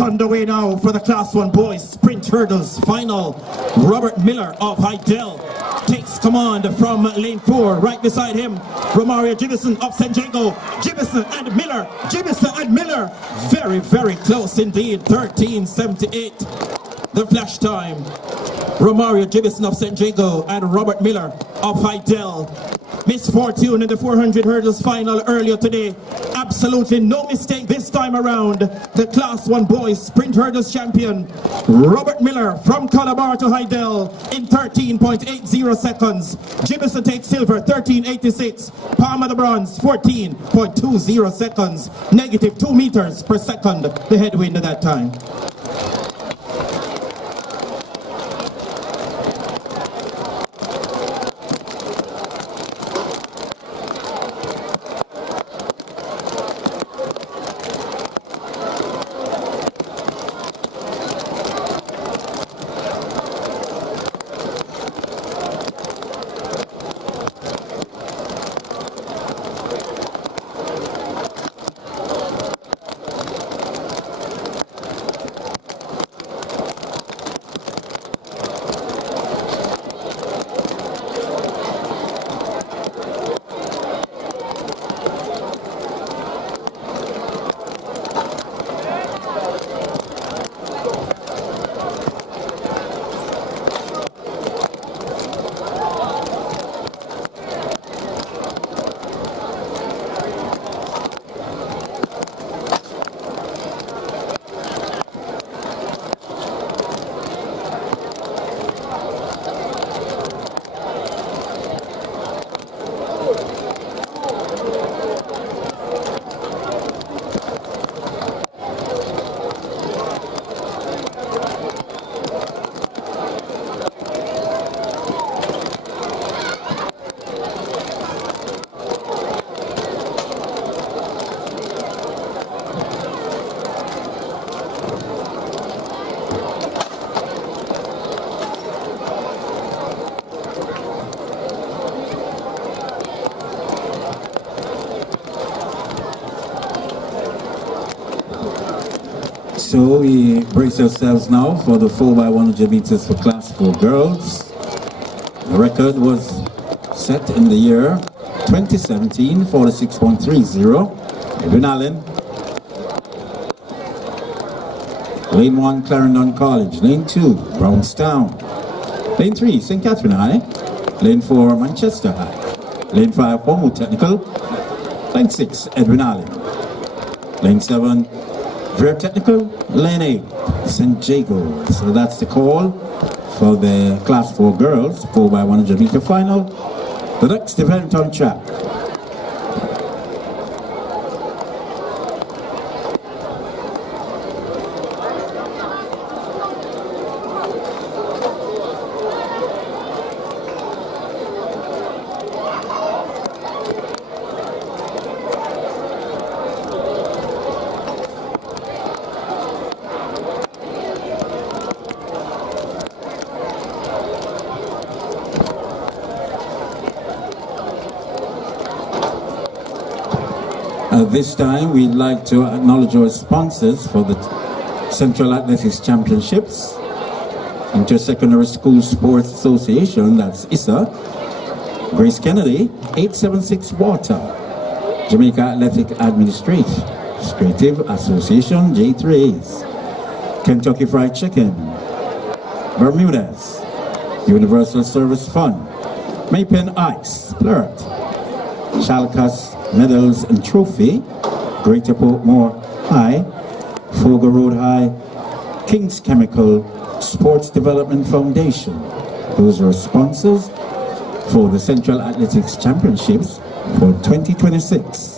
underway now for the Class 1 boys sprint hurdles final. Robert Miller of Hydel takes command from lane 4. Right beside him, Romario Jibison of St. Jago. Jibison and Miller. Jibison and Miller. Very, very close indeed. 13:78. The flash time. Romario Jibison of St. Jago and Robert Miller of Hydel. Misfortune in the 400 hurdles final earlier today. Absolutely no mistake this time around. The Class 1 boys sprint hurdles champion, Robert Miller from Calabar to Hydel in 13.80 seconds. Jibison takes silver, 13.86. Palmer the bronze, 14.20 seconds. Negative 2 meters per second, the headwind at that time. So we brace ourselves now for the 4x100 meters for Class 4 girls. The record was set in the year 2017, 46.30. Edwin Allen. Lane 1, Clarendon College. Lane 2, Brownstown. Lane 3, St. Catherine High. Lane 4, Manchester High. Lane 5, Homo Technical. Lane 6, Edwin Allen. Lane 7, Very Technical. Lane 8, St. Jago. So that's the call for the Class 4 girls 4x100 meter final. The next event on track. This time we'd like to acknowledge our sponsors for the Central Athletics Championships. Intersecondary School Sports Association, that's ISA. Grace Kennedy, 876 Water. Jamaica Athletic Administrative Association, J3As. Kentucky Fried Chicken. Bermudez. Universal Service Fund. Maypen Ice, Flirt. Chalcas Medals and Trophy, Greater Portmore High, Fogo Road High, King's Chemical, Sports Development Foundation. Those are sponsors for the Central Athletics Championships for 2026.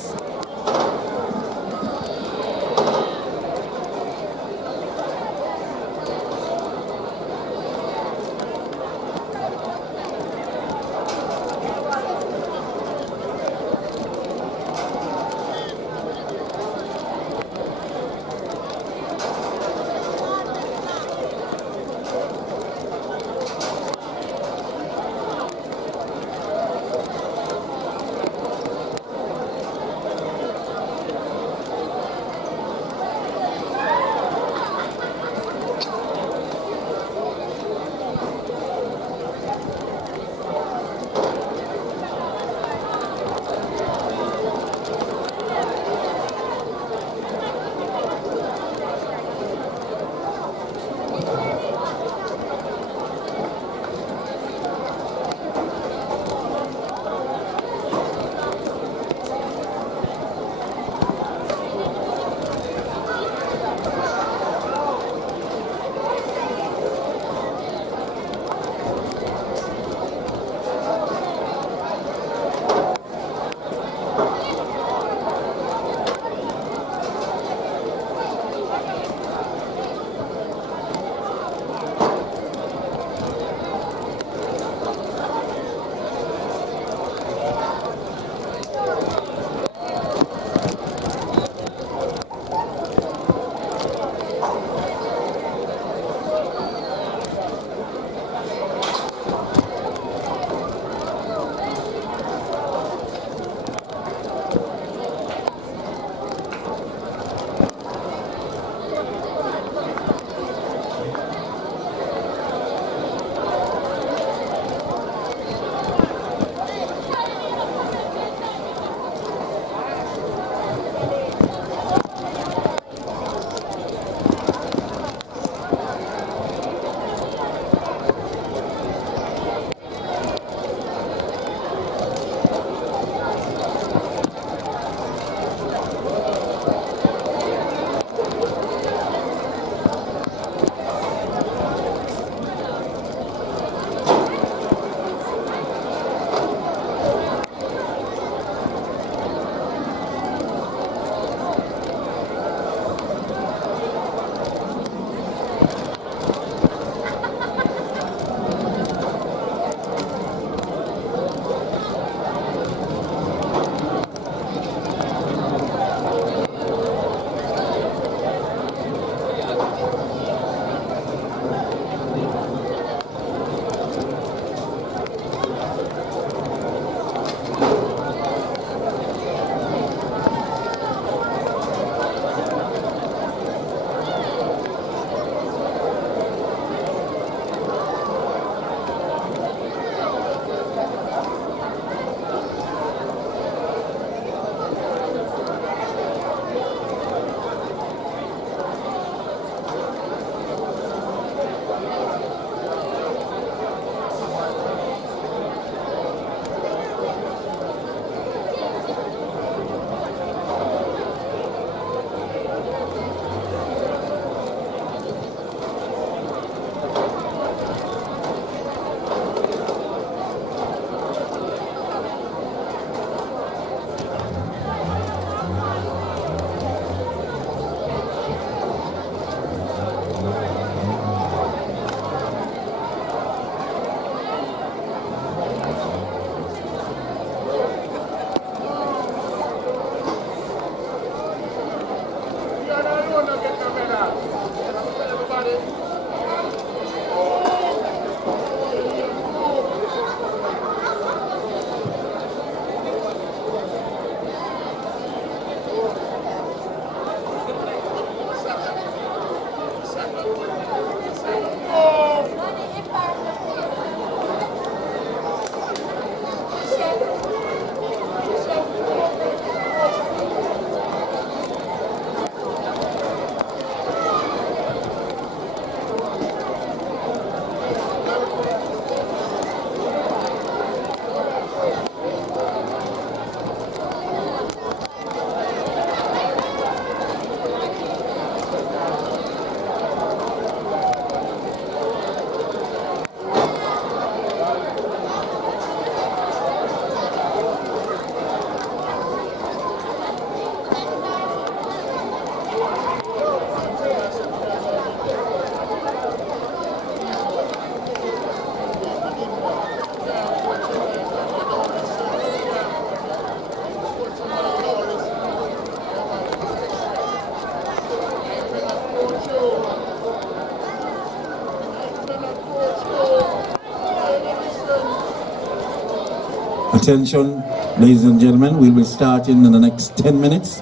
Attention, ladies and gentlemen, we'll be starting in the next 10 minutes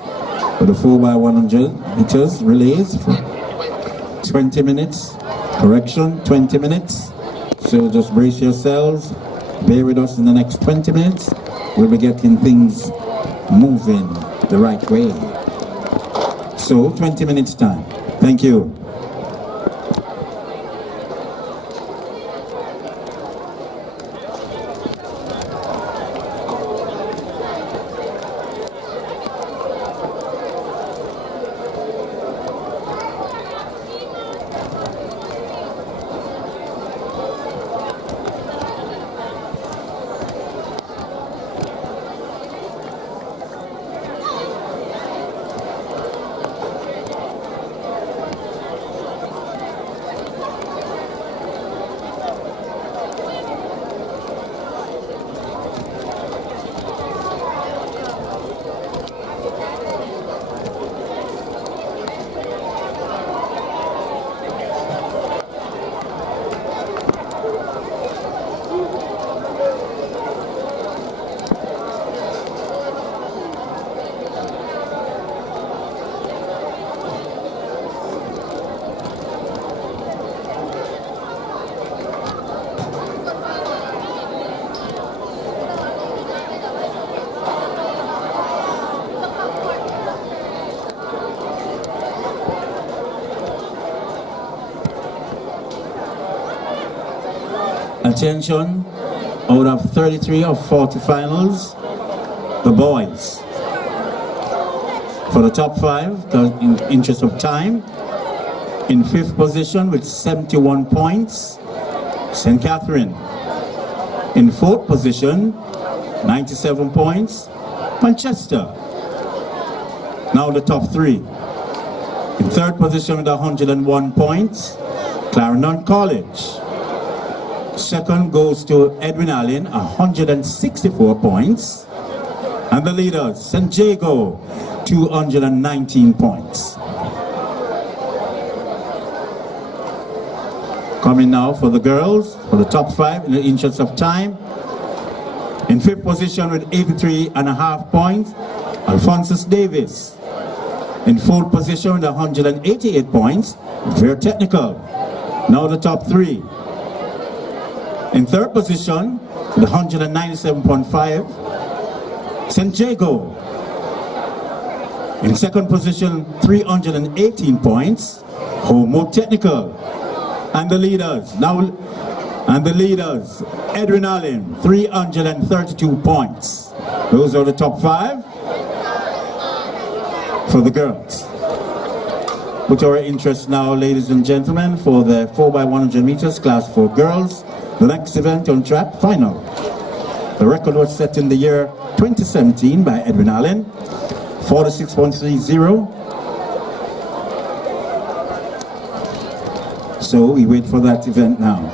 for the 4x100 meters relays. 20 minutes, correction, 20 minutes. So just brace yourselves, bear with us in the next 20 minutes. We'll be getting things moving the right way. So 20 minutes time. Thank you. Attention, out of 33 of 40 finals, the boys. For the top 5, in the interest of time, in 5th position with 71 points, St. Catherine. In 4th position, 97 points, Manchester. Now the top 3. In 3rd position with 101 points, Clarendon College. Second goes to Edwin Allen, 164 points. And the leaders, St. Jago, 219 points. Coming now for the girls, for the top 5 in the interest of time. In 5th position with 83.5 points, Alphonsus Davis. In 4th position with 188 points, Ver Technical. Now the top 3. In 3rd position, with 197.5, St. Jago. In 2nd position, 318 points, Homo Technical. And the leaders, Edwin Allen, 332 points. Those are the top 5 for the girls. Put our interest now, ladies and gentlemen, for the 4x100 meters class for girls. The next event on track, final. The record was set in the year 2017 by Edwin Allen, 46.30. So we wait for that event now.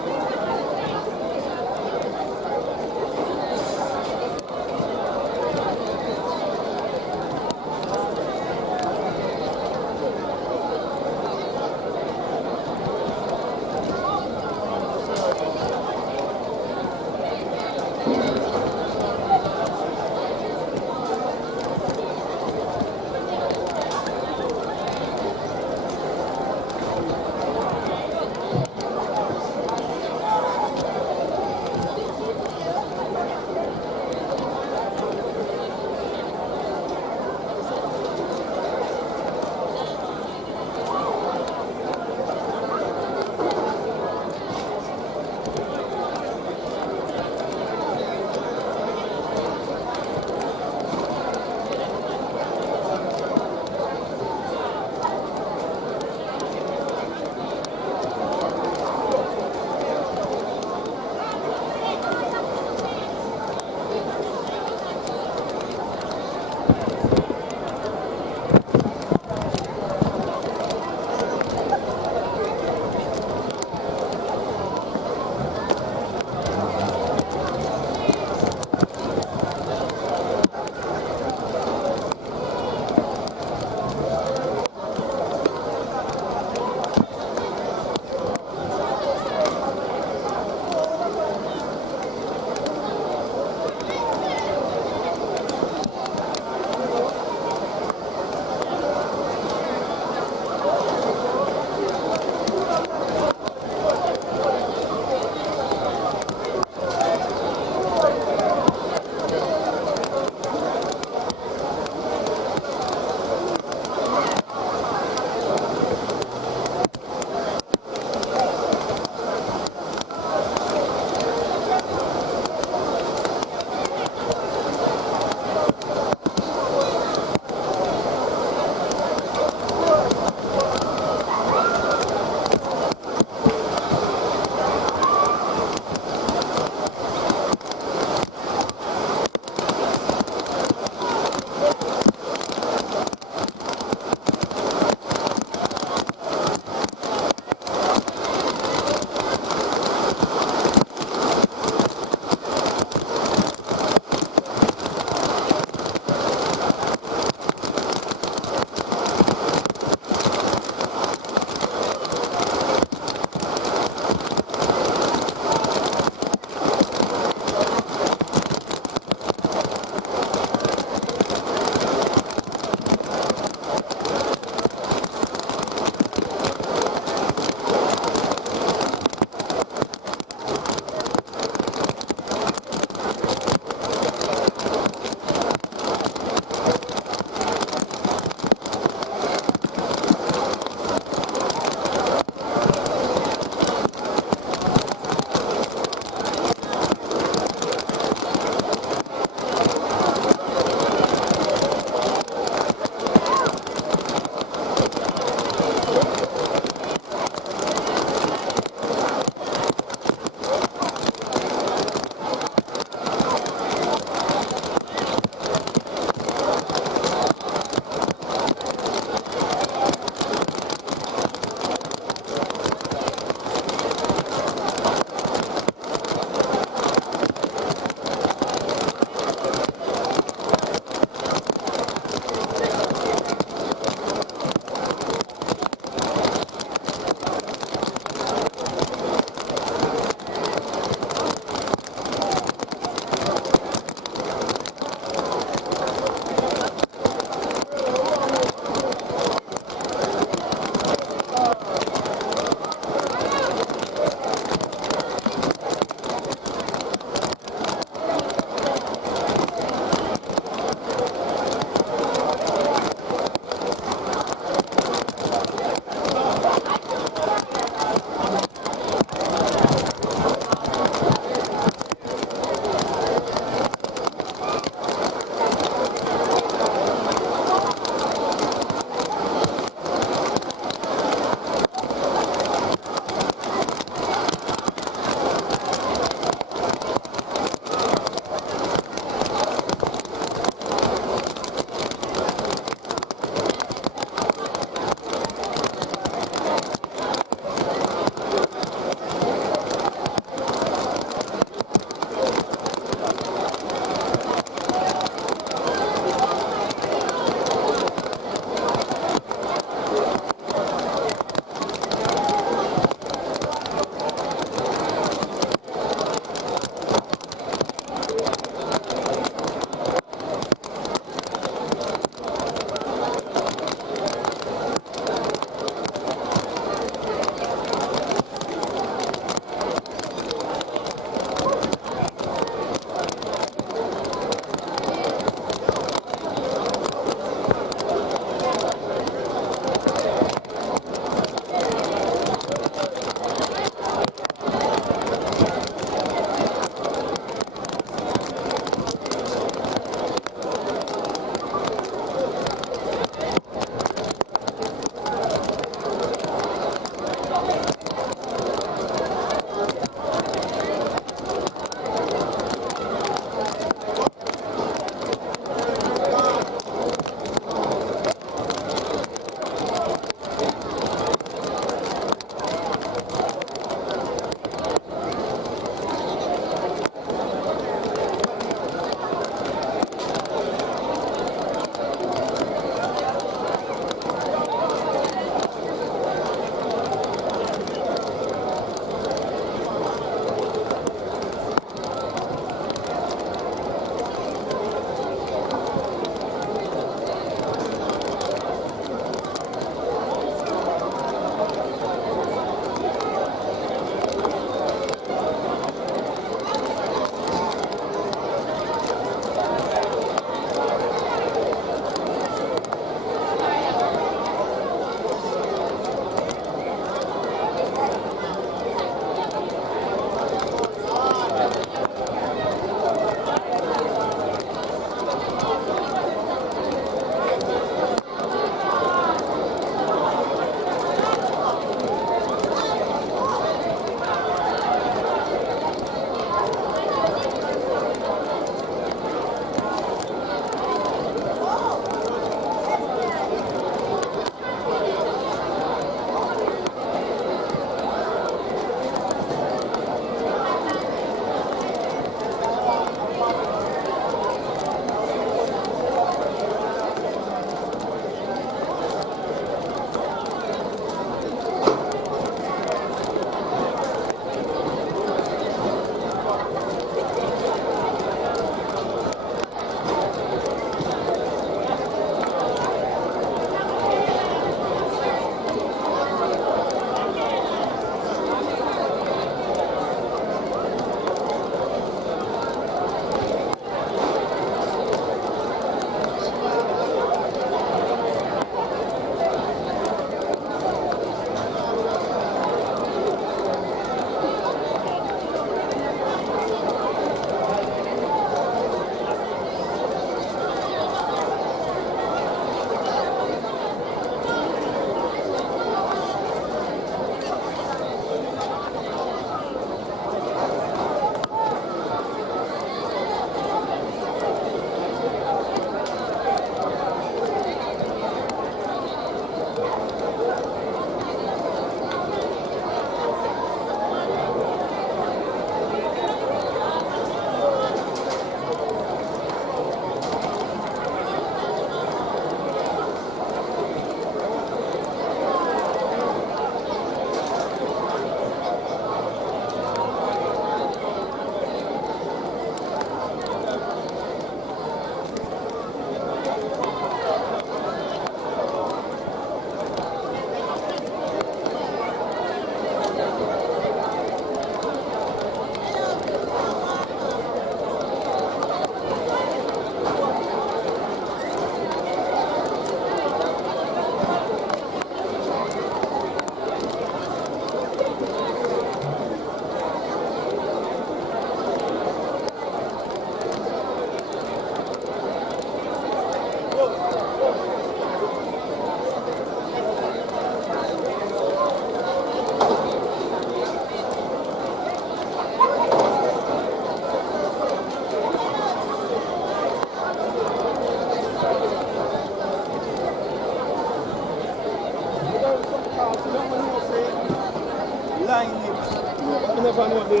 one with the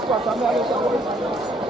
spot on the other side.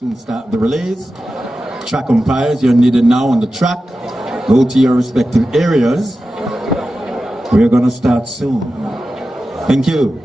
Soon start the relays. Track umpires, you're needed now on the track. Go to your respective areas. We're going to start soon. Thank you.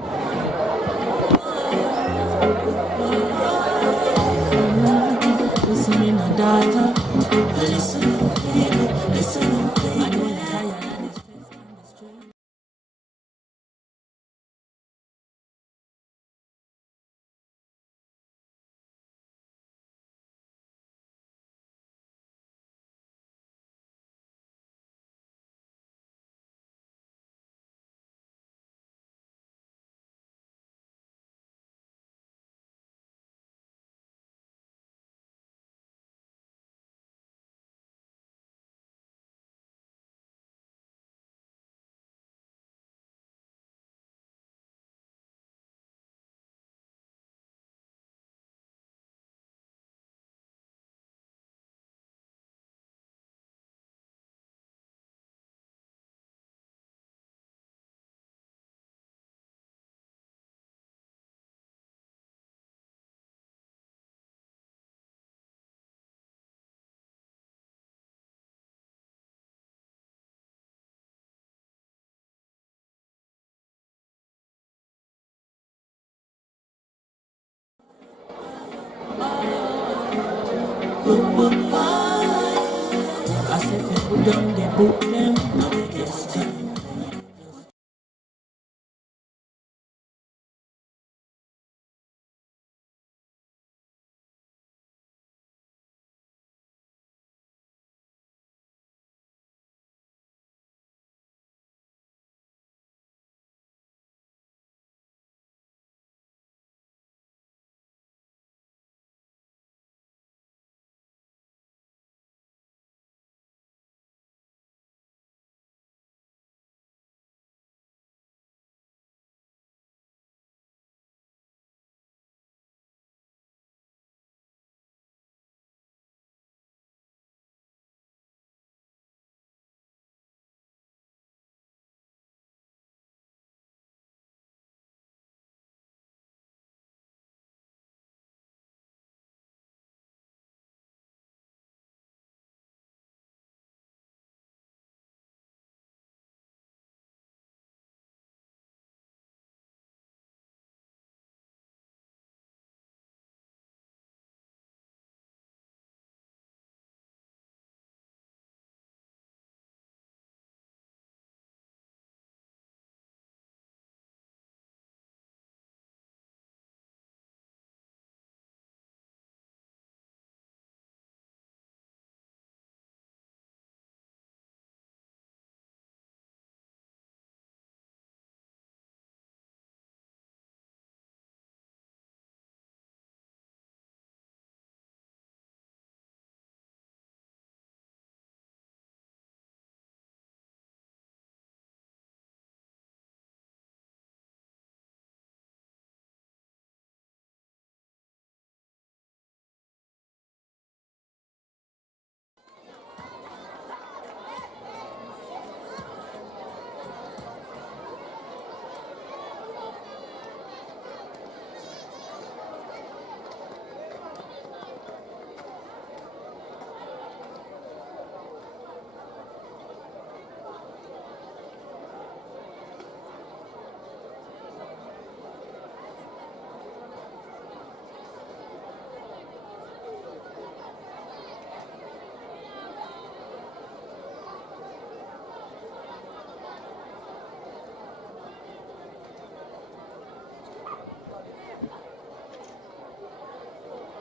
I said, people don't get book them, now we get stuck.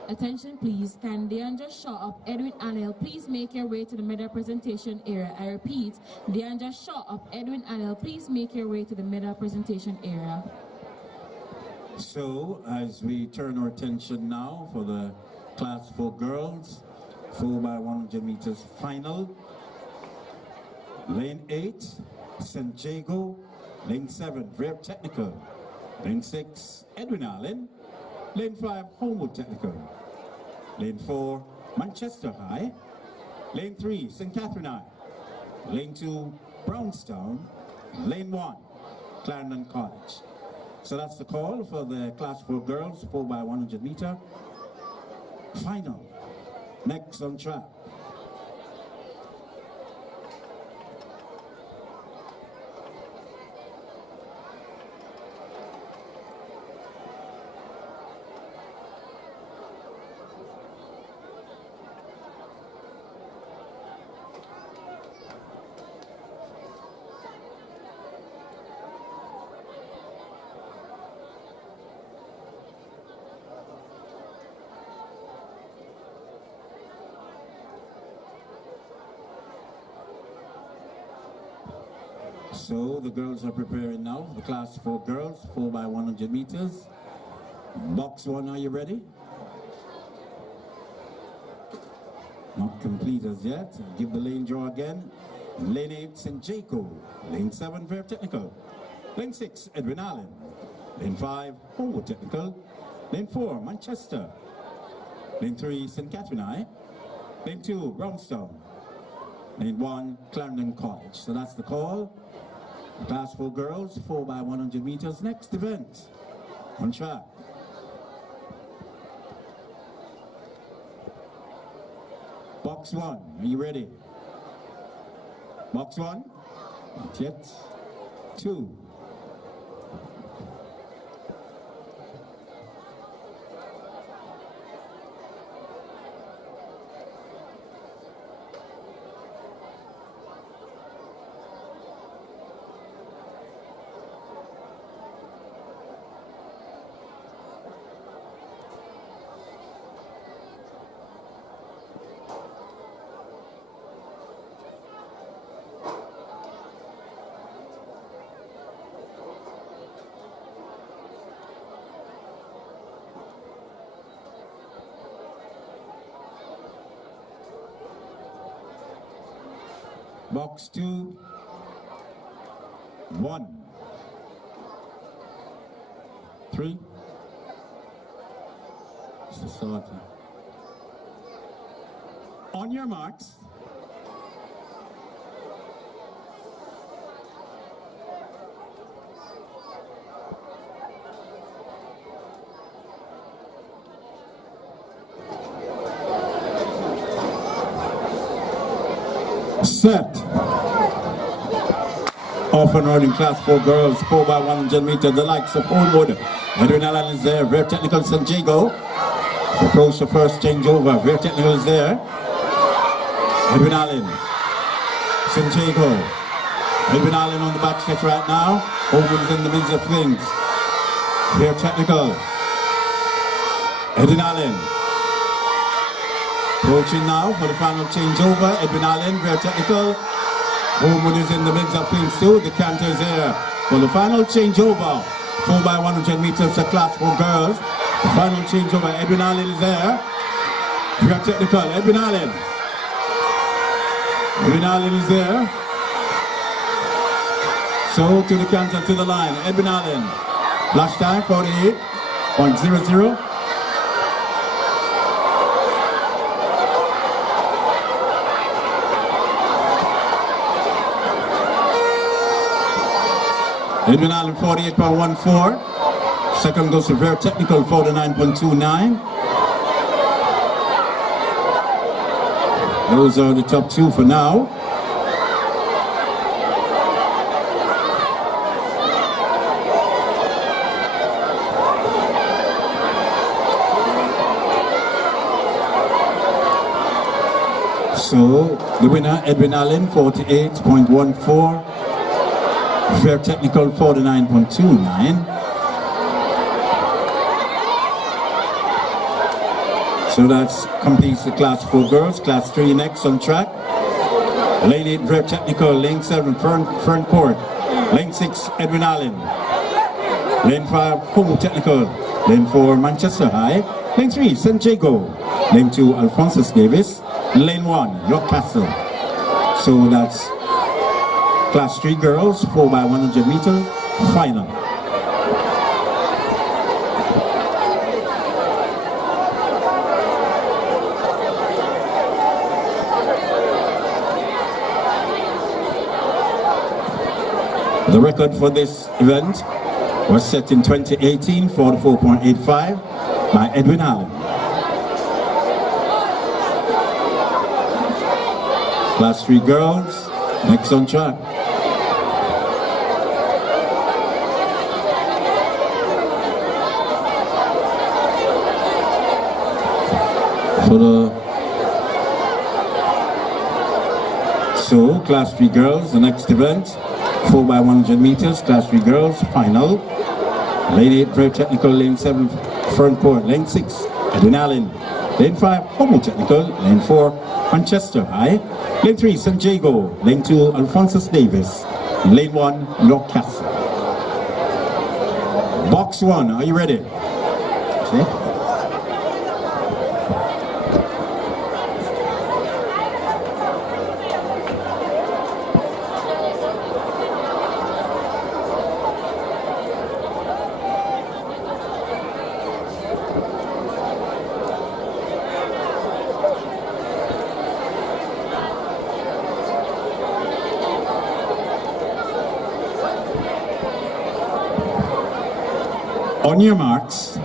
Attention please, can Deandra Shaw of Edwin Annell please make your way to the medal presentation area? I repeat, Deandra Shaw of Edwin Annell, please make your way to the medal presentation area. So, as we turn our attention now for the Class 4 girls, 4x100 meters final. Lane 8, St. Jago. Lane 7, Rare Technical. Lane 6, Edwin Allen. Lane 5, Homewood Technical. Lane 4, Manchester High. Lane 3, St. Catherine High. Lane 2, Brownstown. Lane 1, Clarendon College. So that's the call for the Class 4 girls, 4x100 meter final. Next on track. So the girls are preparing now for the Class 4 girls, 4x100 meters. Box 1, are you ready? Not complete as yet. Give the lane draw again. Lane 8, St. Jaco. Lane 7, Rare Technical. Lane 6, Edwin Allen. Lane 5, Homewood Technical. Lane 4, Manchester. Lane 3, St. Catherine High. Lane 2, Brownstown. Lane 1, Clarendon College. So that's the call. Class 4 girls, 4x100 meters. Next event on track. Box 1, are you ready? Box 1, not yet. 2. Box 2, 1, 3. It's the start. On your marks. Set. Off and running Class 4 girls, 4x100 meters, the likes of Homewood. Edwin Allen is there, Rare Technical St. Jago. Approach the first changeover, Rare Technical is there. Edwin Allen, St. Jago. Edwin Allen on the back stretch right now. Homewood is in the midst of things. Rare Technical. Edwin Allen. Approaching now for the final changeover. Edwin Allen, Rare Technical. Homewood is in the midst of things too. The canter is there for the final changeover. 4x100 meters to Class 4 girls. The final changeover. Edwin Allen is there. Rare Technical. Edwin Allen. Edwin Allen is there. So to the canter, to the line. Edwin Allen. Flash time 48.00. Edwin Allen 48.14. Second goes to Rare Technical 49.29. Those are the top 2 for now. So the winner, Edwin Allen 48.14. Rare Technical 49.29. So that's completes the class 4 girls. Class 3 next on track. Lane 8, Very Technical. Lane 7, Fern Court. Lane 6, Edwin Allen. Lane 5, Homo Technical. Lane 4, Manchester High. Lane 3, St. Jago. Lane 2, Alphonsus Davis. And lane 1, York Castle. So that's class 3 girls, 4x100 meters, final. The record for this event was set in 2018, 44.85 by Edwin Allen. Class 3 girls, next on track. So class 3 girls, the next event, 4x100 meters, class 3 girls, final. Lane 8, Very Technical. Lane 7, Fern Court. Lane 6, Edwin Allen. Lane 5, Homo Technical. Lane 4, Manchester High. Lane 3, St. Jago. Lane 2, Alphonsus Davis. Lane 1, York Castle. Box 1, are you ready? Okay. On your marks.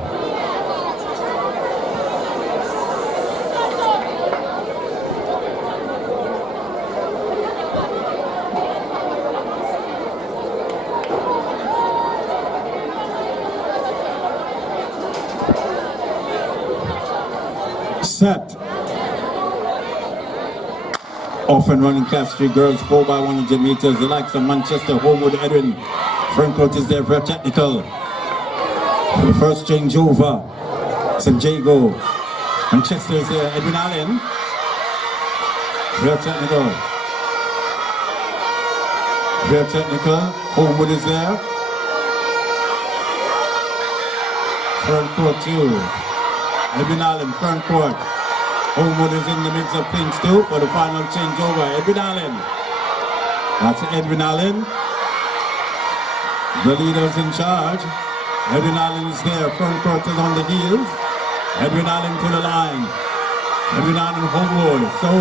Set. Off and running class 3 girls, 4x100 meters. The likes of Manchester, Homewood, Edwin. Frankfurt is there, Very Technical. The first changeover, St. Jago. Manchester is there, Edwin Allen. Very Technical. Very Technical. Homewood is there. Fern Court too. Edwin Allen, Fern Court. Homewood is in the midst of things too for the final changeover. Edwin Allen. That's Edwin Allen. The leaders in charge. Edwin Allen is there, Fern Court is on the heels. Edwin Allen to the line. Edwin Allen, Homewood, so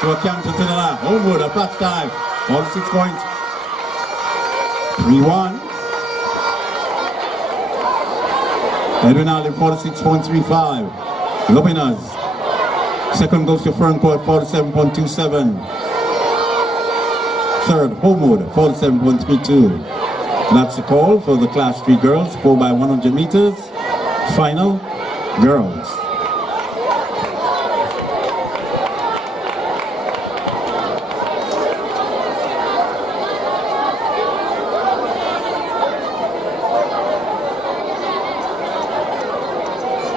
to a canter to the line. Homewood, a flash dive, all 6 points. 3-1. Edwin Allen, 46.35. Luminous. Second goes to Fern Court, 47.27. Third, Homewood, 47.32. That's the call for the class 3 girls, 4x100 meters. Final, girls.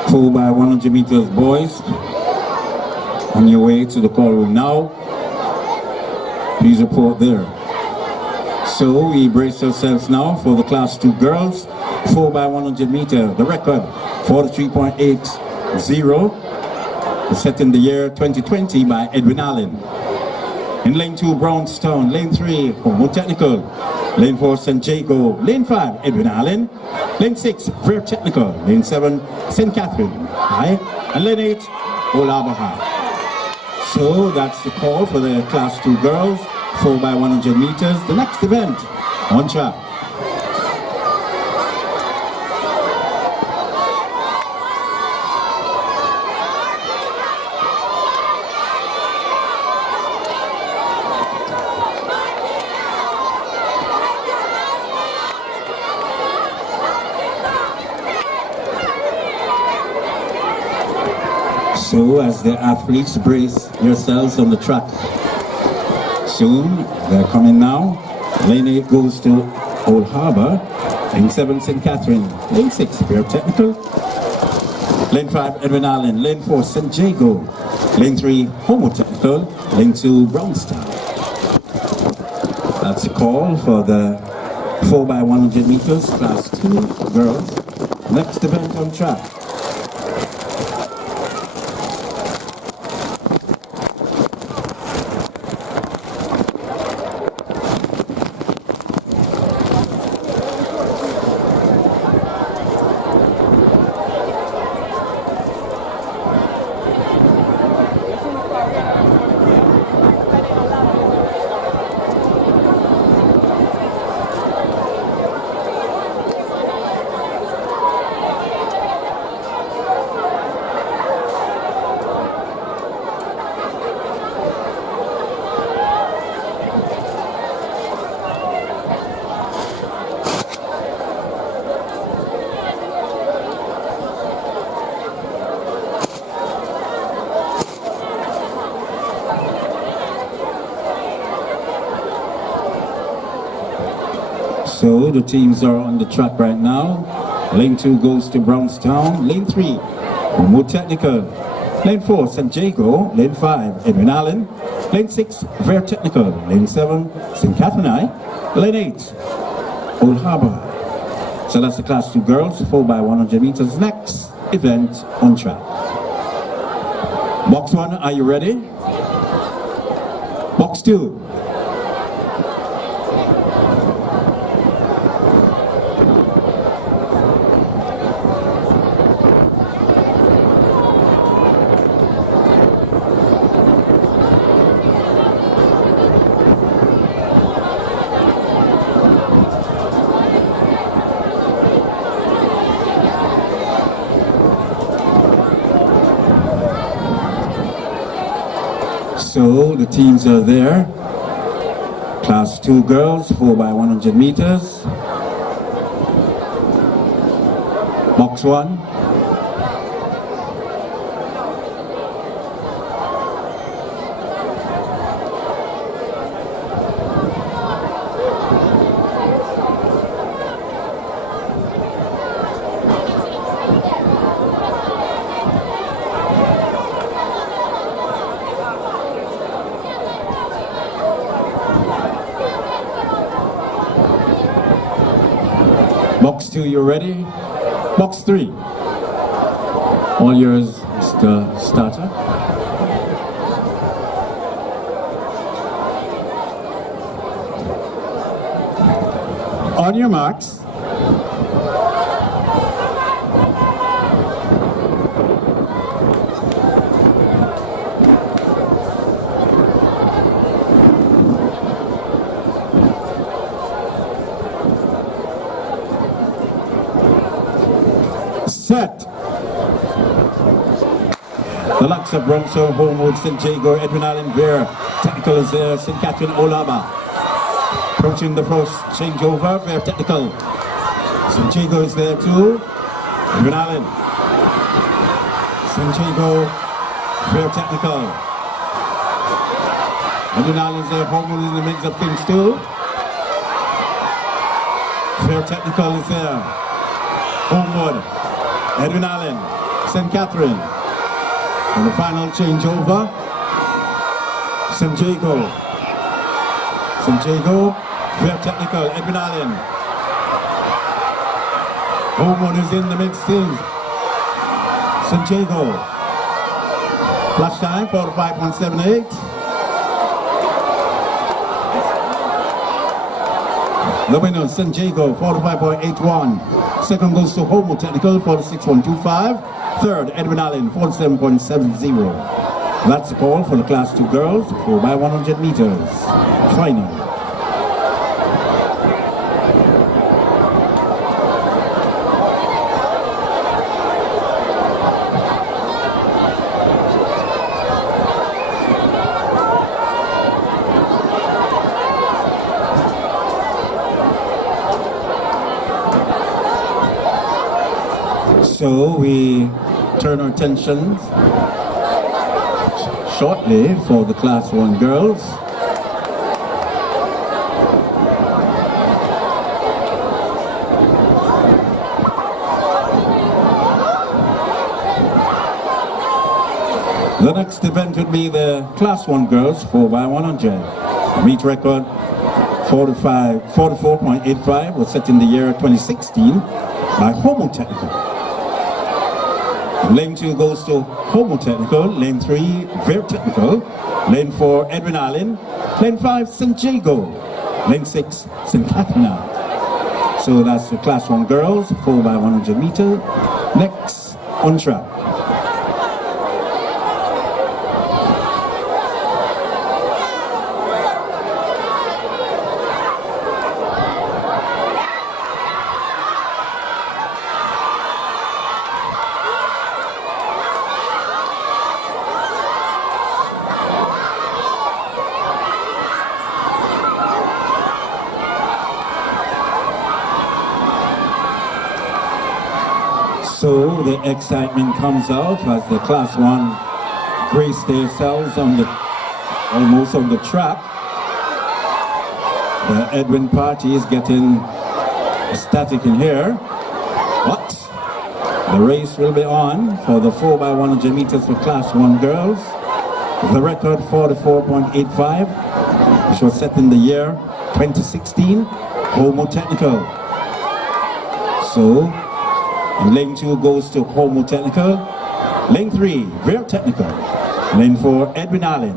Four by 100 meters, boys. On your way to the call room now. Please report there. So we brace ourselves now for the class 2 girls, 4x100 meter. The record, 43.80, set in the year 2020 by Edwin Allen. In lane 2, Brownstown. Lane 3, Homo Technical. Lane 4, St. Jago. Lane 5, Edwin Allen. Lane 6, Very Technical. Lane 7, St. Catherine High. And lane 8, Olaba High. So that's the call for the class 2 girls, 4x100 meters. The next event on track. So as the athletes brace yourselves on the track, soon they're coming now. Lane 8 goes to Old Harbour. Lane 7, St. Catherine. Lane 6, Very Technical. Lane 5, Edwin Allen. Lane 4, St. Jago. Lane 3, Homo Technical. Lane 2, Brownstown. That's a call for the 4x100 meters, class 2 girls. Next event on track. So the teams are on the track right now. Lane 2 goes to Brownstown. Lane 3, Homo Technical. Lane 4, St. Jago. Lane 5, Edwin Allen. Lane 6, Ver Technical. Lane 7, St. Catherine. Lane 8, Old Harbor. So that's the class 2 girls, 4x100 meters. Next event on track. Box 1, are you ready? Box 2. So the teams are there. Class 2 girls, 4x100 meters. Box 1. Box 2, you ready? Box 3. All yours, Mr. Starter. On your marks. Set. The likes of Bronson, Homewood, St. Jago, Edwin Allen, Ver Technical is there, St. Catherine, Olaba. Approaching the first changeover, Ver Technical. St. Jago is there too. Edwin Allen. St. Jago, Ver Technical. Edwin Allen is there, Homewood in the midst of things too. Ver Technical is there. Homewood. Edwin Allen, St. Catherine. And the final changeover, St. Jago. St. Jago, Ver Technical, Edwin Allen. Homewood is in the mixed team. St. Jago. Flash time, 45.78. The winner, St. Jago, 45.81. Second goes to Homo Technical, 46.25. Third, Edwin Allen, 47.70. That's the call for the class 2 girls, 4x100 meters. Final. So we turn our attention shortly for the class 1 girls. The next event would be the Class 1 girls 4x100. Meet record 44.85 was set in the year 2016 by Homo Technical. Lane 2 goes to Homo Technical, Lane 3 Very Technical, Lane 4 Edwin Allen, Lane 5 St. Jago, Lane 6 St. Catherine. So that's the Class 1 girls 4x100 meter. Next on track. So the excitement comes out as the Class 1 grace themselves almost on the track. The Edwin party is getting ecstatic in here. But the race will be on for the 4x100 meters for Class 1 girls. The record 44.85, which was set in the year 2016, Homo Technical. So Lane 2 goes to Homo Technical, Lane 3 Very Technical, Lane 4 Edwin Allen,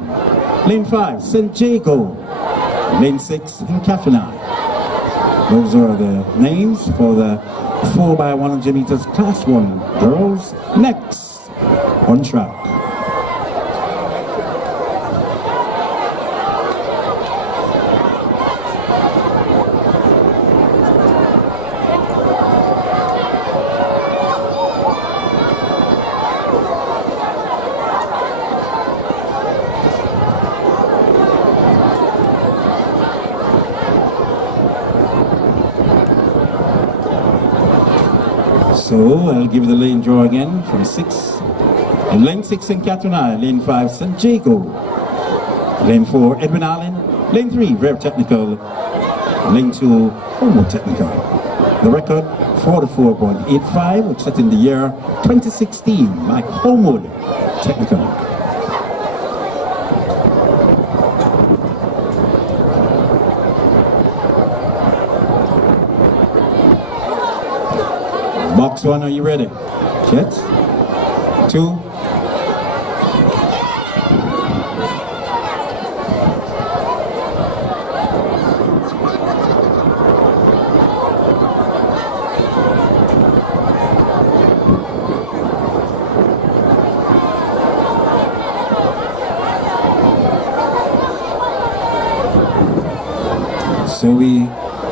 Lane 5 St. Jago, Lane 6 in Catherine. Those are the names for the 4x100 meters Class 1 girls. Next on track. So I'll give the lane draw again from 6. And lane 6 in Catherine, lane 5 St. Jago, lane 4 Edwin Allen, lane 3 Very Technical, lane 2 Homo Technical. The record 44.85, which set in the year 2016 by Homo Technical. Box 1, are you ready? Set. 2. So we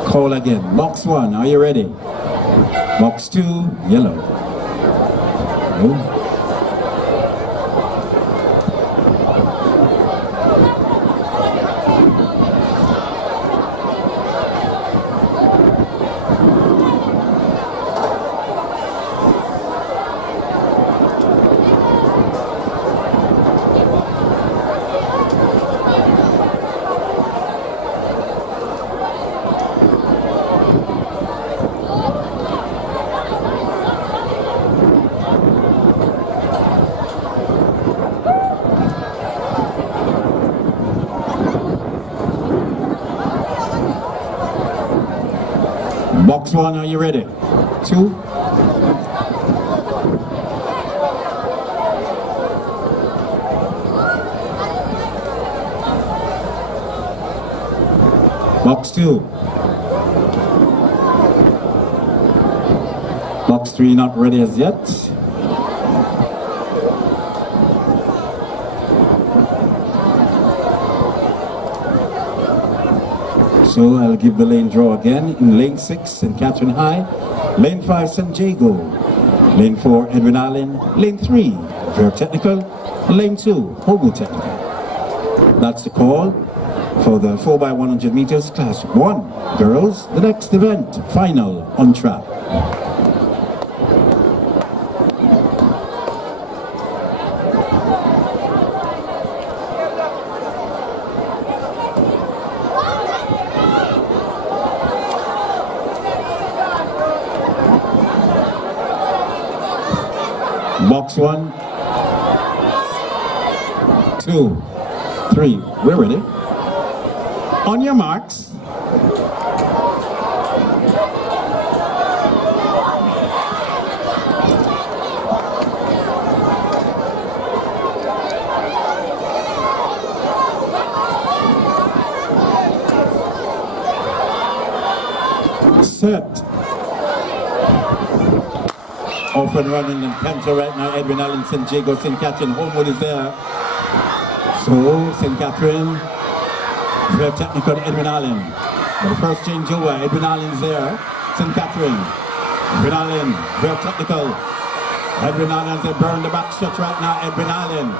call again. Box 1, are you ready? Box 2, yellow. Oh. Box 1, are you ready? 2. Box 2. Box 3 not ready as yet. So I'll give the lane draw again in lane 6 in Catherine High, lane 5 St. Jago, lane 4 Edwin Allen, lane 3 Very Technical, lane 2 Homo Technical. That's the call for the 4x100 meters Class 1 girls. The next event, final on track. Box 1. 2, 3. We're ready. On your marks. Set. Off and running in canter right now. Edwin Allen, St. Jago, St. Catherine. Homewood is there. So, St. Catherine, very technical, Edwin Allen. But the first changeover, Edwin Allen is there. St. Catherine. Edwin Allen, very technical. Edwin Allen, they burn the back stretch right now. Edwin Allen.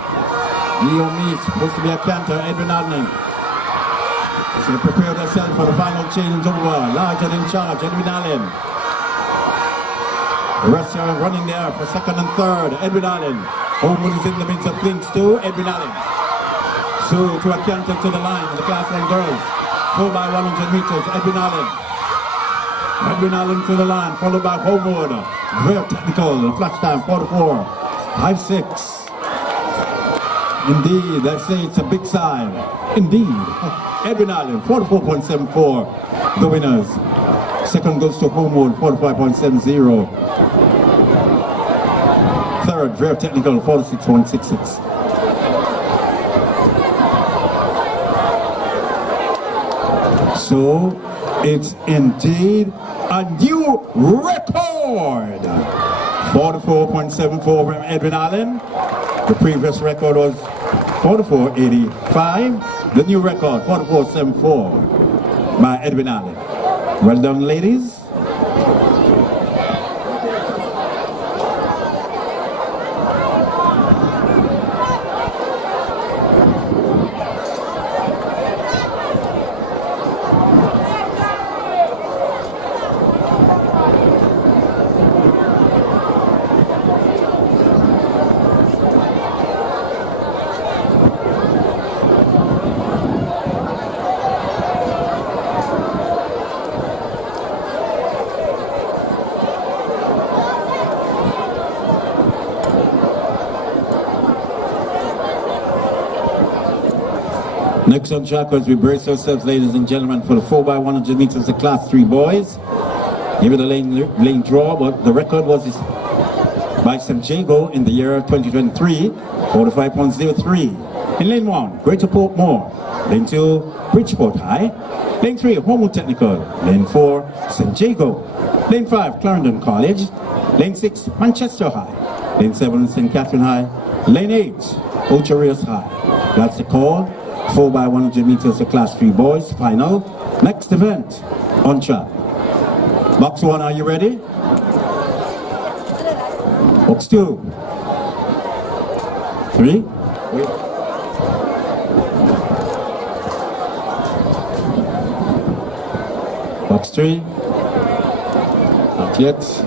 Leo Meade, supposed to be a canter. Edwin Allen. So prepare yourself for the final changeover. Larger in charge, Edwin Allen. The rest are running there for second and third. Edwin Allen. Homewood is in the midst of things too. Edwin Allen. So to a canter to the line, the class line girls. 4 by 100 meters. Edwin Allen. Edwin Allen to the line, followed by Homewood. Very technical. Flash time 44.56. Indeed, I say it's a big sign. Indeed. Edwin Allen, 44.74. The winners. Second goes to Homewood, 45.70. Third, very technical, 46.66. So, it's indeed a new record. 44.74 from Edwin Allen. The previous record was 44.85. The new record, 44.74 by Edwin Allen. Well done, ladies. Next on track as we brace ourselves, ladies and gentlemen, for the 4 by 100 meters, the class 3 boys. Give it a lane draw, but the record was by St. Jago in the year 2023, 45.03. In lane 1, Greater Portmore. Lane 2, Bridgeport High. Lane 3, Homewood Technical. Lane 4, St. Jago. Lane 5, Clarendon College. Lane 6, Manchester High. Lane 7, St. Catherine High. Lane 8, Ocherias High. That's the call. 4 by 100 meters, the class 3 boys. Final. Next event on track. Box 1, are you ready? Box 2. 3. Box 3. Not yet.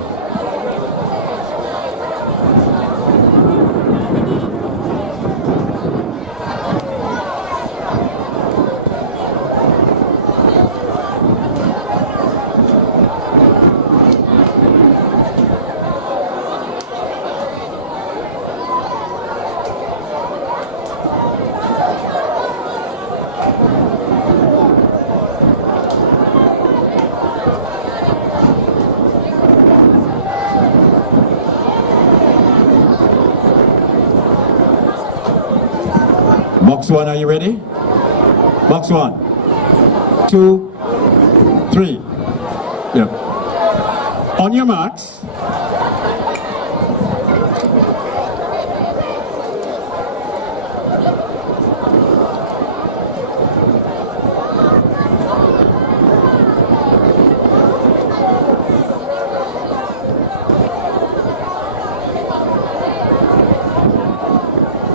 Box 1, are you ready? Box 1, 2, 3. Yep. On your marks.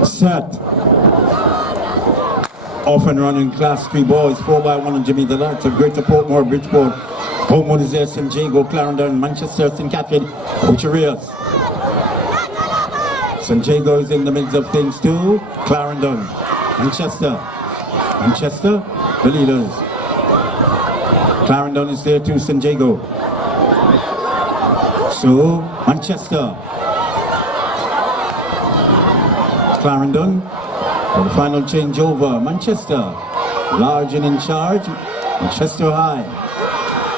Set. Off and running class 3 boys, 4 by 100 meters. That's a Greater Portmore, Bridgeport. Homewood is there, St. Jago, Clarendon, Manchester, St. Catherine, Ocherias. St. Jago is in the midst of things too. Clarendon, Manchester, the leaders. Clarendon is there too, St. Jago. So, Manchester, Clarendon, For the final changeover, Manchester, large and in charge, Manchester High.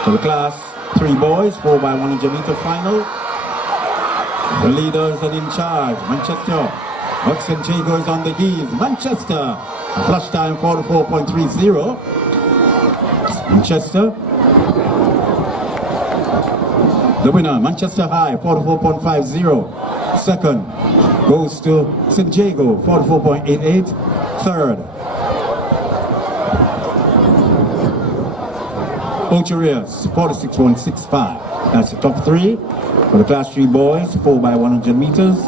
For the class 3 boys, 4x100 meter final. The leaders and in charge, Manchester. St. Jago is on the heels, Manchester. A flush time 44.30. Manchester. The winner, Manchester High, 44.50. Second goes to St. Jago, 44.88. Third, Ocherias, 46.65. That's the top 3 for the class 3 boys, 4x100 meters.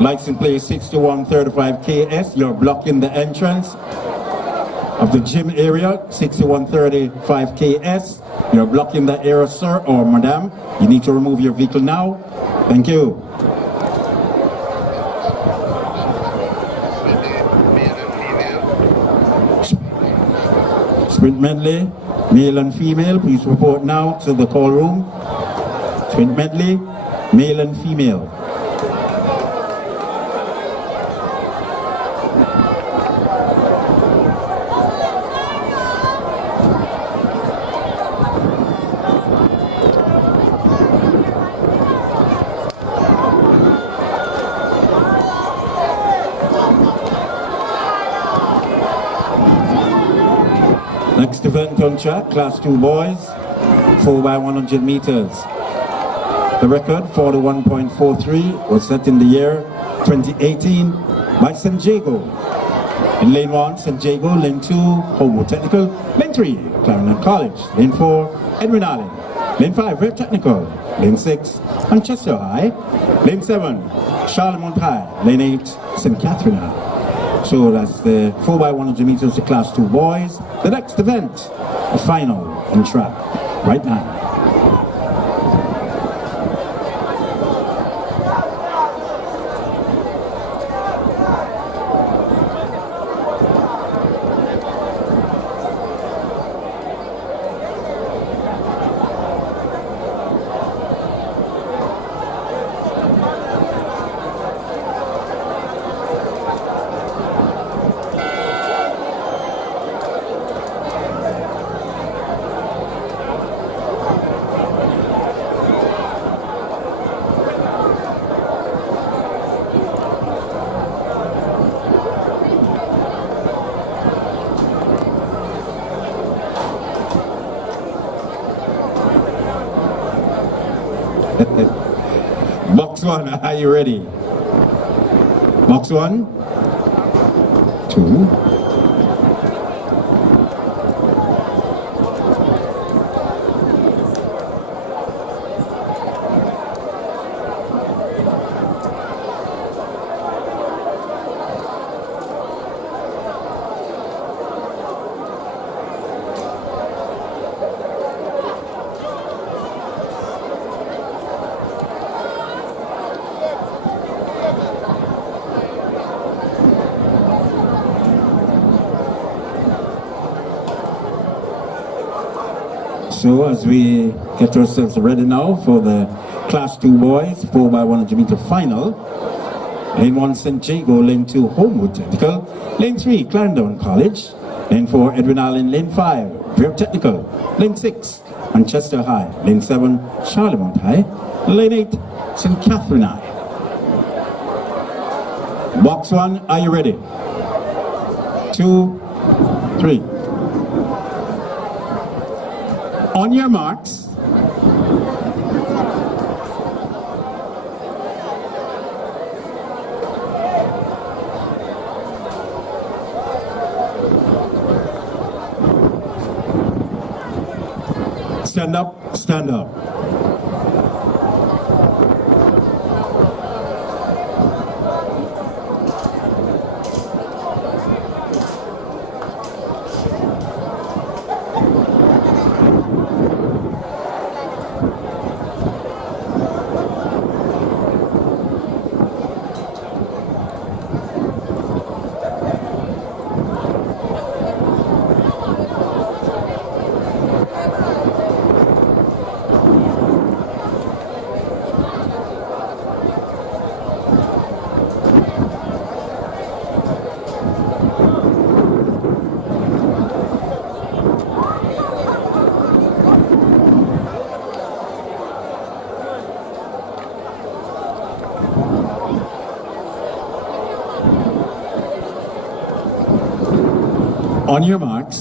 License plate 6135 KS, you're blocking the entrance of the gym area. 6135 KS, you're blocking the area, sir or madam. You need to remove your vehicle now. Thank you. Sprint medley, male and female, please report now to the call room. Sprint medley, male and female. Next event on track, class 2 boys, 4x100 meters. The record, 41.43, was set in the year 2018 by St. Jago. In lane 1, St. Jago, lane 2, Homo Technical, lane 3, Clarendon College, lane 4, Edwin Allen, lane 5, Very Technical, lane 6, Manchester High, lane 7, Charlemont High, lane 8, St. Catherine High. So that's the 4x100 meters, the class 2 boys. The next event, the final on track, right now. Box 1, are you ready? Box 1, 2. So as we get ourselves ready now for the class 2 boys 4x100 meter final. Lane 1 St. Jago, lane 2 Homewood Technical, lane 3 Clarendon College, lane 4 Edwin Allen, lane 5 Very Technical, lane 6 Manchester High, lane 7 Charlemont High, lane 8 St. Catherine High. Box 1, are you ready? 2, 3. On your marks. Stand up, stand up. On your marks.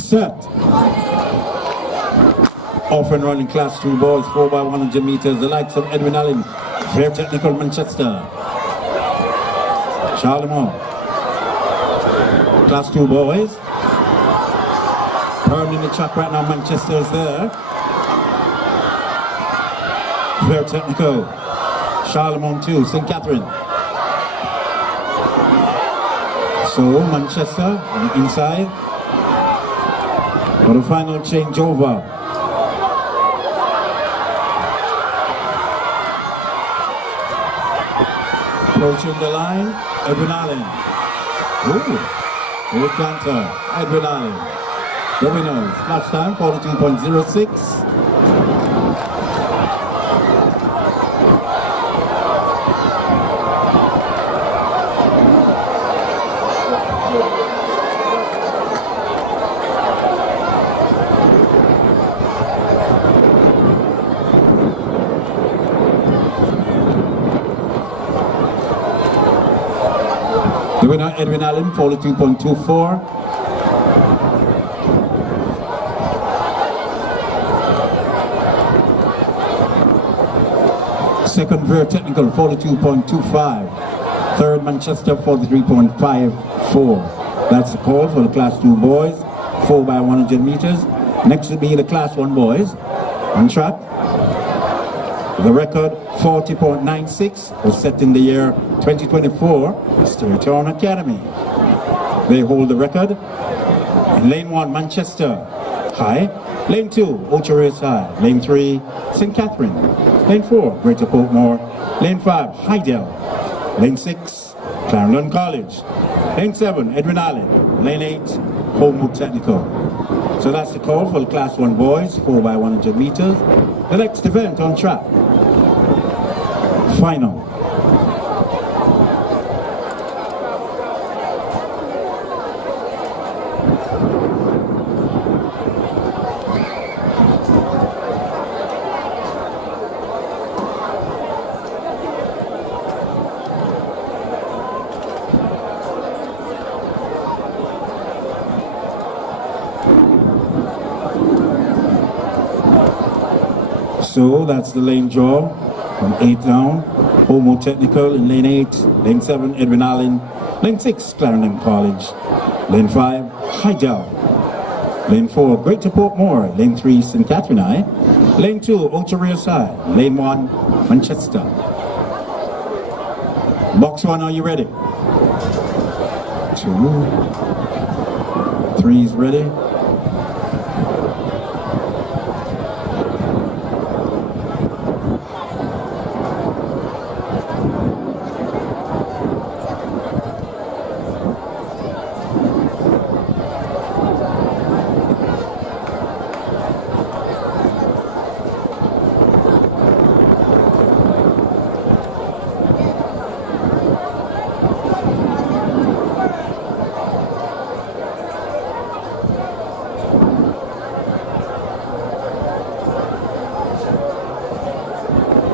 Set. Off and running class 2 boys, 4 by 100 meters, the likes of Edwin Allen, Fair Technical Manchester. Charlemont. Class 2 boys. Burning the track right now, Manchester is there. Fair Technical. Charlemont 2, St. Catherine. So Manchester on the inside. For the final changeover. Approaching the line, Edwin Allen. Ooh, good counter, Edwin Allen. The winners, clutch time 42.06. The winner, Edwin Allen, 42.24. Second, Fair Technical, 42.25. Third, Manchester, 43.54. That's the call for the Class 2 boys, 4 by 100 meters. Next will be the Class 1 boys on track. The record 40.96 was set in the year 2024, Sturgeon Academy. They hold the record. In lane 1, Manchester High. Lane 2, Ocho-Rios High. Lane 3, St. Catherine. Lane 4, Greater Portmore. Lane 5, Hydel. Lane 6, Clarendon College. Lane 7, Edwin Allen. Lane 8, Homewood Technical. So that's the call for the Class 1 boys, 4 by 100 meters. The next event on track. Final. So that's the lane draw from 8 down. Homo Technical in lane 8, lane 7, Edwin Allen, lane 6, Clarendon College, lane 5, Hydel, lane 4, Greater Portmore, lane 3, St. Catherine High, lane 2, Ocho-Rios High, lane 1, Manchester. Box 1, are you ready? 2, 3 is ready.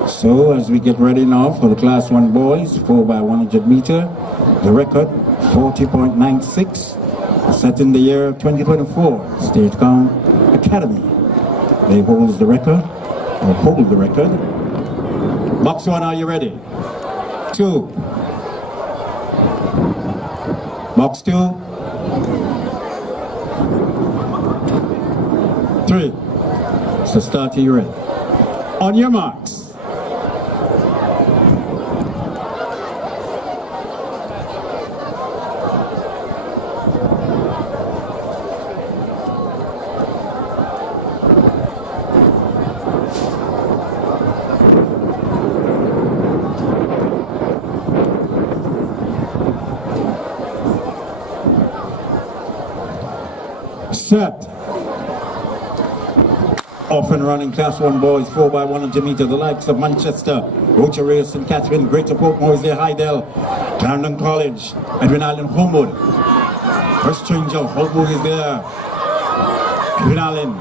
So as we get ready now for the Class 1 boys, 4 by 100 meter, the record 40.96, set in the year 2024, State Count Academy. They hold the record. Box 1, are you ready? 2. Box 2. 3. So start you ready. On your marks. Set. Off and running Class 1 boys, 4 by 100 meter, the likes of Manchester, Ocho-Rios, St. Catherine, Greater Portmore, Hydel, Clarendon College, Edwin Allen, Homewood. First change of Homewood is there. Edwin Allen,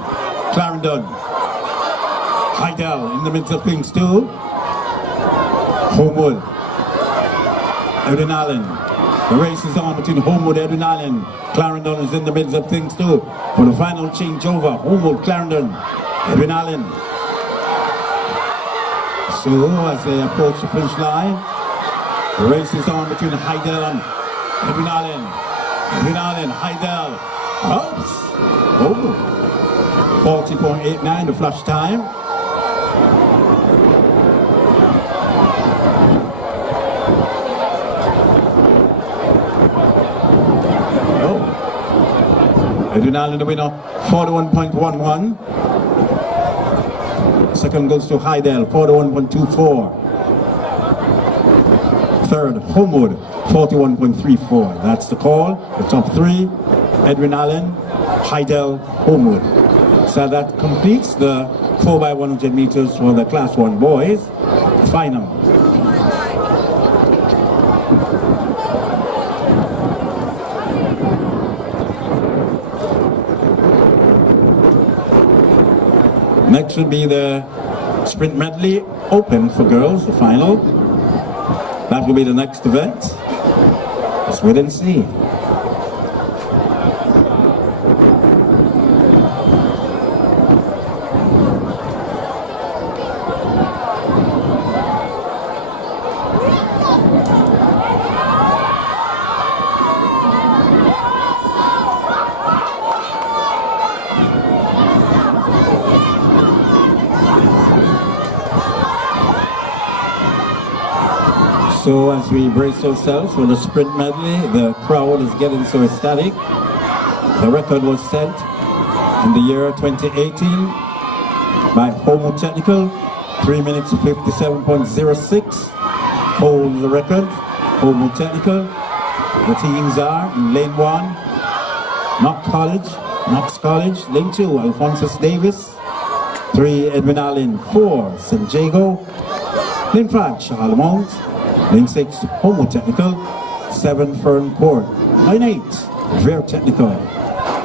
Clarendon, Heidel in the midst of things too. Homewood, Edwin Allen. The race is on between Homewood and Edwin Allen. Clarendon is in the midst of things too. For the final changeover, Homewood, Clarendon, Edwin Allen. So as they approach the finish line, the race is on between Heidel and Edwin Allen. Edwin Allen, Heidel, oops, oh, 40.89 the flash time. Oh, Edwin Allen the winner, 41.11. Second goes to Heidel, 41.24. Third, Homewood, 41.34. That's the call. The top three, Edwin Allen, Heidel, Homewood. So that completes the 4x100 meters for the Class 1 boys final. Next will be the sprint medley open for girls, the final. That will be the next event. Let's wait and see. So as we brace ourselves for the sprint medley, the crowd is getting so ecstatic. The record was set in the year 2018 by Homo Technical, 3 minutes 57.06. Holds the record, Homo Technical. The teams are in lane 1, Knox College, lane 2, Alphonsus Davis, 3, Edwin Allen, 4, St. Jago, lane 5, Charlemont, lane 6, Homo Technical, 7, Fern Court, lane 8, Ver Technical.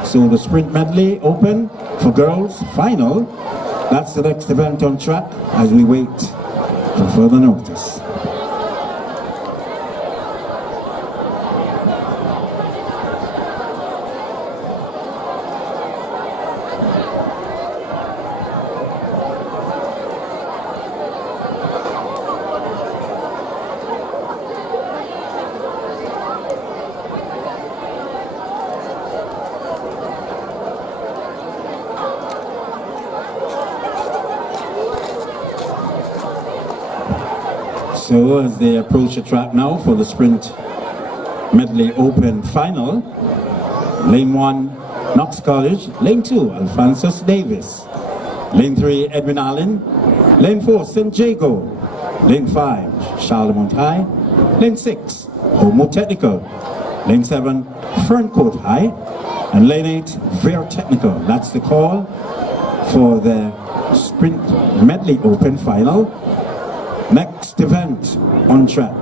So the sprint medley open for girls, final. That's the next event on track as we wait for further notice. So as they approach the track now for the sprint medley open final, lane 1, Knox College, lane 2, Alphonsus Davis, lane 3, Edwin Allen, lane 4, St. Jago, lane 5, Charlemont High, lane 6, Homo Technical, lane 7, Ferncourt High, and lane 8, Ver Technical. That's the call for the sprint medley open final. Next event on track.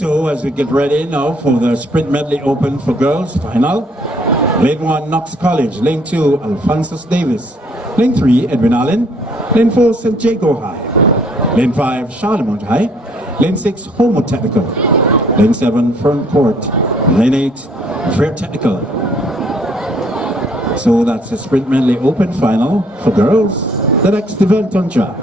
So as we get ready now for the sprint medley open for girls final, lane 1, Knox College, lane 2, Alphonsus Davis, lane 3, Edwin Allen, lane 4, St. Jago High, lane 5, Charlemont High, lane 6, Homo Technical, lane 7, Fern Court, lane 8, Ver Technical. So that's the sprint medley open final for girls. The next event on track.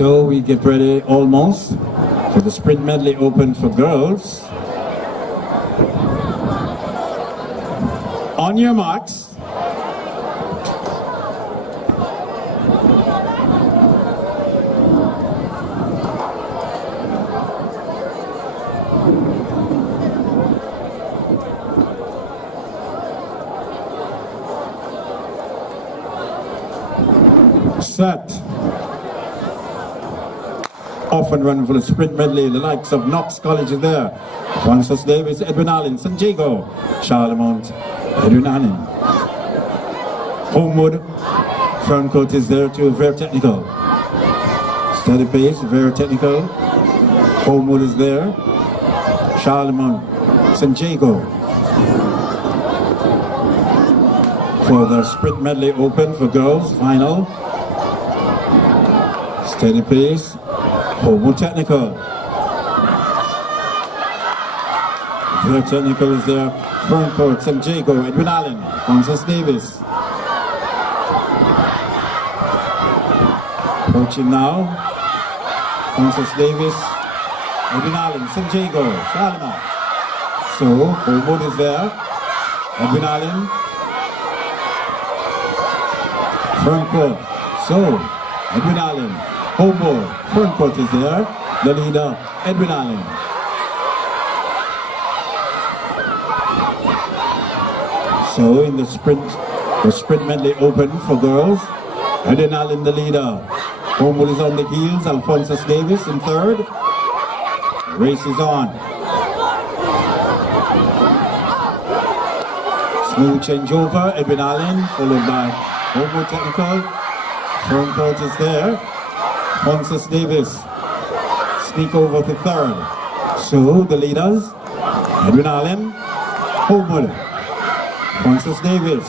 So we get ready almost for the sprint medley open for girls. On your marks. Set. Off and run for the sprint medley. The likes of Knox College is there. Francis Davis, Edwin Allen, San Diego, Charlemont, Edwin Allen. Homewood, Ferncourt is there too, very technical. Steady pace, very technical. Homewood is there. Charlemont, San Diego. For the sprint medley open for girls, final. Steady pace. Homewood technical. Very technical is there. Ferncourt, San Diego, Edwin Allen, Francis Davis. Approaching now. Francis Davis, Edwin Allen, San Diego, Charlemont. So, Homewood is there. Edwin Allen. Ferncourt. So, Edwin Allen. Homewood. Ferncourt is there. The leader, Edwin Allen. So in the sprint medley open for girls, Edwin Allen the leader. Homewood is on the heels, Alphonsus Davis in third. Race is on. Smooth changeover, Edwin Allen, followed by Homewood Technical. Ferncourt is there. Alphonsus Davis sneak over to third. So the leaders, Edwin Allen, Homewood, Alphonsus Davis.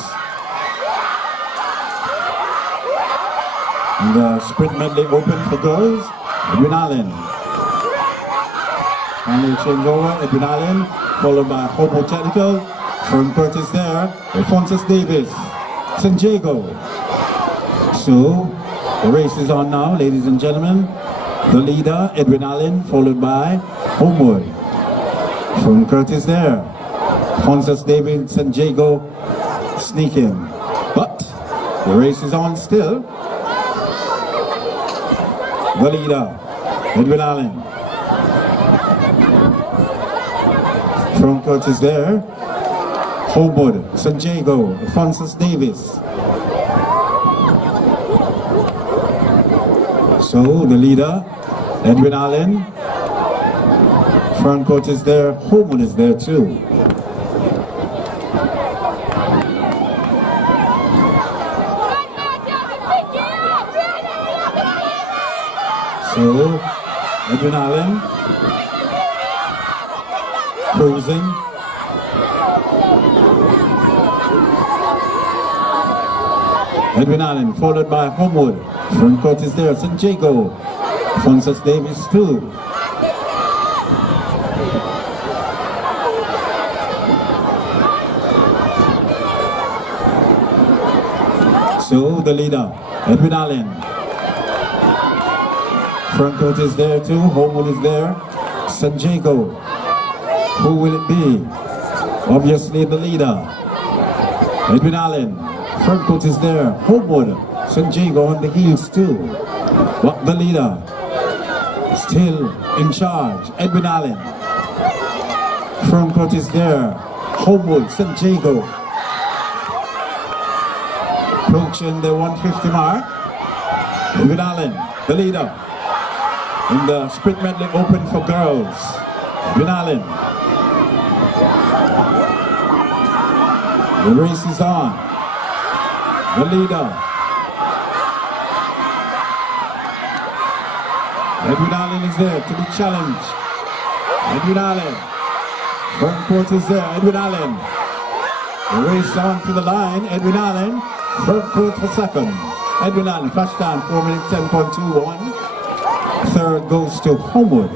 And the sprint medley open for girls, Edwin Allen. Final changeover, Edwin Allen, followed by Homewood Technical. Ferncourt is there, Alphonsus Davis, San Diego. So the race is on now, ladies and gentlemen. The leader, Edwin Allen, followed by Homewood. Ferncourt is there. Alphonsus Davis, San Diego, sneaking. But the race is on still. The leader, Edwin Allen. Ferncourt is there. Homewood, San Diego, Alphonsus Davis. So the leader, Edwin Allen. Ferncourt is there. Homewood is there too. So Edwin Allen cruising. Edwin Allen followed by Homewood. Ferncourt is there. San Diego. Alphonsus Davis too. So the leader, Edwin Allen. Front court is there too, Homewood is there. San Diego. Who will it be? Obviously the leader, Edwin Allen. Front court is there, Homewood. San Diego on the heels too. But the leader, still in charge, Edwin Allen. Front court is there, Homewood, San Diego. Approaching the 150 mark. Edwin Allen, the leader. In the sprint medley open for girls. Edwin Allen. The race is on. The leader. Edwin Allen is there to be challenged. Edwin Allen. Front court is there. Edwin Allen. The race on to the line. Edwin Allen. Front court for second. Edwin Allen. Flash down. 4 minutes 10.21. Third goes to Homewood.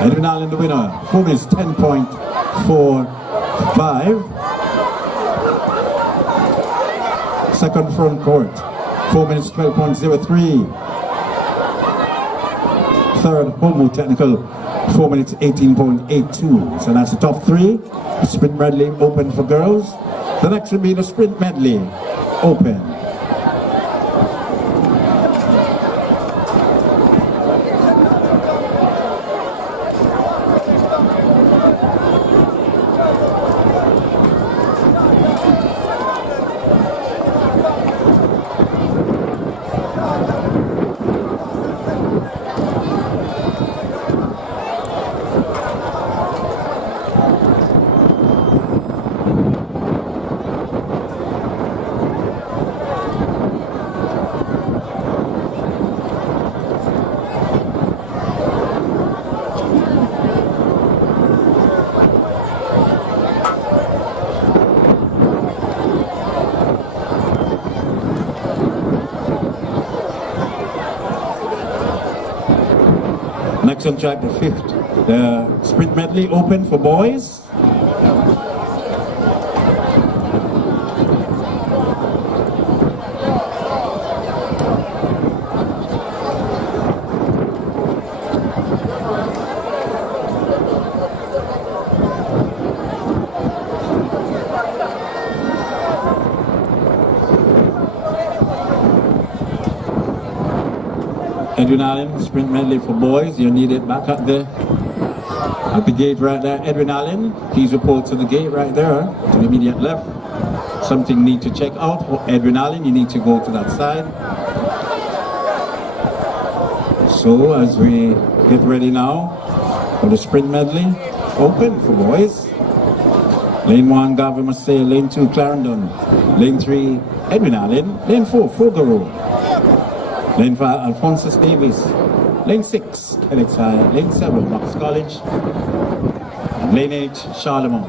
Edwin Allen the winner. 4 minutes 10.45. Second front court. 4 minutes 12.03. Third Homewood technical. 4 minutes 18.82. So that's the top three. The sprint medley open for girls. The next will be the sprint medley open. Next on track, the fifth, the sprint medley open for boys. Edwin Allen, sprint medley for boys. You need it back at the gate right there. Edwin Allen, please report to the gate right there, to the immediate left. Something you need to check out. For Edwin Allen, you need to go to that side. So as we get ready now for the sprint medley, open for boys. Lane 1, Gavin Massey. Lane 2, Clarendon. Lane 3, Edwin Allen. Lane 4, Fogaro. Lane 5, Alphonsus Davis. Lane 6, Kellex High. Lane 7, Knox College. And Lane 8, Charlemont.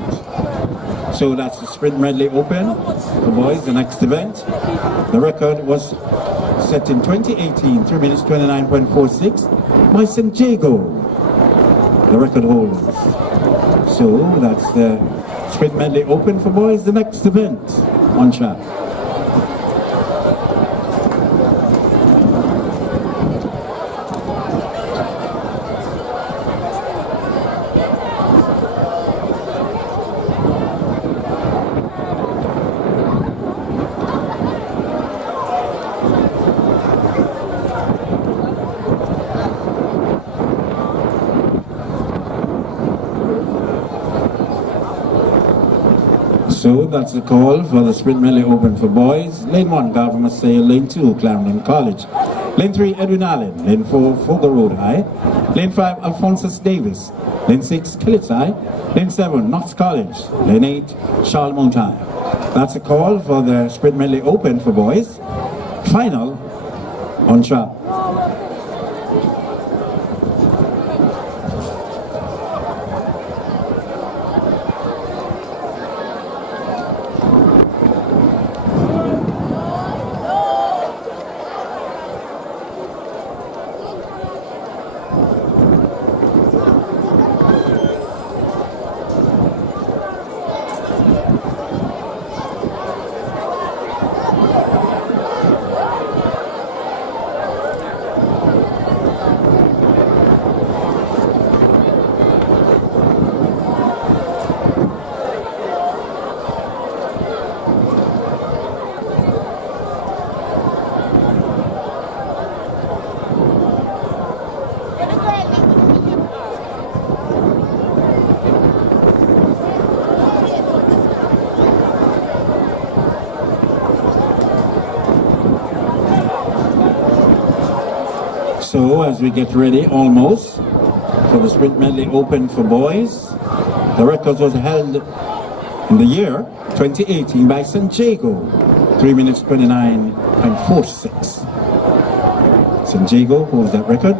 So that's the sprint medley open for boys, the next event. The record was set in 2018, 3 minutes 29.46 by San Diego, the record holders. So that's the sprint medley open for boys, the next event on track. So that's the call for the sprint medley open for boys. Lane 1, Gavin Massey. Lane 2, Clarendon College. Lane 3, Edwin Allen. Lane 4, Fogo Road High. Lane 5, Alphonsus Davis. Lane 6, Kellex High. Lane 7, Knox College. Lane 8, Charlemont High. That's the call for the sprint medley open for boys. Final on track. So as we get ready almost for the sprint medley open for boys, the record was held in the year 2018 by St. Jago, 3 minutes 29.46. St. Jago holds that record.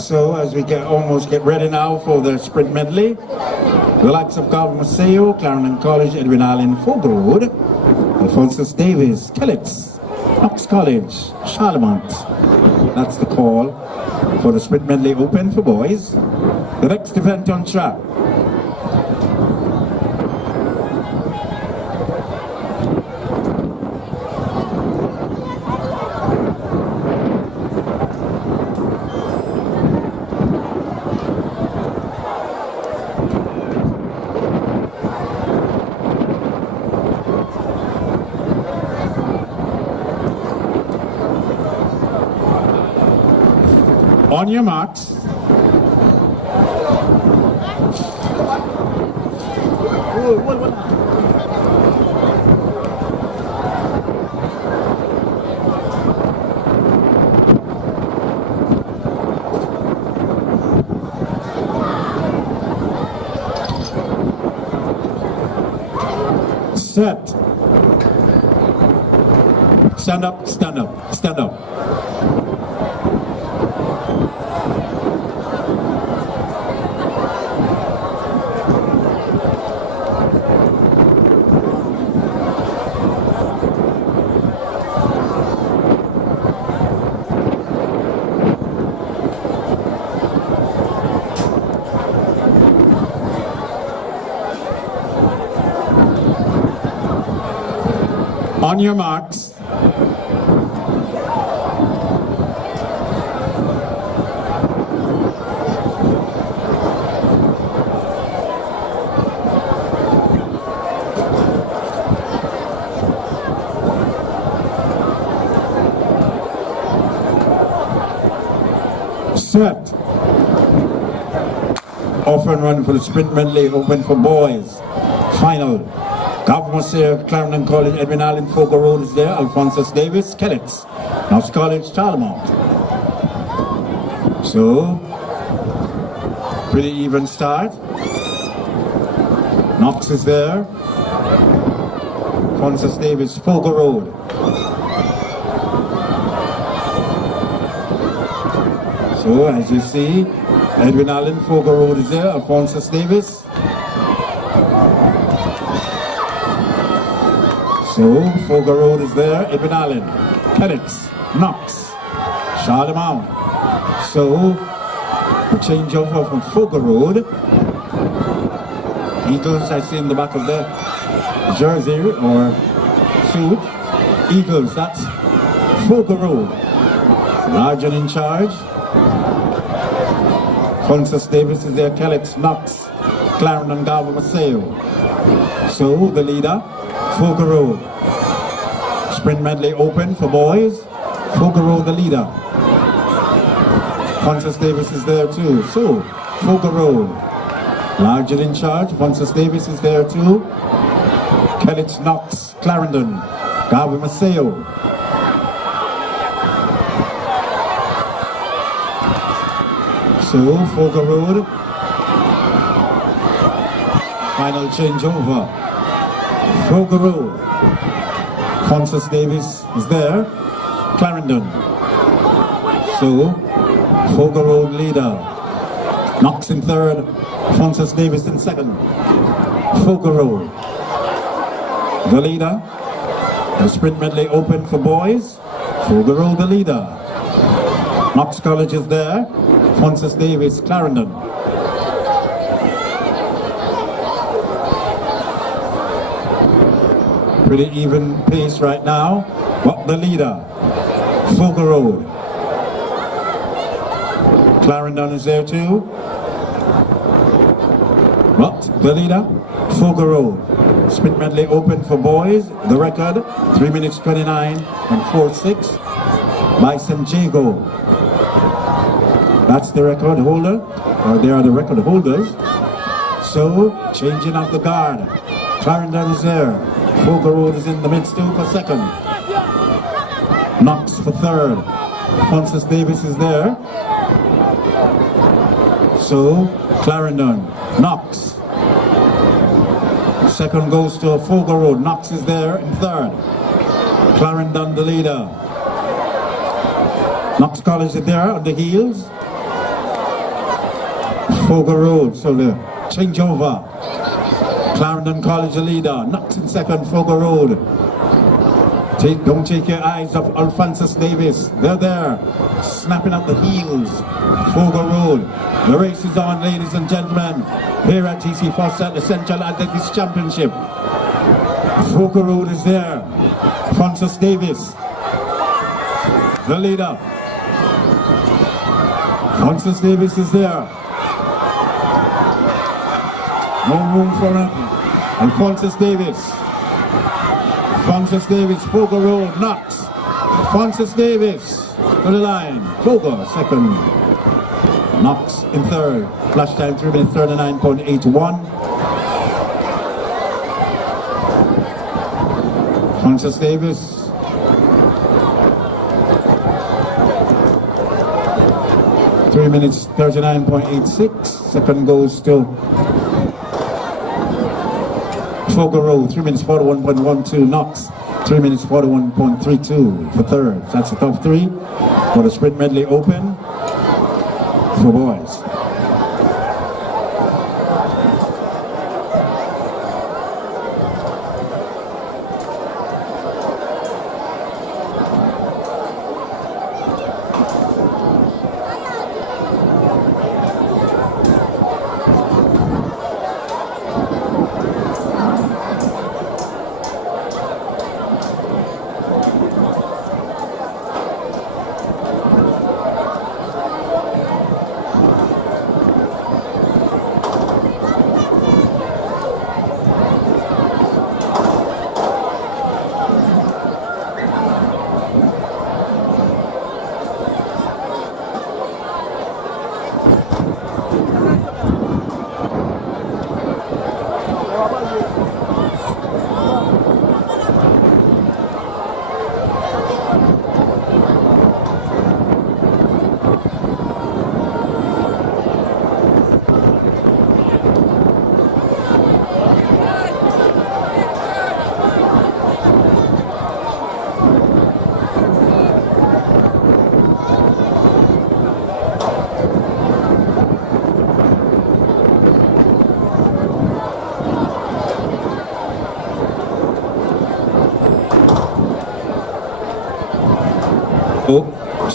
So as we almost get ready now for the sprint medley, the likes of Calvin Maceo, Clarendon College, Edwin Allen, Fogarode, Alphonsus Davis, Kellex, Knox College, Charlemont. That's the call for the sprint medley open for boys. The next event on track. On your marks. Set. Stand up, stand up, stand up. On your marks. Set. Off and run for the sprint medley open for boys. Final. Government here, Clarendon College, Edwin Allen, Fogarode is there, Alphonsus Davis, Kellex, Knox College, Charlemont. So, pretty even start. Knox is there, Alphonsus Davis, Fogarode. So, as you see, Edwin Allen, Fogarode is there, Alphonsus Davis. So, Fogarode is there, Edwin Allen, Kellex, Knox, Charlemont. So, the changeover from Fogarode. Eagles, I see in the back of the jersey or suit. Eagles, that's Fogarode. Largen in charge. Alphonsus Davis is there, Kellex, Knox, Clarendon Garvey Maceo. So the leader, Fogo Road. Sprint medley open for boys. Fogo Road the leader. Francis Davis is there too. So Fogo Road. Larger in charge. Francis Davis is there too. Kellett Knox, Clarendon, Garvey Maceo. So Fogo Road. Final changeover. Fogo Road. Francis Davis is there. Clarendon. So Fogo Road leader. Knox in third. Francis Davis in second. Fogo Road. The leader. The sprint medley open for boys. Fogo Road the leader. Knox College is there. Francis Davis, Clarendon. Pretty even pace right now. But the leader, Fogo Road. Clarendon is there too. But the leader, Fogo Road. Sprint medley open for boys. The record, 3 minutes 29 and 4.6 by St. Jago. That's the record holder, or they are the record holders. So, changing of the guard. Clarendon is there. Fogo Road is in the midst too for second. Knox for third. Francis Davis is there. So, Clarendon, Knox. Second goes to Fogo Road. Knox is there in third. Clarendon the leader. Knox College is there on the heels. Fogo Road, so the changeover. Clarendon College the leader. Knox in second, Fogo Road. Don't take your eyes off Alphonsus Davis. They're there, snapping up the heels. Fogo Road. The race is on, ladies and gentlemen. Here at TC Foster at the Central Athletics Championship. Fogo Road is there. Francis Davis, the leader. Francis Davis is there. No room for nothing. And Francis Davis. Francis Davis, Fogo Road, Knox. Francis Davis to the line. Fogo second. Knox in third. Flash time 3 minutes 39.81. Francis Davis. Three minutes 39.86. Second goes to Fogo Road. 3 minutes 41.12. Knox. 3 minutes 41.32 for third. That's the top three for the sprint medley open for boys.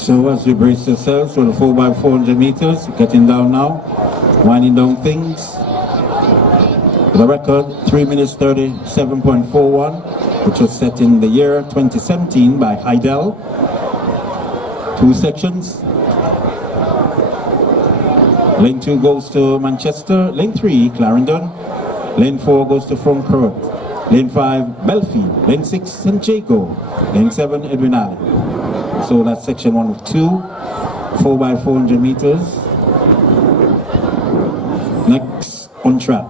So as you brace yourselves for the 4x400 meters, getting down now, winding down things. The record, 3 minutes 37.41, which was set in the year 2017 by Heidel. 2 sections. Lane 2 goes to Manchester. Lane 3, Clarendon. Lane 4 goes to Francourt. Lane 5, Belfield. Lane 6, St. Jago. Lane 7, Edwin Alley. So that's section 1 of 2, 4 by 400 meters. Next on track.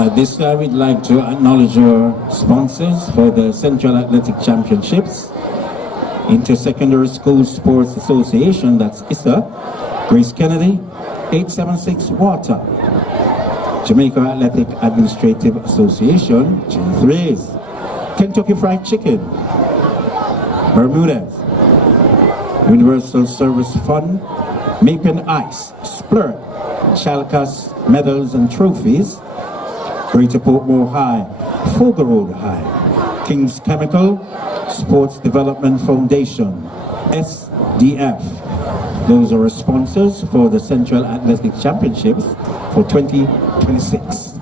At this time, we'd like to acknowledge our sponsors for the Central Athletic Championships. Inter-Secondary School Sports Association, that's ISA. Grace Kennedy, 876 Water. Jamaica Athletic Administrative Association, G3's. Kentucky Fried Chicken. Bermudez. Universal Service Fund, Maple Ice, Splurt, Chalcas Medals and Trophies. Greater Portmore High, Fogo Road High, King's Chemical, Sports Development Foundation, SDF. Those are our sponsors for the Central Athletic Championships for 2026.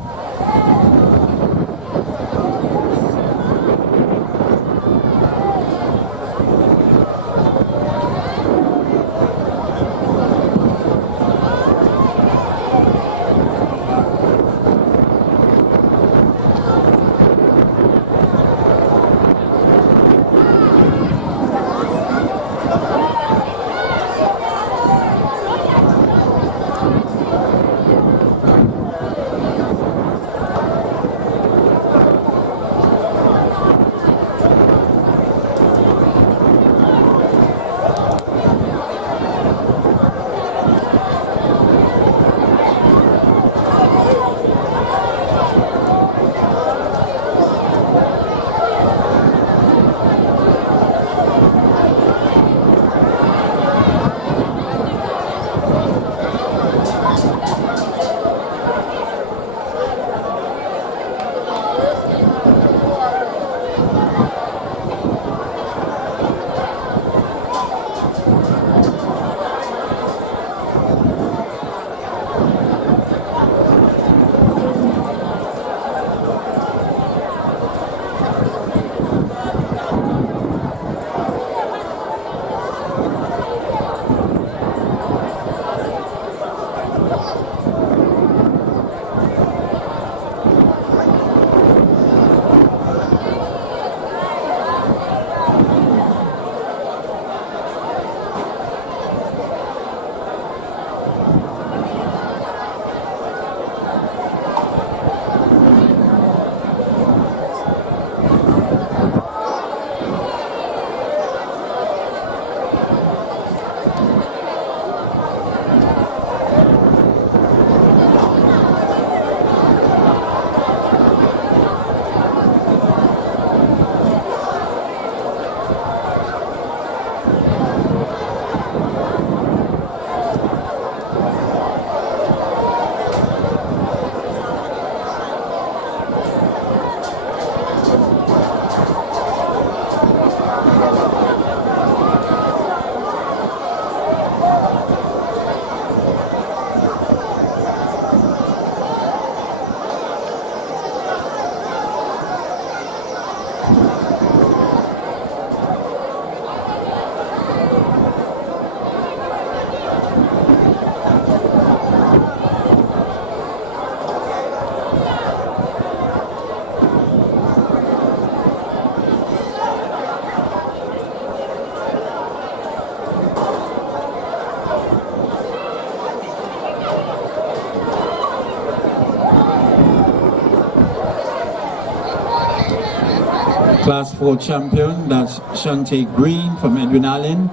Class 4 champion, that's Shante Green from Edwin Allen.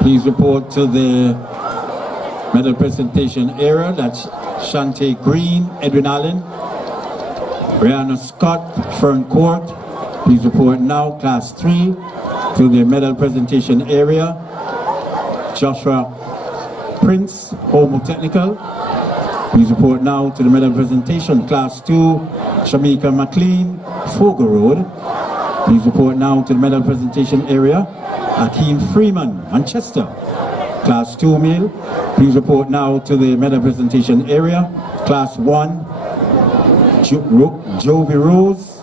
Please report to the medal presentation area. That's Shante Green, Edwin Allen. Brianna Scott, Fern Court. Please report now, Class 3, to the medal presentation area. Joshua Prince, Homo Technical. Please report now to the medal presentation. Class 2, Shamika McLean, Fogo Road. Please report now to the medal presentation area. Akeem Freeman, Manchester. Class 2 male. Please report now to the medal presentation area. Class 1, Jovi Rose,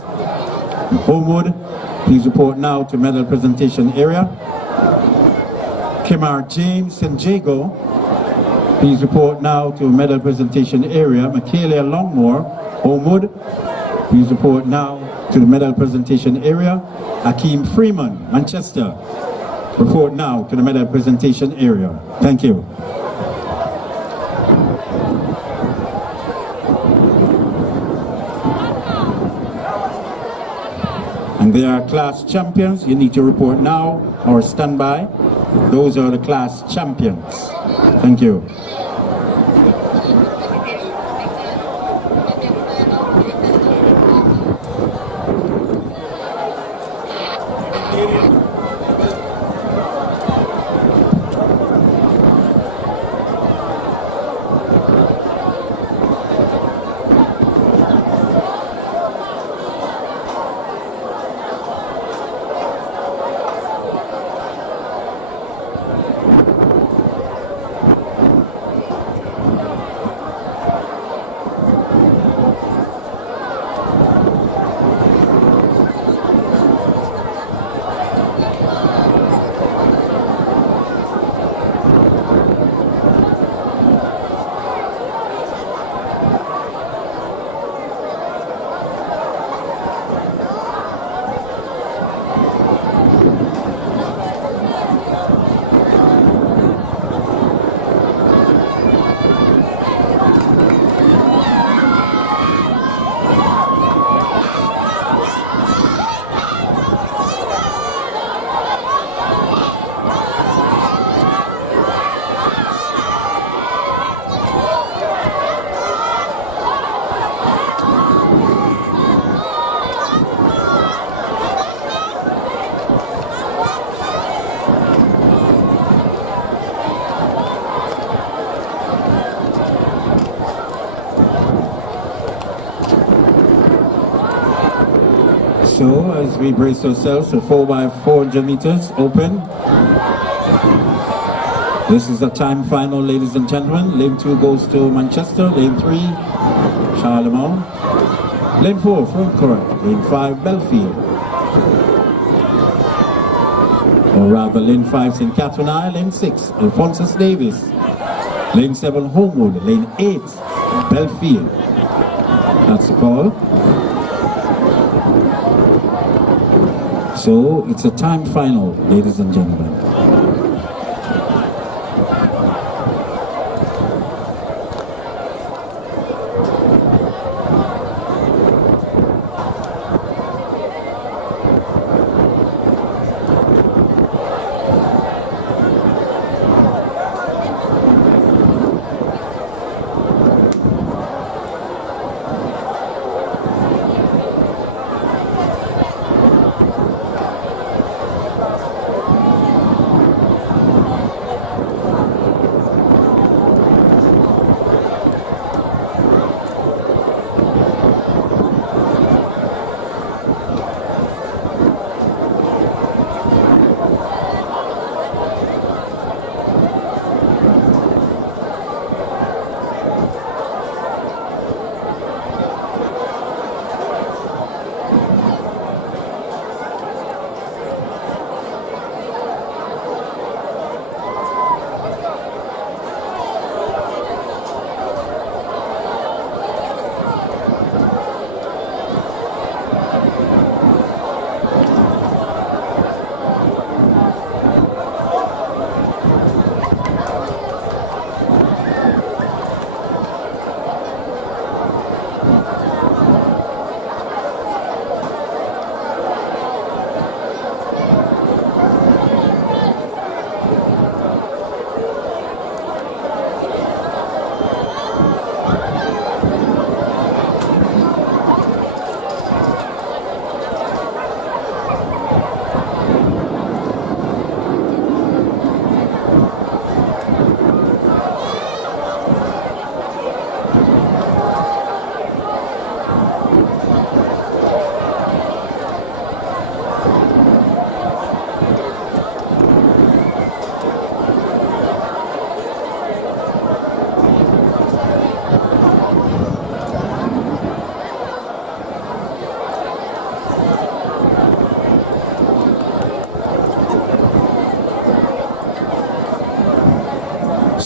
Homewood. Please report now to medal presentation area. Kemar James, St. Jago. Please report now to medal presentation area. Michaela Longmore, Homewood. Please report now to the medal presentation area. Akeem Freeman, Manchester. Report now to the medal presentation area. Thank you. And they are class champions. You need to report now or stand by. Those are the class champions. Thank you. So, as we brace ourselves for 4x400 meters open. This is the time final, ladies and gentlemen. Lane 2 goes to Manchester. Lane 3, Charlemont. Lane 4, Front Court. Lane 5, Belfield. Or rather, Lane 5, St. Catherine Isle. Lane 6, Alphonsus Davis. Lane 7, Homewood. Lane 8, Belfield. That's the call. So, it's a time final, ladies and gentlemen.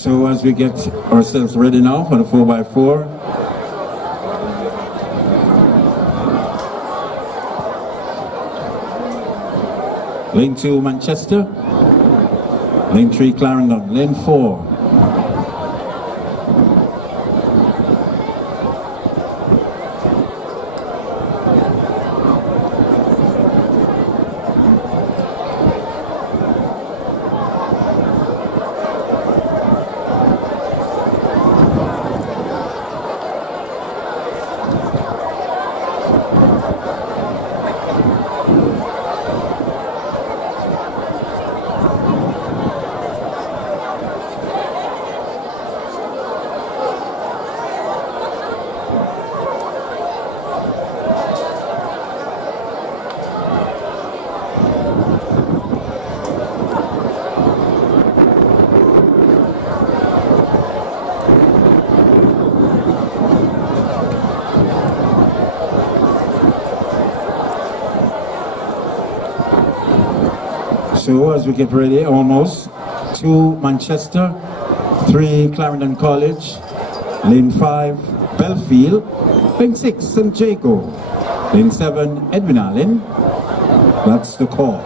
So as we get ourselves ready now for the 4x4, Lane 2 Manchester, Lane 3 Clarendon, Lane 4 So as we get ready, almost 2 Manchester, 3 Clarendon College, Lane 5 Belfield, Lane 6 St. Jago, Lane 7 Edwin Allen. That's the call.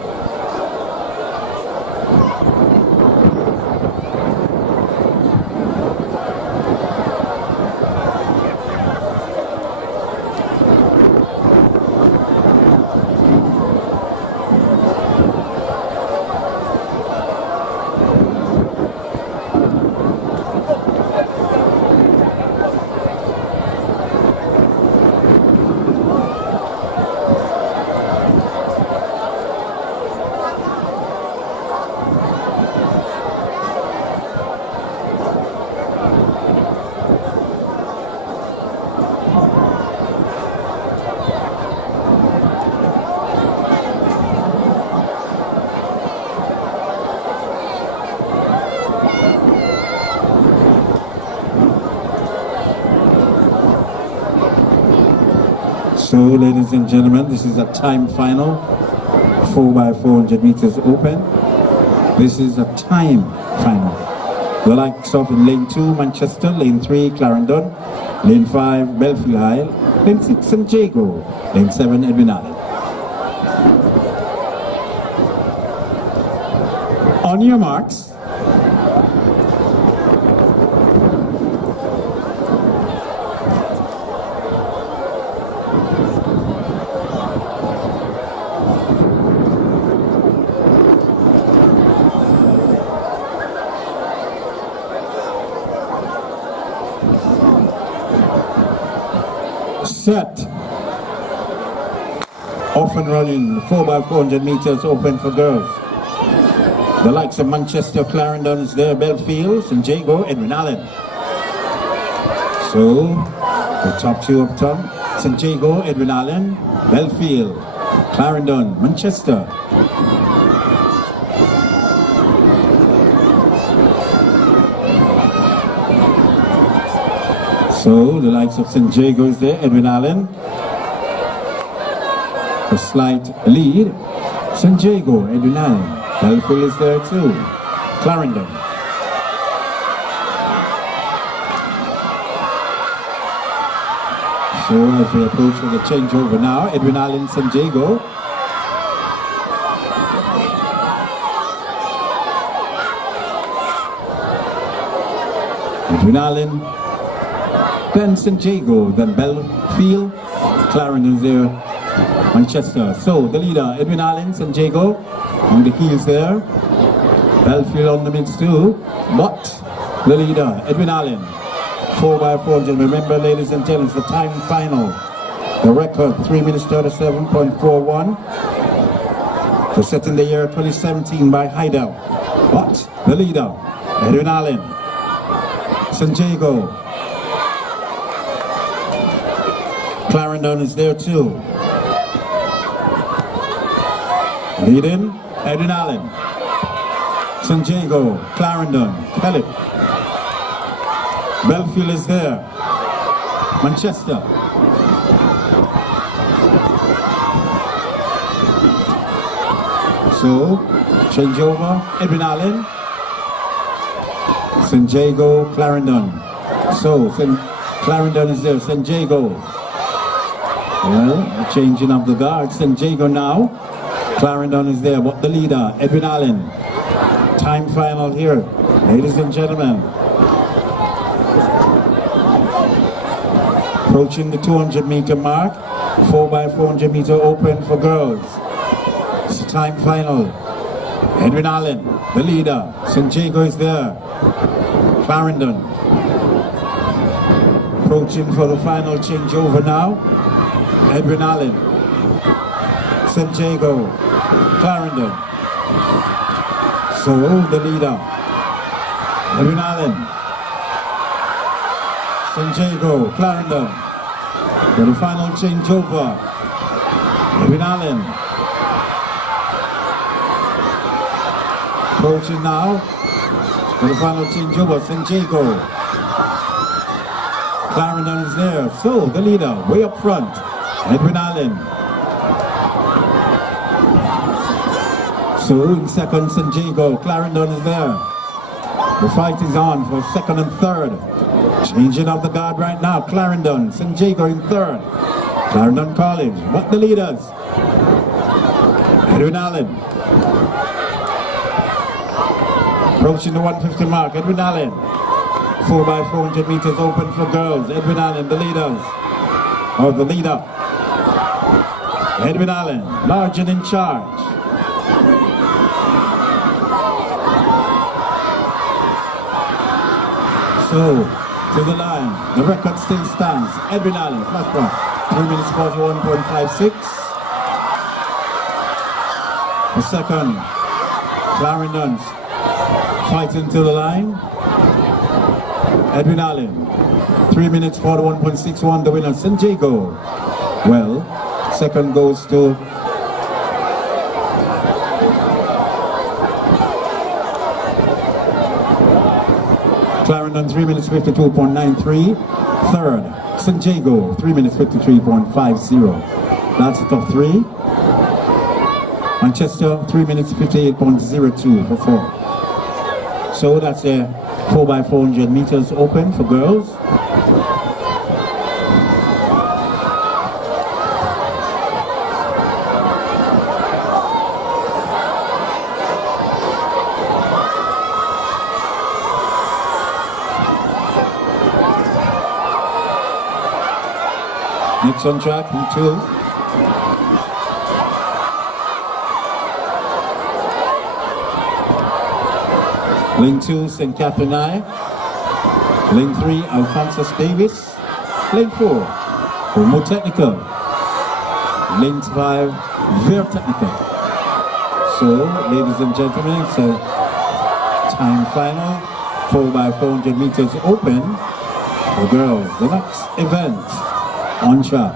So, ladies and gentlemen, this is a time final, 4x400 meters open. This is a time final. The likes of in Lane 2 Manchester, Lane 3 Clarendon, Lane 5 Belfield High, Lane 6 St. Jago, Lane 7 Edwin Allen. On your marks. Set. Off and running, 4x400 meters open for girls. The likes of Manchester, Clarendon is there, Belfield, St. Jago, Edwin Allen. So, the top 2 up top, St. Jago, Edwin Allen, Belfield, Clarendon, Manchester. So, the likes of St. Jago is there, Edwin Allen. A slight lead. St. Jago, Edwin Allen. Belfield is there too. Clarendon. So, as we approach the changeover now, Edwin Allen, St. Jago. Edwin Allen. Then St. Jago, then Belfield, Clarendon there, Manchester. So the leader, Edwin Allen, St. Jago, on the heels there. Belfield on the mids too. But the leader, Edwin Allen, 4x400. Remember, ladies and gentlemen, it's the time final. The record, 3 minutes 37.41. For set in the year 2017 by Heidel. But the leader, Edwin Allen, St. Jago. Clarendon is there too. Leading, Edwin Allen. St. Jago, Clarendon, Kelly. Belfield is there. Manchester. So, change over, Edwin Allen. St. Jago, Clarendon. So, Clarendon is there, St. Jago. Well, the changing of the guard. St. Jago now. Clarendon is there, but the leader, Edwin Allen. Time final here, ladies and gentlemen. Approaching the 200 meter mark. 4x400 meter open for girls. It's the time final. Edwin Allen, the leader. St. Jago is there. Clarendon. Approaching for the final changeover now. Edwin Allen. St. Jago. Clarendon. So the leader. Edwin Allen. St. Jago. Clarendon. For the final changeover. Edwin Allen. Approaching now. For the final changeover. St. Jago. Clarendon is there. So the leader, way up front. Edwin Allen. So in second, St. Jago. Clarendon is there. The fight is on for second and third. Changing of the guard right now. Clarendon, St. Jago in third. Clarendon College. What the leaders? Edwin Allen. Approaching the 150 mark. Edwin Allen. 4x400 meters open for girls. Edwin Allen, the leaders. Or the leader. Edwin Allen, large and in charge. So, to the line, the record still stands. Edwin Allen, flash front, 3 minutes 41.56. The second, Clarendon, fighting to the line. Edwin Allen, 3 minutes 41.61, the winner, St. Jago. Well, second goes to Clarendon, 3 minutes 52.93. Third, St. Jago, 3 minutes 53.50. That's the top three. Manchester, 3 minutes 58.02 for four. So that's a 4x400 meters open for girls. Next on track, E2. Lane 2, St. Catherine I. Lane 3, Alphonsus Davis. Lane 4, Homo Technical. Lane 5, Ver Technical. So, ladies and gentlemen, it's a time final. 4x400 meters open for girls. The next event on track.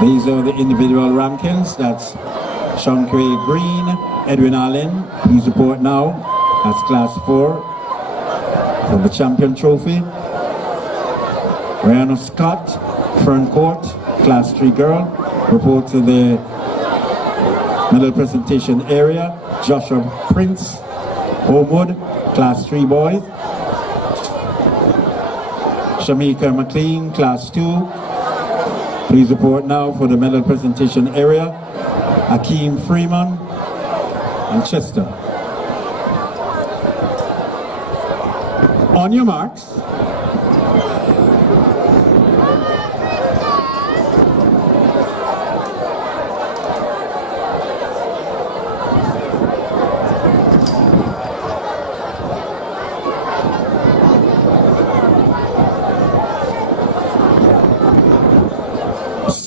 These are the individual rankings. That's Sean Craig Green, Edwin Allen. Please report now. That's class 4 for the champion trophy. Rihanna Scott, Fern Court, class 3 girl. Report to the medal presentation area. Joshua Prince, Homewood, class 3 boys. Shamika McLean, class 2. Please report now for the medal presentation area. Akeem Freeman and Chester. On your marks.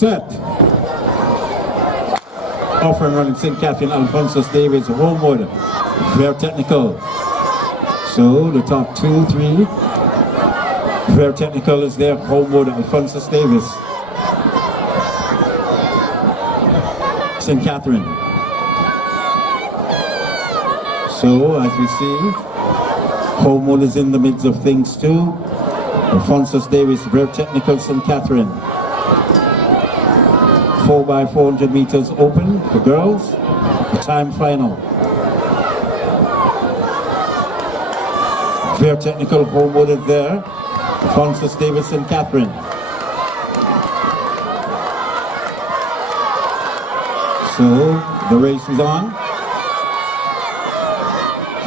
Set. Off and running St. Catherine, Alphonsus Davis, Homewood, Ver Technical. So the top 2, 3. Ver Technical is there, Homewood, Alphonsus Davis. St. Homewood is in the midst of things too. Alphonsus Davis, very technical, St. Catherine. 4x400 meters open for girls. The time final. Very technical, Homewood is there. Alphonsus Davis, St. Catherine. So the race is on.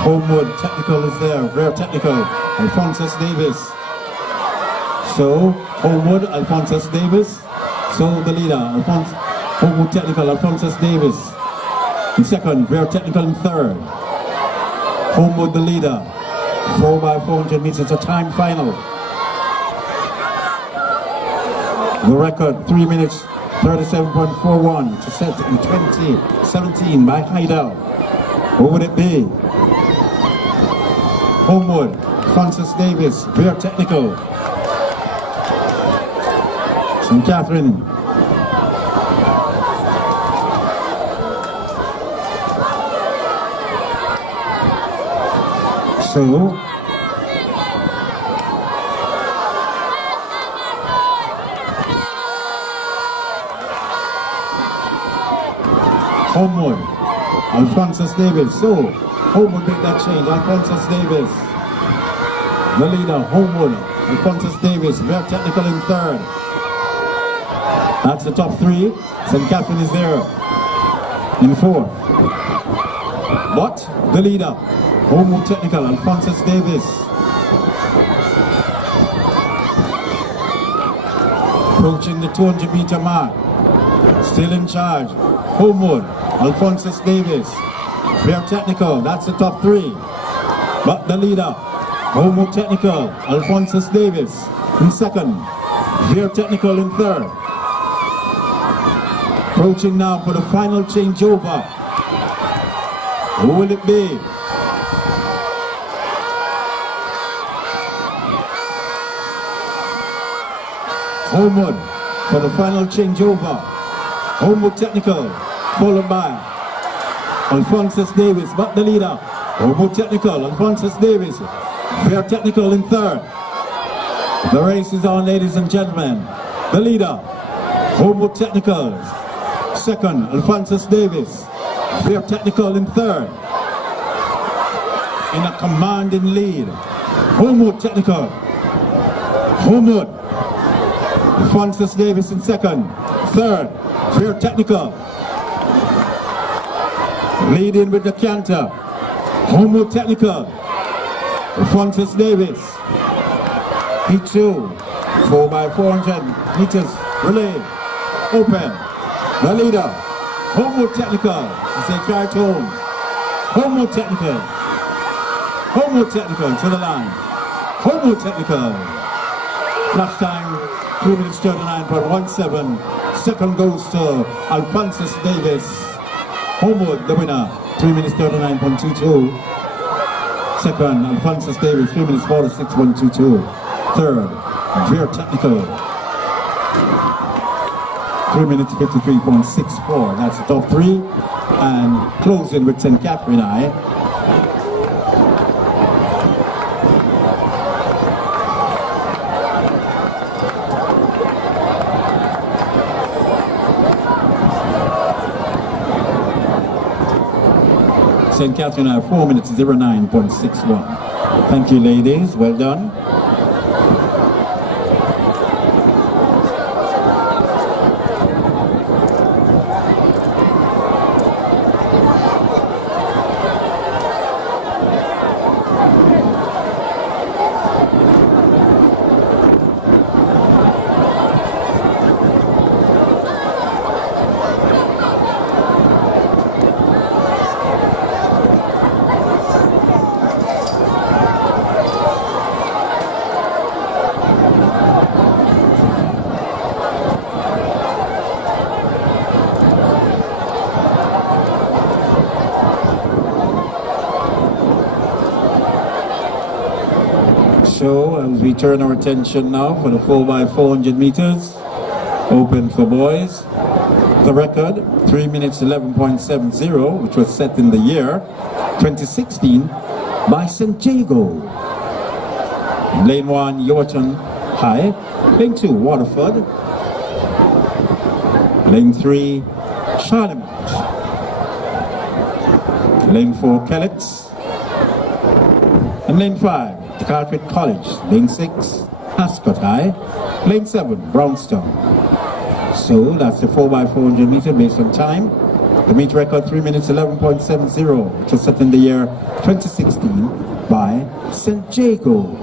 Homewood technical is there, very technical. Alphonsus Davis. So Homewood, Alphonsus Davis. So the leader, Homewood technical, Alphonsus Davis. In second, very technical in third. Homewood the leader. 4x400 meters, a time final. The record 3 minutes 37.41 to set in 2017 by Heidel. Who would it be? Homewood, Francis Davis, very technical. St. Catherine. So, Homewood, Alphonsus Davis. So, Homewood make that change. Alphonsus Davis, the leader. Homewood, Alphonsus Davis, very technical in third. That's the top three. St. Catherine is there in fourth. But the leader, Homewood technical, Alphonsus Davis. Approaching the 200 meter mark. Still in charge. Homewood, Alphonsus Davis. Very technical, that's the top three. But the leader, Homewood technical, Alphonsus Davis in second. Very technical in third. Approaching now for the final changeover. Who will it be? Homewood for the final changeover. Homewood technical, followed by Alphonsus Davis, but the leader, Homewood technical, Alphonsus Davis, very technical in third. The race is on, ladies and gentlemen. The leader, Homewood technical, second, Alphonsus Davis, very technical in third. In a commanding lead, Homewood technical, Homewood, Alphonsus Davis in second, third, very technical. Leading with the canter, Homewood technical, Alphonsus Davis. P2, 4x400 meters relay, open. The leader, Homewood technical, as they carry it home. Homewood technical to the line. Homewood technical. Flash time, 2 minutes 39.17. Second goes to Alphonsus Davis. Homewood, the winner, 3 minutes 39.22. Second, Alphonsus Davis, 3 minutes 46.22. Third, very technical, 3 minutes 53.64. That's the top three. And closing with St. Catherine I. St. Catherine are 4 minutes 09.61. Thank you, ladies. Well done. So as we turn our attention now for the 4x400 meters, open for boys. The record, 3 minutes 11.70, which was set in the year 2016 by St. Jago. Lane 1, Yorton High. Lane 2, Waterford. Lane 3, Charlemont. Lane 4, Kellett's. And lane 5, Cartwright College. Lane 6, Ascot High. Lane 7, Brownstown. So that's the 4x400 meter based on time. The meet record 3 minutes 11.70. It was set in the year 2016 by St. Jago.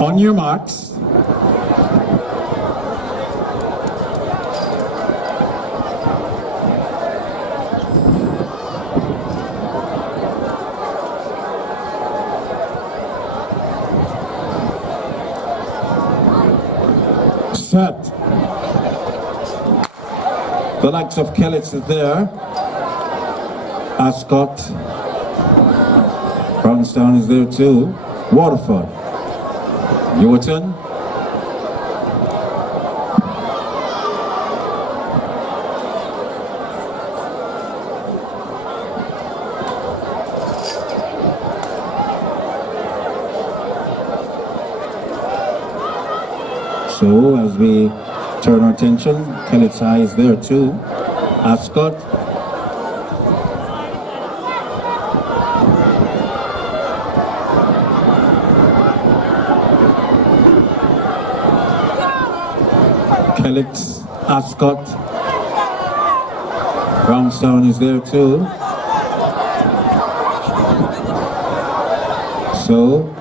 On your marks. Set. The likes of Kellett's is there. Ascot. Brownstown is there too. Waterford. Yorton. So as we turn our attention, Kellett's High is there too. Ascot. Kellett's, Ascot. Brownstown is there too. So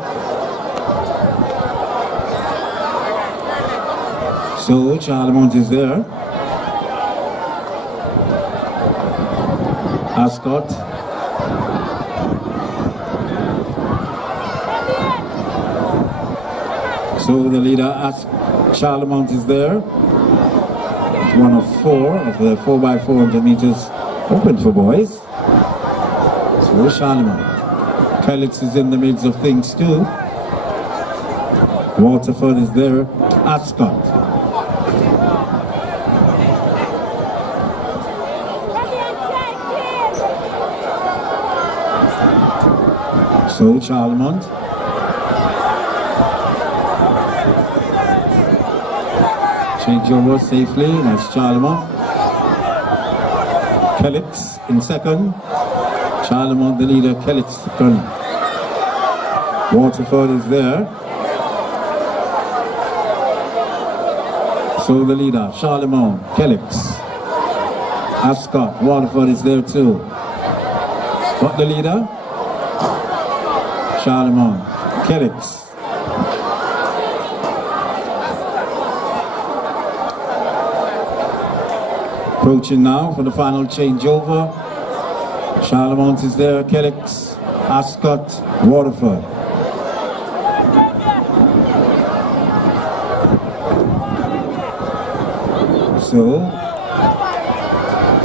Charlemont is there. Ascot. So the leader, Charlemont is there. It's one of 4 of the 4x400 meters open for boys. So Charlemont. Kellett's is in the midst of things too. Waterford is there. Ascot. So Charlemont. Change over safely, that's Charlemont. Kellett's in second. Charlemont the leader, Kellett's second. Waterford is there. So the leader, Charlemont, Kellett's. Ascot, Waterford is there too. But the leader? Charlemont, Kellett's. Approaching now for the final changeover. Charlemont is there, Kellett's, Ascot, Waterford. So,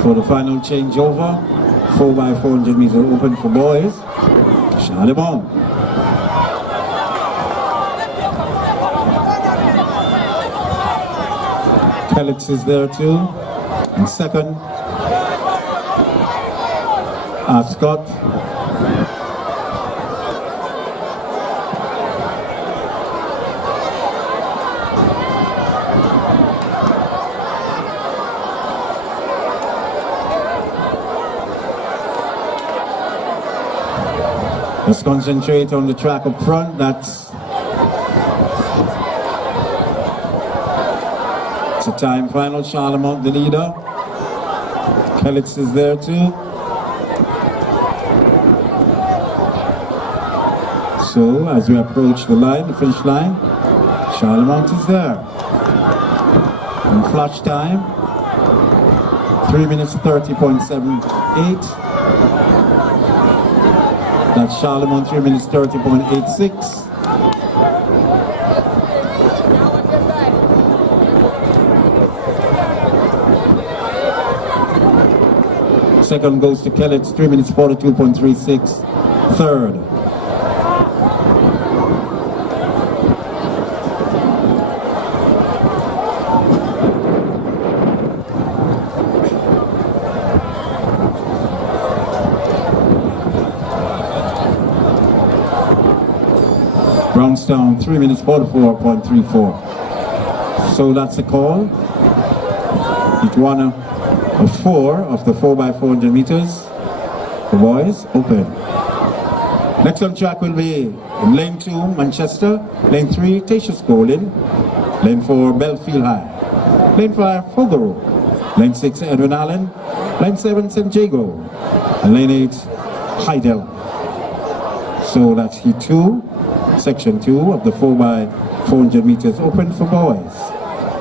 for the final changeover, 4x400 meters open for boys, Charlemont. Kellett's is there too. In second, Ascot. Let's concentrate on the track up front. It's a time final. Charlemont the leader. Kellett's is there too. So as we approach the line, the finish line, Charlemont is there. And flash time, 3 minutes 30.78. That's Charlemont, 3 minutes 30.86. second goes to Kellett, 3 minutes 42.36. Third. Brownstown, 3 minutes 44.34. So that's the call. It won a 4 of the 4x400 meters. The boys open. Next on track will be in lane 2, Manchester. Lane 3, Tatius Golden. Lane 4, Belfield High. Lane 5, Fogaro. Lane 6, Edwin Allen. Lane 7, St. Jago. And lane 8, Heidel. So that's Heat 2, Section 2 of the 4x400 meters open for boys.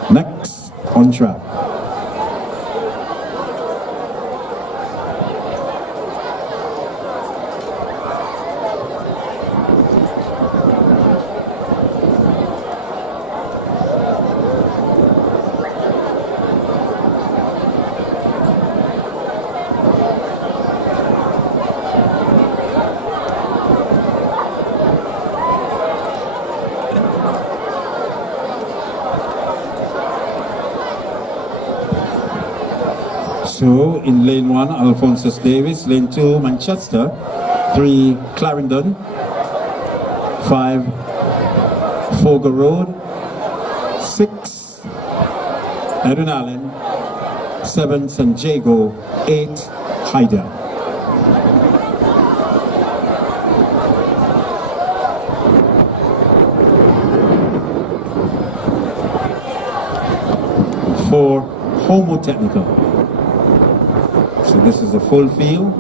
Next on track. So in lane 1, Alphonsus Davis. Lane 2, Manchester. 3, Clarendon. 5, Fogar Road. 6, Edwin Allen. 7, St. Jago. 8, Haida. For Homo Technical. So this is a full field.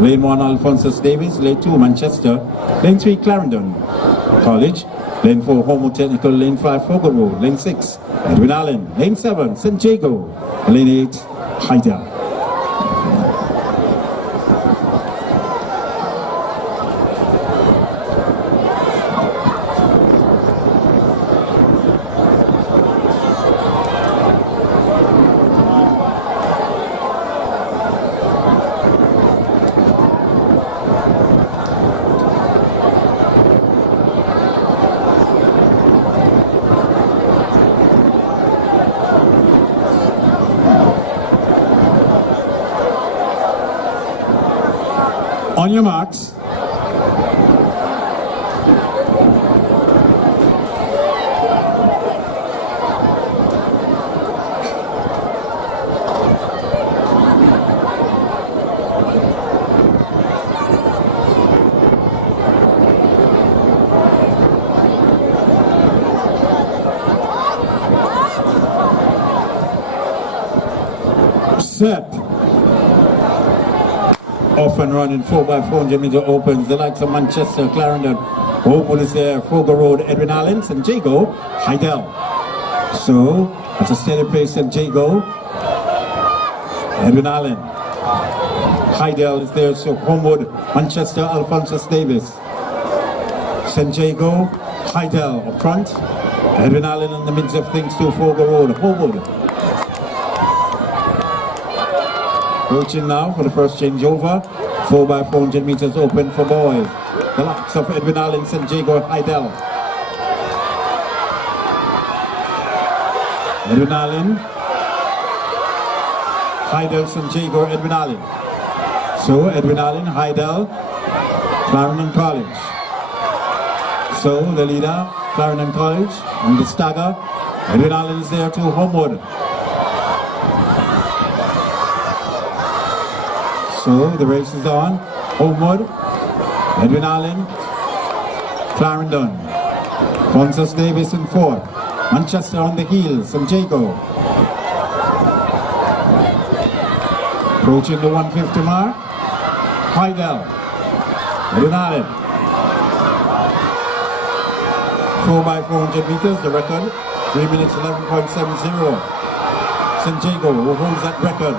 Lane 1, Alphonsus Davis. Lane 2, Manchester. Lane 3, Clarendon College. Lane 4, Homo Technical. Lane 5, Fogar Road. Lane 6, Edwin Allen. Lane 7, St. Jago. Lane 8, Haida. On your marks. Set. Off and running 4x400 meter opens. The likes of Manchester, Clarendon, Homewood is there, Fogar Road, Edwin Allen, St. Jago, Heidel. So at a steady pace, St. Jago, Edwin Allen. Heidel is there, so Homewood, Manchester, Alphonsus Davis. St. Jago, Heidel up front. Edwin Allen in the midst of things to Fogar Road, Homewood. Approaching now for the first changeover. 4x400 meters open for boys. The likes of Edwin Allen, St. Jago, Heidel. Edwin Allen, Heidel, St. Jago, Edwin Allen. So Edwin Allen, Heidel, Clarendon College. So the leader, Clarendon College, and the stagger. Edwin Allen is there to Homewood. So the race is on. Homewood, Edwin Allen, Clarendon, Alphonsus Davis in 4th. Manchester on the heels, St. Jago. Approaching the 150 mark. Heidel, Edwin Allen. 4x400 meters, the record. 3 minutes 11.70. St. Jago who holds that record.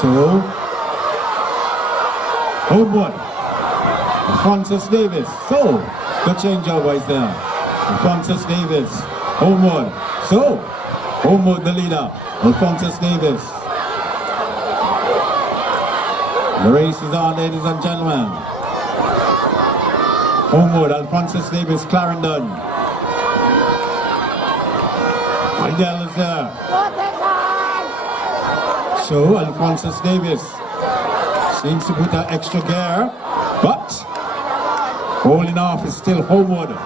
So, Homewood, Alphonsus Davis. So, the changeover is there. Alphonsus Davis, Homewood. So, Homewood the leader. Alphonsus Davis. The race is on, ladies and gentlemen. Homewood, Alphonsus Davis, Clarendon. Idel is there. So Alphonsus Davis seems to put an extra gear, but holding off is still Homewood.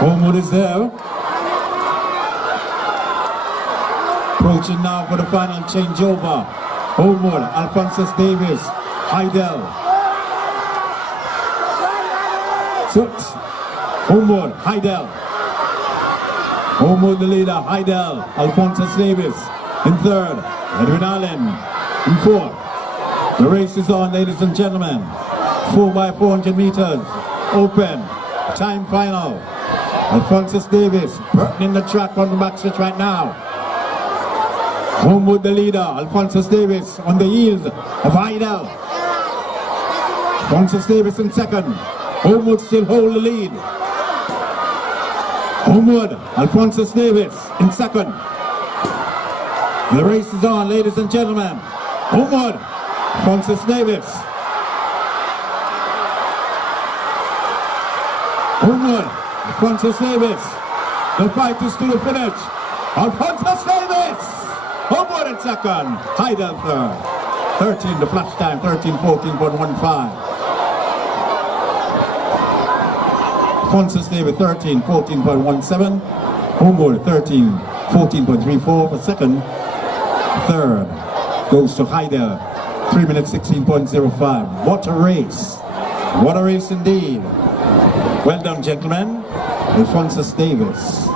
Homewood is there. Approaching now for the final changeover. Homewood, Alphonsus Davis, Idel. Six. Homewood, Idel. Homewood the leader, Idel, Alphonsus Davis. In third, Edwin Allen. In fourth. The race is on, ladies and gentlemen. 4x400 meters. Open. Time final. Alphonsus Davis burning the track on the backstretch right now. Homewood the leader, Alphonsus Davis on the heels of Idel. Alphonsus Davis in second. Homewood still hold the lead. Homewood, Alphonsus Davis in second. The race is on, ladies and gentlemen. Homewood, Alphonsus Davis. Homewood, Alphonsus Davis. The fight is to the finish. Alphonsus Davis. Homewood in second. Idel third. 13, the flash time, 13:14.15. Alphonsus Davis 13:14.17. Homewood 13:14.34 for second. Third goes to Idel 3:16.05. What a race. What a race indeed. Well done, gentlemen. Alphonsus Davis.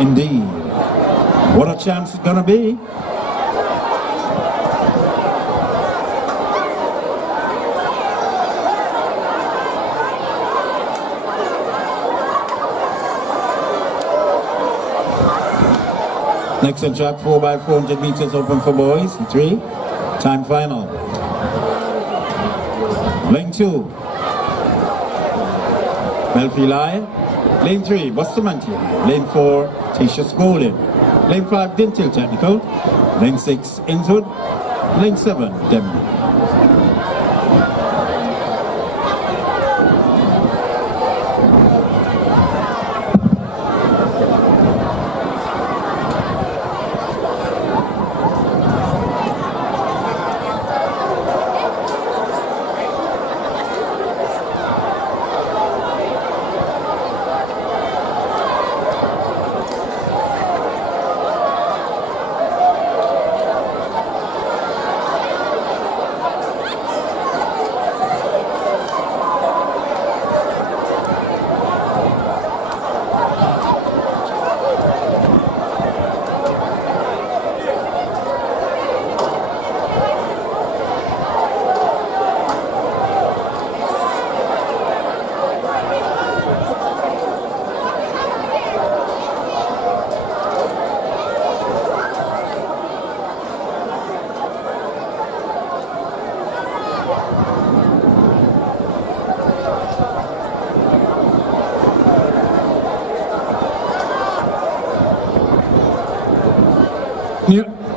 Indeed. What a chance it's gonna be. Next on track, 4x400 meters open for boys. 3. Time final. Lane 2. Belfie. Lane 3, Bustamante. Lane 4, Tatius Golden. Lane 5, Dintil Technical. Lane 6, Innswood. Lane 7, Demby.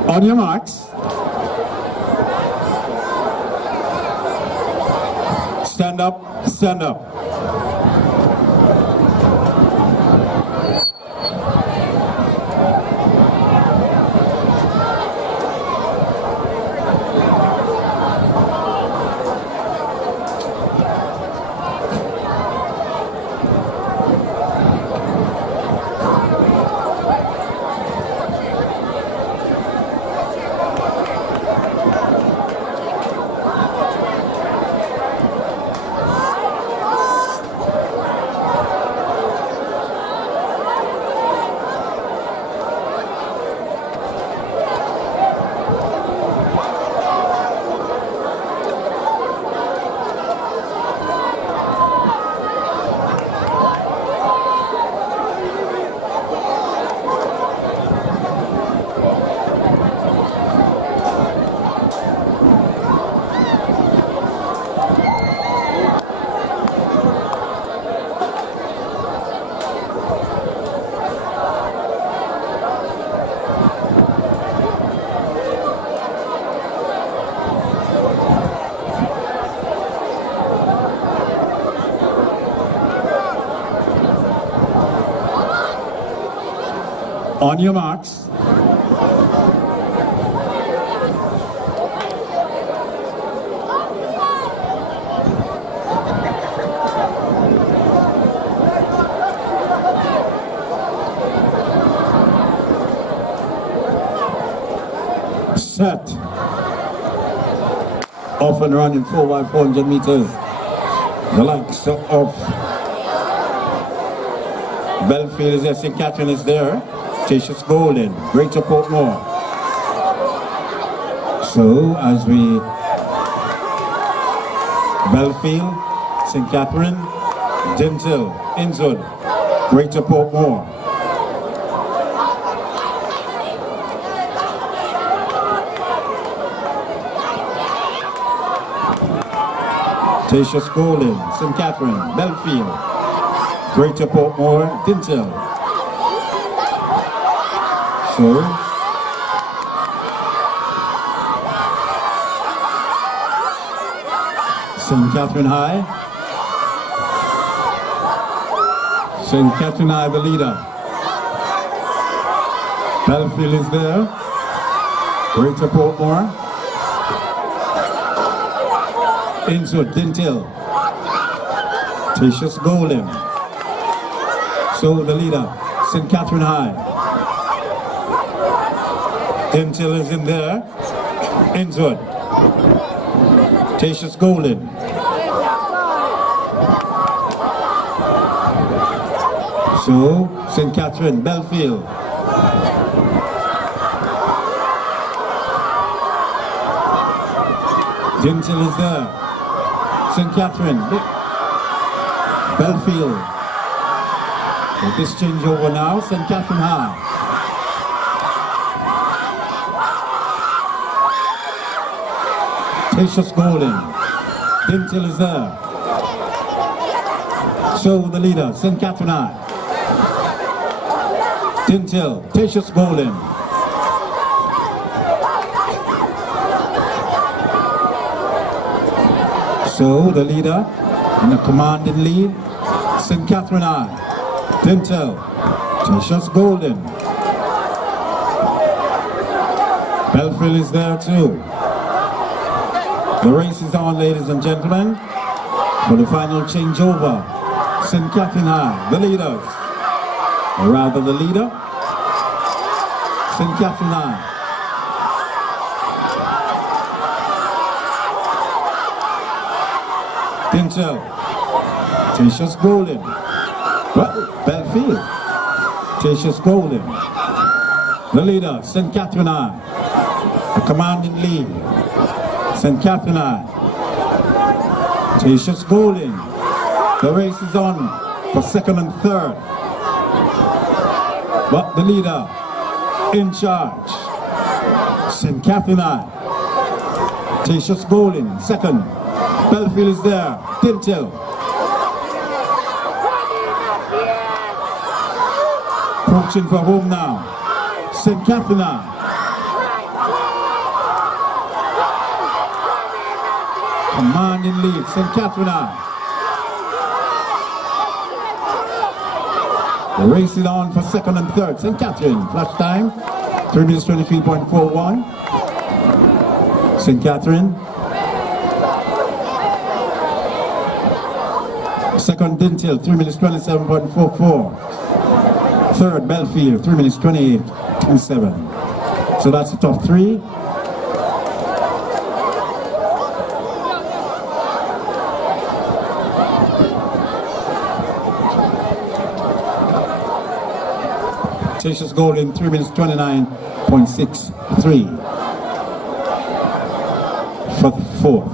On your marks. Stand up, stand up. On your marks. Set. Off and running 4 by 400 meters. The likes of Belfield is there, St. Catherine is there. Tatius Golden, Greater Portmore. So as we Belfield, St. Catherine, Dintle, Innswood, Greater Portmore. Tatius Golden, St. Catherine, Belfield, Greater Portmore, Dintle. So, St. Catherine High. St. Catherine High, the leader. Belfield is there. Greater Portmore. Innswood, Dintle. Tatius Golden. So the leader, St. Catherine High. Dintle is in there. Innswood. Tatius Golden. So St. Catherine, Belfield. Dintle is there. St. Catherine, Belfield. With this changeover now, St. Catherine High. Tatius Golden. Dintle is there. So the leader, St. Catherine High. Dintle, Tatius Golden. So the leader in the commanding lead, St. Catherine High, Dintle, Tatius Golden. Belfield is there too. The race is on, ladies and gentlemen, for the final changeover. St. Catherine High, the leaders, or rather the leader, St. Catherine High. Dintle, Tatius Golden, Belfield, Tatius Golden, the leader, St. Catherine High, the commanding lead, St. Catherine High, Tatius Golden, the race is on for second and third, but the leader in charge, St. Catherine High, Tatius Golden, second. Belfield is there. Dintle. Approaching for home now. St. Catherine. Commanding lead. St. Catherine. The race is on for second and third. St. Catherine. Flash time. 3 minutes 23.41. St. Catherine. Second, Dintle, 3 minutes 27.44. Third, Belfield, 3 minutes 28.27. So that's the top three. Tatius Golden, 3 minutes 29.63 for the fourth.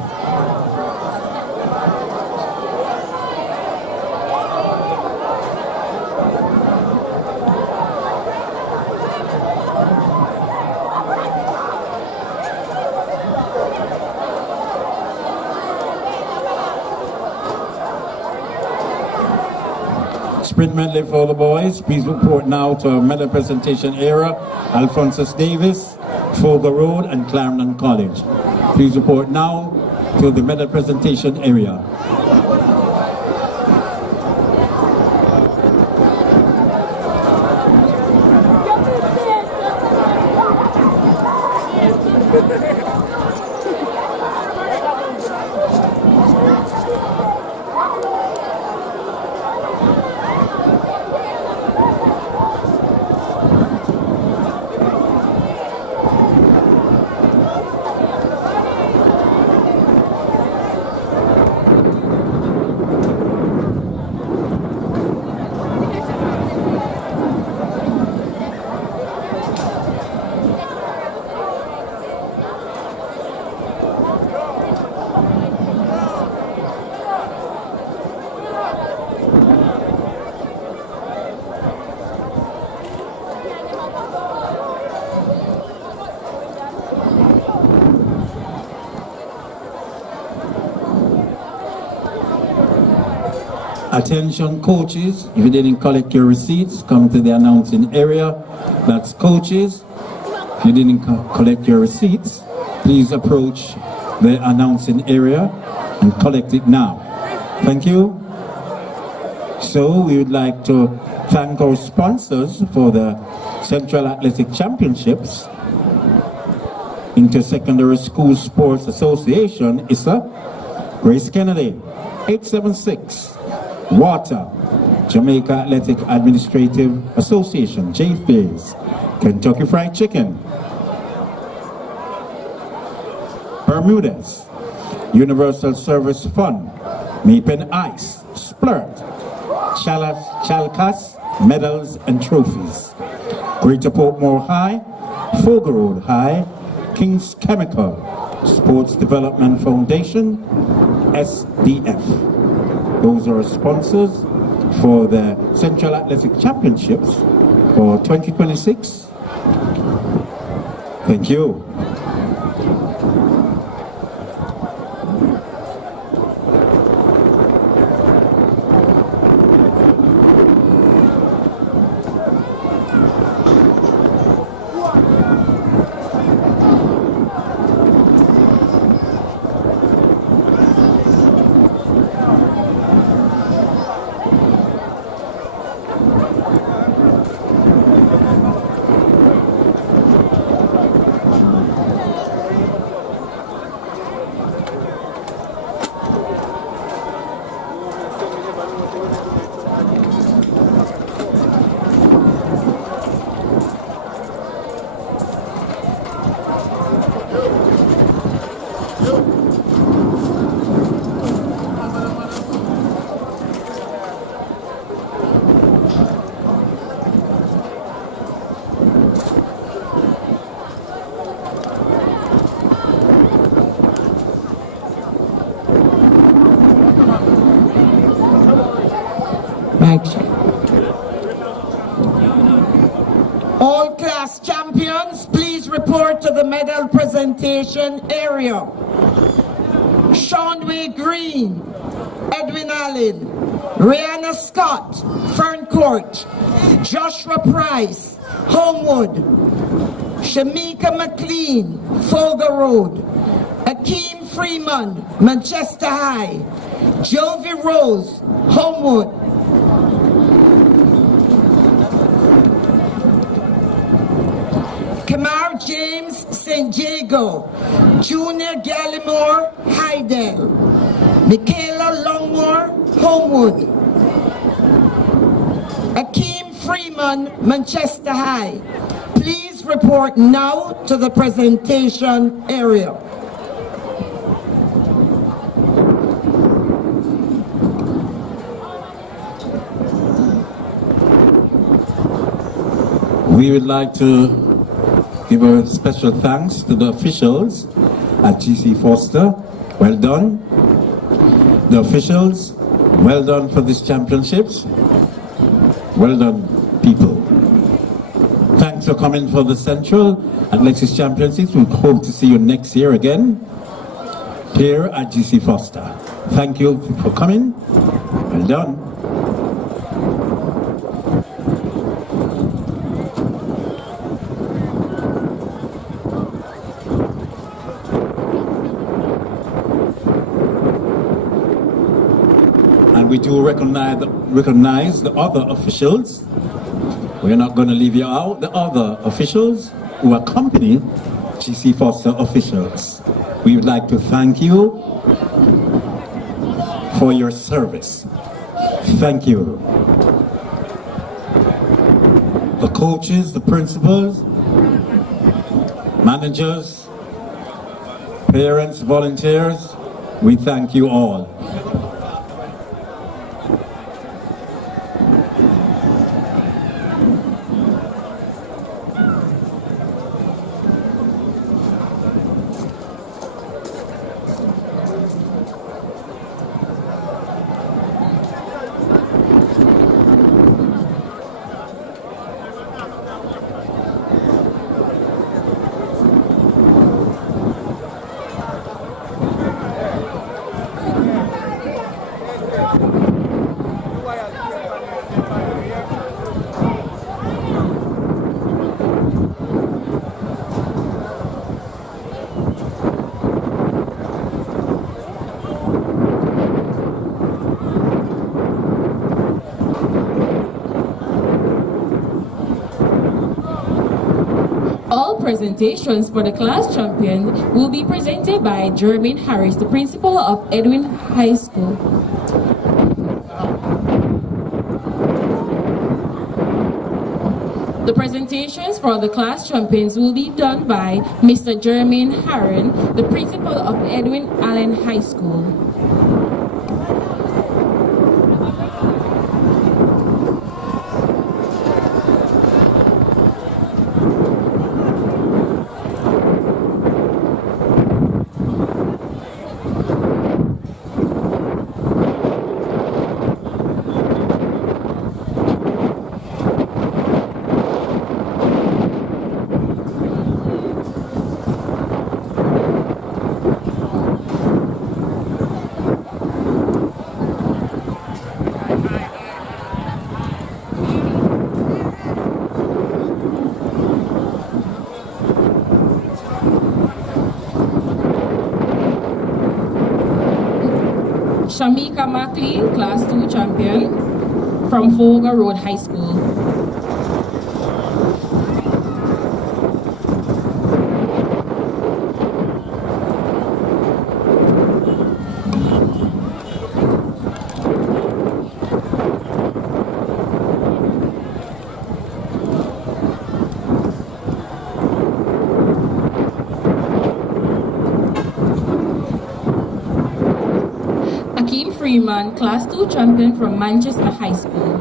Sprint medley for the boys. Please report now to medal presentation area. Alphonsus Davis, Fogo Road and Clarendon College. Please report now to the medal presentation area. Attention coaches, if you didn't collect your receipts, come to the announcing area. That's coaches. If you didn't collect your receipts, please approach the announcing area and collect it now. Thank you. So we would like to thank our sponsors for the Central Athletic Championships. Inter-Secondary School Sports Association, ISA, Grace Kennedy, 876. Water, Jamaica Athletic Administrative Association, J-Faze, Kentucky Fried Chicken, Bermudez, Universal Service Fund, Mapen Ice, Splurt, Chalcas, Medals and Trophies, Greater Portmore High, Fogo Road High, King's Chemical, Sports Development Foundation, SDF. Those are sponsors for the Central Athletic Championships for 2026. Thank you. All class champions, please report to the medal presentation area. Seanway Green, Edwin Allen, Rihanna Scott, Ferncourt, Joshua Price, Homewood, Shamika McLean, Folger Road, Akeem Freeman, Manchester High, Jovi Rose, Homewood, Kamar James St. Jago, Junior Gallimore, Hydel, Michaela Longmore, Homewood, Akeem Freeman, Manchester High. Please report now to the presentation area. We would like to give a special thanks to the officials at GC Foster. Well done. The officials, well done for these championships. Well done, people. Thanks for coming for the Central Athletics Championships. We hope to see you next year again here at GC Foster. Thank you for coming. Well done. We do recognize the other officials. We're not going to leave you out. The other officials who accompany GC Foster officials. We would like to thank you for your service. Thank you. The coaches, the principals, managers, parents, volunteers, we thank you all. All presentations for the class champion will be presented by Jermaine Harris, the principal of Edwin High School. The presentations for the class champions will be done by Mr. Jermaine Harris, the principal of Edwin Allen High School. Jamaica McLean, Class 2 champion from Foga Road High School. Freeman, Class 2 champion from Manchester High School.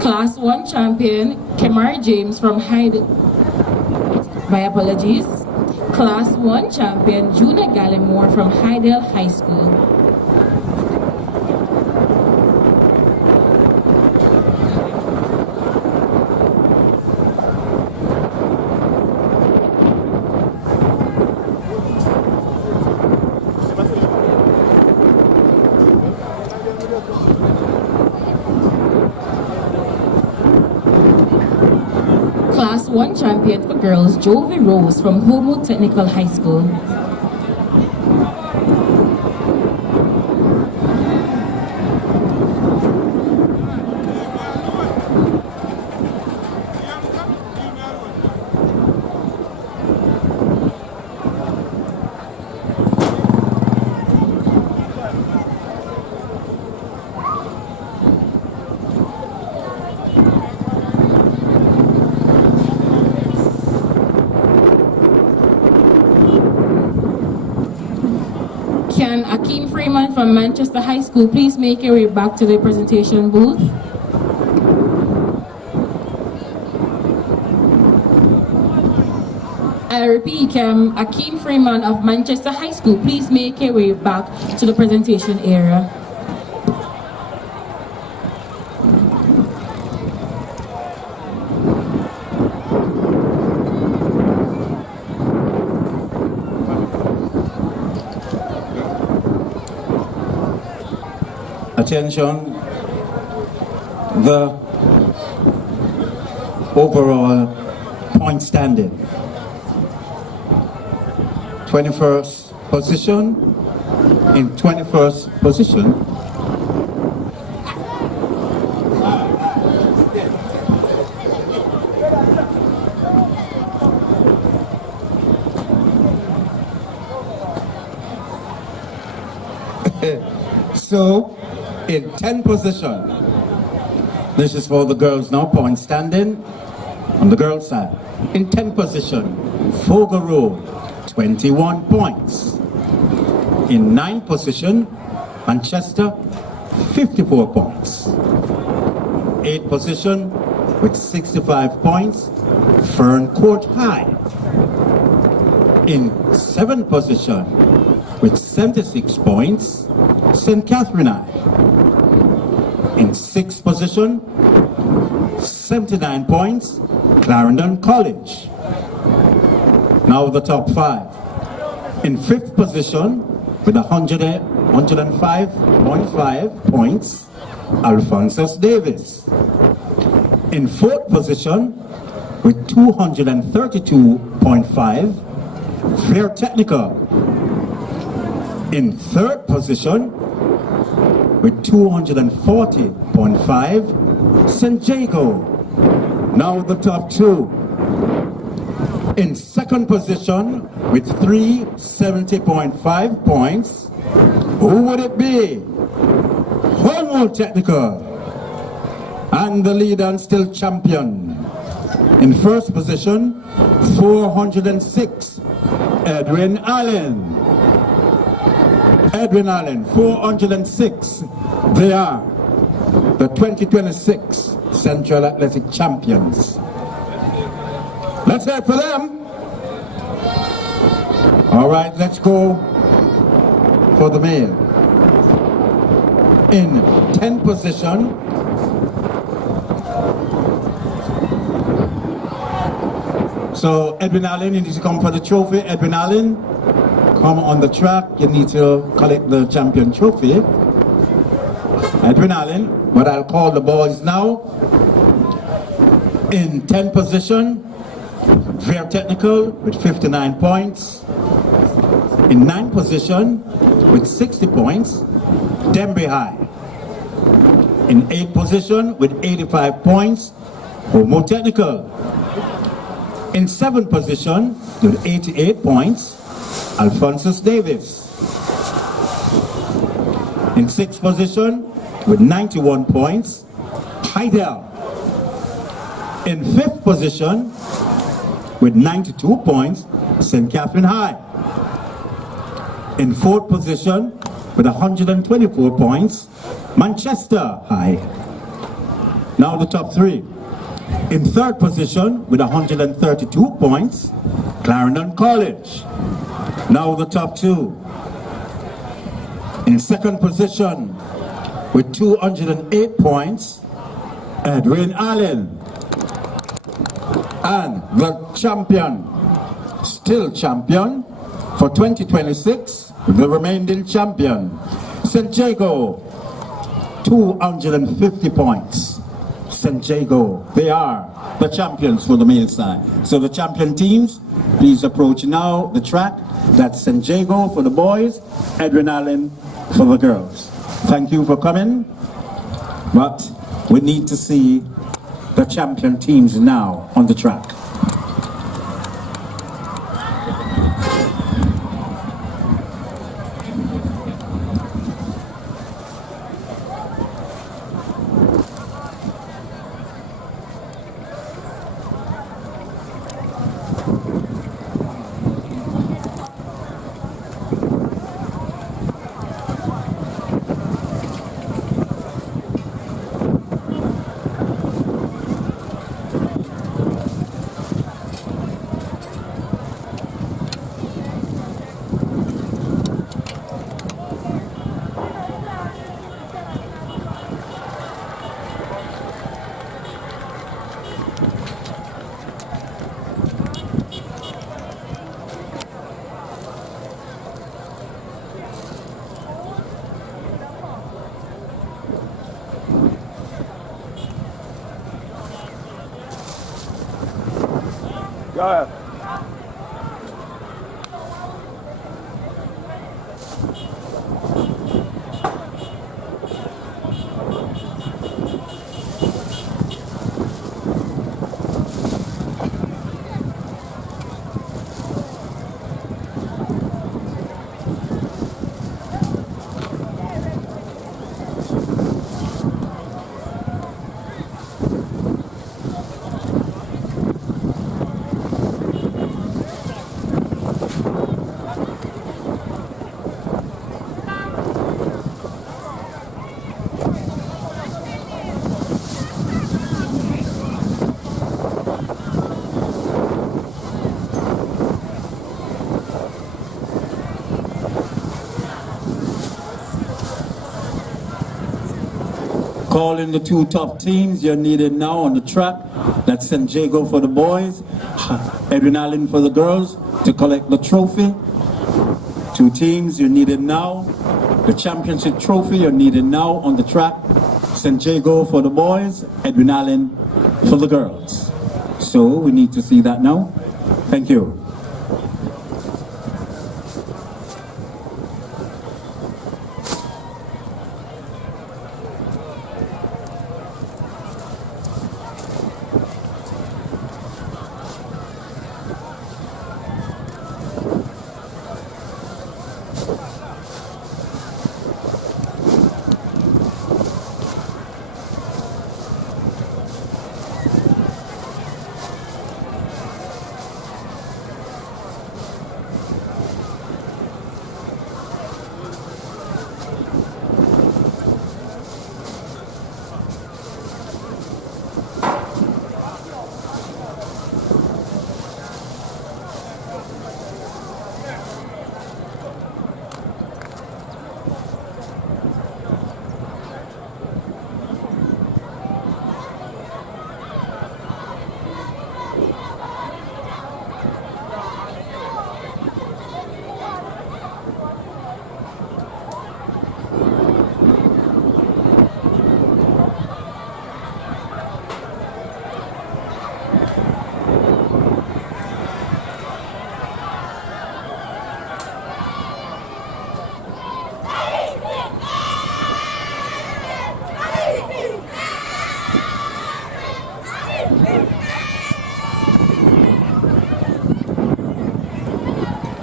Class 1 champion, Kemar James from my apologies. Class 1 champion, Juna Gallimore from Hydel High School. Class 1 champion for girls, Jovi Rose from Homo Technical High School. Can Akeem Freeman from Manchester High School please make your way back to the presentation booth? I repeat, can Akeem Freeman of Manchester High School please make your way back to the presentation area? Attention, the overall point standing. 21st position, in 21st position. So, in 10th position, this is for the girls now, point standing on the girls' side. In 10th position, Fogo Road, 21 points. In 9th position, Manchester, 54 points. 8th position, with 65 points, Fern Court High. In 7th position, with 76 points, St. Catherine High. In 6th position, 79 points, Clarendon College. Now the top 5. In 5th position, with 105.5 points, Alphonsus Davis. In 4th position, with 232.5, Fair Technical. In 3rd position, with 240.5, St. Jago. Now the top 2. In 2nd position, with 370.5 points, who would it be? Homewood Technical. And the leader and still champion. In 1st position, 406, Edwin Allen. Edwin Allen, 406. They are the 2026 Central Athletic Champions. Let's hear it for them. All right, let's go for the male. In 10th position, so Edwin Allen, you need to come for the trophy. Edwin Allen, come on the track. You need to collect the champion trophy. Edwin Allen, but I'll call the boys now. In 10th position, Fair Technical with 59 points. In 9th position, with 60 points, Denby High. In 8th position, with 85 points, Homo Technical. In 7th position, with 88 points, Alphonsus Davis. In 6th position, with 91 points, Heidel. In 5th position, with 92 points, St. Catherine High. In 4th position, with 124 points, Manchester High. Now the top 3. In 3rd position, with 132 points, Clarendon College. Now the top 2. In 2nd position, with 208 points, Edwin Allen. And the champion, still champion, for 2026, the remaining champion, St. Jago, 250 points. St. Jago, they are the champions for the male side. So the champion teams, please approach now the track. That's St. Jago for the boys, Edwin Allen for the girls. Thank you for coming, but we need to see the champion teams now on the track. Go ahead. Calling the two top teams you're needed now on the track. That's St. Jago for the boys, Edwin Allen for the girls to collect the trophy. Two teams you're needed now. The championship trophy you're needed now on the track. St. Jago for the boys, Edwin Allen for the girls. So we need to see that now. Thank you.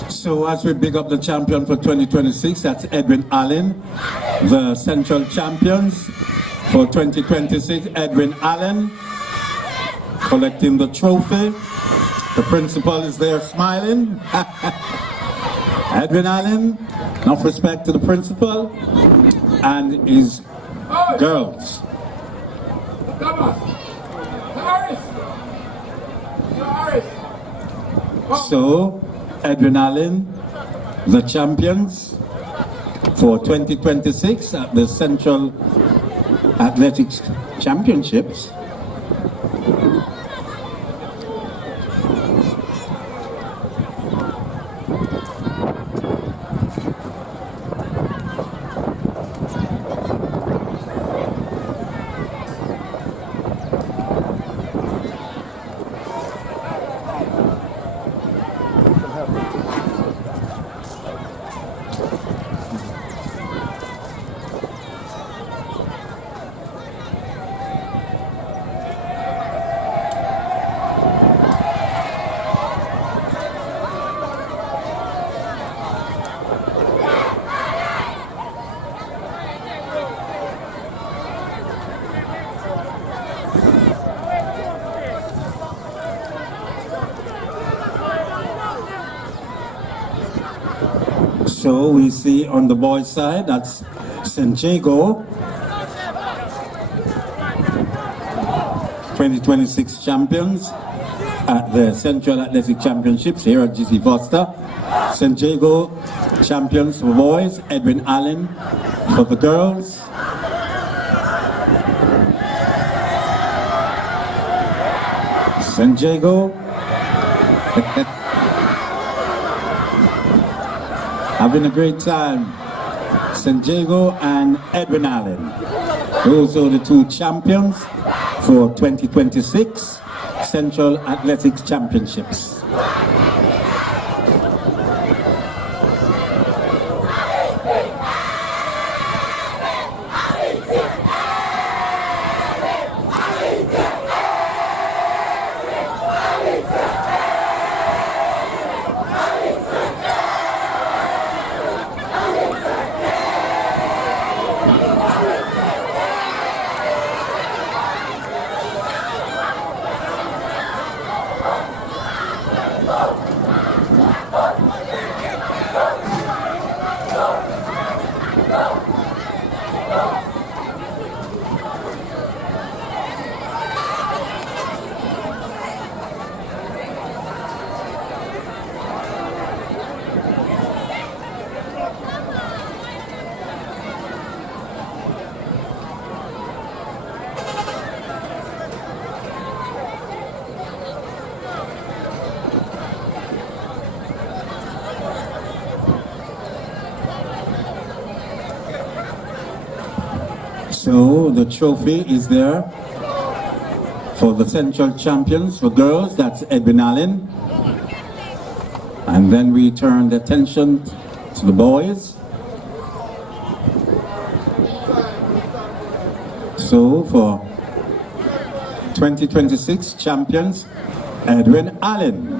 So as we big up the champion for 2026, that's Edwin Allen. The central champions for 2026, Edwin Allen, collecting the trophy. The principal is there smiling. Edwin Allen, enough respect to the principal and his girls. Come on. So, Edwin Allen, the champions for 2026 at the Central Athletics Championships. So we see on the boys' side, that's St. Jago, 2026 champions at the Central Athletic Championships here at GC Foster. St. Jago champions for boys, Edwin Allen for the girls. St. Jago. Having a great time. St. Jago and Edwin Allen. Those are the two champions for 2026 Central Athletics Championships. So the trophy is there for the central champions for girls, that's Edwin Allen. And then we turn the attention to the boys. So for 2026 champions, Edwin Allen.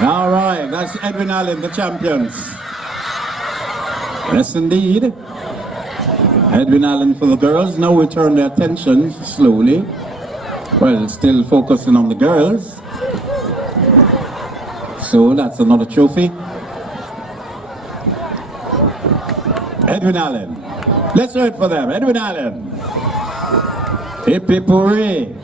All right, that's Edwin Allen, the champions. Yes, indeed. Edwin Allen for the girls. Now we turn the attention slowly. Well, still focusing on the girls. So that's another trophy. Edwin Allen. Let's hear it for them. Edwin Allen. Hip hip hooray.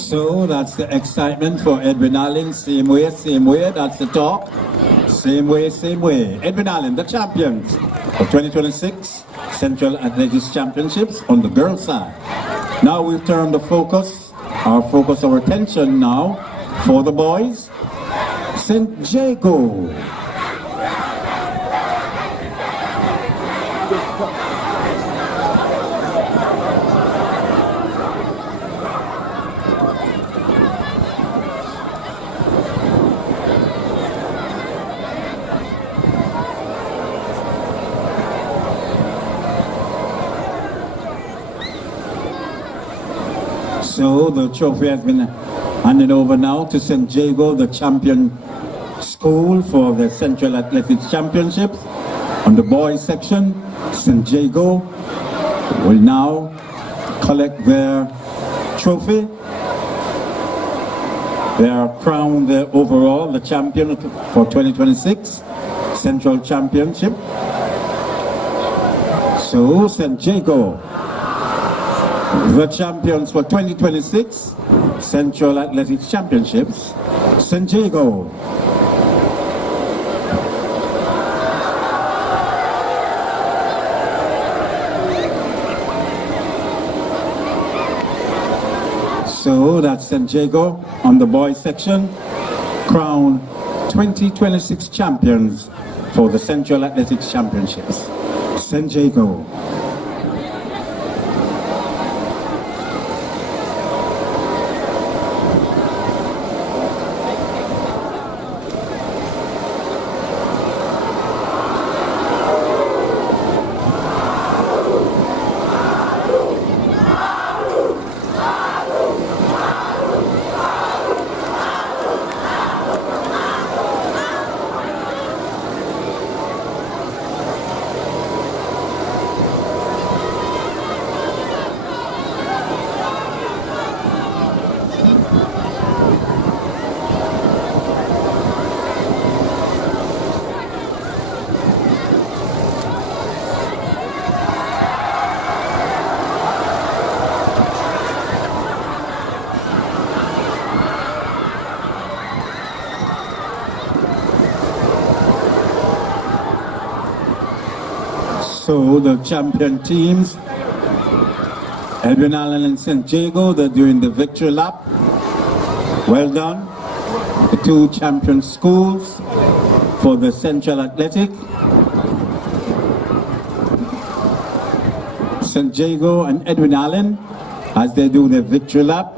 So that's the excitement for Edwin Allen. Same way, that's the talk. Same way. Edwin Allen, the champions of 2026 Central Athletics Championships on the girls' side. Now we've turned our attention now for the boys. St. Jago. So the trophy has been handed over now to St. Jago, the champion school for the Central Athletics Championships. On the boys section, St. Jago will now collect their trophy. They are crowned the champion for 2026 Central Championship. So St. Jago, the champions for 2026 Central Athletics Championships, St. Jago. So that's St. Jago on the boys section, crowned 2026 champions for the Central Athletics Championships, St. Jago. So the champion teams, Edwin Allen and St. Jago, they're doing the victory lap. Well done. The two champion schools for the Central Athletic. St. Jago and Edwin Allen as they do their victory lap.